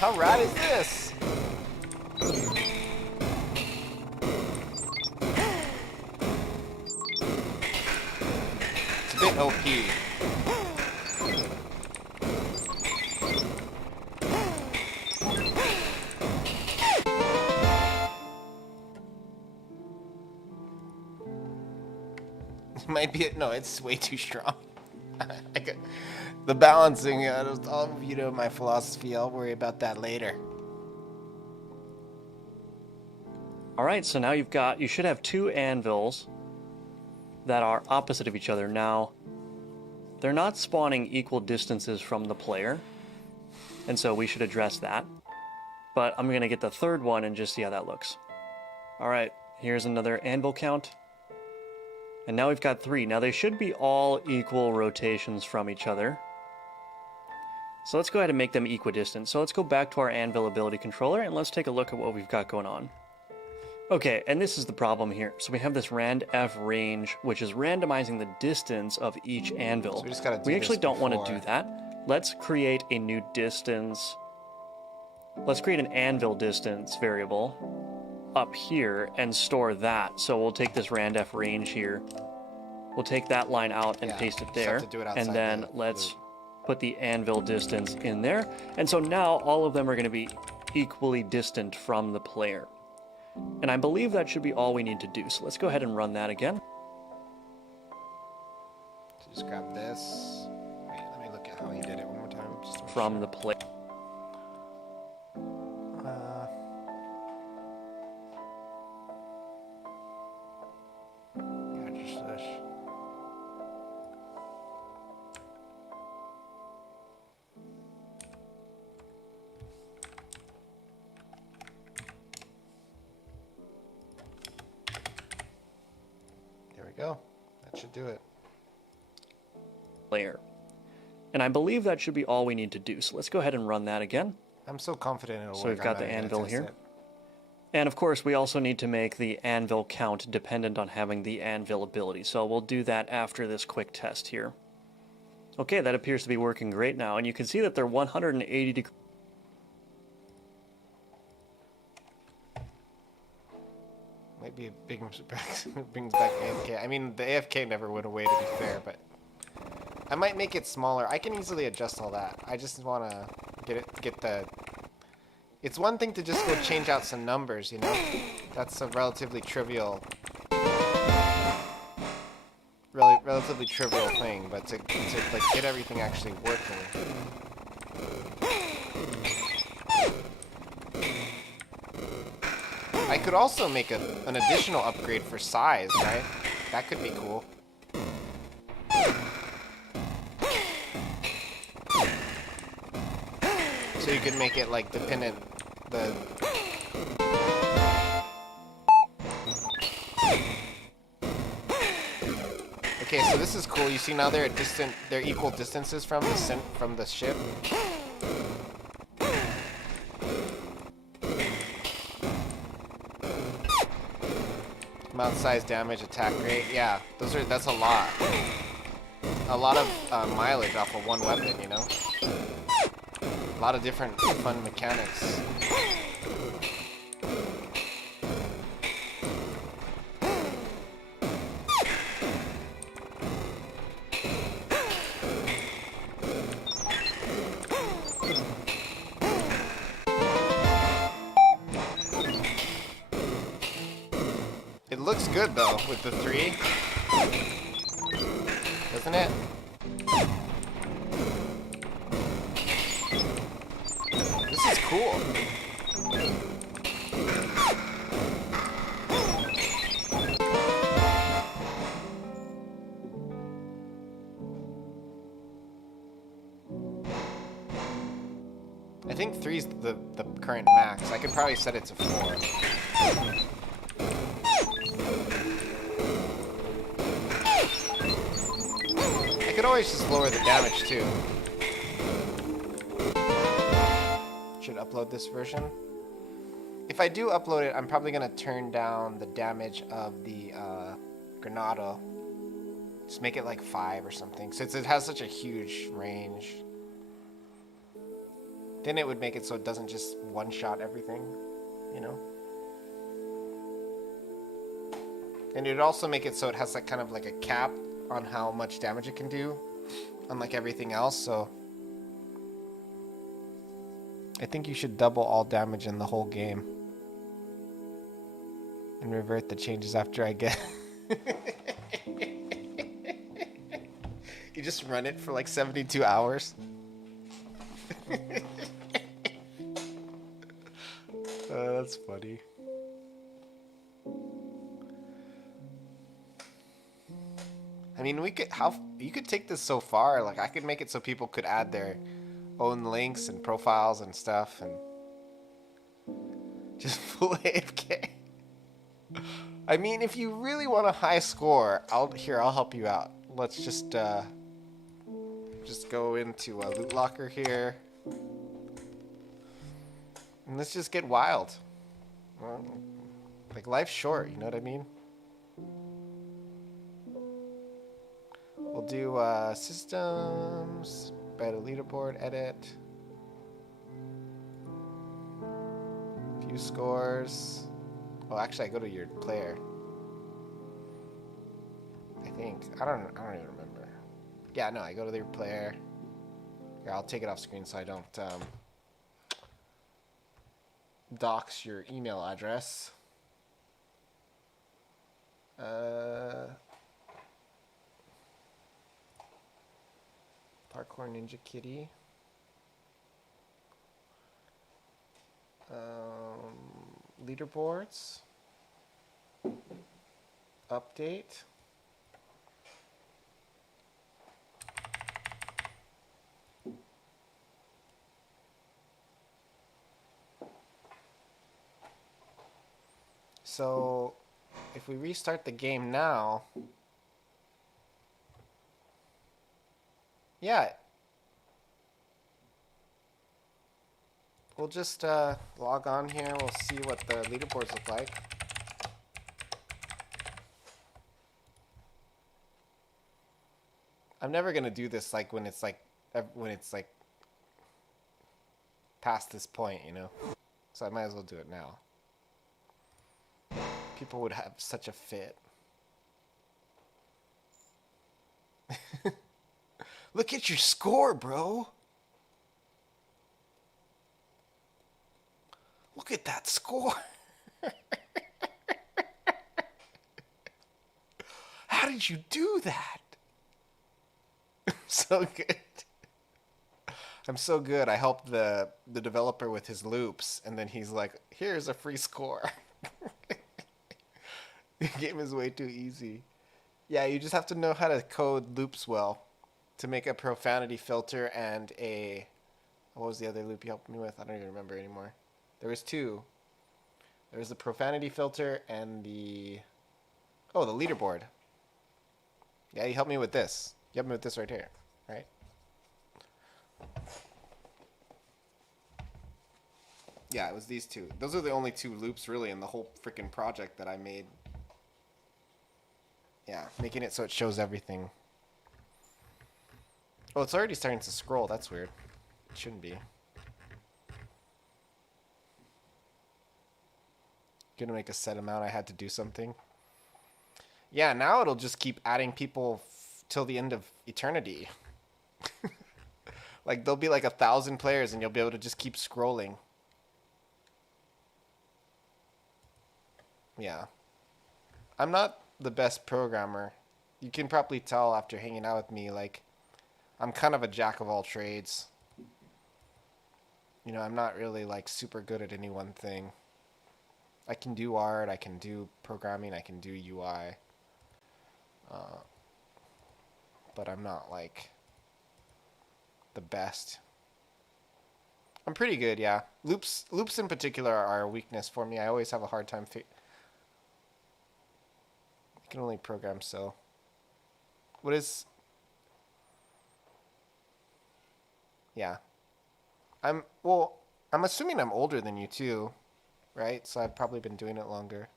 How rad is this? It's a bit OP. Might be no, it's way too strong. The balancing, I'll you know my philosophy. I'll worry about that later. All right, so now you should have two anvils that are opposite of each other. Now, they're not spawning equal distances from the player, and so we should address that. But I'm going to get the third one and just see how that looks. All right, here's another anvil count. And now we've got 3. Now they should be all equal rotations from each other. So let's go ahead and make them equidistant. So let's go back to our anvil ability controller and let's take a look at what we've got going on. Okay, and this is the problem here. So we have this rand f range, which is randomizing the distance of each anvil. So we just gotta do we actually this don't want to before. do that. Let's create a new distance. Let's create an anvil distance variable up here and store that. So we'll take this rand f range here. We'll take that line out and Yeah, paste it just there. have to do it And outside then the let's loop. put the anvil distance in there. And so now all of them are going to be equally distant from the player. And I believe that should be all we need to do. So let's go ahead and run that again. So just grab this. Wait, let me look at how he did it one more time. Just to make From sure. the player. Yeah, just this. There we go. That should do it. Player. And I believe that should be all we need to do. So let's go ahead and run that again. I'm so confident it'll work. So we've got I'm the not even anvil gonna here. test it. And of course, we also need to make the anvil count dependent on having the anvil ability. So we'll do that after this quick test here. Okay, that appears to be working great now. And you can see that they're 180 degrees. Might be a big brings back AFK. I mean, the AFK never went away, to be fair, but I might make it smaller. I can easily adjust all that. I just want to get the. It's one thing to just go change out some numbers, you know. That's a relatively trivial, relatively trivial thing, but to like get everything actually working. I could also make an additional upgrade for size, right? That could be cool. So you could make it like dependent the Okay, so this is cool. You see now they're they're equal distances from the ship. Amount, size, damage, attack rate. Yeah, that's a lot. A lot of mileage off of one weapon, you know? A lot of different fun mechanics. It looks good though with the 3, doesn't it? This is cool. I think 3's the current max. I could probably set it to 4. I could always just lower the damage too. Should upload this version. If I do upload it, I'm probably gonna turn down the damage of the Granada. Just make it like 5 or something, since it has such a huge range. Then it would make it so it doesn't just one-shot everything, you know? And it would also make it so it has like kind of like a cap on how much damage it can do, unlike everything else, so I think you should double all damage in the whole game. And revert the changes after I get... You just run it for like 72 hours. That's funny. I mean, you could take this so far. Like, I could make it so people could add their own links and profiles and stuff, and just full AFK. I mean, if you really want a high score, I'll help you out. Let's just go into a loot locker here, and let's just get wild. Well, like, life's short, you know what I mean? We'll do systems, battle leaderboard, edit, view scores. Oh, actually, I go to your player. I think I don't even remember. Yeah, no, I go to your player. Here, I'll take it off screen so I don't dox your email address. Parkour Ninja Kitty. Leaderboards. Update. So, if we restart the game now, yeah, we'll just log on here. We'll see what the leaderboards look like. I'm never gonna do this like when it's like past this point, you know. So I might as well do it now. People would have such a fit. Look at your score, bro. Look at that score. How did you do that? So good. I'm so good. I helped the developer with his loops, and then he's like, here's a free score. The game is way too easy. Yeah, you just have to know how to code loops well to make a profanity filter and a what was the other loop you helped me with? I don't even remember anymore. There was two. There was the profanity filter and the the leaderboard. Yeah, you helped me with this. You helped me with this right here, right? Yeah, it was these two. Those are the only two loops really in the whole freaking project that I made. Yeah, making it so it shows everything. Oh, it's already starting to scroll. That's weird. It shouldn't be. Gonna make a set amount. I had to do something. Yeah, now it'll just keep adding people till the end of eternity. Like there'll be like 1,000 players, and you'll be able to just keep scrolling. Yeah. I'm not the best programmer. You can probably tell after hanging out with me, like, I'm kind of a jack of all trades. You know, I'm not really, like, super good at any one thing. I can do art, I can do programming, I can do UI. But I'm not, like, the best. I'm pretty good, yeah. Loops in particular are a weakness for me. I always have a hard time I can only program so. What is... Yeah. I'm assuming I'm older than you too, right? So I've probably been doing it longer.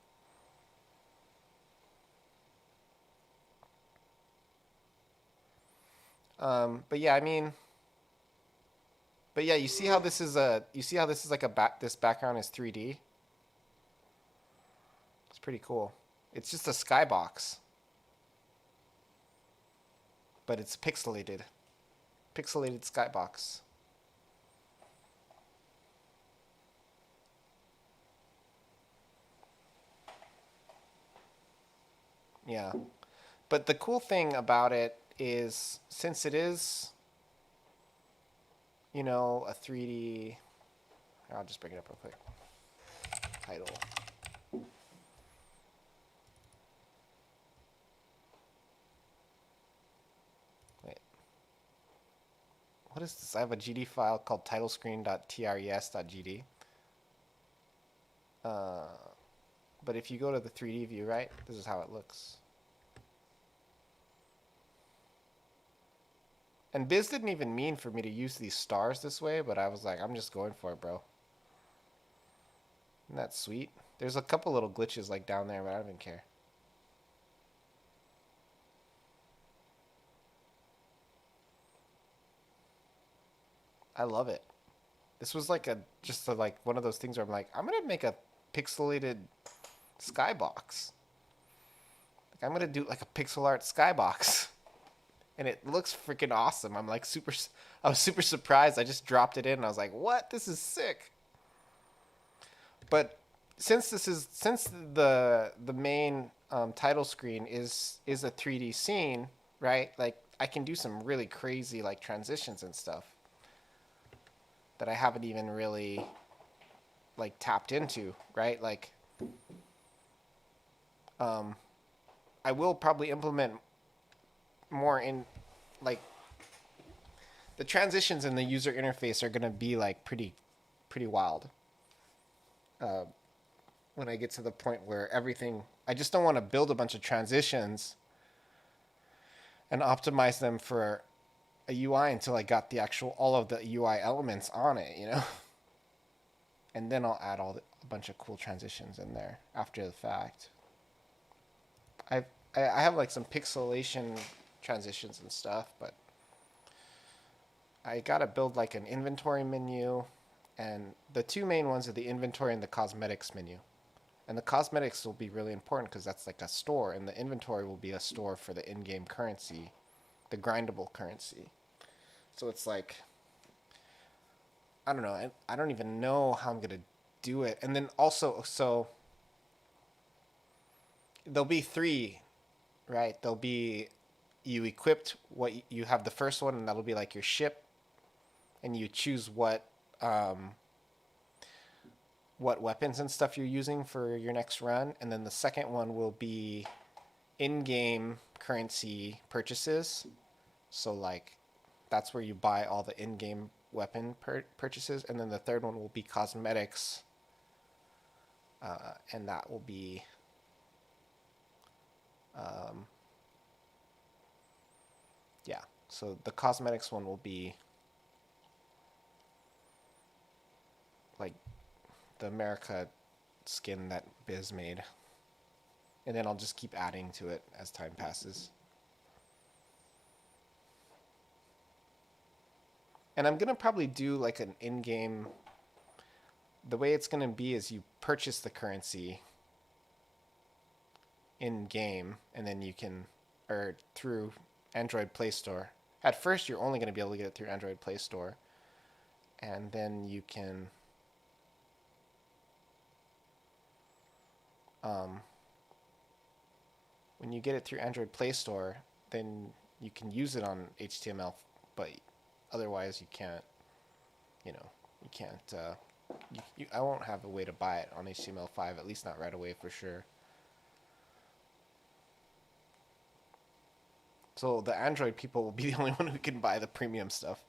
But yeah, I mean... But yeah, you see how this is like this background is 3D? It's pretty cool. It's just a skybox. But it's pixelated. Pixelated skybox. Yeah. But the cool thing about it is, since it is, you know, a 3D... I'll just bring it up real quick. Title. Wait. What is this? I have a GD file called titlescreen.tres.gd. But if you go to the 3D view, right, this is how it looks. And Biz didn't even mean for me to use these stars this way, but I was like, I'm just going for it, bro. Isn't that sweet? There's a couple little glitches like down there, but I don't even care. I love it. This was like like one of those things where I'm like, I'm gonna make a pixelated skybox. Like I'm gonna do like a pixel art skybox. And it looks freaking awesome. I was super surprised. I just dropped it in and I was like, what? This is sick. But since the main title screen is a 3D scene, right? Like I can do some really crazy like transitions and stuff that I haven't even really like tapped into, right? Like I will probably implement more in like the transitions in the user interface are going to be like pretty wild when I get to the point where everything, I just don't want to build a bunch of transitions and optimize them for a UI until I got all of the UI elements on it, you know. And then I'll add a bunch of cool transitions in there after the fact. I have like some pixelation transitions and stuff, but I gotta build like an inventory menu, and the two main ones are the inventory and the cosmetics menu. And the cosmetics will be really important because that's like a store, and the inventory will be a store for the in-game currency, the grindable currency. So it's like, I don't know, I don't even know how I'm gonna do it. And then also, so there'll be three, right? There'll be, you equipped what you have, the first one, and that'll be like your ship, and you choose what what weapons and stuff you're using for your next run, and then the second one will be in-game currency purchases. So like that's where you buy all the in-game weapon purchases, and then the third one will be cosmetics, and that will be yeah. So the cosmetics one will be like the America skin that Biz made, and then I'll just keep adding to it as time passes. And I'm gonna probably do like an in-game. The way it's gonna be is you purchase the currency in game, and then you can, or through Android Play Store. At first, you're only gonna be able to get it through Android Play Store, and then you can when you get it through Android Play Store, then you can use it on HTML, but otherwise you can't. You know, you can't. I won't have a way to buy it on HTML5, at least not right away for sure. So the Android people will be the only one who can buy the premium stuff.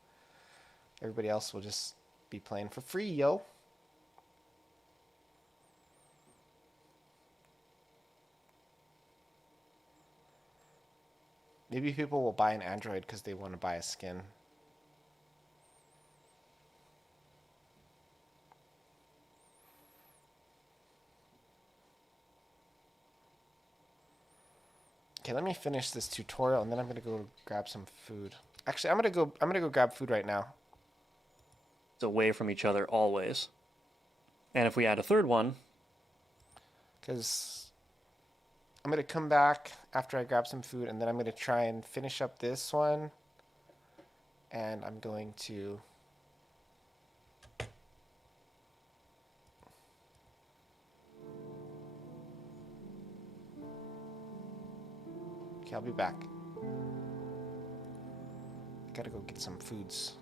Everybody else will just be playing for free, yo. Maybe people will buy an Android because they want to buy a skin. Okay, let me finish this tutorial and then I'm gonna go grab some food. Actually, I'm gonna go grab food right now. It's away from each other always. And if we add a third one, Because I'm gonna come back after I grab some food, and then I'm gonna try and finish up this one. And I'm going to okay, I'll be back. Gotta go get some foods.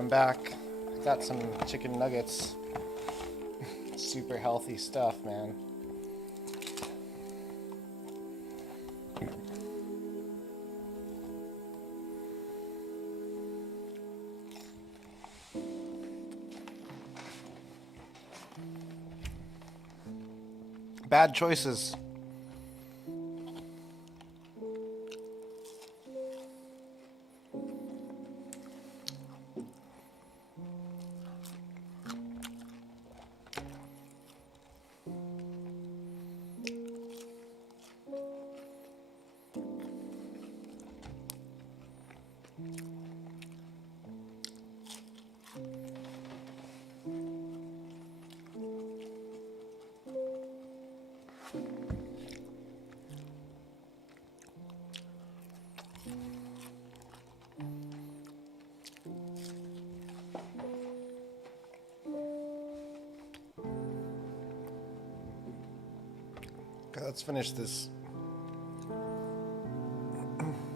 I'm back. I got some chicken nuggets. Super healthy stuff, man. Bad choices. Okay, let's finish this.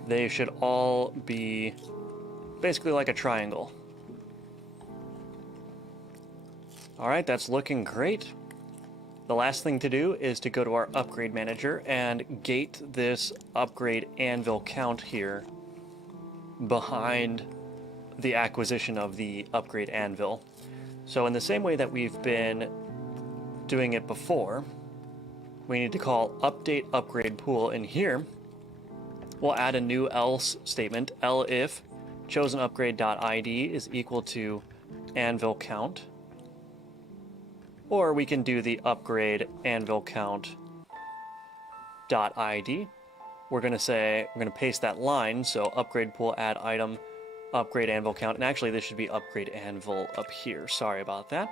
They should all be basically like a triangle. All right, that's looking great. The last thing to do is to go to our upgrade manager and gate this upgrade anvil count here behind the acquisition of the upgrade anvil. So in the same way that we've been doing it before, we need to call update upgrade pool in here. We'll add a new else statement, elif chosen upgrade.id is equal to anvil count. Or we can do the upgrade anvil count dot id. We're going to paste that line, so upgrade pool add item upgrade anvil count, and actually this should be upgrade anvil up here. Sorry about that.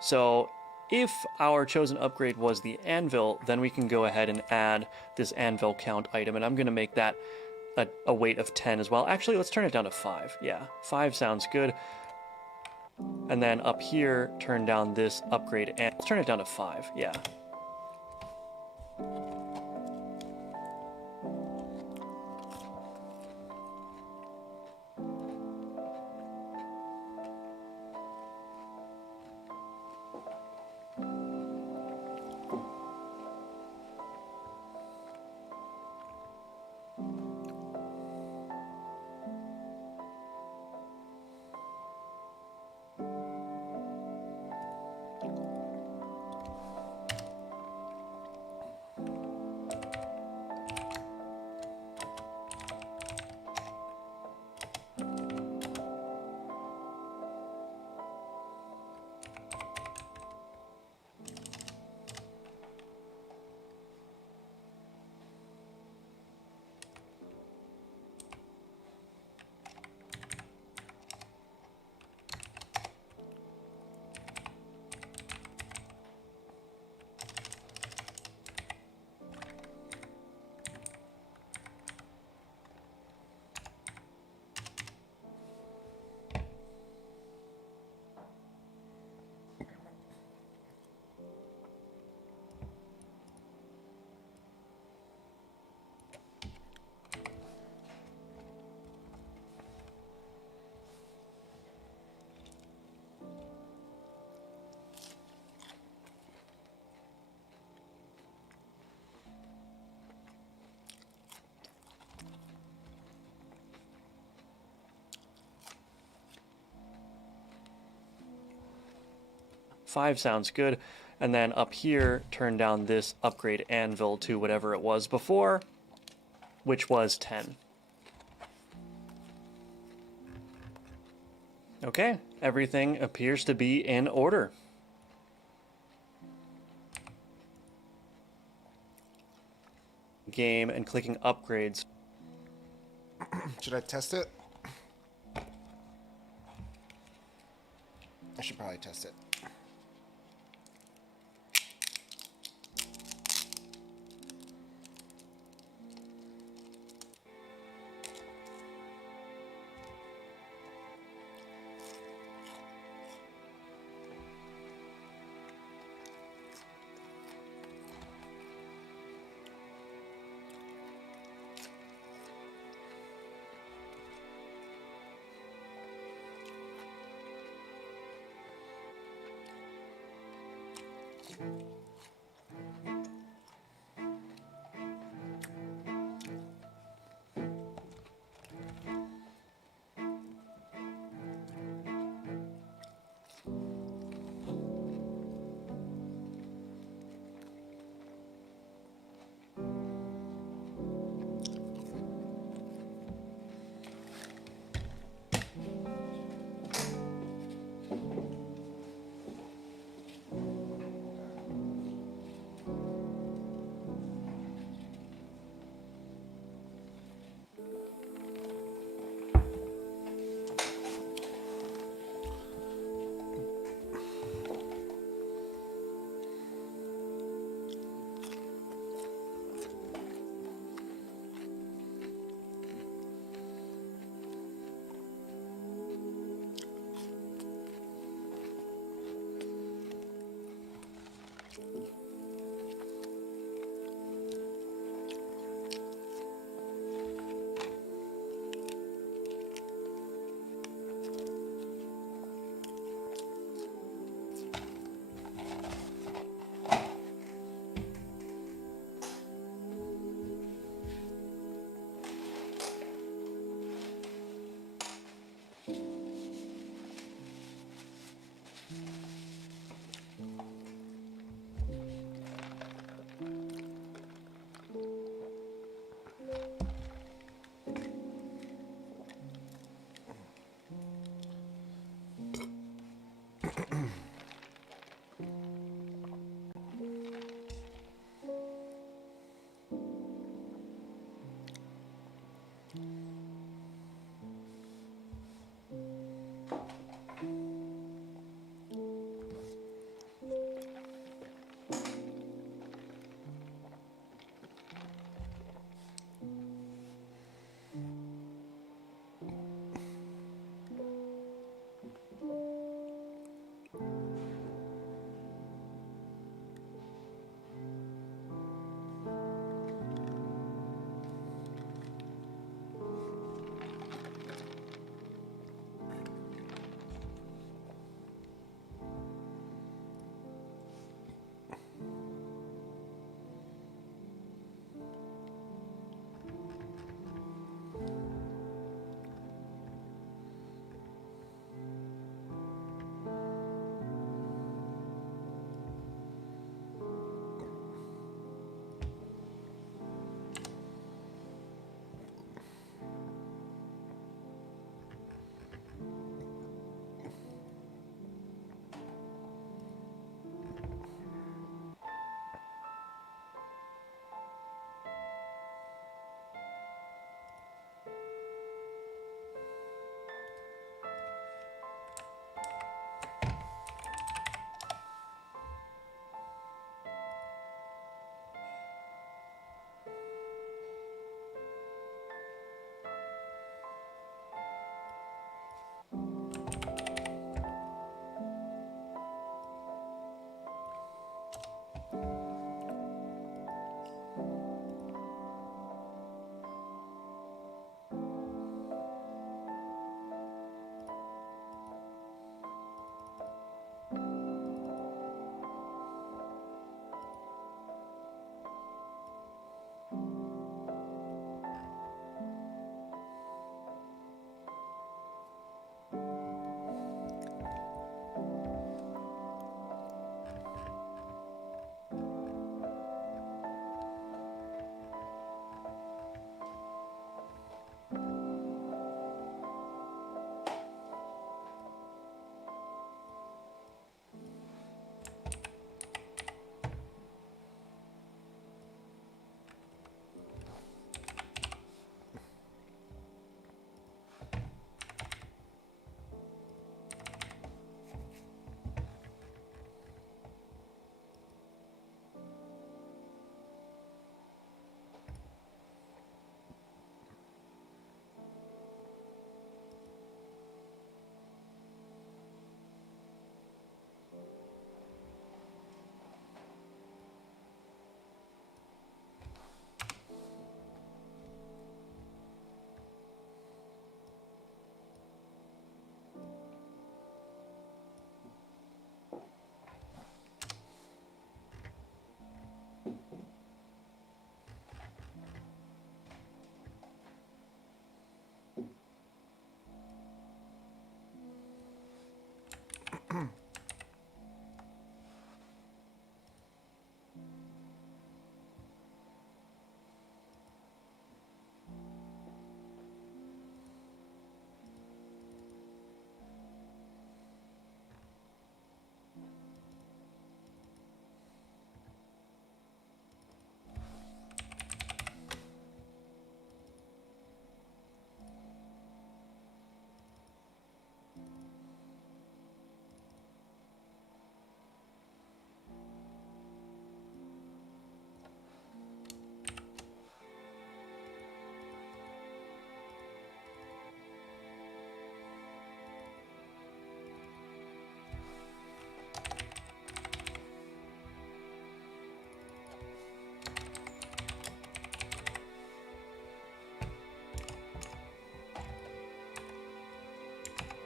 So if our chosen upgrade was the anvil, then we can go ahead and add this anvil count item, and I'm going to make that a weight of 10 as well. Actually, let's turn it down to 5. Yeah, 5 sounds good. And then up here, turn down this upgrade, and let's turn it down to 5. Yeah. Five sounds good. And then up here, turn down this upgrade anvil to whatever it was before, which was 10. Okay, everything appears to be in order. Game and clicking upgrades. Should I test it? I should probably test it.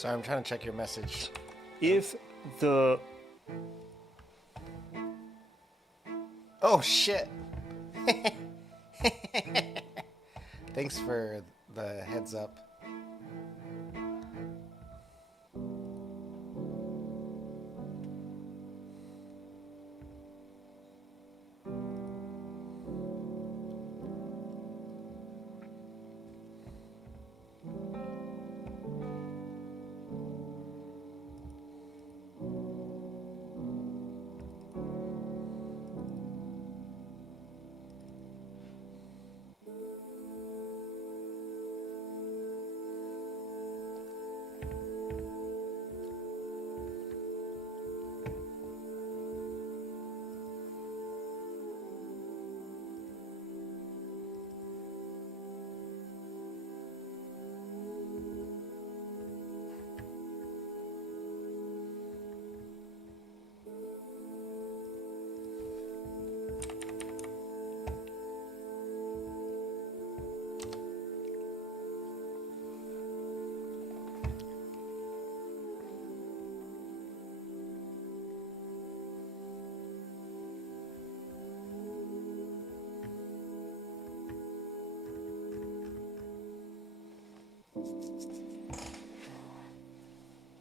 Sorry, I'm trying to check your message. If the Oh shit! Thanks for the heads up.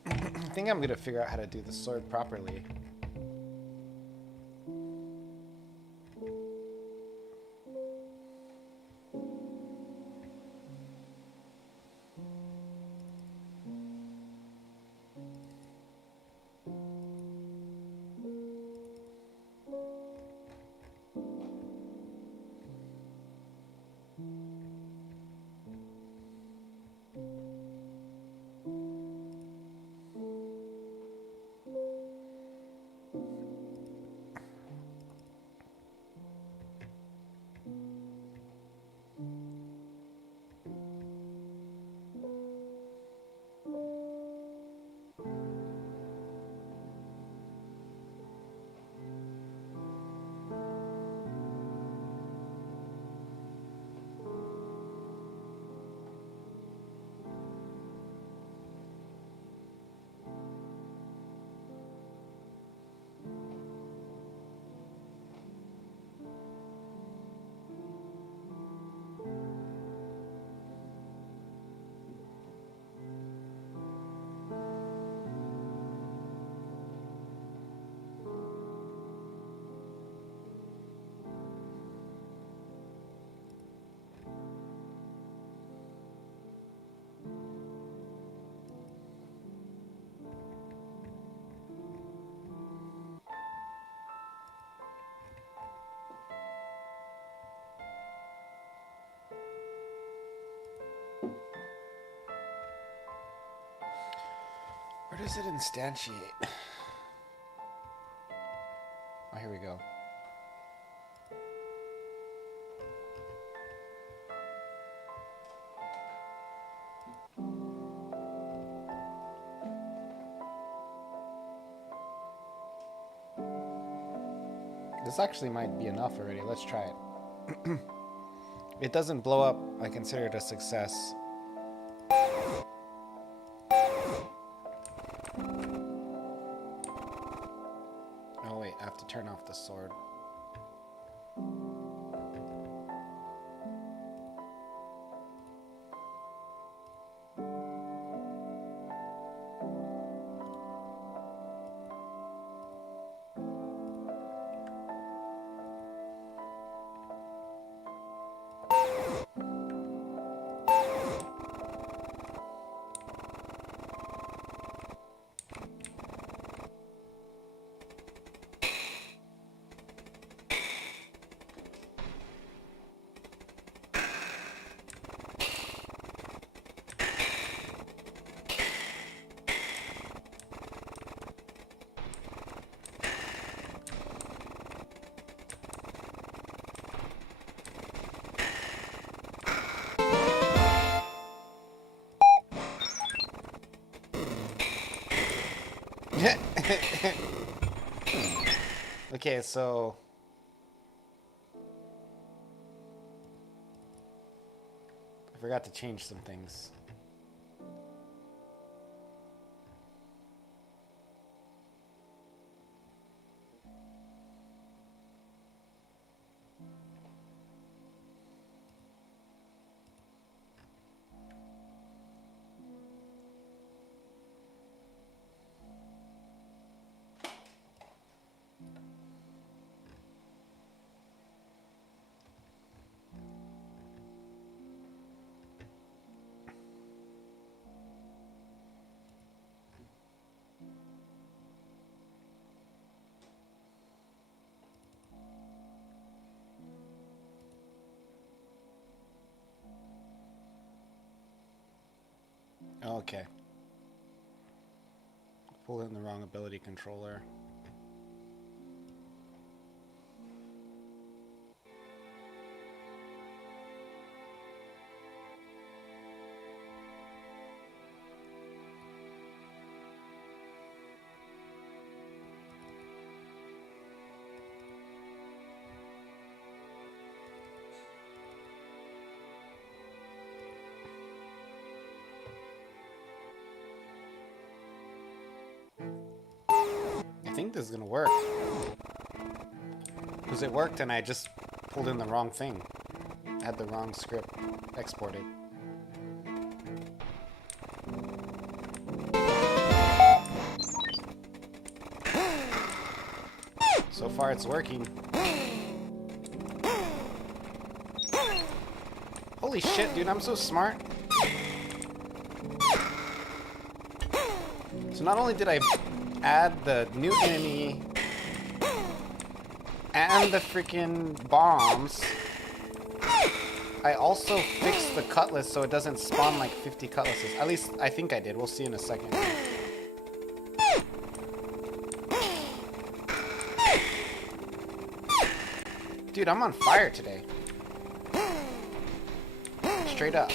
I think I'm gonna figure out how to do the sword properly. Where does it instantiate? Oh, here we go. This actually might be enough already. Let's try it. It doesn't blow up. I consider it a success. Oh wait, I have to turn off the sword. Okay, so I forgot to change some things. Okay. Pulled in the wrong ability controller. I think this is gonna work. Because it worked and I just pulled in the wrong thing. I had the wrong script exported. So far it's working. Holy shit, dude, I'm so smart. So not only did I add the new enemy and the freaking bombs, I also fixed the cutlass so it doesn't spawn like 50 cutlasses. At least I think I did. We'll see in a second. Dude, I'm on fire today. Straight up.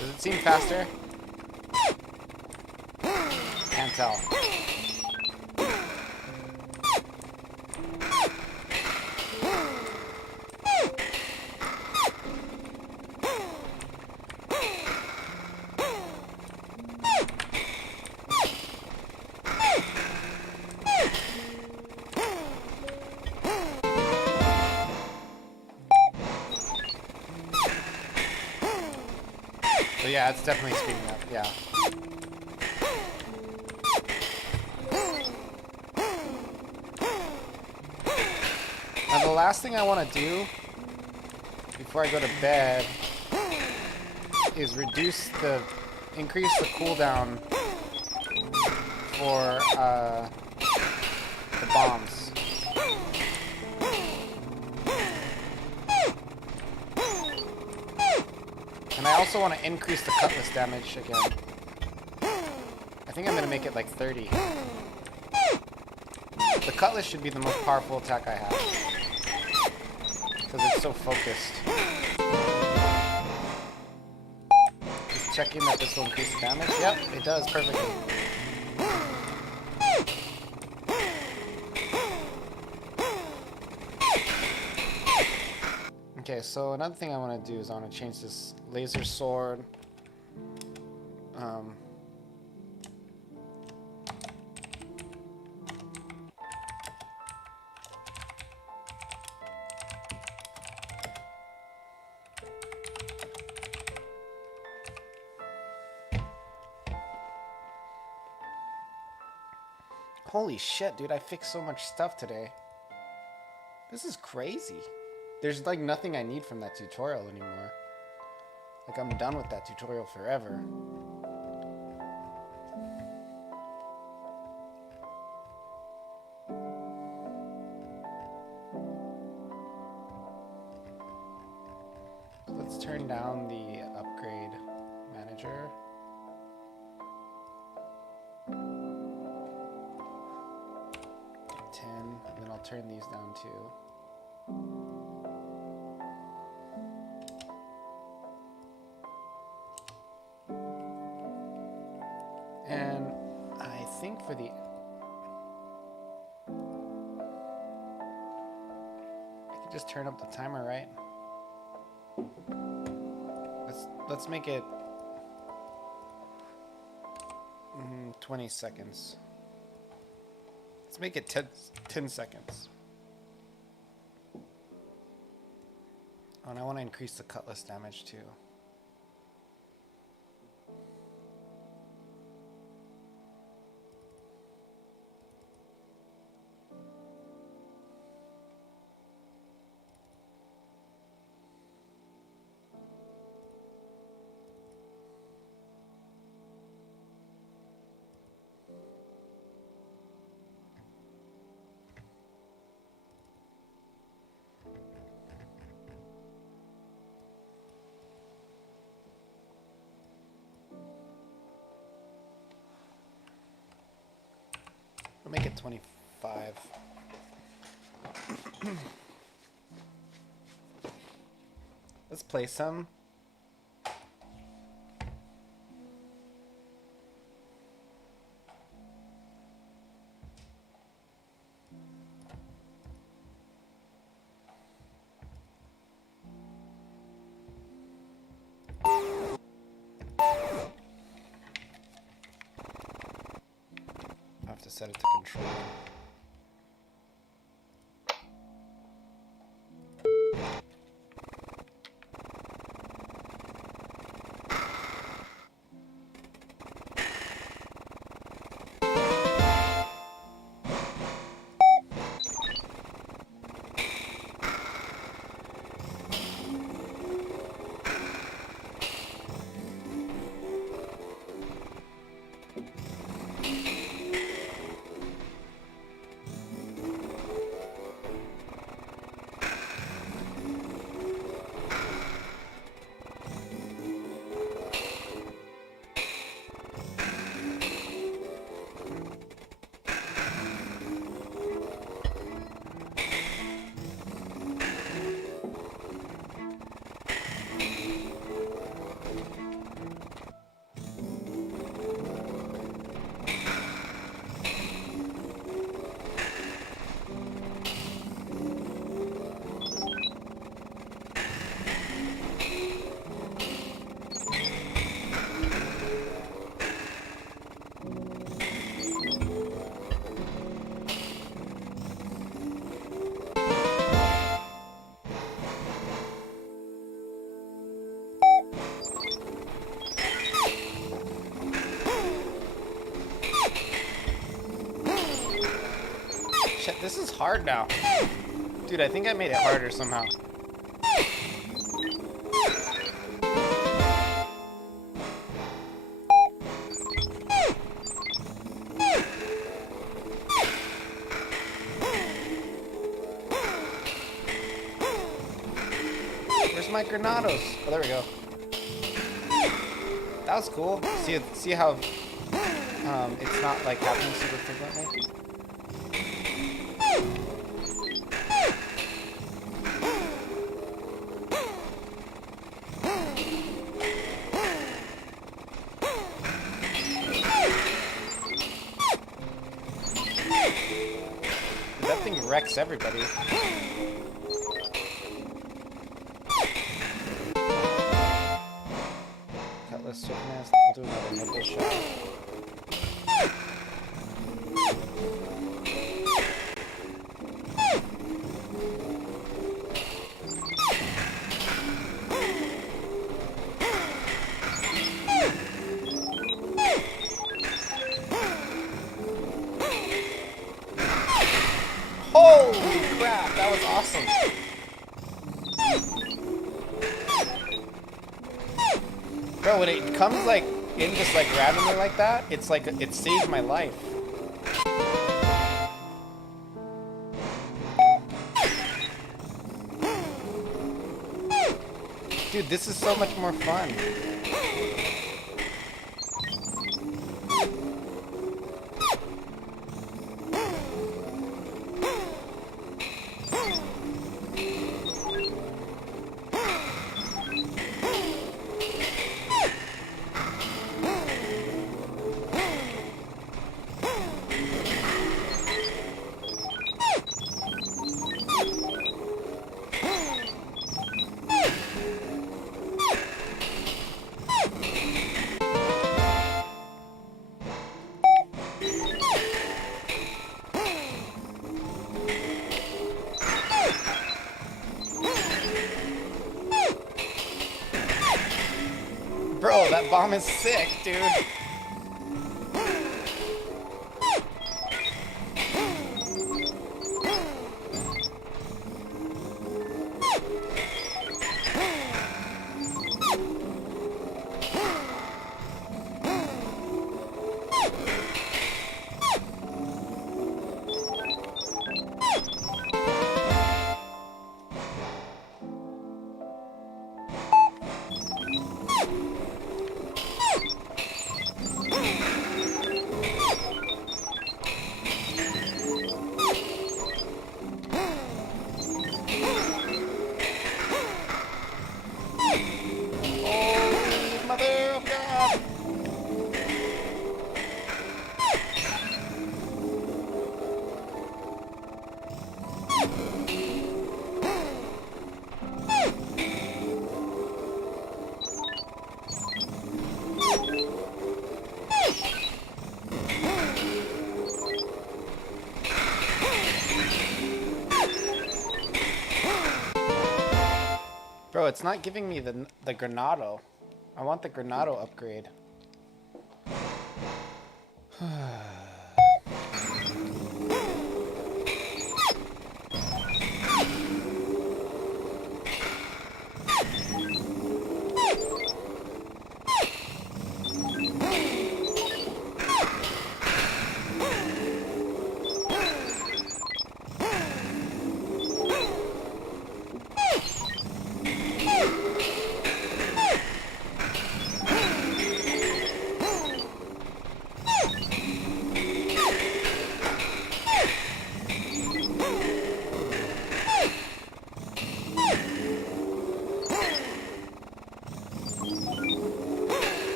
Does it seem faster? Can't tell. So yeah, it's definitely speeding up, yeah. Now the last thing I want to do before I go to bed is increase the cooldown for the bombs. And I also want to increase the cutlass damage again. I think I'm going to make it like 30. The cutlass should be the most powerful attack I have. Because it's so focused. Just checking that this will increase the damage. Yep, it does perfectly. Okay, so another thing I want to do is I want to change this laser sword. Holy shit, dude, I fixed so much stuff today. This is crazy. There's like nothing I need from that tutorial anymore. Like I'm done with that tutorial forever. So let's turn down the upgrade manager. And then I'll turn these down too. And I think for the... I can just turn up the timer, right? Let's make it 20 seconds. Let's make it 10 seconds. Oh, and I want to increase the cutlass damage too. Make it 25. Let's play some. I have to set it to control. Shit, this is hard now. Dude, I think I made it harder somehow. Where's my granados? Oh, there we go. That was cool. See how it's not like happening super frequently. That thing wrecks everybody. Cutlass gymnast. We'll do another nipple shot. Holy crap, that was awesome. Bro, when it comes like in just like randomly like that, it's like it saved my life. Dude, this is so much more fun. Bro, that bomb is sick, dude. it's not giving me the Granado. I want the Granado upgrade.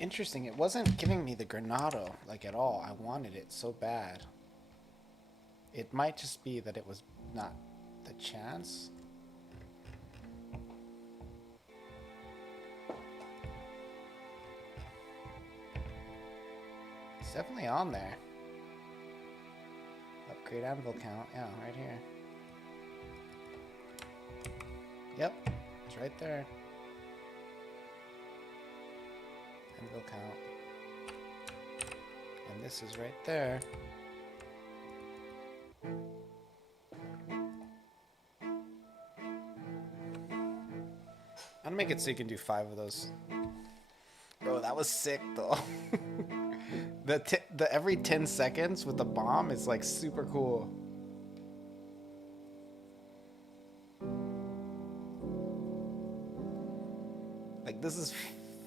Interesting. It wasn't giving me the Granado like at all. I wanted it so bad. It might just be that it was not the chance. It's definitely on there. Upgrade anvil count. Yeah, right here. Yep, it's right there. Anvil count. And this is right there. I'm gonna make it so you can do 5 of those. Bro, that was sick though. the every 10 seconds with the bomb is like super cool. Like this is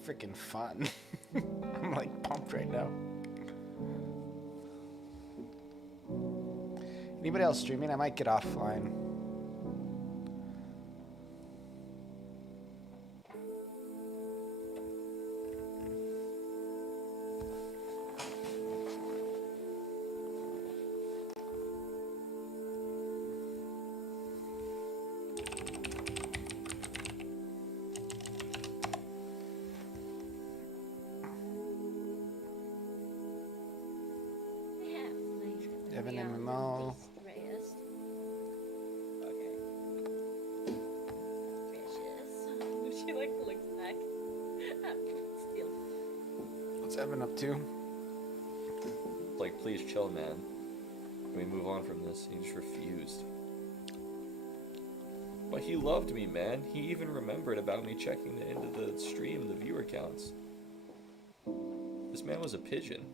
freaking fun. I'm like pumped right now. Anybody else streaming? I might get offline. Evan and Mo. She like looks back at me still. What's Evan up to? Like, please chill, man. Can we move on from this? He just refused. But he loved me, man. He even remembered about me checking the end of the stream, the viewer counts. This man was a pigeon.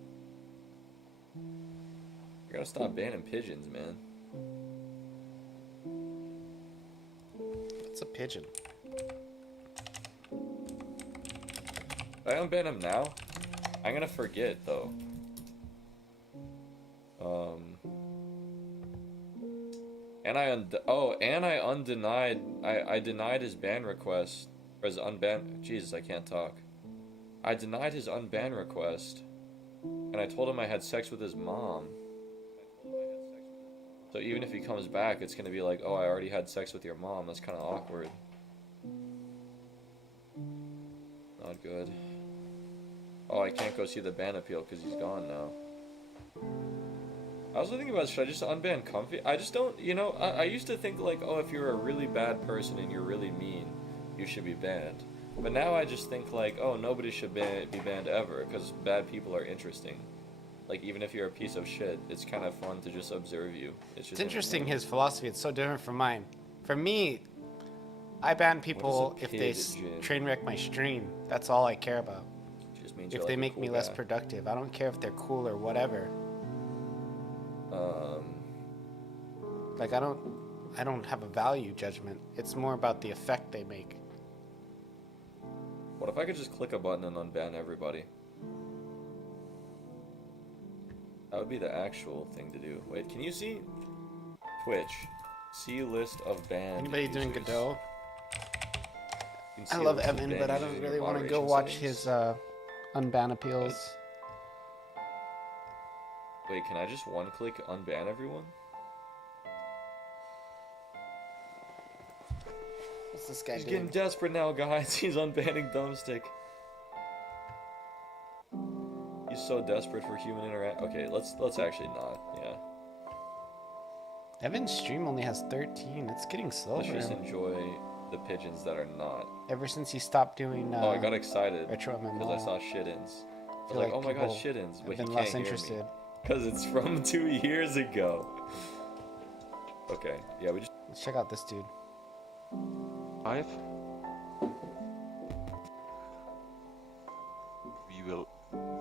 I gotta stop banning pigeons, man. What's a pigeon? If I unban him now, I'm gonna forget, though. And I denied his ban request, or his unban. Jesus, I can't talk. I denied his unban request, and I told him I had sex with his mom. So even if he comes back, it's gonna be like, oh, I already had sex with your mom. That's kind of awkward. Not good. Oh, I can't go see the ban appeal because he's gone now. I was thinking about, should I just unban Comfy? I just don't, you know, I used to think like, oh, if you're a really bad person and you're really mean, you should be banned. But now I just think like, oh, nobody should be banned ever because bad people are interesting. Like, even if you're a piece of shit, it's kind of fun to just observe you. It's interesting, his philosophy. It's so different from mine. For me, I ban people if they train wreck my stream. That's all I care about. Just means if they make me less productive. I don't care if they're cool or whatever. Like, I don't have a value judgment. It's more about the effect they make. What if I could just click a button and unban everybody? That would be the actual thing to do. Wait, can you see? Twitch. See list of banned Anybody users. doing Godot? You can see I a love list of Evan, banned but I users don't in really your want to go moderation watch settings. his Unban appeals. Wait, can I just one-click unban everyone? What's this guy He's doing? getting desperate now, guys. He's unbanning Thumbstick. He's so desperate for human interaction. Okay, let's actually not. Yeah. Evan's stream only has 13. It's getting slow Let's for just him. enjoy the pigeons that are not. Ever since he stopped doing Oh, I got excited retro because I MMO. saw shit-ins. I was feel like, like oh my god, people shit-ins, have but he been can't less hear interested. me. Because it's from 2 years ago. Okay, yeah, we just... Let's check out this dude. 5. We will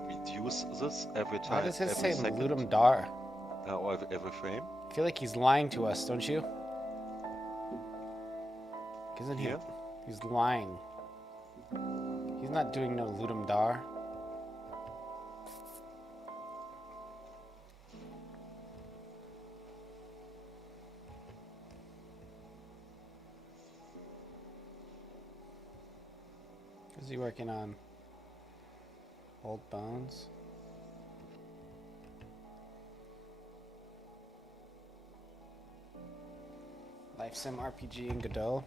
reduce this every Why time, does his every say second, Ludum Dar? or every frame. I feel like he's lying to us, don't you? Isn't he? Here? He's lying. He's not doing no Ludum Dar. Is he working on old bones? Life Sim RPG in Godot.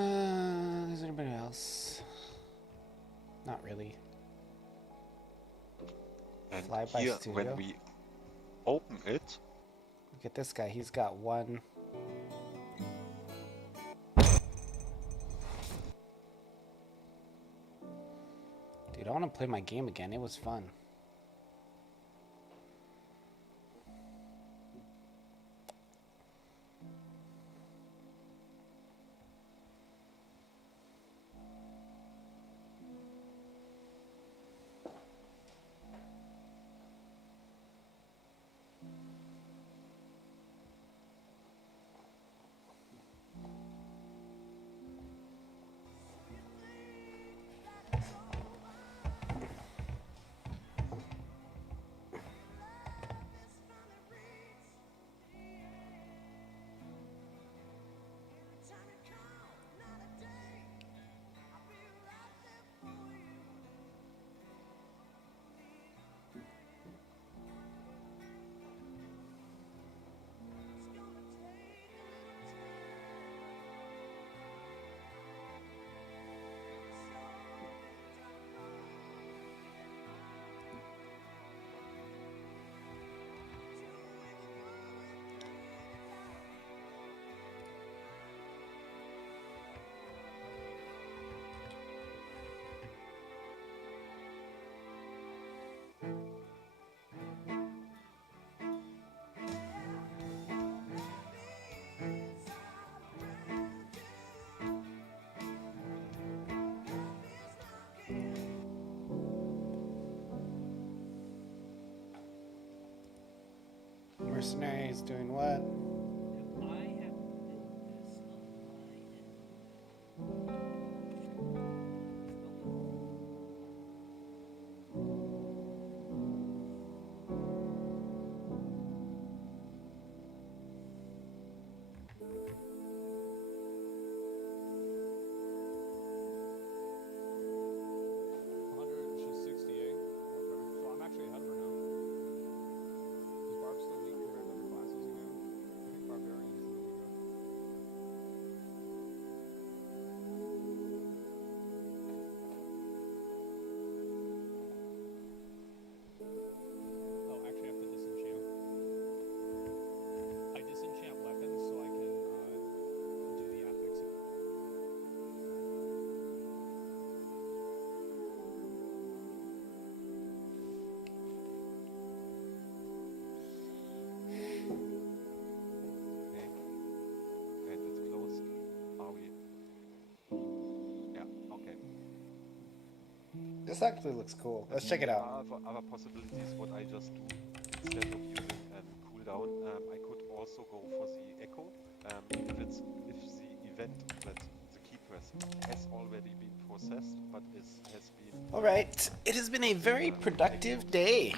Is there anybody else? Not really. And Fly by here, Studio. when we open it, Look at this guy. He's got one. Dude, I want to play my game again. It was fun. Mercenaries doing what? I have to do this on my end. She's 68. Okay, so I'm actually ahead of her now. Is Barb still weak compared to other classes again? I think Barbarian is really good. Oh, actually I have to disenchant. I disenchant weapons so I can do the affix. okay, and it's closed. Are we? Yeah, okay. This actually looks cool. Let's check it out. Other possibilities, what I just do instead of using cooldown, I could also go for the echo. If the event that the key press has already been processed, but has been All right. It has been a very productive day.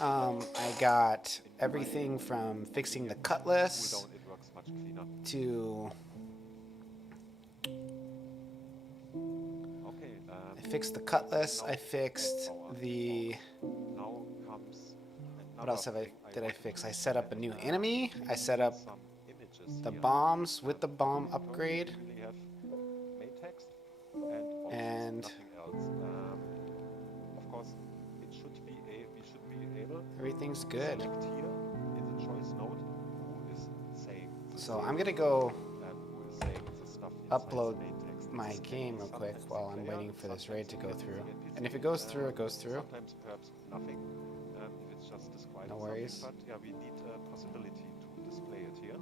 I got everything from fixing the cutlass cooldown, it works much cleaner. to fixed the cutlass. I fixed the... Now comes What else another did I thing fix? want I to set up a do, new and, enemy. I set up some images the here. bombs with the bomb Currently upgrade. we really have main text and options, And nothing else. Of course, it should be we should be able everything's to good. select here in the choice node who is saying the So statement, I'm gonna go who is saying the stuff inside upload the main text. my This can game be real quick sometimes while the I'm player, waiting for this raid to go sometimes through. the NPC, And if it goes through, it goes through. Sometimes perhaps nothing. If it's just describing No worries. something, but yeah, we need a possibility to display it here.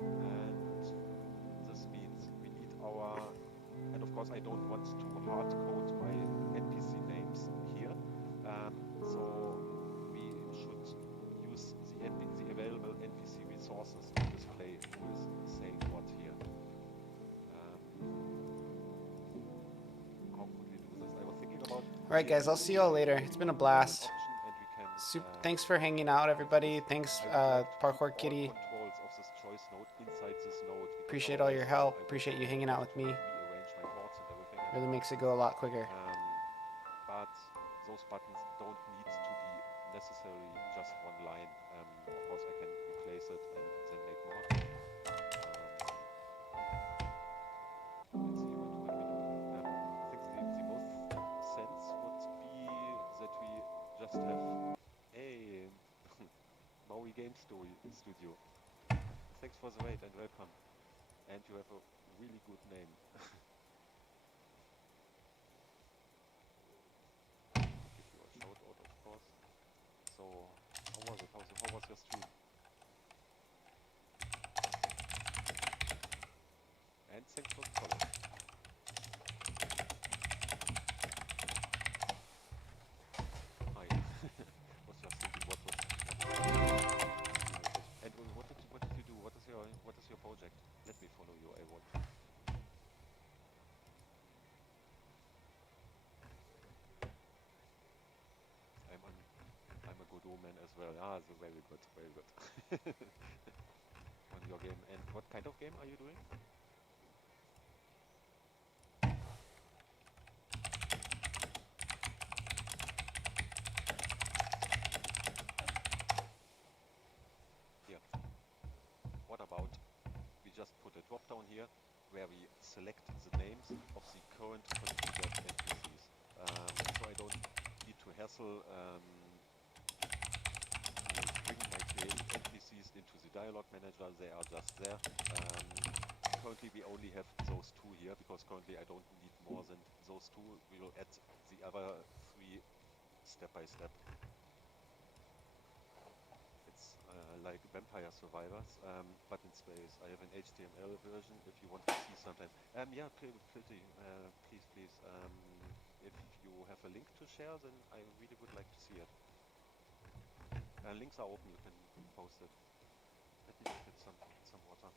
And this means we need our, and of course I don't want to hard code my NPC names here. So we should use the available NPC resources to display who is saying what here. How could we do this? I was thinking about. Alright guys, I'll see you all later. It's been a blast. Option and we can, Thanks for hanging out, everybody. Thanks, Parkour Kitty. Controls of this choice node inside this node. because Appreciate all your otherwise help. I would Appreciate you have hanging out with me. rearrange my chords and everything. Really makes it go a lot quicker. But those buttons don't need to be necessarily just one line. Of course, I can replace it and then make more. Let's see, what do we do? I think the most sense would be that we just have a Maui Game Studio. Thanks for the raid and welcome. And you have a really good name. Give you a shout out, of course. So, how was it? How was your stream? And thanks for the follow. Hi. Was just thinking what was and what did you do? What is your project? Let me follow you. I want. I'm a good woman as well. Ah, so very good, very good. On your game. And what kind of game are you doing? Here. What about we just put a drop down here where we select the names of the current configured NPCs. So I don't need to hassle to bring my created NPCs into the dialogue manager. They are just there. Currently we only have those two here because currently I don't need more than those two. We will add the other three step by step. It's like Vampire Survivors, but in space. I have an HTML version if you want to see sometime. Yeah, pretty. Please. If you have a link to share, then I really would like to see it. Links are open, you can post it. Let me just get some water.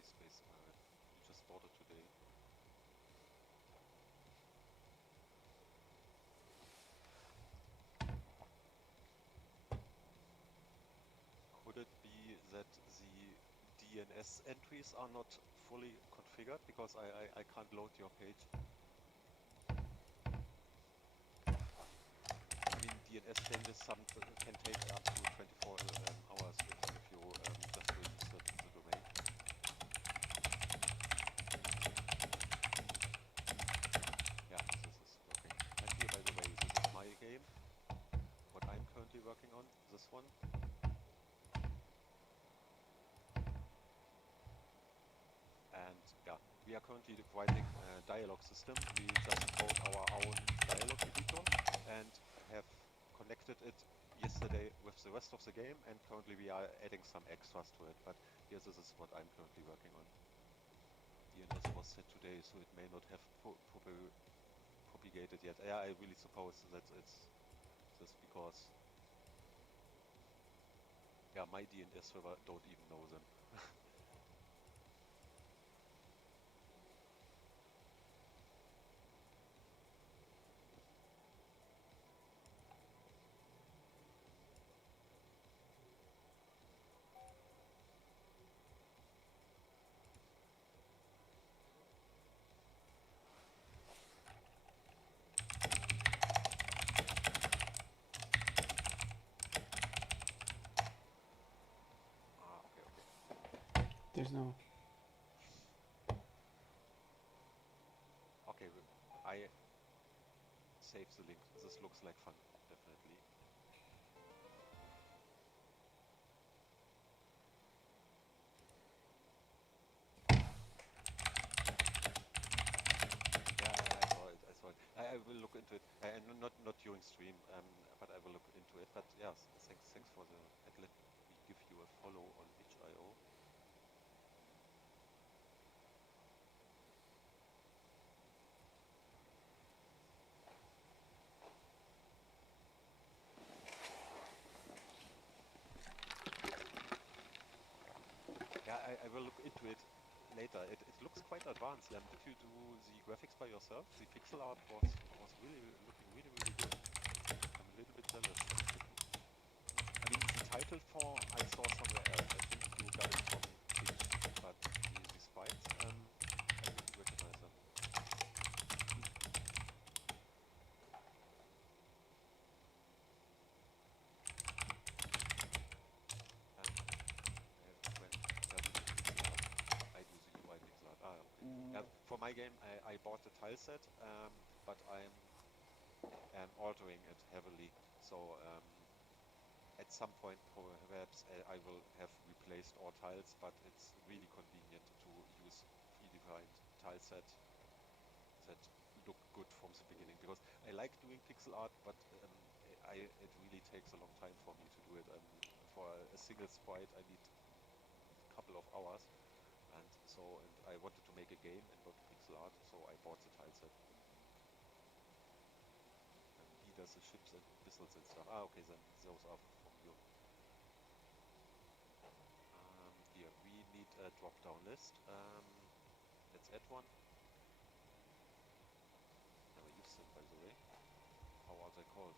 Spacepirate. You just bought it today. Could it be that the DNS entries are not fully configured because I can't load your page? I mean, DNS changes can take up to 24 hours if you just register the domain. working on, this one. And yeah, we are currently writing a dialogue system. We just wrote our own dialogue editor and have connected it yesterday with the rest of the game, and currently we are adding some extras to it. But here, this is what I'm currently working on. DNS was set today, so it may not have propagated yet. Yeah, I really suppose that it's just because yeah, my DNS server don't even know them. Okay, okay. There's no. Okay, I save the link. This looks like fun, definitely. Yeah, I saw it. I saw it. I will look into it. And not during stream, but I will look into it. But yes, thanks for the. And let me give you a follow on itch.io. Yeah, I will look into it later. It looks quite advanced. Did you do the graphics by yourself? The pixel art was really looking really good. I'm a little bit jealous. I mean, the title for I saw somewhere else. I think you got it from Twitch, but the sprites, I didn't recognize them. I have a friend does it in pixel art. I do the UI pixel art. Ah, okay. Yeah, for my game, I bought the tile set, but I'm altering it heavily. So at some point, perhaps I will have replaced all tiles, but it's really convenient to use predefined tile set that look good from the beginning, because I like doing pixel art, but it really takes a long time for me to do it. For a single sprite, I need a couple of hours, and I wanted to make a game and not pixel art, so I bought the tile set. He does the ships and missiles and stuff. Ah, okay, then those are from you. Here, we need a drop-down list. Let's add one. Never used them, by the way. How are they called?